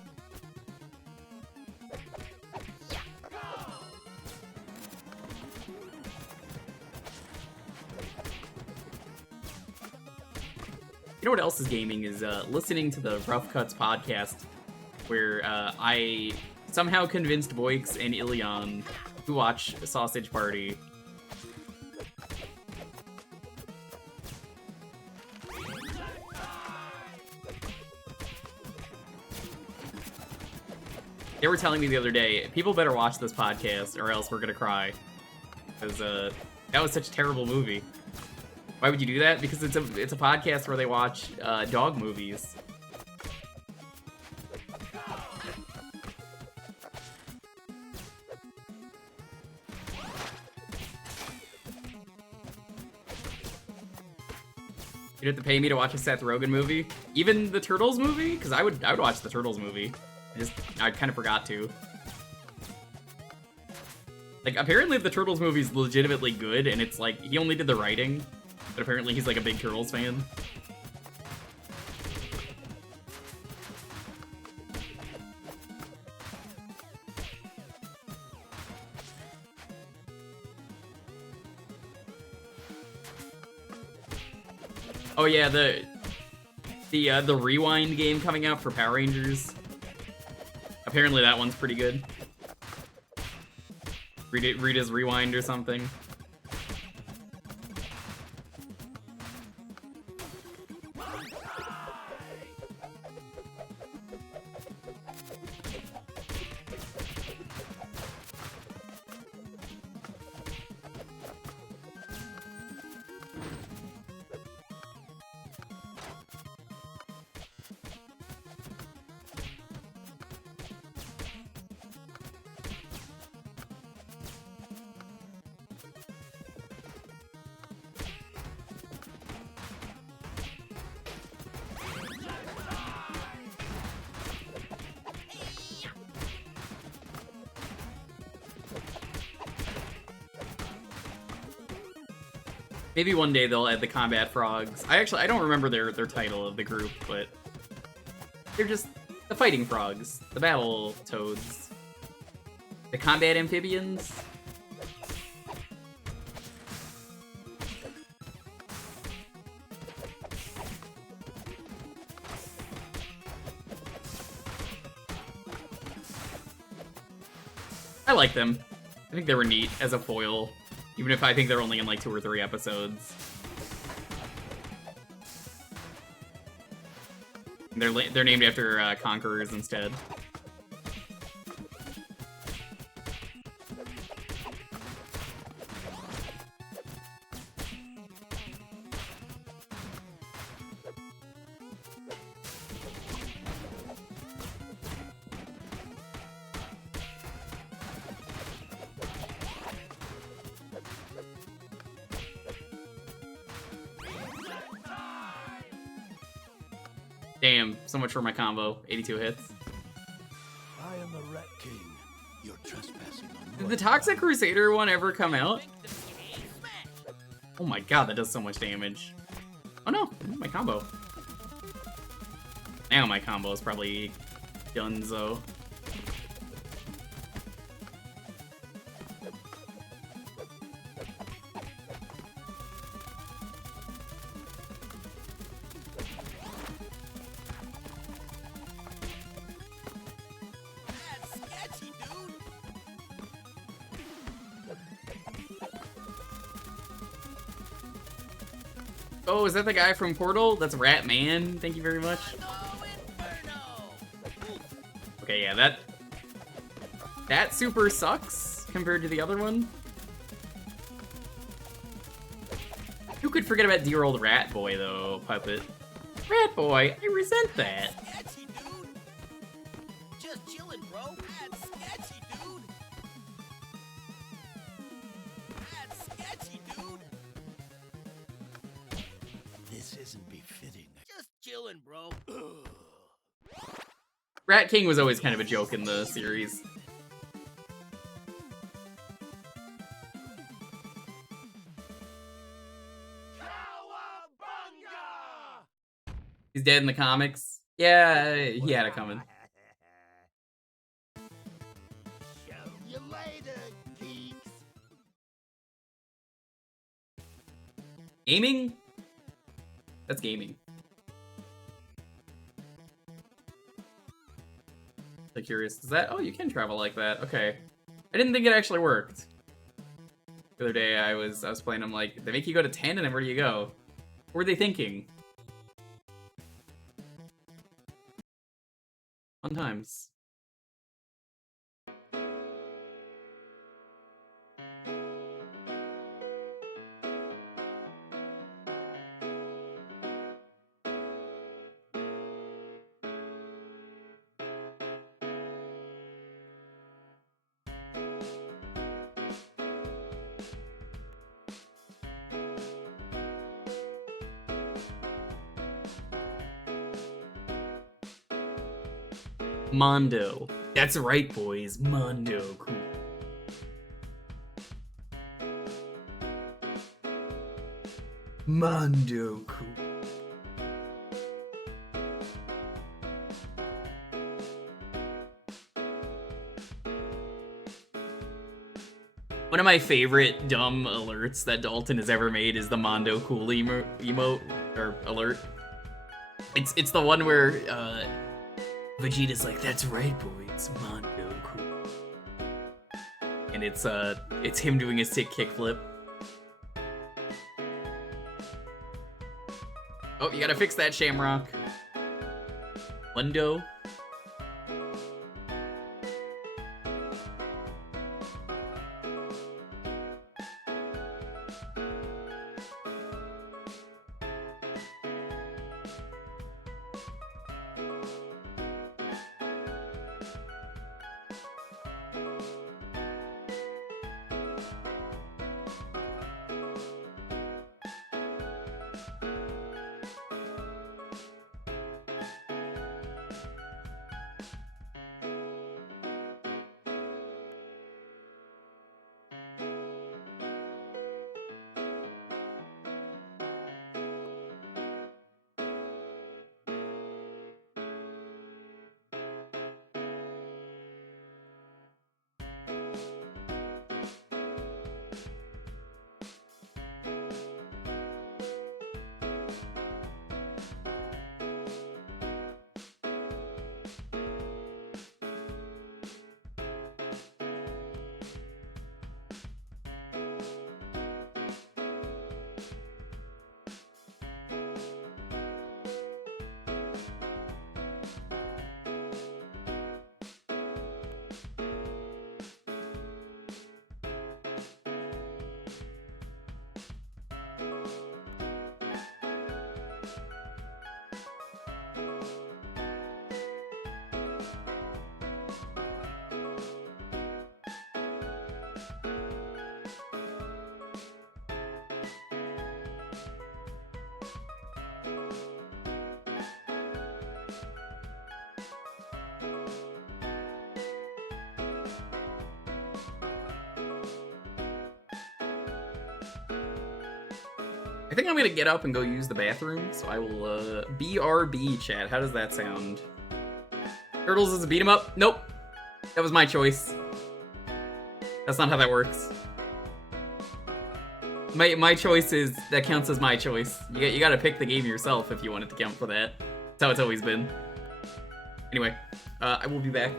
You know what else is gaming is listening to the Rough Cuts podcast, where I somehow convinced Boix and Ilion to watch Sausage Party. They were telling me the other day, people better watch this podcast or else we're gonna cry. Because that was such a terrible movie. Why would you do that? Because it's a podcast where they watch dog movies. You'd have to pay me to watch a Seth Rogen movie? Even the Turtles movie? Because I would watch the Turtles movie. I kind of forgot to. Like, apparently the Turtles movie is legitimately good, and it's like, he only did the writing, but apparently he's like a big Turtles fan. Oh yeah, the Rewind game coming out for Power Rangers. Apparently that one's pretty good. Rita's Rewind or something. Maybe one day they'll add the combat frogs. I don't remember their title of the group, but they're just the fighting frogs, the battle toads, the combat amphibians. I like them. I think they were neat as a foil, even if I think they're only in like 2 or 3 episodes. They're named after conquerors instead. Damn, so much for my combo. 82 hits. I am the Rat King. You're trespassing on Did the Toxic Crusader one ever come out? Oh my god, that does so much damage. Oh no, my combo. Now my combo is probably donezo. Oh, is that the guy from Portal? That's Ratman. Thank you very much. Okay, yeah, that super sucks compared to the other one. Who could forget about dear old Rat Boy, though, Puppet? Rat Boy, I resent that. Just chillin', bro. That's sketchy, dude. That's sketchy, dude. This isn't befitting. Just chillin', bro. Rat King was always kind of a joke in the series. He's dead in the comics. Yeah, he had it coming. You later, geeks. Gaming? That's gaming. So curious, is that? Oh, you can travel like that. Okay, I didn't think it actually worked. The other day I was playing. I'm like, they make you go to 10, and then where do you go? What were they thinking? Fun times. Mondo. That's right, boys. Mondo. Cool. Mondo. Cool. One of my favorite dumb alerts that Dalton has ever made is the Mondo Cool emote or alert. It's the one where Vegeta's like, "That's right, boys, Mondo Cool," and it's him doing his sick kickflip. Oh, you gotta fix that, Shamrock. Mondo. I think I'm gonna get up and go use the bathroom, so I will, BRB, chat. How does that sound? Turtles is a beat 'em up? Nope. That was my choice. That's not how that works. My choice is, that counts as my choice. You gotta pick the game yourself if you want it to count for that. That's how it's always been. Anyway, I will be back.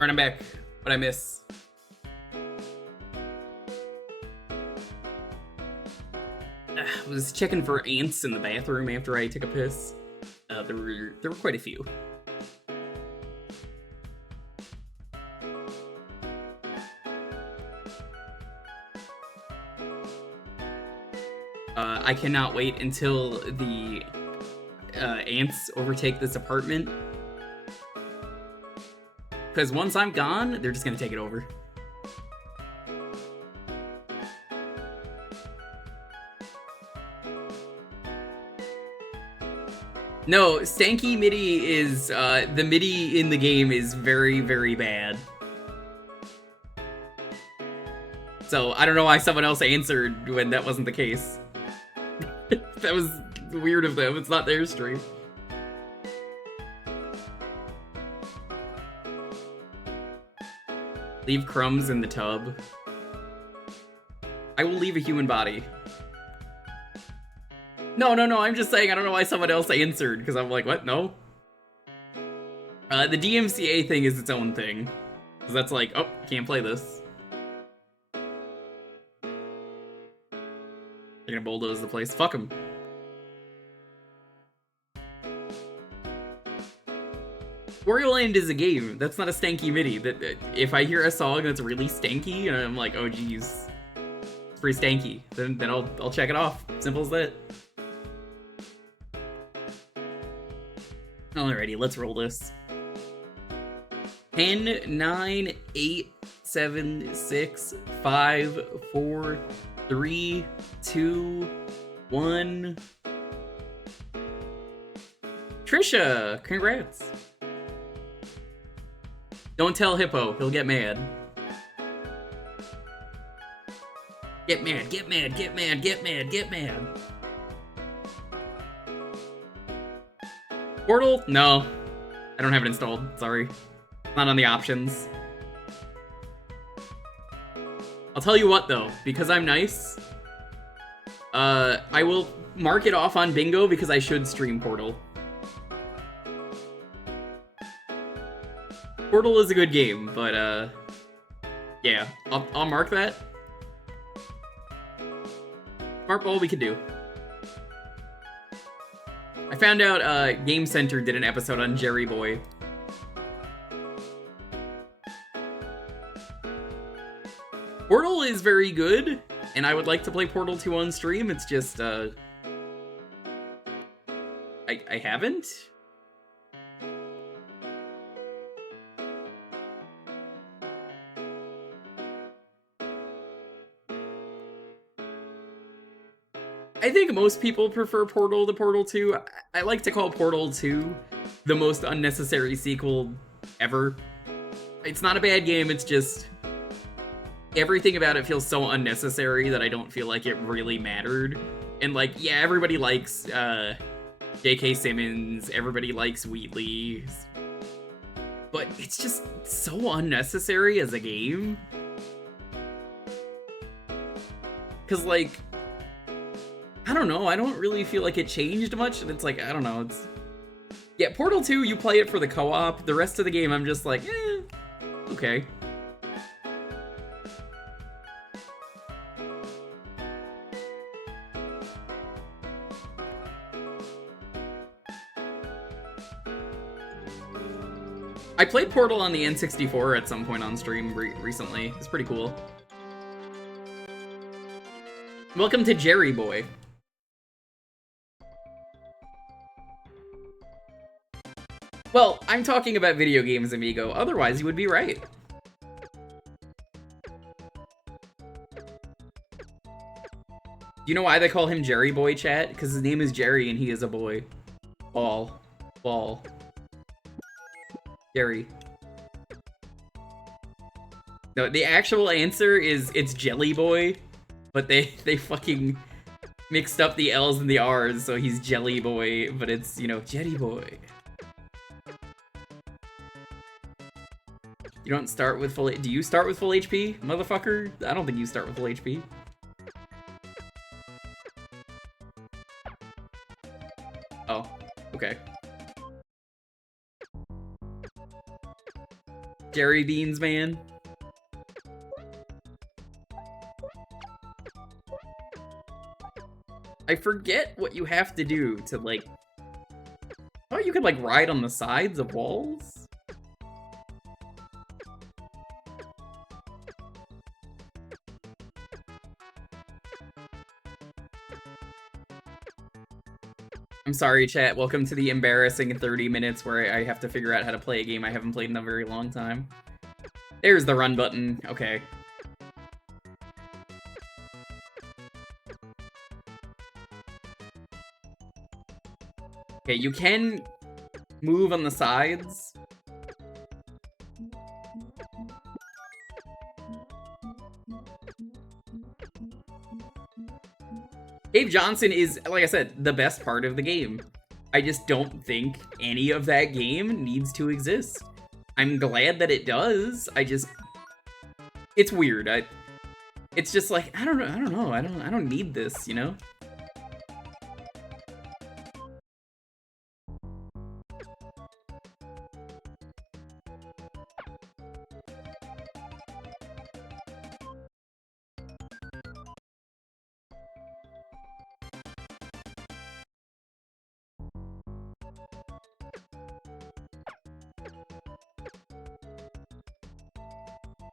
Alright, I'm back. What'd I miss? I was checking for ants in the bathroom after I took a piss. There were quite a few. I cannot wait until the ants overtake this apartment. Because once I'm gone, they're just gonna take it over. No, stanky MIDI is, the MIDI in the game is very, very bad. So, I don't know why someone else answered when that wasn't the case. That was weird of them, it's not their stream. Leave crumbs in the tub. I will leave a human body. No, I'm just saying I don't know why someone else answered, because I'm like, what? No? The DMCA thing is its own thing. Because that's like, oh, can't play this. They're gonna bulldoze the place. Fuck them. Wario Land is a game. That's not a stanky MIDI. That if I hear a song that's really stanky, and I'm like, oh geez, it's pretty stanky, then I'll check it off. Simple as that. Alrighty, let's roll this. 10, 9, 8, 7, 6, 5, 4, 3, 2, 1. Trisha, congrats. Don't tell Hippo, he'll get mad. Get mad, get mad, get mad, get mad, get mad. Portal? No. I don't have it installed, sorry. Not on the options. I'll tell you what though, because I'm nice, I will mark it off on bingo because I should stream Portal. Portal is a good game, but yeah, I'll mark that. Smartball we can do. I found out Game Center did an episode on Jerry Boy. Portal is very good, and I would like to play Portal 2 on stream. It's just I haven't. I think most people prefer Portal to Portal 2. I like to call Portal 2 the most unnecessary sequel ever. It's not a bad game, it's just everything about it feels so unnecessary that I don't feel like it really mattered. And like, yeah, everybody likes J.K. Simmons, everybody likes Wheatley, but it's just so unnecessary as a game. Cause like, I don't know, I don't really feel like it changed much, and it's like, I don't know, it's... Yeah, Portal 2, you play it for the co-op, the rest of the game I'm just like, okay. I played Portal on the N64 at some point on stream recently, it's pretty cool. Welcome to Jerry Boy. Well, I'm talking about video games, amigo. Otherwise, you would be right. Do you know why they call him Jerry Boy, chat? Because his name is Jerry and he is a boy. Ball. Jerry. No, the actual answer is it's Jelly Boy, but they fucking mixed up the L's and the R's, so he's Jelly Boy, but it's, you know, Jetty Boy. You don't start with full... Do you start with full HP, motherfucker? I don't think you start with full HP. Oh, okay. Jerry Beans, man. I forget what you have to do to, like... Oh, you could, like, ride on the sides of walls? I'm sorry, chat. Welcome to the embarrassing 30 minutes where I have to figure out how to play a game I haven't played in a very long time. There's the run button. Okay. Okay, you can move on the sides. Dave Johnson is, like I said, the best part of the game. I just don't think any of that game needs to exist. I'm glad that it does. It's weird. It's just like, I don't know. I don't need this, you know?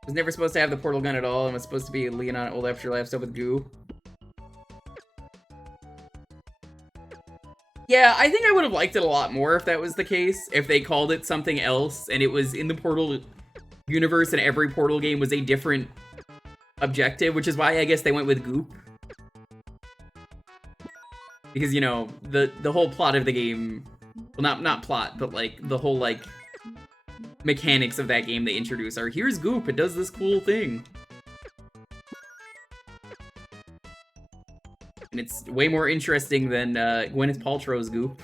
Was never supposed to have the portal gun at all, and was supposed to be Leon on Old Afterlife stuff with goo. Yeah, I think I would have liked it a lot more if that was the case. If they called it something else, and it was in the Portal universe, and every Portal game was a different objective, which is why I guess they went with Goop. Because, you know, the whole plot of the game... Well, not plot, but, like, the whole, like... mechanics of that game they introduce are, here's Goop, it does this cool thing. And it's way more interesting than Gwyneth Paltrow's Goop.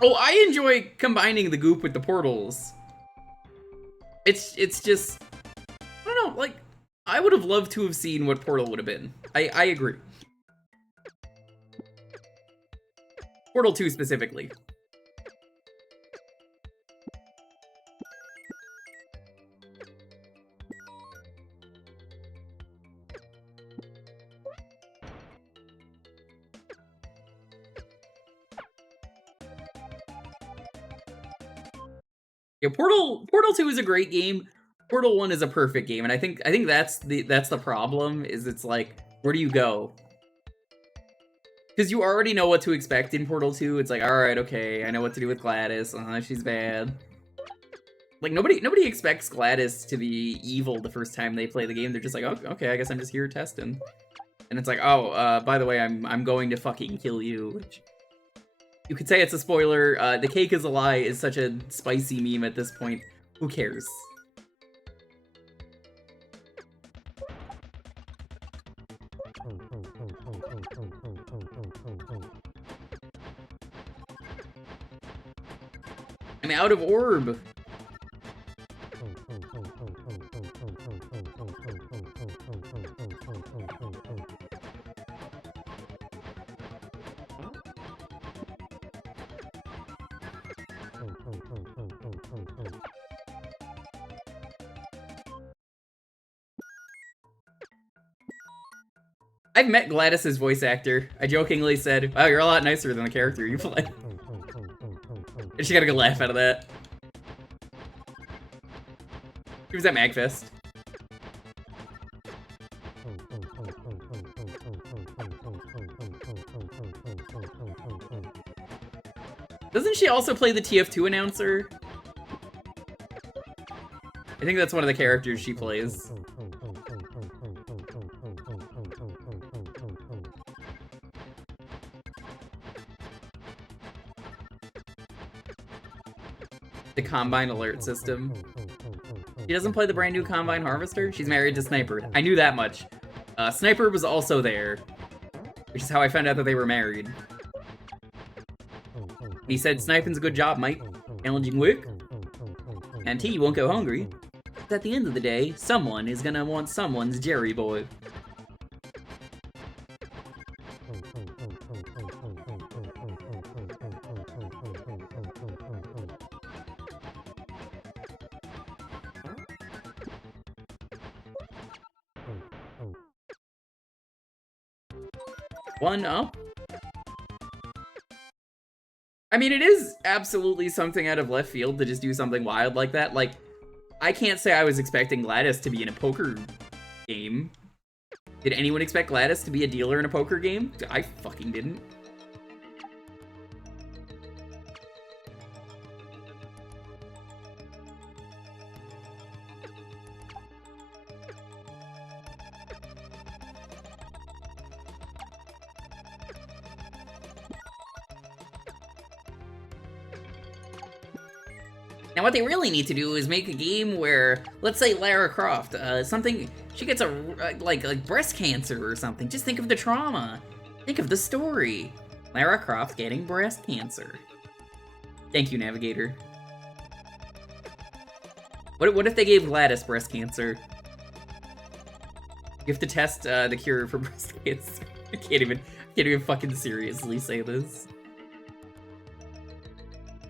Oh, I enjoy combining the Goop with the portals. It's just, I don't know, like, I would have loved to have seen what Portal would have been. I agree. Portal 2 specifically. Yeah, Portal 2 is a great game. Portal 1 is a perfect game, and I think that's the problem, is it's like, where do you go? Because you already know what to expect in Portal 2. It's like, alright, okay, I know what to do with Gladys. She's bad. Like, nobody expects Gladys to be evil the first time they play the game. They're just like, oh, okay, I guess I'm just here testing. And it's like, oh, by the way, I'm going to fucking kill you. Which, you could say it's a spoiler. The cake is a lie is such a spicy meme at this point. Who cares? I'm out of orb. I've met Gladys's voice actor. I jokingly said, wow, you're a lot nicer than the character you play. And she got a good laugh out of that. He was at MagFest. Doesn't she also play the TF2 announcer? I think that's one of the characters she plays. The Combine alert system. She doesn't play the brand new Combine Harvester? She's married to Sniper. I knew that much. Sniper was also there, which is how I found out that they were married. He said, sniping's a good job, mate. Challenging work. And T won't go hungry. But at the end of the day, someone is gonna want someone's Jerry boy. One up. I mean, it is absolutely something out of left field to just do something wild like that. Like, I can't say I was expecting Gladys to be in a poker game. Did anyone expect Gladys to be a dealer in a poker game? I fucking didn't. Now what they really need to do is make a game where, let's say Lara Croft, she gets like breast cancer or something. Just think of the trauma. Think of the story. Lara Croft getting breast cancer. Thank you, Navigator. What if they gave Gladys breast cancer? You have to test the cure for breast cancer. I can't even fucking seriously say this.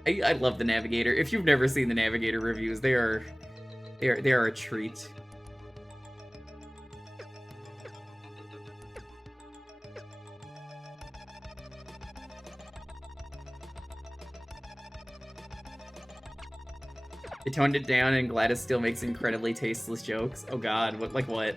I love the Navigator. If you've never seen the Navigator reviews, they are a treat. They toned it down and Gladys still makes incredibly tasteless jokes. Oh god, what?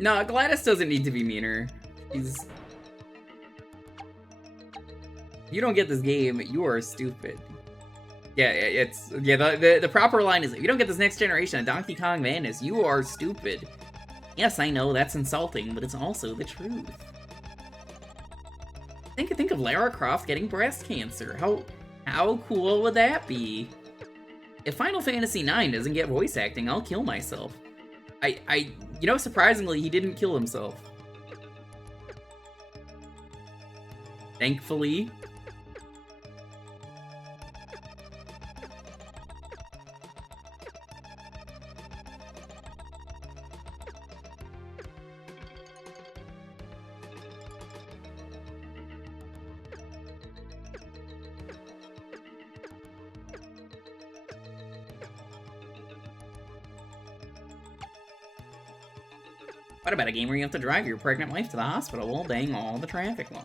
No, Gladys doesn't need to be meaner. You don't get this game, you are stupid. Yeah, the proper line is, if you don't get this next generation of Donkey Kong Madness, you are stupid. Yes, I know, that's insulting, but it's also the truth. Think of Lara Croft getting breast cancer. How cool would that be? If Final Fantasy IX doesn't get voice acting, I'll kill myself. You know, surprisingly, he didn't kill himself. Thankfully. What about a game where you have to drive your pregnant wife to the hospital while obeying all the traffic laws?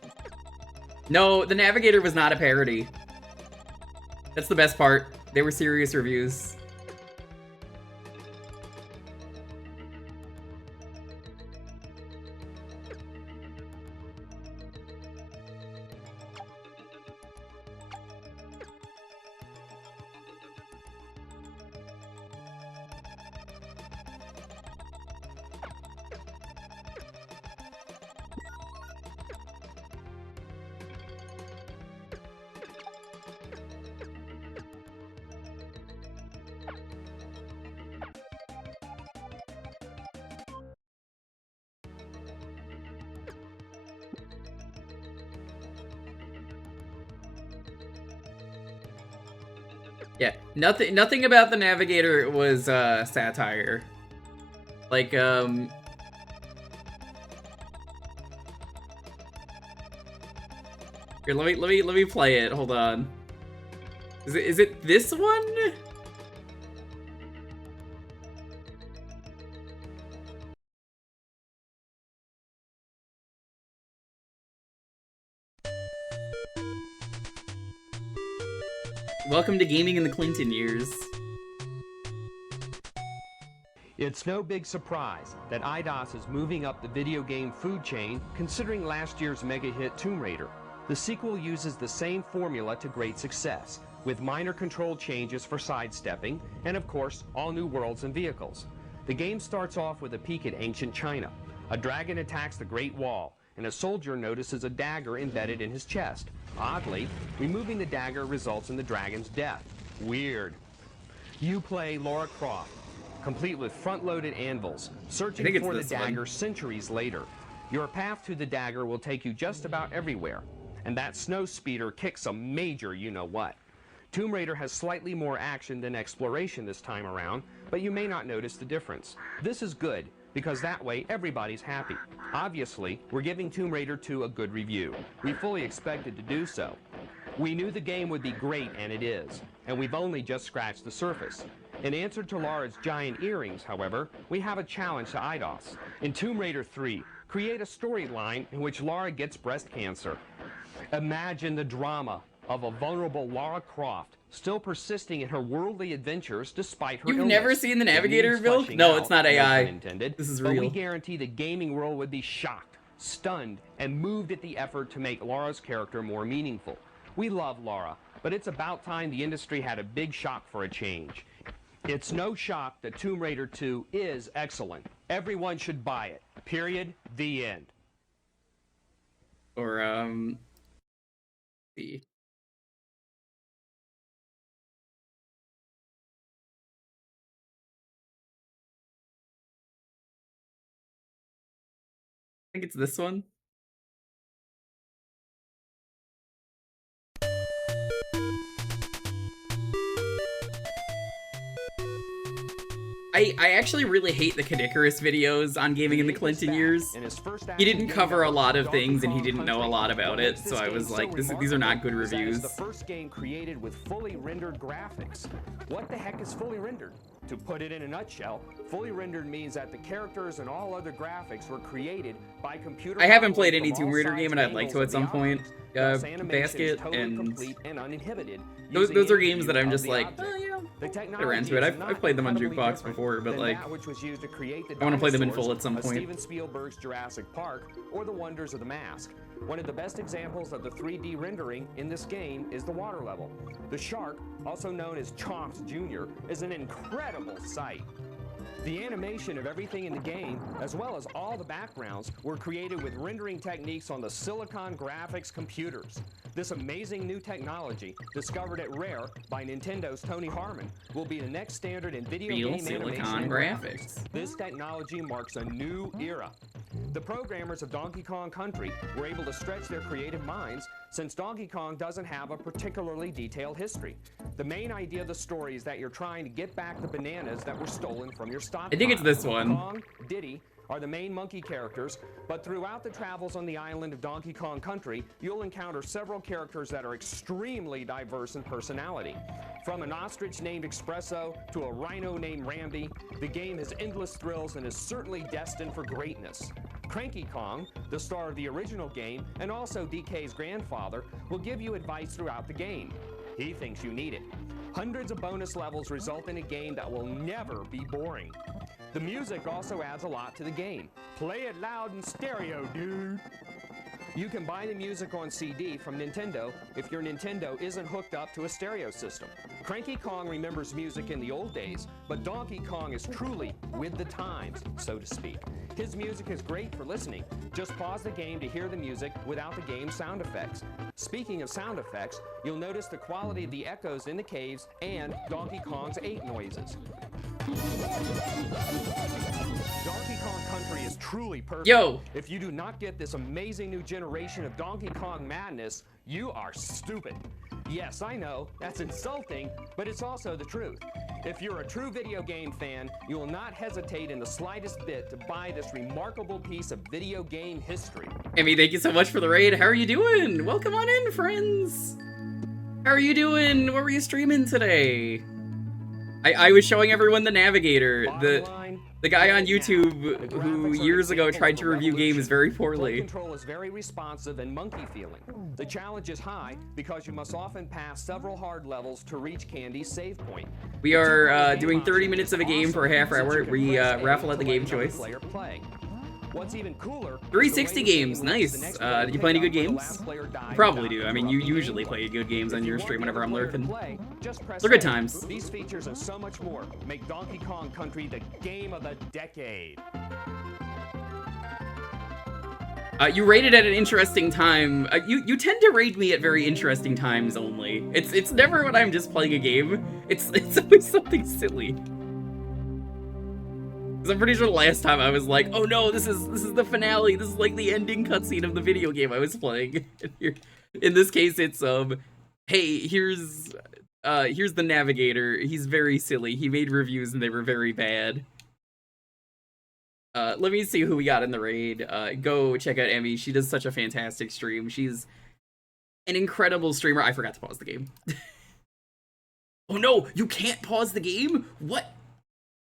No, the Navigator was not a parody. That's the best part. They were serious reviews. Yeah, nothing about the Navigator was satire. Like, here, let me play it. Hold on. Is it this one? Welcome to gaming in the Clinton years. It's no big surprise that IDOS is moving up the video game food chain, considering last year's mega hit Tomb Raider. The sequel uses the same formula to great success, with minor control changes for sidestepping, and of course, all new worlds and vehicles. The game starts off with a peek at ancient China. A dragon attacks the Great Wall, and a soldier notices a dagger embedded in his chest. Oddly, removing the dagger results in the dragon's death. Weird. You play Lara Croft, complete with front-loaded anvils, searching for the dagger centuries later. Your path to the dagger will take you just about everywhere, and that snow speeder kicks a major you-know-what. Tomb Raider has slightly more action than exploration this time around, but you may not notice the difference. This is good, because that way everybody's happy. Obviously, we're giving Tomb Raider 2 a good review. We fully expected to do so. We knew the game would be great, and it is, and we've only just scratched the surface. In answer to Lara's giant earrings, however, we have a challenge to Eidos. In Tomb Raider 3, create a storyline in which Lara gets breast cancer. Imagine the drama of a vulnerable Lara Croft still persisting in her worldly adventures despite her illness. You've never seen the Navigator build? No, it's not AI. This is real. But we guarantee the gaming world would be shocked, stunned, and moved at the effort to make Lara's character more meaningful. We love Lara, but it's about time the industry had a big shock for a change. It's no shock that Tomb Raider 2 is excellent. Everyone should buy it. Period. The end. Or, see. I think it's this one. I actually really hate the Kadikarus videos on Gaming in the Clinton years. He didn't cover a lot of things and he didn't know a lot about it, so I was like, these are not good reviews. The first game created with fully rendered graphics. What the heck is fully rendered? To put it in a nutshell, fully rendered means that the characters and all other graphics were created by computer. I haven't played any Tomb Raider game and I'd like to at some point. Basket and those are games that I'm just like, I ran to it. I've played them on Jewkbox before, but like, I want to play them in full at some point. Steven Spielberg's Jurassic Park or The Wonders of the Mask. One of the best examples of the 3D rendering in this game is the water level. The shark, also known as Chomps Jr., is an incredible sight. The animation of everything in the game, as well as all the backgrounds, were created with rendering techniques on the Silicon Graphics computers. This amazing new technology, discovered at Rare by Nintendo's Tony Harmon, will be the next standard in video game Silicon animation graphics. This technology marks a new era. The programmers of Donkey Kong Country were able to stretch their creative minds since Donkey Kong doesn't have a particularly detailed history. The main idea of the story is that you're trying to get back the bananas that were stolen from your stockpile. I think it's this one. Kong, Diddy are the main monkey characters, but throughout the travels on the island of Donkey Kong Country, you'll encounter several characters that are extremely diverse in personality. From an ostrich named Espresso to a rhino named Rambi, the game has endless thrills and is certainly destined for greatness. Cranky Kong, the star of the original game and also DK's grandfather, will give you advice throughout the game. He thinks you need it. Hundreds of bonus levels result in a game that will never be boring. The music also adds a lot to the game. Play it loud in stereo, dude. You can buy the music on CD from Nintendo if your Nintendo isn't hooked up to a stereo system. Cranky Kong remembers music in the old days, but Donkey Kong is truly with the times, so to speak. His music is great for listening. Just pause the game to hear the music without the game's sound effects. Speaking of sound effects, you'll notice the quality of the echoes in the caves and Donkey Kong's 8 noises. Donkey Kong Country is truly perfect. Yo! If you do not get this amazing new generation of Donkey Kong madness, you are stupid. Yes, I know, that's insulting, but it's also the truth. If you're a true video game fan, you will not hesitate in the slightest bit to buy this remarkable piece of video game history. Amy, thank you so much for the raid. How are you doing? Welcome on in, friends. How are you doing? What were you streaming today? I was showing everyone the Navigator, the guy on YouTube who years ago tried to review games very poorly. Control is very responsive and monkey feeling. The challenge is high because you must often pass several hard levels to reach Candy's save point. We are doing 30 minutes of a game for a half hour. We raffle at the game choice. What's even cooler, 360 games, nice. Did you play any good games? Probably do. I mean, you usually play good games on your stream whenever I'm lurking. They're good times. These features and so much more make Donkey Kong Country the game of the decade. You rated at an interesting time. You tend to rate me at very interesting times only. It's never when I'm just playing a game. It's always something silly. Because I'm pretty sure the last time I was like, oh no, this is the finale. This is like the ending cutscene of the video game I was playing. In this case, it's hey, here's the navigator. He's very silly. He made reviews and they were very bad. Let me see who we got in the raid. Go check out Emmy. She does such a fantastic stream. She's an incredible streamer. I forgot to pause the game. Oh no, you can't pause the game? What?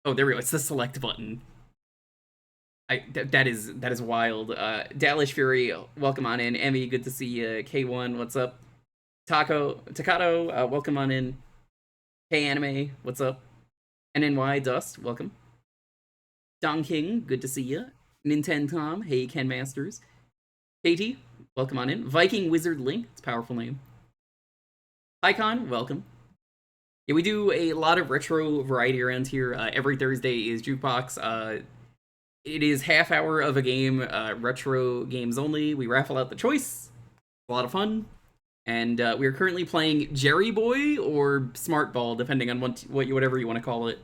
Oh, there we go. It's the select button. That is wild. Dallish Fury, welcome on in. Emmy, good to see you. K1, what's up? Takato, welcome on in. Hey Anime, what's up? NNY Dust, welcome. Don King, good to see you. Nintendo Tom, hey Ken Masters. Katie, welcome on in. Viking Wizard Link, it's a powerful name. Icon, welcome. Yeah, we do a lot of retro variety around here. Every Thursday is Jewkbox. It is half hour of a game, retro games only. We raffle out the choice. It's a lot of fun. And we are currently playing Jerry Boy or Smartball, depending on whatever you want to call it.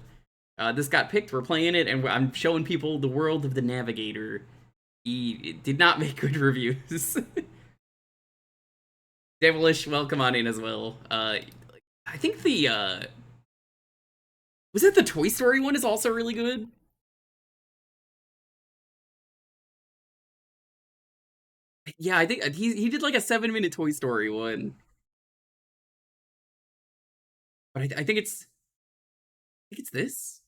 This got picked, we're playing it, and I'm showing people the world of the Navigator. He did not make good reviews. Devilish, welcome on in as well. I think the, was it the Toy Story one is also really good? Yeah, I think he did like a 7-minute Toy Story one. But I think it's this.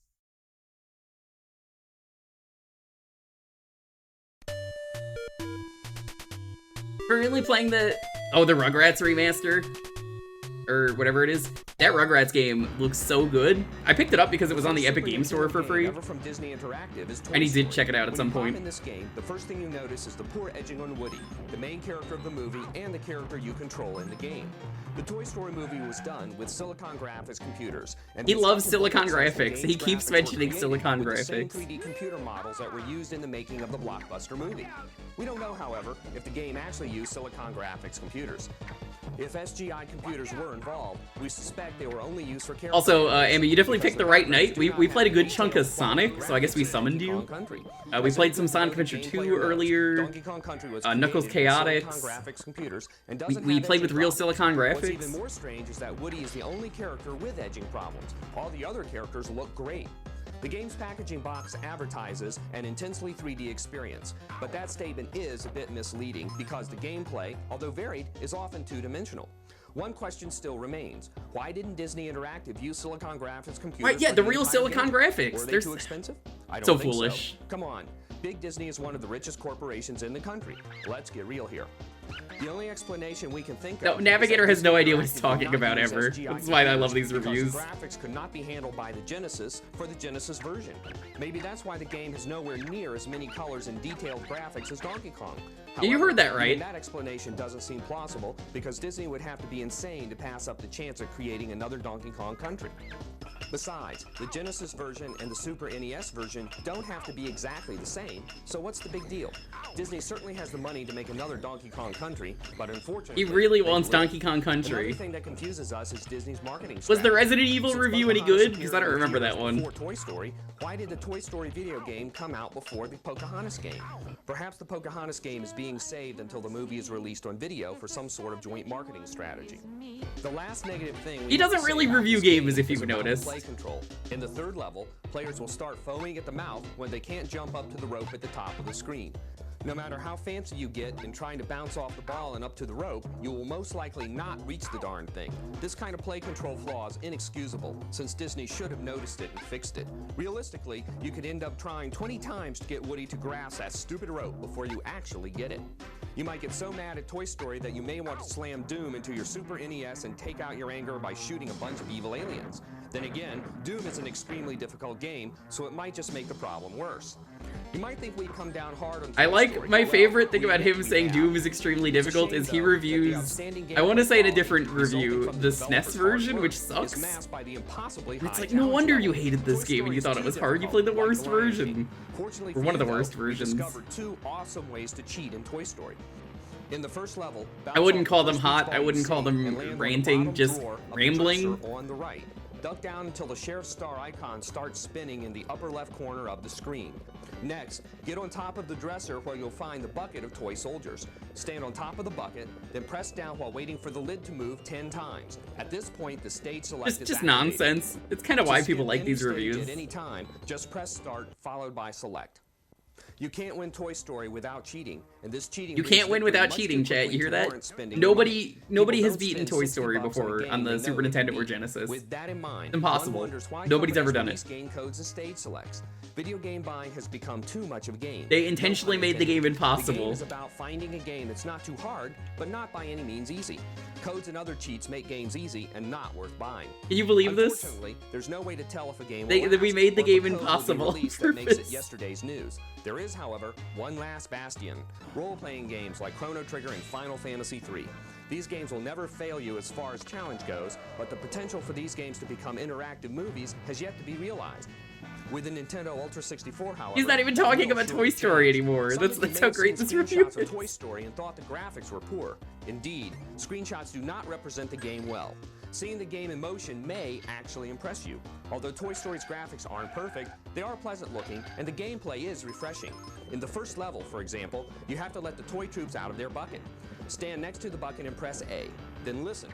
Currently playing the Rugrats remaster, or whatever it is. That Rugrats game looks so good. I picked it up because it was on the Epic Game Store for free. I need to check it out at some point. In this game, the first thing you notice is the poor edging on Woody, the main character of the movie and the character you control in the game. The Toy Story movie was done with Silicon Graphics computers. And he loves Silicon Graphics. He keeps mentioning Silicon Graphics. The same 3D computer models that were used in the making of the blockbuster movie. We don't know, however, if the game actually used Silicon Graphics computers. If SGI computers were involved, we suspect they were only used for Also, Amy, you definitely picked the right night. We played a good chunk of Sonic, so I guess we summoned you. We played some Sonic Adventure 2 earlier. Knuckles Chaotix. We played with real Silicon Graphics. What's even more strange is that Woody is the only character with edging problems. All the other characters look great. The game's packaging box advertises an intensely 3D experience, but that statement is a bit misleading because the gameplay, although varied, is often two-dimensional. One question still remains. Why didn't Disney Interactive use Silicon Graphics computers? Right, yeah, the real Silicon Graphics. Were they too expensive? I don't so think foolish. So. Come on. Big Disney is one of the richest corporations in the country. Let's get real here. The only explanation we can think of. No, Navigator has no idea what he's talking about ever. That's why I love these reviews. The graphics could not be handled by the Genesis for the Genesis version. Maybe that's why the game has nowhere near as many colors and detailed graphics as Donkey Kong. Yeah, you heard that right. That explanation doesn't seem plausible because Disney would have to be insane to pass up the chance of creating another Donkey Kong Country. Besides, the Genesis version and the Super NES version don't have to be exactly the same, so what's the big deal? Disney certainly has the money to make another Donkey Kong Country, but unfortunately... He really wants Donkey Kong Country. Another thing that confuses us is Disney's marketing strategy. Was the Resident Evil review any good? Because I don't remember that one. Before Toy Story, why did the Toy Story video game come out before the Pocahontas game? Perhaps the Pocahontas game is being saved until the movie is released on video for some sort of joint marketing strategy. The last negative thing... He doesn't really review games, if you've noticed. Play control. In the third level, players will start foaming at the mouth when they can't jump up to the rope at the top of the screen. No matter how fancy you get in trying to bounce off the ball and up to the rope, you will most likely not reach the darn thing. This kind of play control flaw is inexcusable, since Disney should have noticed it and fixed it. Realistically, you could end up trying 20 times to get Woody to grasp that stupid rope before you actually get it. You might get so mad at Toy Story that you may want to slam Doom into your Super NES and take out your anger by shooting a bunch of evil aliens. Then again, Doom is an extremely difficult game, so it might just make the problem worse. You might think we come down hard on I like, my favorite thing about him saying Doom is extremely difficult is he reviews, I want to say in a different review, the SNES version, which sucks. It's like, no wonder you hated this game and you thought it was hard, you played the worst version. Or one of the worst versions. Discovered two awesome ways to cheat in Toy Story. In the first level, I wouldn't call them hot, I wouldn't call them ranting, just rambling. On the right. Duck down until the sheriff's star icon starts spinning in the upper left corner of the screen. Next, get on top of the dresser where you'll find the bucket of toy soldiers. Stand on top of the bucket, then press down while waiting for the lid to move 10 times. At this point, the stage select is just activated. nonsense. It's kind of why people like these reviews. At any time, just press start followed by select. You can't win Toy Story without cheating, and this cheating. You can't win without cheating, chat. You hear that? Nobody has beaten Toy Story before on the Super Nintendo or Genesis. With that in mind, impossible. Nobody's ever done it. Game codes and stage selects. Video game buying has become too much of a game. They intentionally made the game impossible. The game is about finding a game that's not too hard, but not by any means easy. Codes and other cheats make games easy and not worth buying. Can you believe this? Unfortunately, there's no way to tell if a game we made the game impossible. That makes it yesterday's news. There is, however, one last bastion: role-playing games like Chrono Trigger and Final Fantasy III. These games will never fail you as far as challenge goes, but the potential for these games to become interactive movies has yet to be realized. With the Nintendo Ultra 64, however, he's not even talking about Toy Story anymore. That's how great this review is. Of Toy Story and thought the graphics were poor. Indeed, screenshots do not represent the game well. Seeing the game in motion may actually impress you. Although Toy Story's graphics aren't perfect, they are pleasant looking, and the gameplay is refreshing. In the first level, for example, you have to let the toy troops out of their bucket. Stand next to the bucket and press A. Then listen.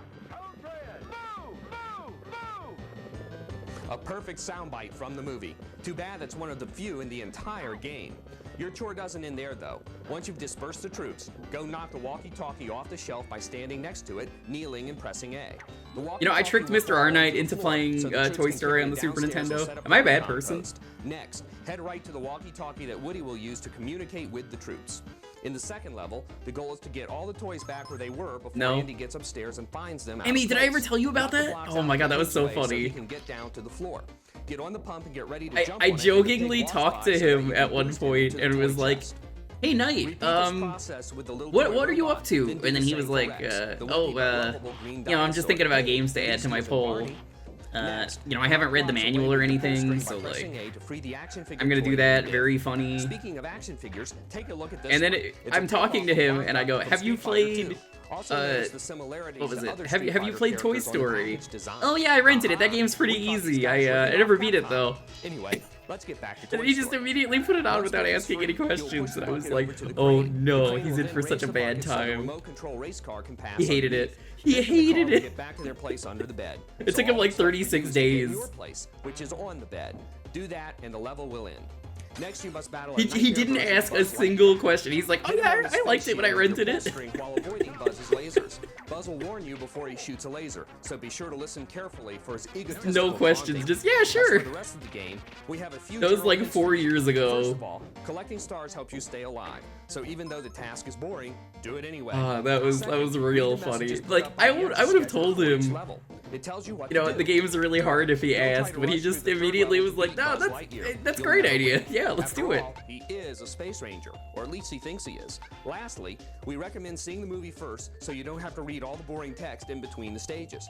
A perfect soundbite from the movie. Too bad that's one of the few in the entire game. Your chore doesn't end there, though. Once you've dispersed the troops, go knock the walkie-talkie off the shelf by standing next to it, kneeling and pressing A. You know, I tricked Mr. R. Knight into playing Toy Story on the Super Nintendo. Am I a bad person? Next, head right to the walkie-talkie that Woody will use to communicate with the troops. In the second level, the goal is to get all the toys back where they were before Andy gets upstairs and finds them. Amy, did I ever tell you about that? Oh my god, that was so funny. You can get down to the floor. Get on the pump and get ready to jump. I jokingly talked to him at one point and was like, "Hey, Knight, what are you up to?" And then he was like, you know, I'm just thinking about games to add to my poll. You know, I haven't read the manual or anything, so like, I'm gonna do that. Very funny. Speaking of action figures, take a look at this. And then I'm talking to him, and I go, "Have you played?" What was it? Have you played Toy Story? Oh yeah, I rented it. That game's pretty easy. I never beat it though. Anyway, let's get back to Toy Story. And he just immediately put it on without asking any questions, and I was like, "Oh no, he's in for such a bad time." He hated it. He hated it. Get back to their place under the bed. It took him like 36 days. Your place, which is on the bed. Do that, and the level will end. Next, you must battle. He didn't ask a single question. He's like, "Oh yeah, I liked it when I rented it." While avoiding Buzz's lasers. Buzz will warn you before he shoots a laser, so be sure to listen carefully for his egotistical No questions, just yeah, sure. For the rest of the game, we have a few. That was like 4 years ago. First of all, collecting stars helps you stay alive. So even though the task is boring, do it anyway. That was real funny. Like I would have told him. It tells you what you know, the game's really hard if he asked, but he just immediately was like, "No, that's a great idea. Yeah, let's do it." He is a space ranger, or at least he thinks he is. Lastly, we recommend seeing the movie first so you don't have to read all the boring text in between the stages.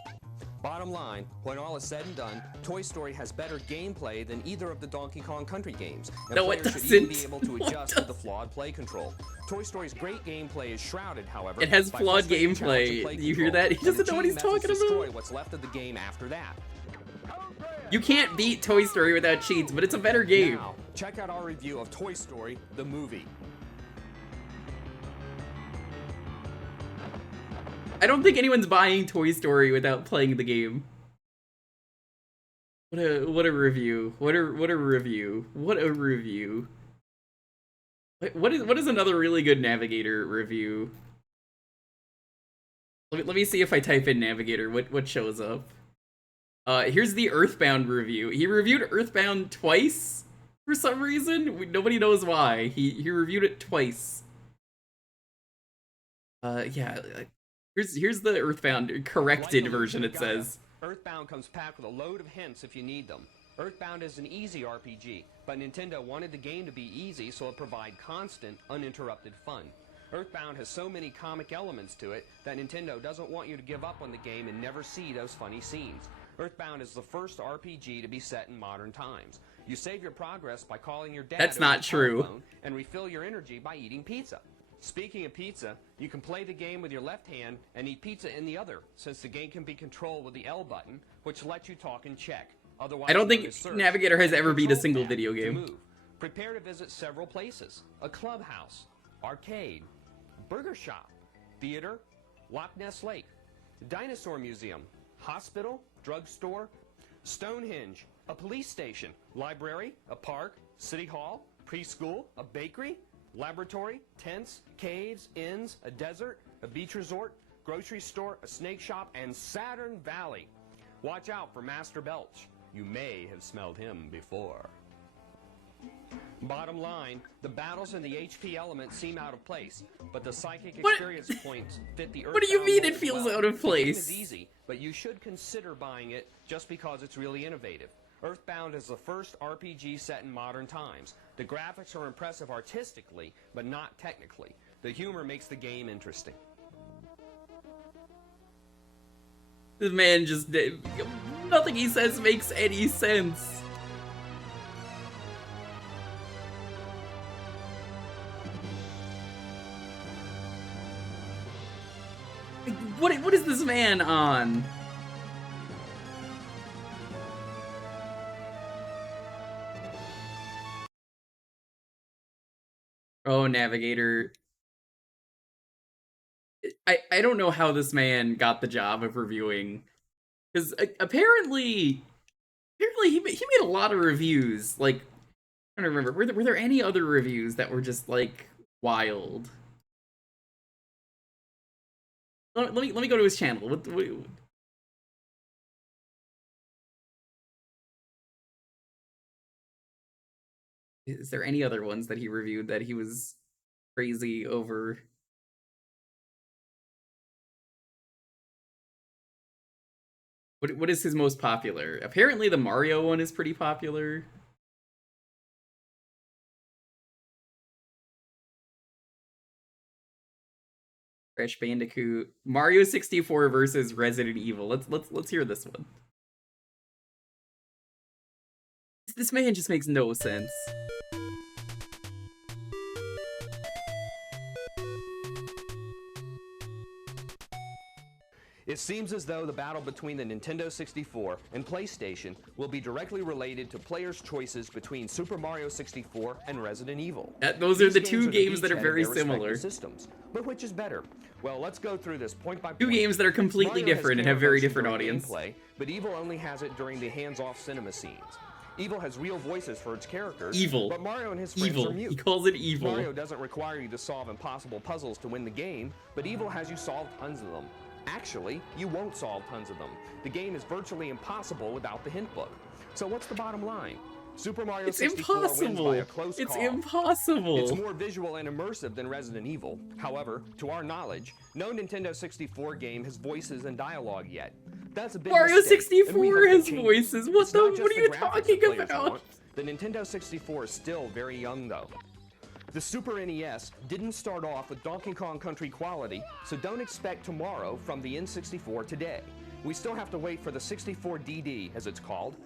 Bottom line, when all is said and done, Toy Story has better gameplay than either of the Donkey Kong Country games, and players should even be able to adjust to the flawed play control. Toy Story's great gameplay is shrouded, however. It has flawed gameplay. You hear that? He doesn't know what he's talking about. What's left of the game after that. You can't beat Toy Story without cheats, but it's a better game. Now, check out our review of Toy Story, the movie. I don't think anyone's buying Toy Story without playing the game. What a review. What a review. What a review. What is another really good Navigator review? Let me see if I type in Navigator, what shows up. Here's the Earthbound review. He reviewed Earthbound twice for some reason. Nobody knows why. He reviewed it twice. Yeah. Here's the Earthbound corrected version, it says. Earthbound comes packed with a load of hints if you need them. Earthbound is an easy RPG, but Nintendo wanted the game to be easy so it provide constant, uninterrupted fun. Earthbound has so many comic elements to it that Nintendo doesn't want you to give up on the game and never see those funny scenes. Earthbound is the first RPG to be set in modern times. You save your progress by calling your dad. That's not true. And refill your energy by eating pizza. Speaking of pizza, you can play the game with your left hand and eat pizza in the other, since the game can be controlled with the L button, which lets you talk and check. Otherwise, I don't think Navigator has ever beat a single video game. Prepare to visit several places: a clubhouse, arcade, burger shop, theater, Loch Ness Lake, dinosaur museum, hospital, drugstore, Stonehenge, a police station, library, a park, city hall, preschool, a bakery, laboratory, tents, caves, inns, a desert, a beach resort, grocery store, a snake shop, and Saturn Valley. Watch out for Master Belch. You may have smelled him before. Bottom line, the battles and the HP elements seem out of place, but the psychic experience points fit the Earthbound. What do you mean it mold feels well. out of place? The game is easy, but you should consider buying it just because it's really innovative. Earthbound is the first RPG set in modern times. The graphics are impressive artistically, but not technically. The humor makes the game interesting. This man just nothing he says makes any sense. What is this man on? Oh, Navigator. I don't know how this man got the job of reviewing, because apparently he made a lot of reviews. Like, I don't remember, were there any other reviews that were just like wild? Let me go to his channel. What is there any other ones that he reviewed that he was crazy over? What is his most popular? Apparently the Mario one is pretty popular. Crash Bandicoot, Mario 64 versus Resident Evil. Let's hear this one. This man just makes no sense. It seems as though the battle between the Nintendo 64 and PlayStation will be directly related to players' choices between Super Mario 64 and Resident Evil. Those are the two games that are very similar. Systems. But which is better? Well, let's go through this point by point. Two games that are completely different and have very different audience. Gameplay, but Evil only has it during the hands-off cinema scenes. Evil has real voices for its characters. Evil. But Mario and his friends Evil. are mute. He calls it evil. Mario doesn't require you to solve impossible puzzles to win the game, but Evil has you solve tons of them. Actually, you won't solve tons of them. The game is virtually impossible without the hint book. So what's the bottom line? Super Mario 64 wins by a close call. It's impossible. It's more visual and immersive than Resident Evil. However, to our knowledge, no Nintendo 64 game has voices and dialogue yet. That's a big Mario mistake, 64 has voices. What What are you talking about? The Nintendo 64 is still very young, though. The Super NES didn't start off with Donkey Kong Country quality, so don't expect tomorrow from the N64 today. We still have to wait for the 64DD, as it's called.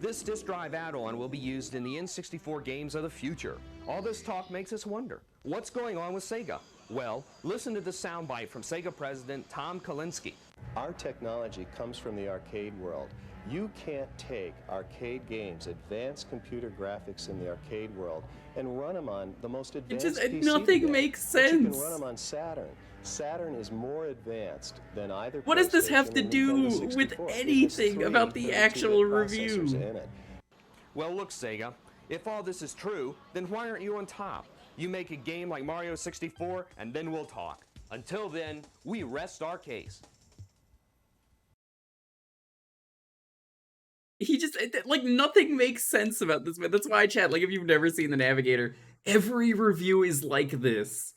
This disk drive add-on will be used in the N64 games of the future. All this talk makes us wonder, what's going on with Sega? Well, listen to this soundbite from Sega President Tom Kalinske. Our technology comes from the arcade world. You can't take arcade games, advanced computer graphics in the arcade world, and run them on the most advanced PC nothing today. makes But you can sense. run them on Saturn. Saturn is more advanced than either. What does this have PlayStation to and do Nintendo with 64. It has anything three about the 32-bit actual processors review? in it. Well, look, Sega, if all this is true, then why aren't you on top? You make a game like Mario 64, and then we'll talk. Until then, we rest our case. He just, like, nothing makes sense about this, man. That's why I chat, like, if you've never seen The Navigator, every review is like this.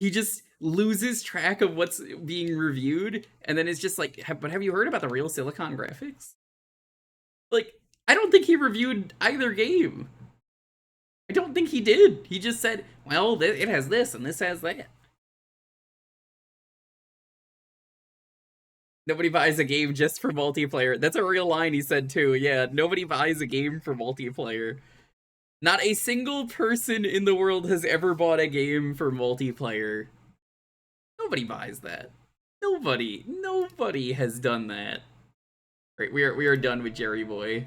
He just loses track of what's being reviewed, and then it's just like, but have you heard about the real Silicon graphics? Like, I don't think he reviewed either game. I don't think he did. He just said, well, it has this, and this has that. Nobody buys a game just for multiplayer. That's a real line he said, too. Yeah, nobody buys a game for multiplayer. Not a single person in the world has ever bought a game for multiplayer. Nobody buys that. Nobody has done that. Right, we are done with Jerry Boy.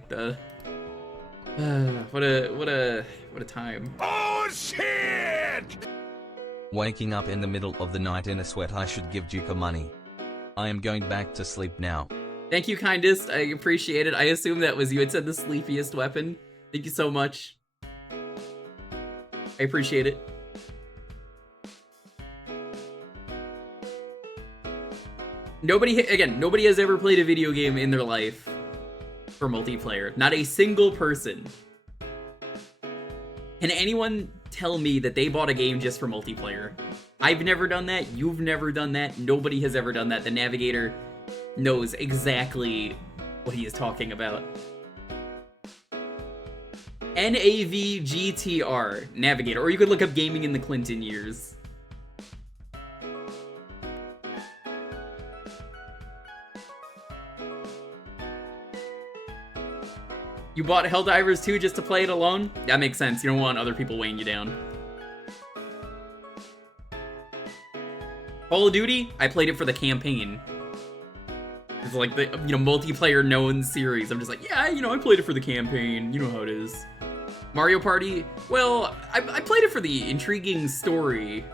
What a time. Bullshit! Waking up in the middle of the night in a sweat, I should give Jewker money. I am going back to sleep now. Thank you, kindest. I appreciate it. I assume that was you. It said the sleepiest weapon. Thank you so much. I appreciate it. Nobody has ever played a video game in their life for multiplayer. Not a single person. Can anyone tell me that they bought a game just for multiplayer? I've never done that. You've never done that. Nobody has ever done that. The Navigator knows exactly what he is talking about. NAVGTR, Navigator. Or you could look up gaming in the Clinton years. You bought Helldivers 2 just to play it alone? That makes sense. You don't want other people weighing you down. Call of Duty, I played it for the campaign. It's like the, multiplayer known series. I'm just like, yeah, I played it for the campaign. You know how it is. Mario Party, well, I played it for the intriguing story.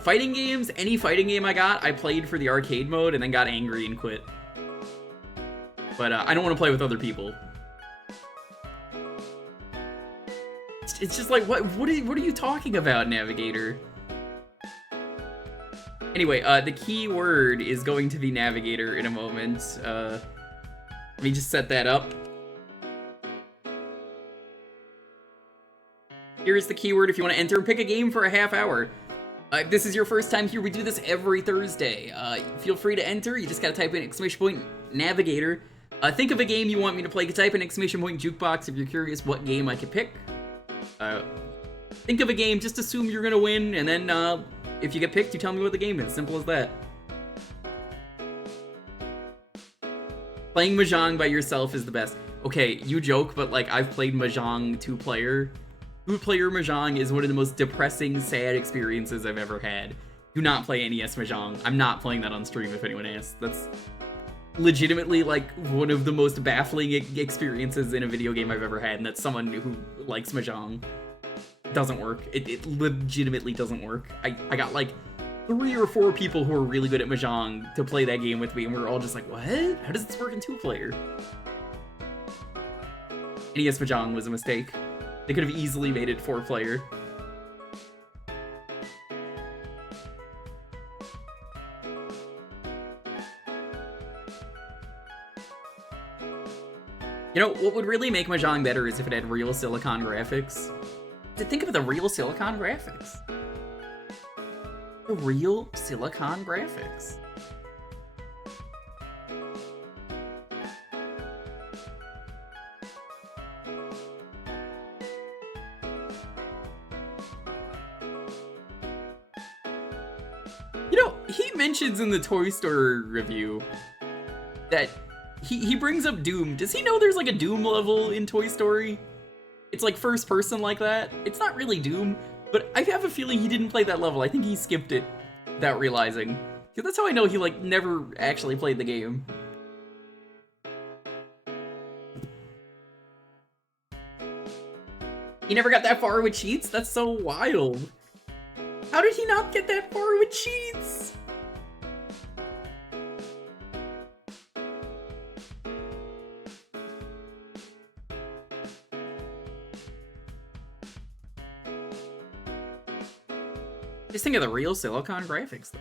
Fighting games, any fighting game I got, I played for the arcade mode and then got angry and quit. But I don't want to play with other people. It's just like, what are you talking about, Navigator? Anyway, the key word is going to be Navigator in a moment. Let me just set that up. Here's the keyword if you want to enter and pick a game for a half hour. If this is your first time here, we do this every Thursday. Feel free to enter. You just gotta type in !Navigator. Think of a game you want me to play. You can type in !Jewkbox if you're curious what game I could pick. Think of a game, just assume you're gonna win, and then if you get picked, you tell me what the game is. Simple as that. Playing Mahjong by yourself is the best. Okay, you joke, but like I've played Mahjong 2-player. 2-player Mahjong is one of the most depressing, sad experiences I've ever had. Do not play NES Mahjong. I'm not playing that on stream if anyone asks. That's legitimately like one of the most baffling experiences in a video game I've ever had, and that's someone who likes Mahjong. It doesn't work. It legitimately doesn't work. I got like 3 or 4 people who are really good at Mahjong to play that game with me, and we're all just like, what? How does this work in 2-player? NES Mahjong was a mistake. They could have easily made it 4-player. What would really make Mahjong better is if it had real Silicon graphics. Think about the real Silicon graphics. The real Silicon graphics. He mentions in the Toy Story review that he brings up Doom. Does he know there's like a Doom level in Toy Story? It's like first person like that. It's not really Doom, but I have a feeling he didn't play that level. I think he skipped it without realizing. Because that's how I know he like never actually played the game. He never got that far with cheats? That's so wild. How did he not get that far with cheats? Just think of the real Silicon graphics, though.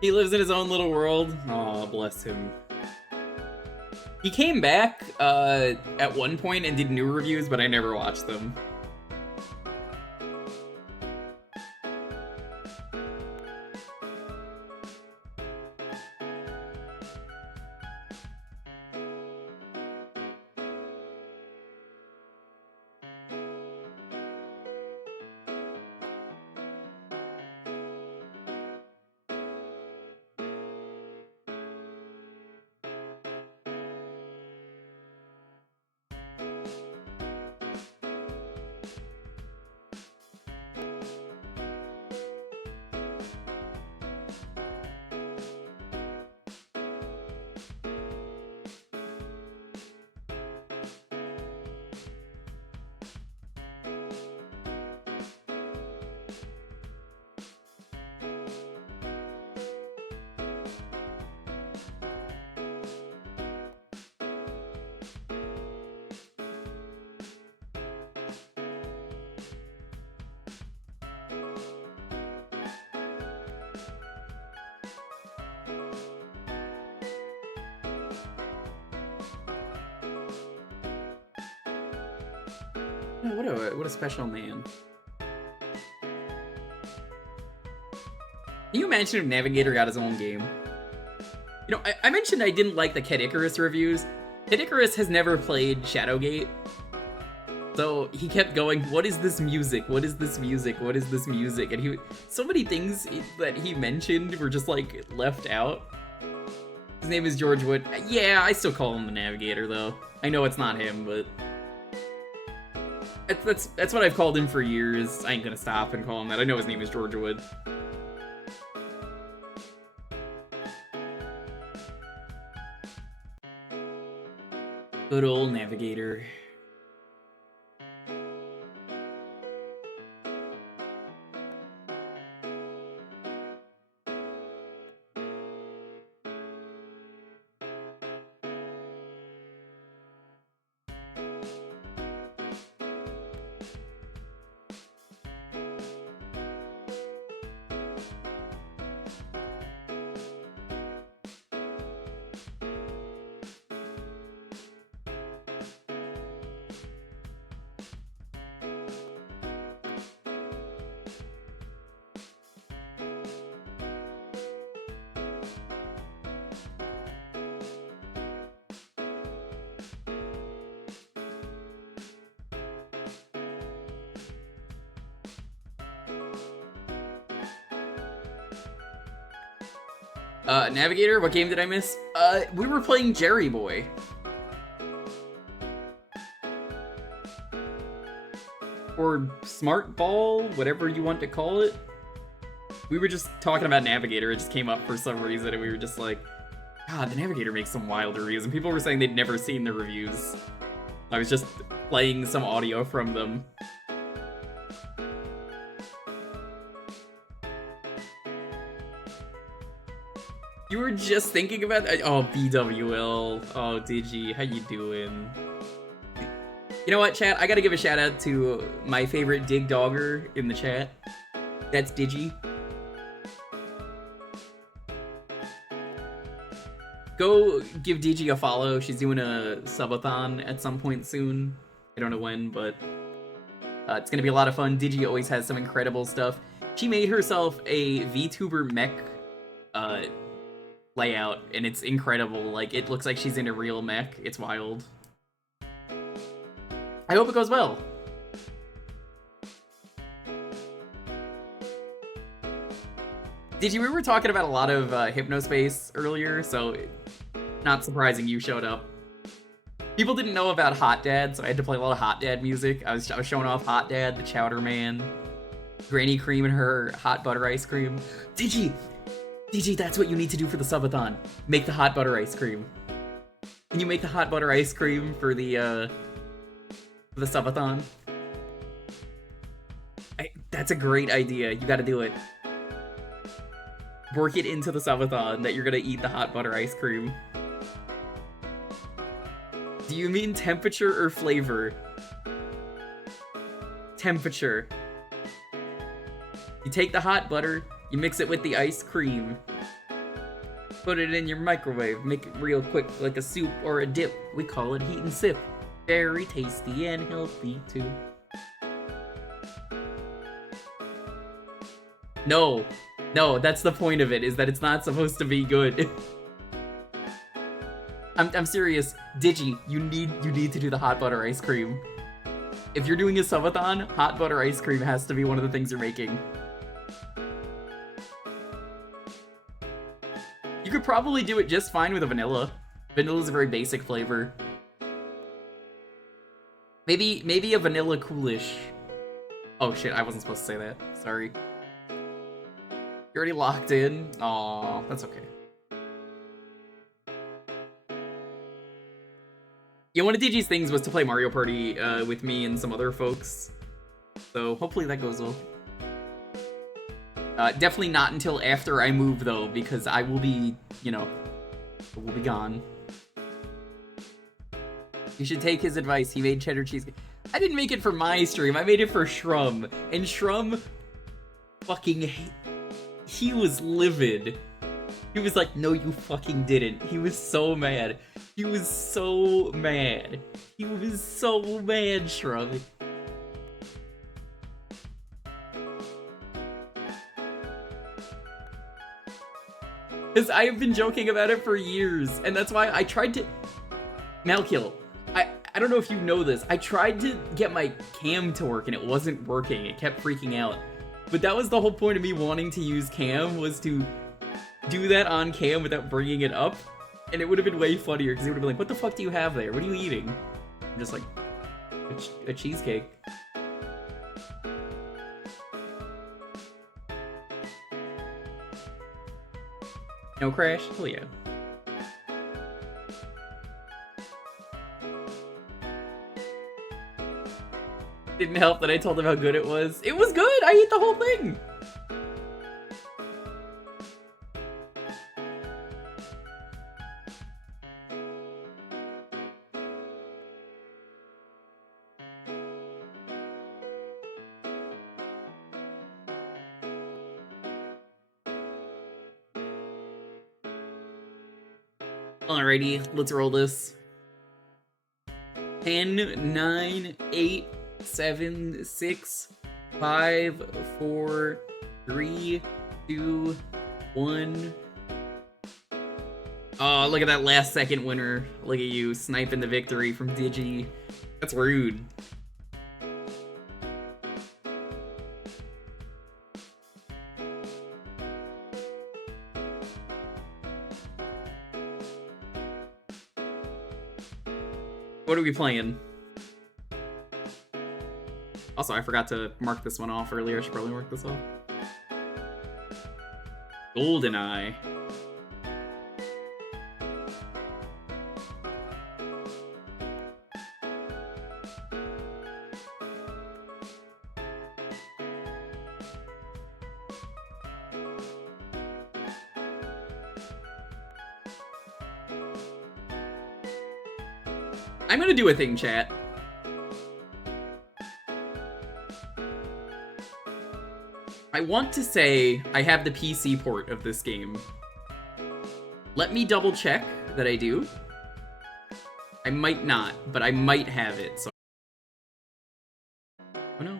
He lives in his own little world. Oh, bless him. He came back at one point and did new reviews, but I never watched them. What a special man. Can you imagine if Navigator got his own game? You know, I mentioned I didn't like the Kid Icarus reviews. Kid Icarus has never played Shadowgate. So he kept going, what is this music? What is this music? What is this music? And so many things that he mentioned were just like left out. His name is George Wood. Yeah, I still call him the Navigator though. I know it's not him, but that's what I've called him for years. I ain't gonna stop and call him that. I know his name is George Wood. Good old Navigator. Navigator, what game did I miss? We were playing Jerry Boy. Or Smartball, whatever you want to call it. We were just talking about Navigator, it just came up for some reason, and we were just like, God, the Navigator makes some wild reviews, and people were saying they'd never seen the reviews. I was just playing some audio from them. You were just thinking about that? Oh, BWL. Oh, Digi, how you doing? You know what, chat? I gotta give a shout out to my favorite Dig Dogger in the chat. That's Digi. Go give Digi a follow. She's doing a subathon at some point soon. I don't know when, but it's gonna be a lot of fun. Digi always has some incredible stuff. She made herself a VTuber mech layout, and it's incredible. Like, it looks like she's in a real mech. It's wild. I hope it goes well. We were talking about a lot of Hypnospace earlier, so not surprising you showed up. People didn't know about Hot Dad, so I had to play a lot of Hot Dad music. I was showing off Hot Dad, the Chowder Man, Granny Cream and her hot butter ice cream. Digi, that's what you need to do for the subathon. Make the hot butter ice cream. Can you make the hot butter ice cream for the subathon? That's a great idea. You gotta do it. Work it into the subathon that you're gonna eat the hot butter ice cream. Do you mean temperature or flavor? Temperature. You take the hot butter, you mix it with the ice cream, Put it in your microwave, make it real quick like a soup or a dip. We call it heat and sip. Very tasty and healthy too. No, that's the point of it, is that it's not supposed to be good. I'm serious. Digi, you need to do the hot butter ice cream. If you're doing a subathon, hot butter ice cream has to be one of the things you're making. You could probably do it just fine with a vanilla. Vanilla's a very basic flavor. Maybe a vanilla coolish. Oh shit, I wasn't supposed to say that. Sorry. You're already locked in? Aw, that's okay. Yeah, one of Digi's things was to play Mario Party with me and some other folks. So hopefully that goes well. Definitely not until after I move though, because I will be, you know, I will be gone. You should take his advice. He made cheddar cheesecake. I didn't make it for my stream. I made it for Shrum. And Shrum fucking... He was livid. He was like, no, you fucking didn't. He was so mad. He was so mad. He was so mad, Shrum. Because I have been joking about it for years. And that's why I tried to... Malkill. I don't know if you know this. I tried to get my cam to work and it wasn't working. It kept freaking out. But that was the whole point of me wanting to use cam, was to do that on cam without bringing it up. And it would have been way funnier because it would have been like, what the fuck do you have there? What are you eating? I'm just like, a cheesecake. No crash? Hell yeah. Didn't help that I told him how good it was. It was good! I ate the whole thing! Alrighty, let's roll this. 10, 9, 8, 7, 6, 5, 4, 3, 2, 1. Oh, look at that last second winner. Look at you sniping the victory from Digi. That's rude. What are we playing? Also, I forgot to mark this one off earlier. I should probably mark this off. Goldeneye. I'm gonna do a thing, chat. I want to say I have the PC port of this game. Let me double check that I do. I might not, but I might have it, so... Oh no.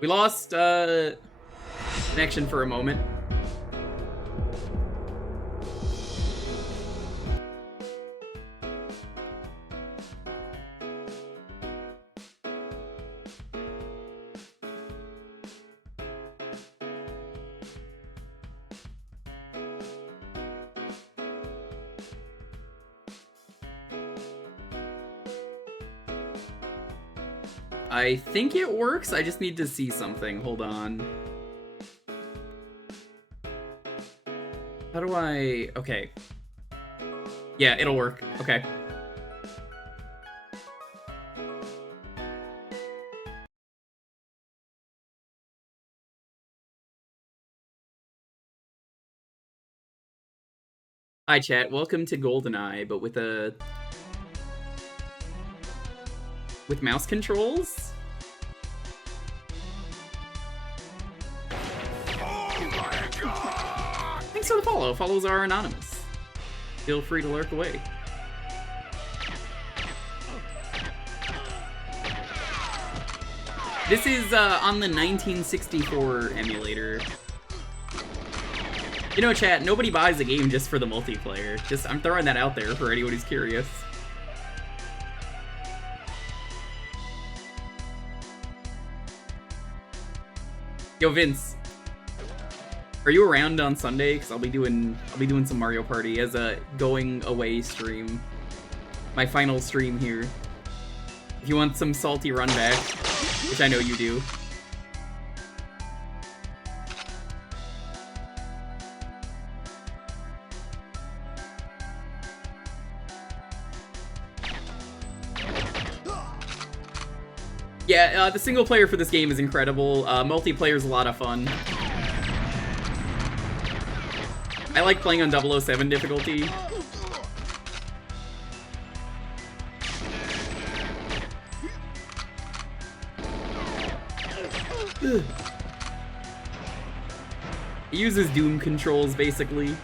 We lost, connection for a moment. I think it works, I just need to see something. Hold on. How do I... Okay. Yeah, it'll work. Okay. Hi chat, welcome to Goldeneye, but with mouse controls? Thanks for the follow. Follows are anonymous. Feel free to lurk away. This is on the 1964 emulator. You know, chat, nobody buys a game just for the multiplayer. I'm throwing that out there for anyone who's curious. Yo, Vince, are you around on Sunday? Because I'll be doing some Mario Party as a going away stream. My final stream here. If you want some salty run back, which I know you do. Yeah, the single player for this game is incredible. Multiplayer's a lot of fun. I like playing on 007 difficulty. It uses Doom controls, basically.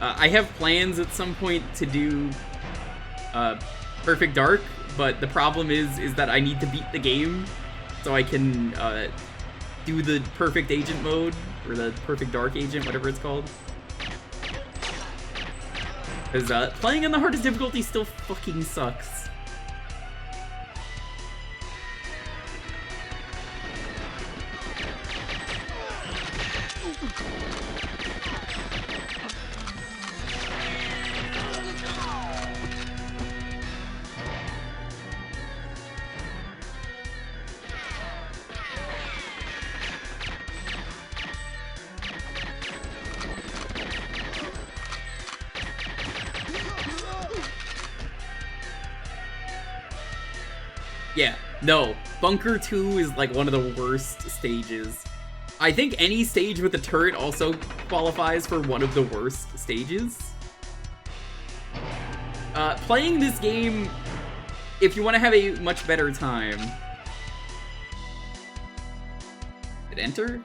I have plans at some point to do Perfect Dark, but the problem is that I need to beat the game so I can do the Perfect Agent mode, or the Perfect Dark Agent, whatever it's called. Because playing on the hardest difficulty still fucking sucks. Yeah, no. Bunker 2 is like one of the worst stages. I think any stage with a turret also qualifies for one of the worst stages. Playing this game, if you want to have a much better time... Did it enter?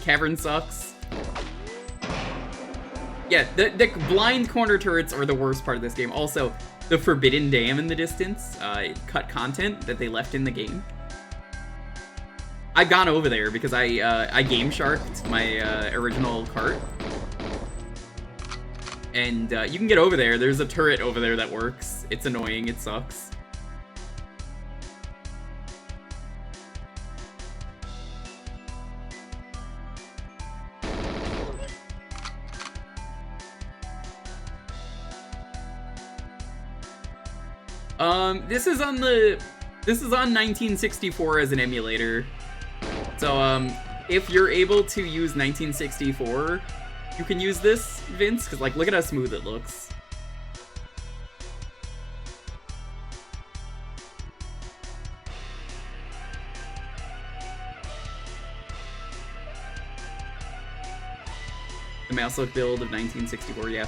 Cavern sucks. Yeah, the blind corner turrets are the worst part of this game. Also, the Forbidden Dam in the distance, cut content that they left in the game. I've gone over there because I game sharked my original cart. And you can get over there. There's a turret over there that works. It's annoying, it sucks. This is on 1964 as an emulator. So, if you're able to use 1964, you can use this, Vince, because, like, look at how smooth it looks. The mouse look build of 1964, yeah.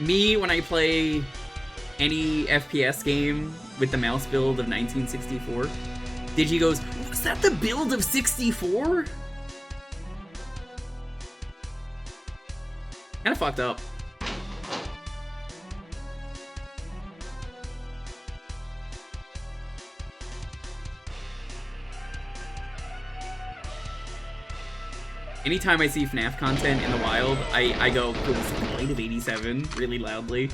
Me, when I play any FPS game with the mouse build of 1964, Digi goes, was that the build of 64? Kinda fucked up. Anytime I see FNAF content in the wild, I go, oh, is it the Blade of 87? Really loudly.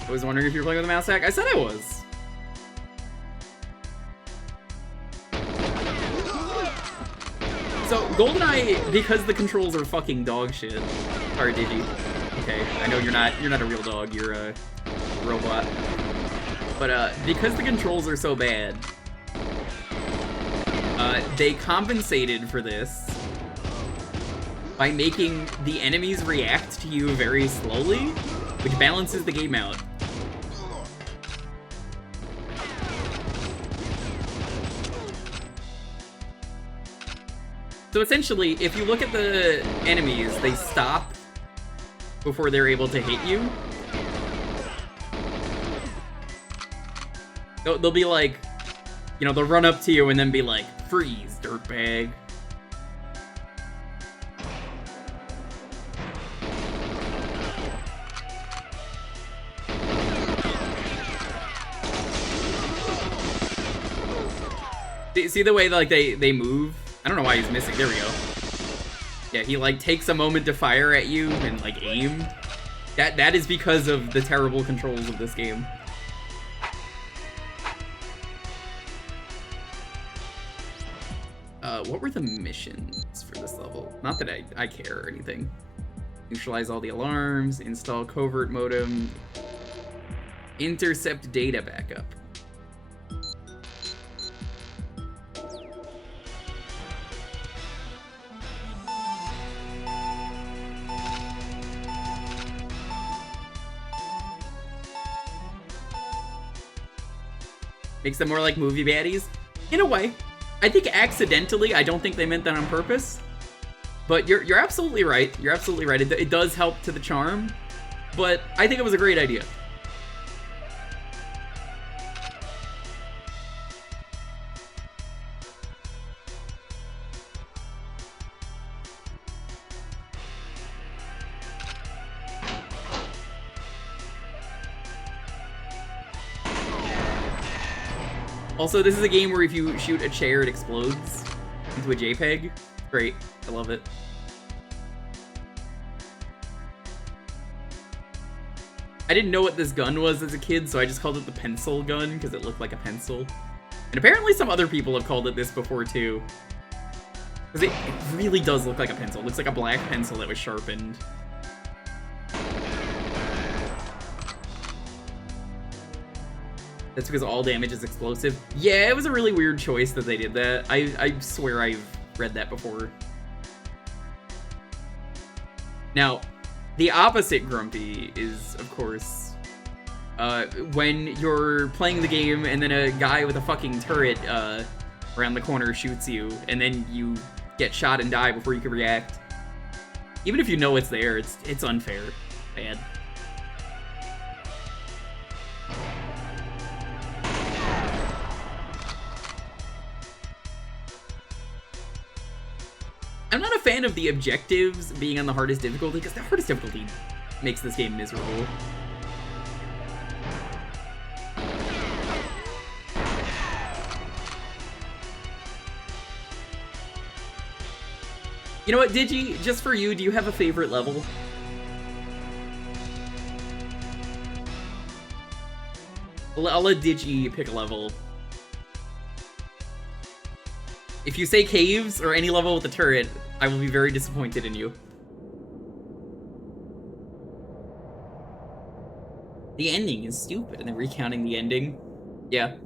I was wondering if you were playing with a mouse hack. I said I was. So, Goldeneye, because the controls are fucking dog shit. Sorry, Digi. Okay, I know you're not a real dog, you're a robot. But because the controls are so bad, they compensated for this by making the enemies react to you very slowly, which balances the game out. So essentially, if you look at the enemies, they stop before they're able to hit you. They'll be like, you know, they'll run up to you and then be like, freeze, dirtbag. See the way like they move? I don't know why he's missing. There we go. Yeah, he like takes a moment to fire at you and like aim. That is because of the terrible controls of this game. What were the missions for this level? Not that I care or anything. Neutralize all the alarms, install covert modem, intercept data backup. Makes them more like movie baddies? In a way. I think accidentally, I don't think they meant that on purpose. But you're absolutely right. You're absolutely right. It does help to the charm. But I think it was a great idea. Also, this is a game where if you shoot a chair, it explodes into a JPEG. Great. I love it. I didn't know what this gun was as a kid, so I just called it the pencil gun because it looked like a pencil. And apparently some other people have called it this before, too. Because it really does look like a pencil. It looks like a black pencil that was sharpened. That's because all damage is explosive. Yeah, it was a really weird choice that they did that. I swear I've read that before. Now, the opposite grumpy is, of course, when you're playing the game and then a guy with a fucking turret around the corner shoots you, and then you get shot and die before you can react. Even if you know it's there, it's unfair. Bad. I'm not a fan of the objectives being on the hardest difficulty, because the hardest difficulty makes this game miserable. You know what, Digi, just for you, do you have a favorite level? I'll let Digi pick a level. If you say caves or any level with a turret, I will be very disappointed in you. The ending is stupid, and then recounting the ending. Yeah.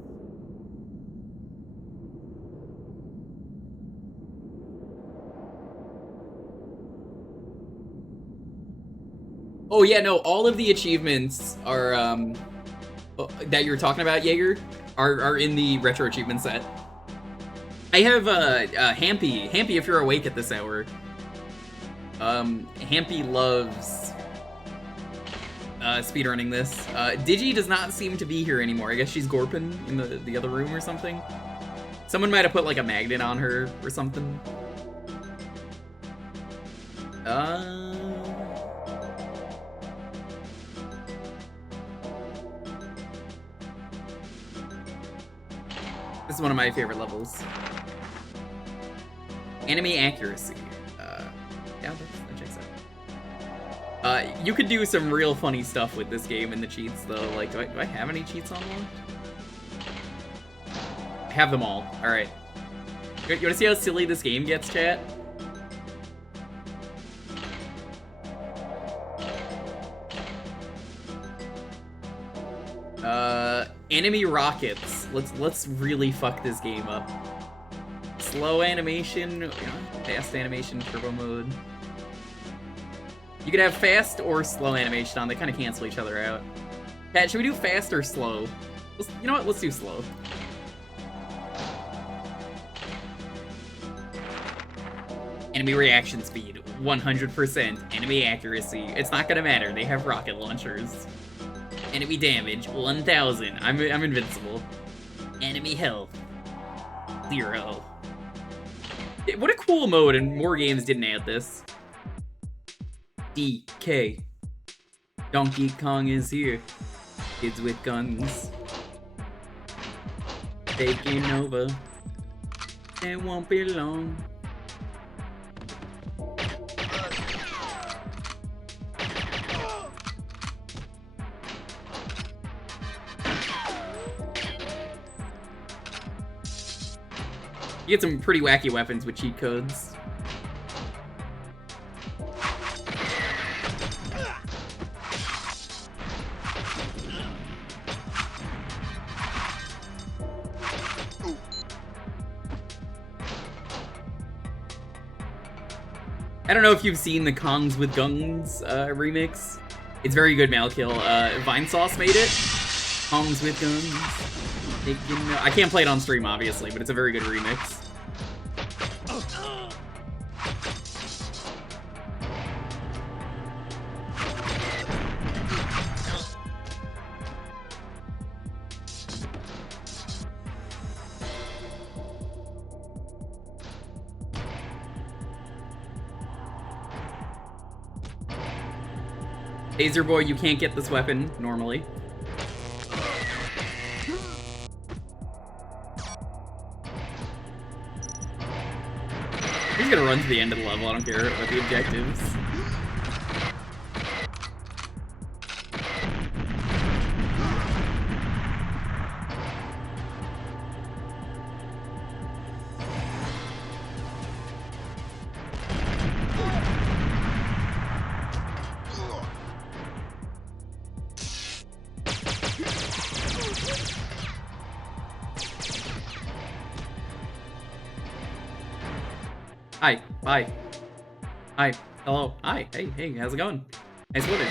Oh yeah, no, all of the achievements are, that you're talking about, Jaeger, are in the retro achievement set. I have, Hampy. Hampy, if you're awake at this hour. Hampy loves, speedrunning this. Digi does not seem to be here anymore. I guess she's gorping in the other room or something. Someone might have put, like, a magnet on her or something. This is one of my favorite levels. Enemy accuracy. Yeah, that checks out. You could do some real funny stuff with this game and the cheats, though. Like, do I have any cheats unlocked? I have them all. Alright. You wanna see how silly this game gets, chat? Enemy rockets. Let's really fuck this game up. Slow animation, fast animation, turbo mode. You could have fast or slow animation on. They kind of cancel each other out. Pat, should we do fast or slow? You know what? Let's do slow. Enemy reaction speed, 100%. Enemy accuracy, it's not gonna matter, they have rocket launchers. Enemy damage, 1000. I'm invincible. Enemy health, 0. What a cool mode, and more games didn't add this. DK. Donkey Kong is here. Kids with guns. Taking over. It won't be long. You get some pretty wacky weapons with cheat codes. I don't know if you've seen the Kongs with Guns remix. It's very good, Malkill. Vine Sauce made it. Kongs with Guns. I can't play it on stream, obviously, but it's a very good remix. Taser Boy, you can't get this weapon, normally. He's gonna run to the end of the level, I don't care about the objectives. Hi. Bye. Hi. Hello. Hi. Hey, how's it going? Nice women.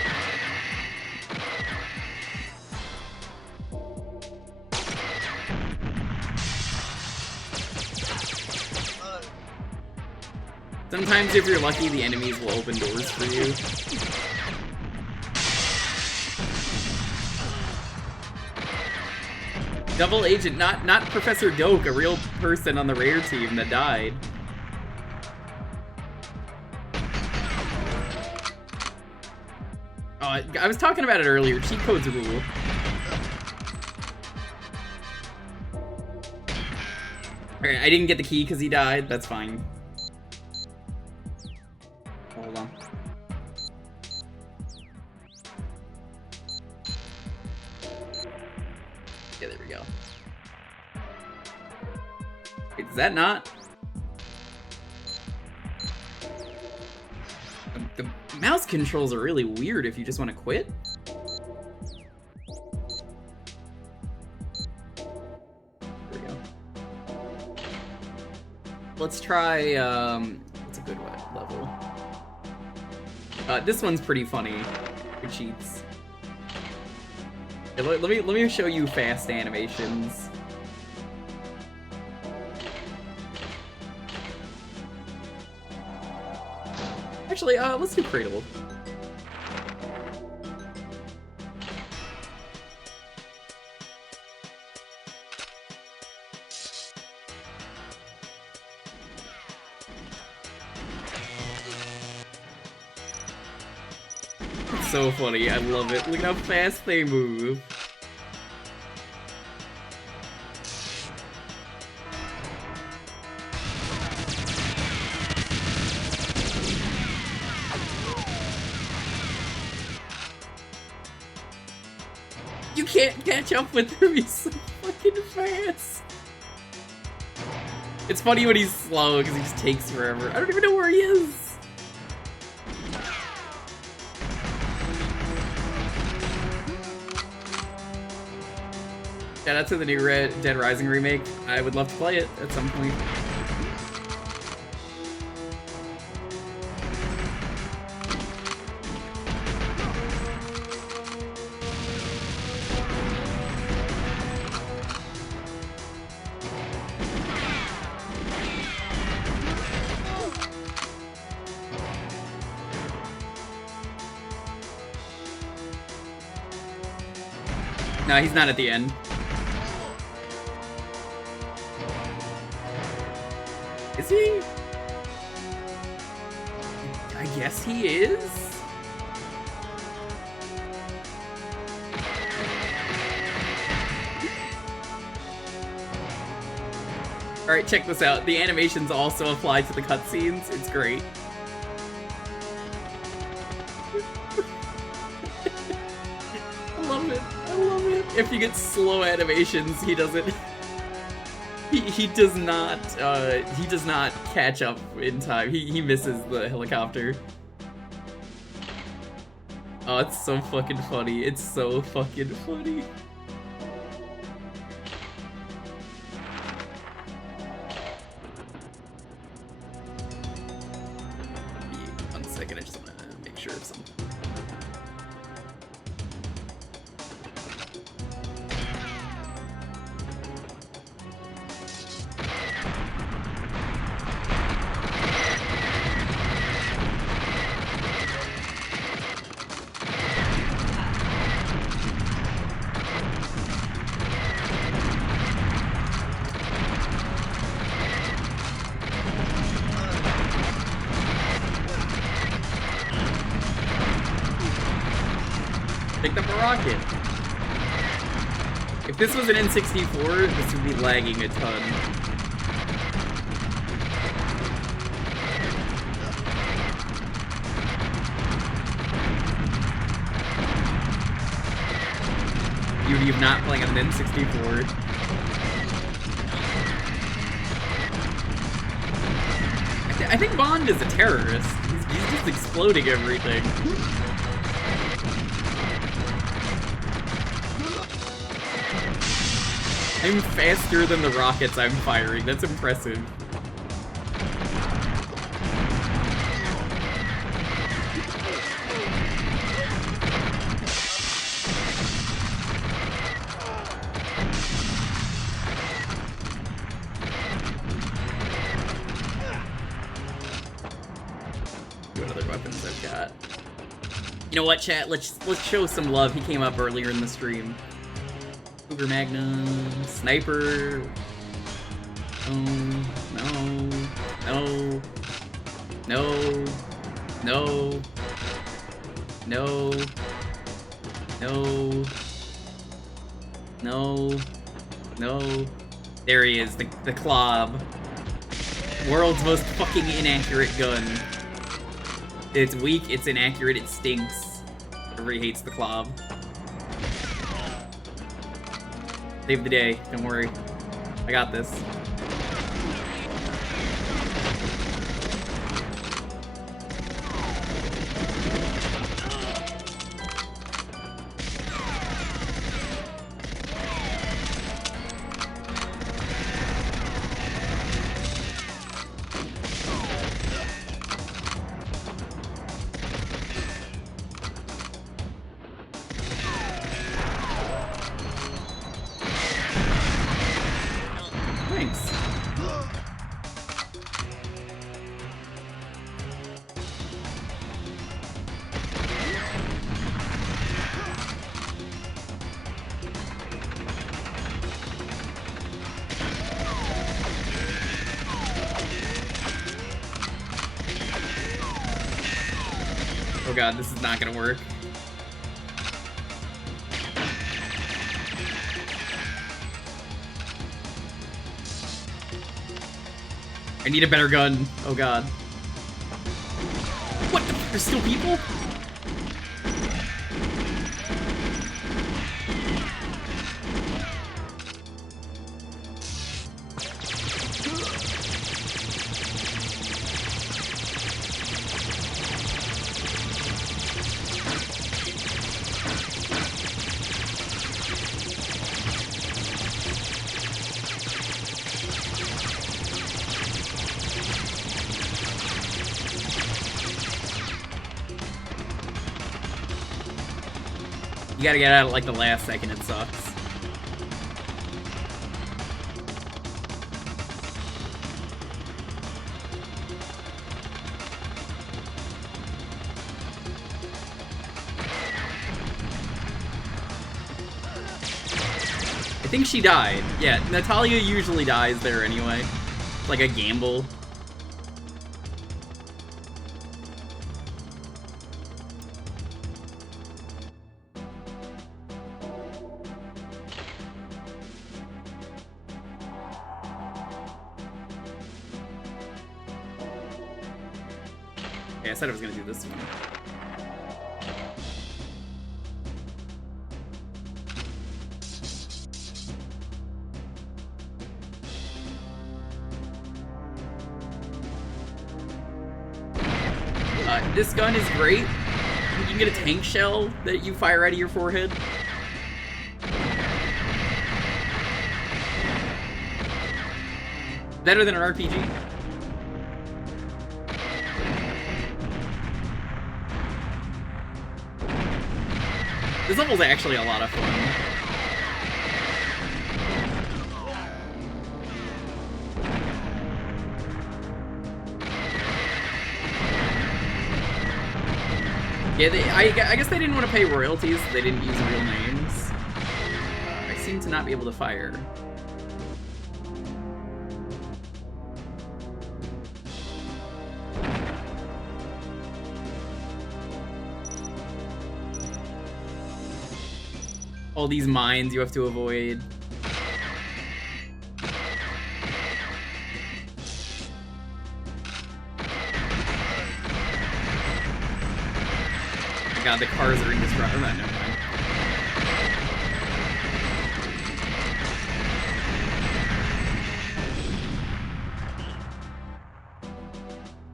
Sometimes if you're lucky, the enemies will open doors for you. Double agent, not Professor Doak, a real person on the rare team that died. I was talking about it earlier. Cheat codes rule. Okay, I didn't get the key because he died. That's fine. Hold on. Yeah, there we go. Wait, is that not? The mouse controls are really weird if you just want to quit. There we go. Let's try, what's a good level? This one's pretty funny. Good cheats. Yeah, let me show you fast animations. Actually, let's do Cradle. It's so funny, I love it. Look at how fast they move. You can't catch up with him, he's so fucking fast. It's funny when he's slow because he just takes forever. I don't even know where he is. Shout out to the new Dead Rising remake. I would love to play it at some point. No, he's not at the end. Is he? I guess he is? Alright, check this out. The animations also apply to the cutscenes. It's great. I love it. I love it. If you get slow animations, he doesn't... He does not catch up in time. He misses the helicopter. Oh, it's so fucking funny. It's so fucking funny. One second, I just want to make sure of something. Picked up a rocket. If this was an N64, this would be lagging a ton. Beauty of not playing on an N64. I think Bond is a terrorist. He's just exploding everything. I'm faster than the rockets I'm firing. That's impressive. What other weapons I've got? You know what, chat? Let's show some love. He came up earlier in the stream. Cougar Magnum, Sniper. No, no, no, no, no, no, no, no. There he is, the Clob. World's most fucking inaccurate gun. It's weak, it's inaccurate, it stinks. Everybody hates the Clob. Save the day, don't worry. I got this. Oh god, this is not gonna work. I need a better gun. Oh god. What the f- there's still people? You gotta get out at like the last second, it sucks. think she died. Yeah, Natalia usually dies there anyway. It's like a gamble. Yeah, I said I was gonna do this one. This gun is great. You can get a tank shell that you fire out of your forehead. Better than an RPG. This level's actually a lot of fun. Yeah, I guess they didn't want to pay royalties, so they didn't use real names. I seem to not be able to fire. All these mines you have to avoid. God, the cars are indestructible. Oh, never mind.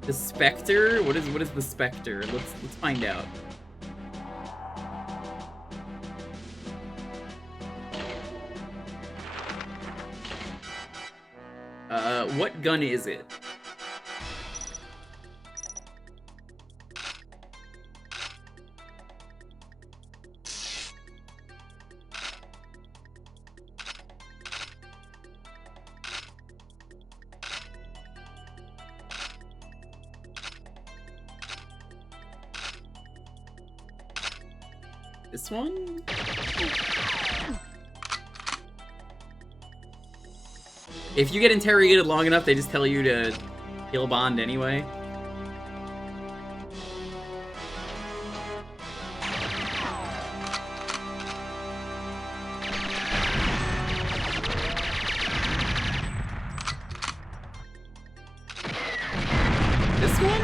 The Spectre? What is the Spectre? Let's find out. What gun is it? This one? If you get interrogated long enough, they just tell you to kill Bond anyway. This one?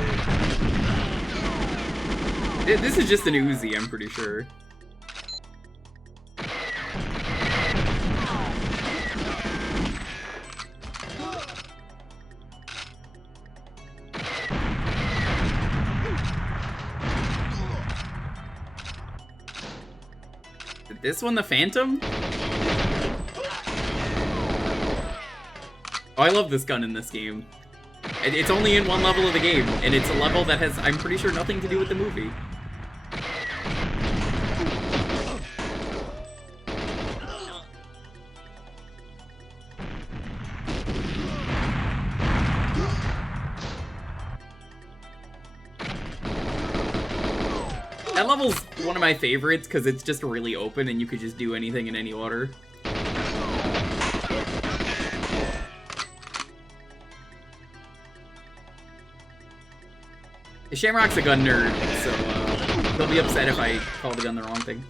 This is just an Uzi, I'm pretty sure. This one, the Phantom? Oh, I love this gun in this game. It's only in one level of the game, and it's a level that has, I'm pretty sure, nothing to do with the movie. That level's one of my favorites because it's just really open and you could just do anything in any order. Shamrock's a gun nerd, so he'll be upset if I call the gun the wrong thing.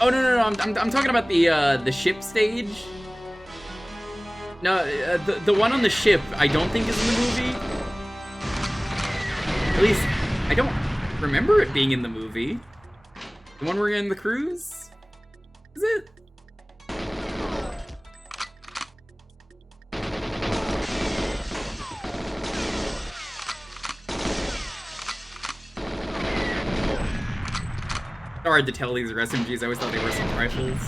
Oh no! I'm talking about the ship stage. No, the one on the ship I don't think is in the movie. At least I don't remember it being in the movie. The one where you're in the cruise? Is it? It's hard to tell these are SMGs. I always thought they were assault rifles.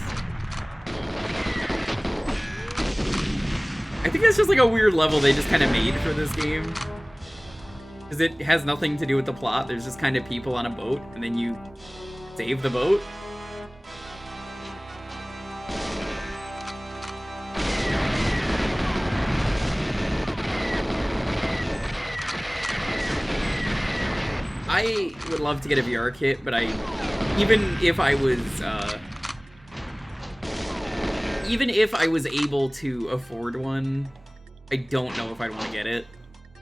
I think that's just like a weird level they just kind of made for this game. Because it has nothing to do with the plot. There's just kind of people on a boat, and then you save the boat. I would love to get a VR kit, but even if I was able to afford one, I don't know if I'd want to get it.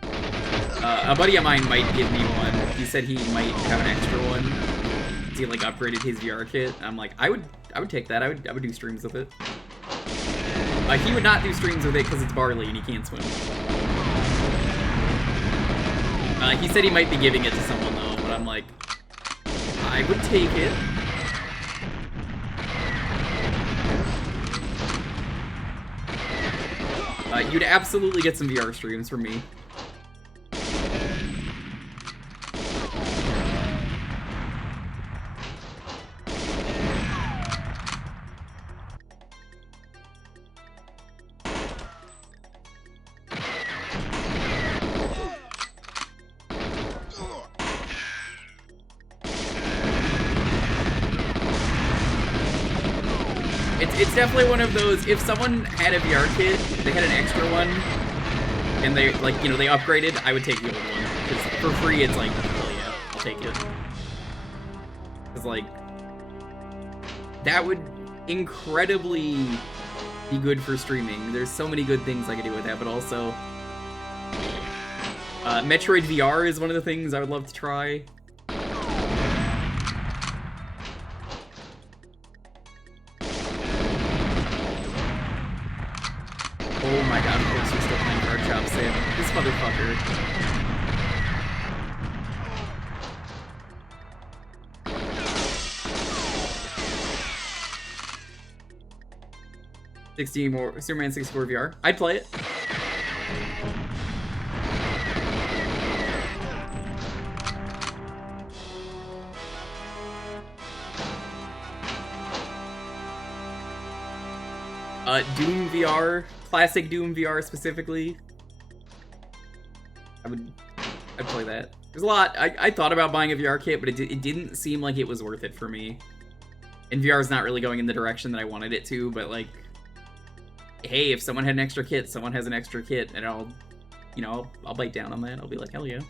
A buddy of mine might give me one. He said he might have an extra one. He like upgraded his VR kit. I'm like, I would take that. I would do streams with it. He would not do streams with it because it's barley and he can't swim. He said he might be giving it to someone though, but I'm like, I would take it. You'd absolutely get some VR streams from me. It's definitely one of those, if someone had a VR kit, they had an extra one, and they, like, you know, they upgraded, I would take the old one. Because for free, it's like, hell yeah, I'll take it. Because, like, that would incredibly be good for streaming. There's so many good things I could do with that, but also... Metroid VR is one of the things I would love to try. Oh my god, of course we're still playing Card Shop Sim. This motherfucker. Superman 64 VR. I'd play it. Doom VR, classic Doom VR specifically. I'd play that. There's a lot. I thought about buying a VR kit, but it didn't seem like it was worth it for me. And VR is not really going in the direction that I wanted it to, but like, hey, if someone had an extra kit, someone has an extra kit, and I'll bite down on that. I'll be like, hell yeah.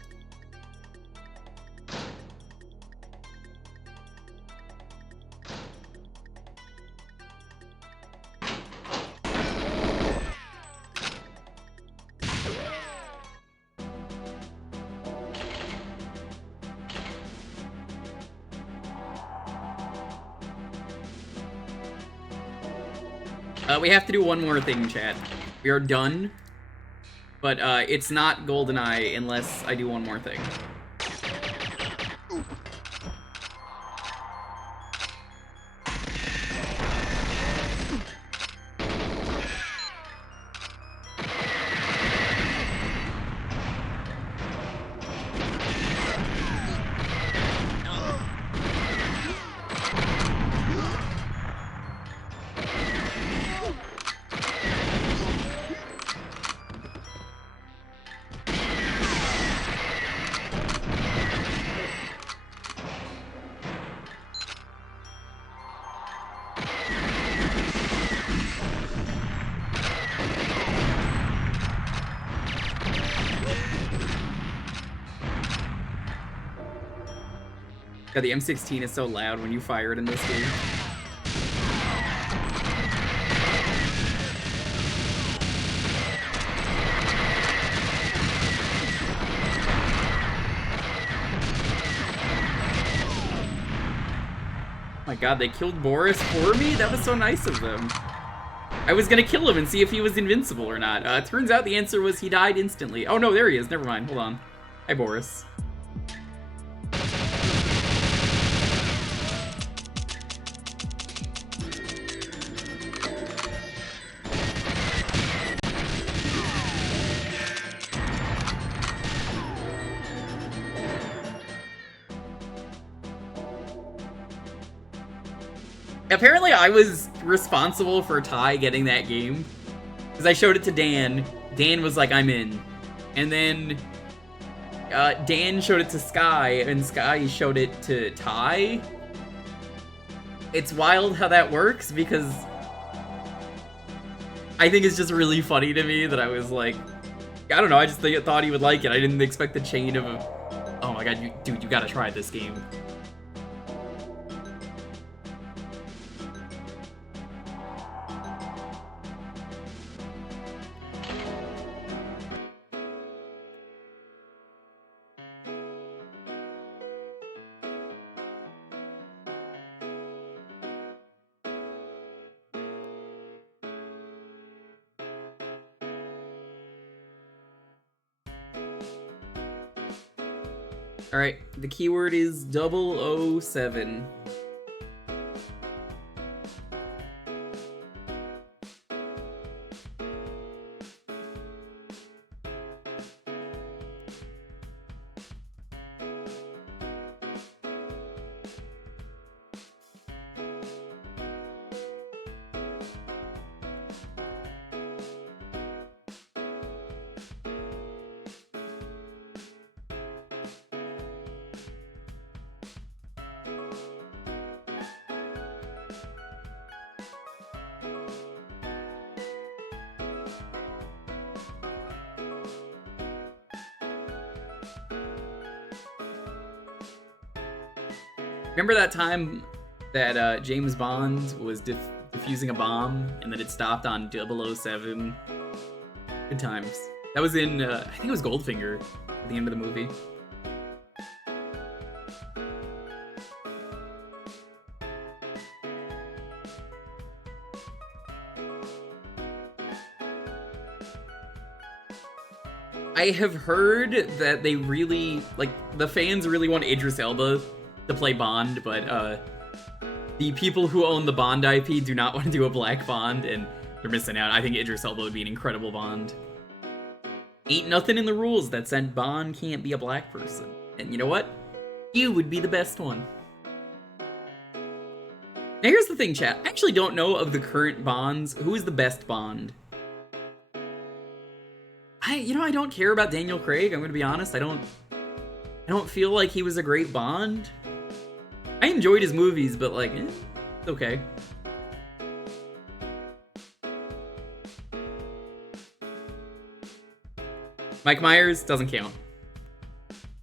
We have to do one more thing, chat. We are done, but it's not Goldeneye unless I do one more thing. God, the M16 is so loud when you fire it in this game. My god, they killed Boris for me? That was so nice of them. I was gonna kill him and see if he was invincible or not. Turns out the answer was he died instantly. Oh no, there he is. Never mind. Hold on. Hi, Boris. Apparently I was responsible for Ty getting that game, because I showed it to Dan. Dan was like, I'm in. And then Dan showed it to Sky, and Sky showed it to Ty. It's wild how that works, because I think it's just really funny to me that I was like, I don't know, I just thought he would like it. I didn't expect the chain of... Oh my god, dude, you gotta try this game. Alright, the keyword is 007. Remember that time that James Bond was defusing a bomb and that it stopped on 007? Good times. That was in, I think it was Goldfinger at the end of the movie. I have heard that they really, like, the fans really want Idris Elba to play Bond, but the people who own the Bond IP do not want to do a black Bond, and they're missing out. I think Idris Elba would be an incredible Bond. Ain't nothing in the rules that said Bond can't be a black person. And you know what? You would be the best one. Now here's the thing, chat. I actually don't know of the current Bonds who is the best Bond. I don't care about Daniel Craig, I'm gonna be honest. I don't feel like he was a great Bond. I enjoyed his movies, but like, it's okay. Mike Myers doesn't count.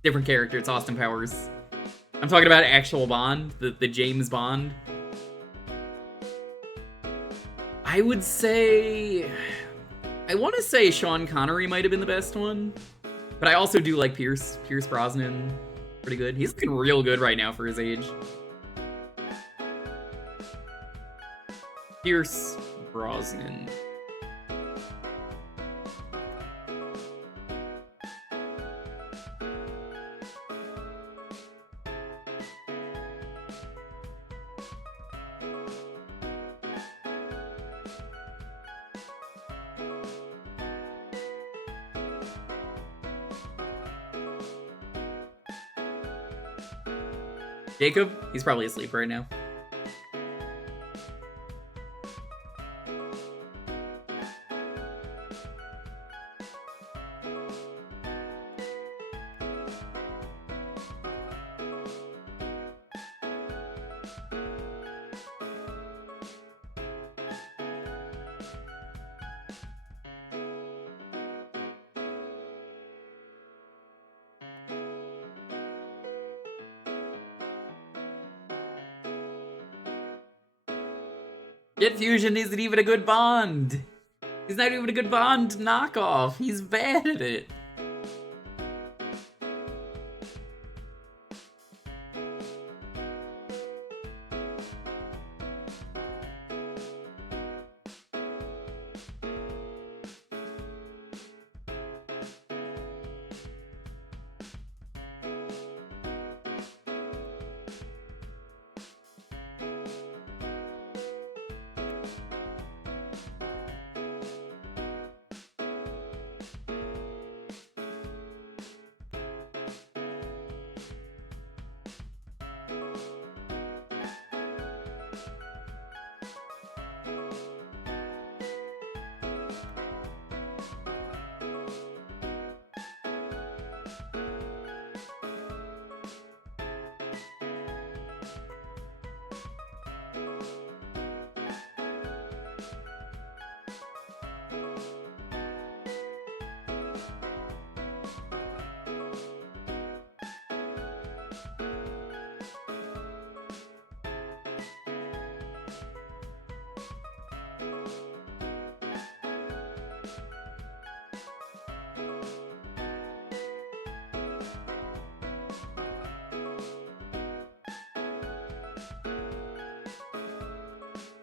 Different character, it's Austin Powers. I'm talking about actual Bond, the James Bond. I would say... I want to say Sean Connery might have been the best one. But I also do like Pierce Brosnan. Pretty good. He's looking real good right now for his age. Pierce Brosnan. Jacob? He's probably asleep right now. Jet Fusion isn't even a good Bond. He's not even a good Bond knockoff. He's bad at it.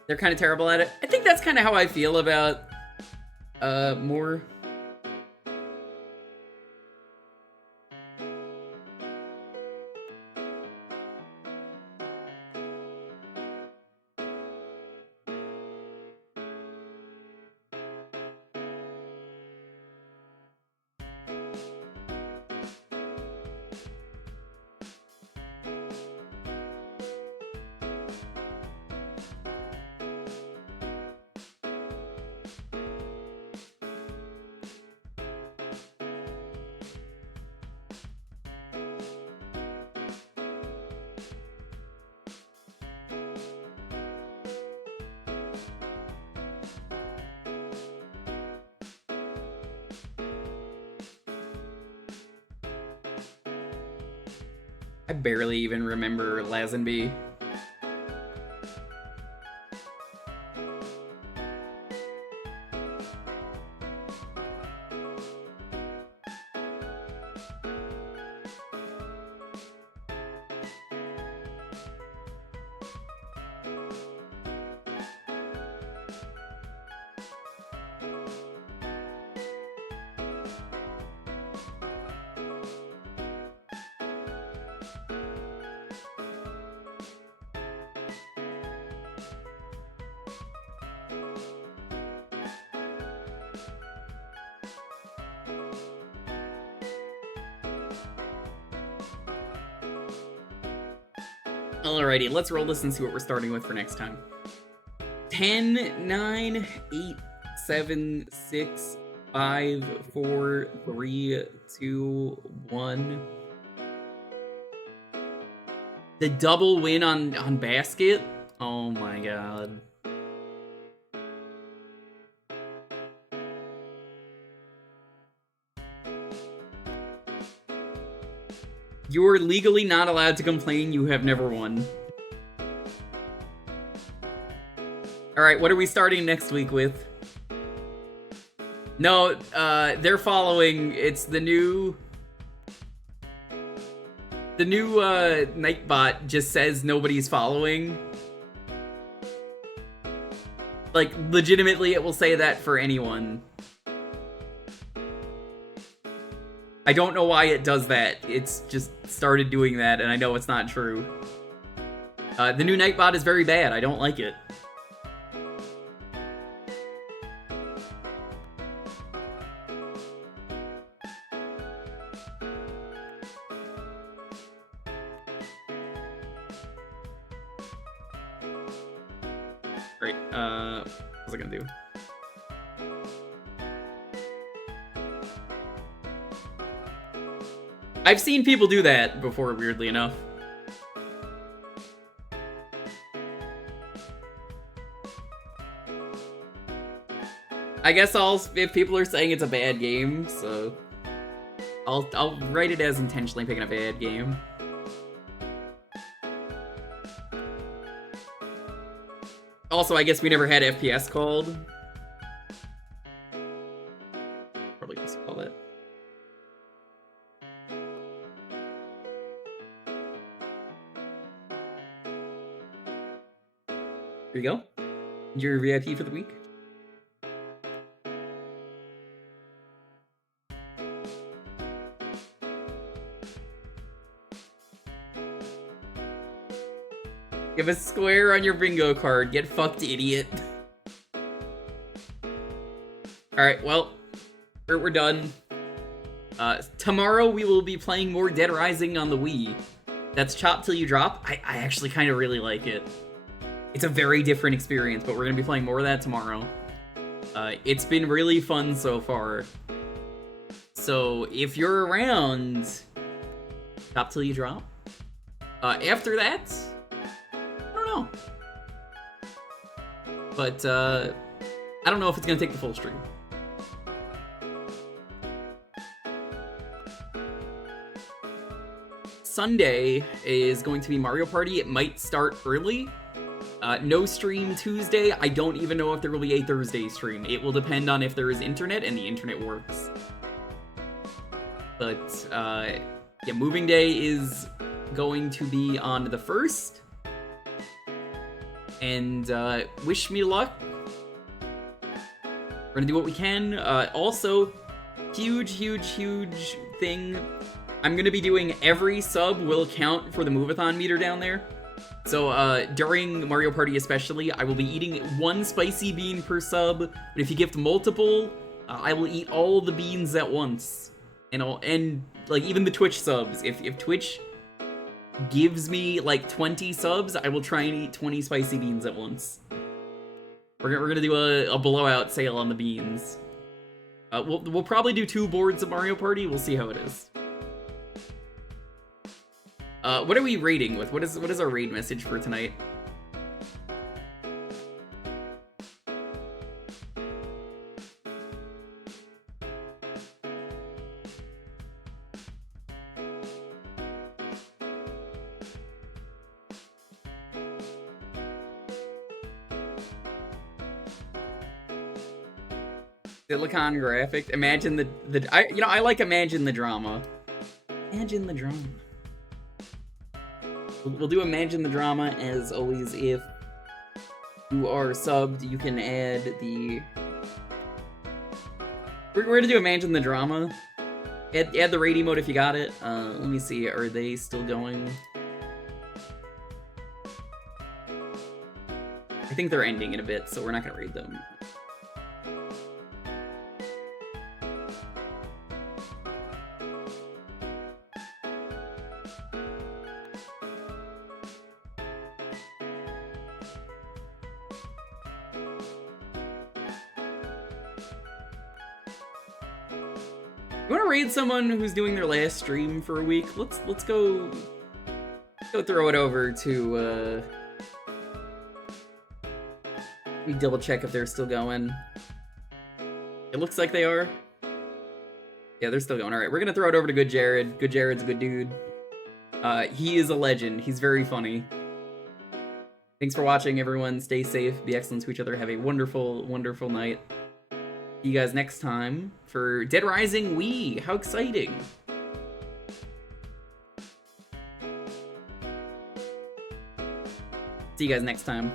They're kind of terrible at it. I think that's kind of how I feel about more. I barely even remember Lazenby. Alrighty, let's roll this and see what we're starting with for next time. 10, 9, 8, 7, 6, 5, 4, 3, 2, 1. The double win on basket? Oh my god. You are legally not allowed to complain you have never won. Alright, what are we starting next week with? No, they're following. It's the new... The new, Nightbot just says nobody's following. Like, legitimately, it will say that for anyone. I don't know why it does that. It's just started doing that, and I know it's not true. The new Nightbot is very bad. I don't like it. Great. What was I gonna do? I've seen people do that before, weirdly enough. I guess if people are saying it's a bad game, so I'll write it as intentionally picking a bad game. Also, I guess we never had FPS called. Probably just call it. Here you go. Your VIP for the week. You have a square on your bingo card. Get fucked, idiot. Alright, well, we're done. Tomorrow we will be playing more Dead Rising on the Wii. That's Chop Till You Drop. I actually kind of really like it. It's a very different experience, but we're going to be playing more of that tomorrow. It's been really fun so far. So if you're around, Chop Till You Drop. After that, I don't know. But I don't know if it's going to take the full stream. Sunday is going to be Mario Party. It might start early. No stream Tuesday. I don't even know if there will be a Thursday stream. It will depend on if there is internet and the internet works. But, yeah, Moving Day is going to be on the 1st. And wish me luck. We're gonna do what we can. Also, huge thing. I'm gonna be doing every sub will count for the Move-a-thon meter down there. So during Mario Party especially, I will be eating 1 spicy bean per sub. But if you gift multiple, I will eat all the beans at once. And like even the Twitch subs. If Twitch gives me like 20 subs, I will try and eat 20 spicy beans at once. We're gonna do a blowout sale on the beans. We'll probably do 2 boards of Mario Party. We'll see how it is. What are we raiding with? What is our raid message for tonight? Silicon graphic. Imagine I like imagine the drama. Imagine the drama. We'll do imagine the drama as always. If you are subbed, you can add the. We're gonna do imagine the drama. Add the raid emote if you got it. Let me see. Are they still going? I think they're ending in a bit, so we're not gonna raid them. You want to raid someone who's doing their last stream for a week? Let's go throw it over to let me double check if they're still going. It looks like they are. Yeah, they're still going. All right, we're gonna throw it over to Good Jared. Good Jared's a good dude. He is a legend. He's very funny. Thanks for watching, everyone. Stay safe. Be excellent to each other. Have a wonderful, wonderful night. See you guys next time for Dead Rising Wii. How exciting! See you guys next time.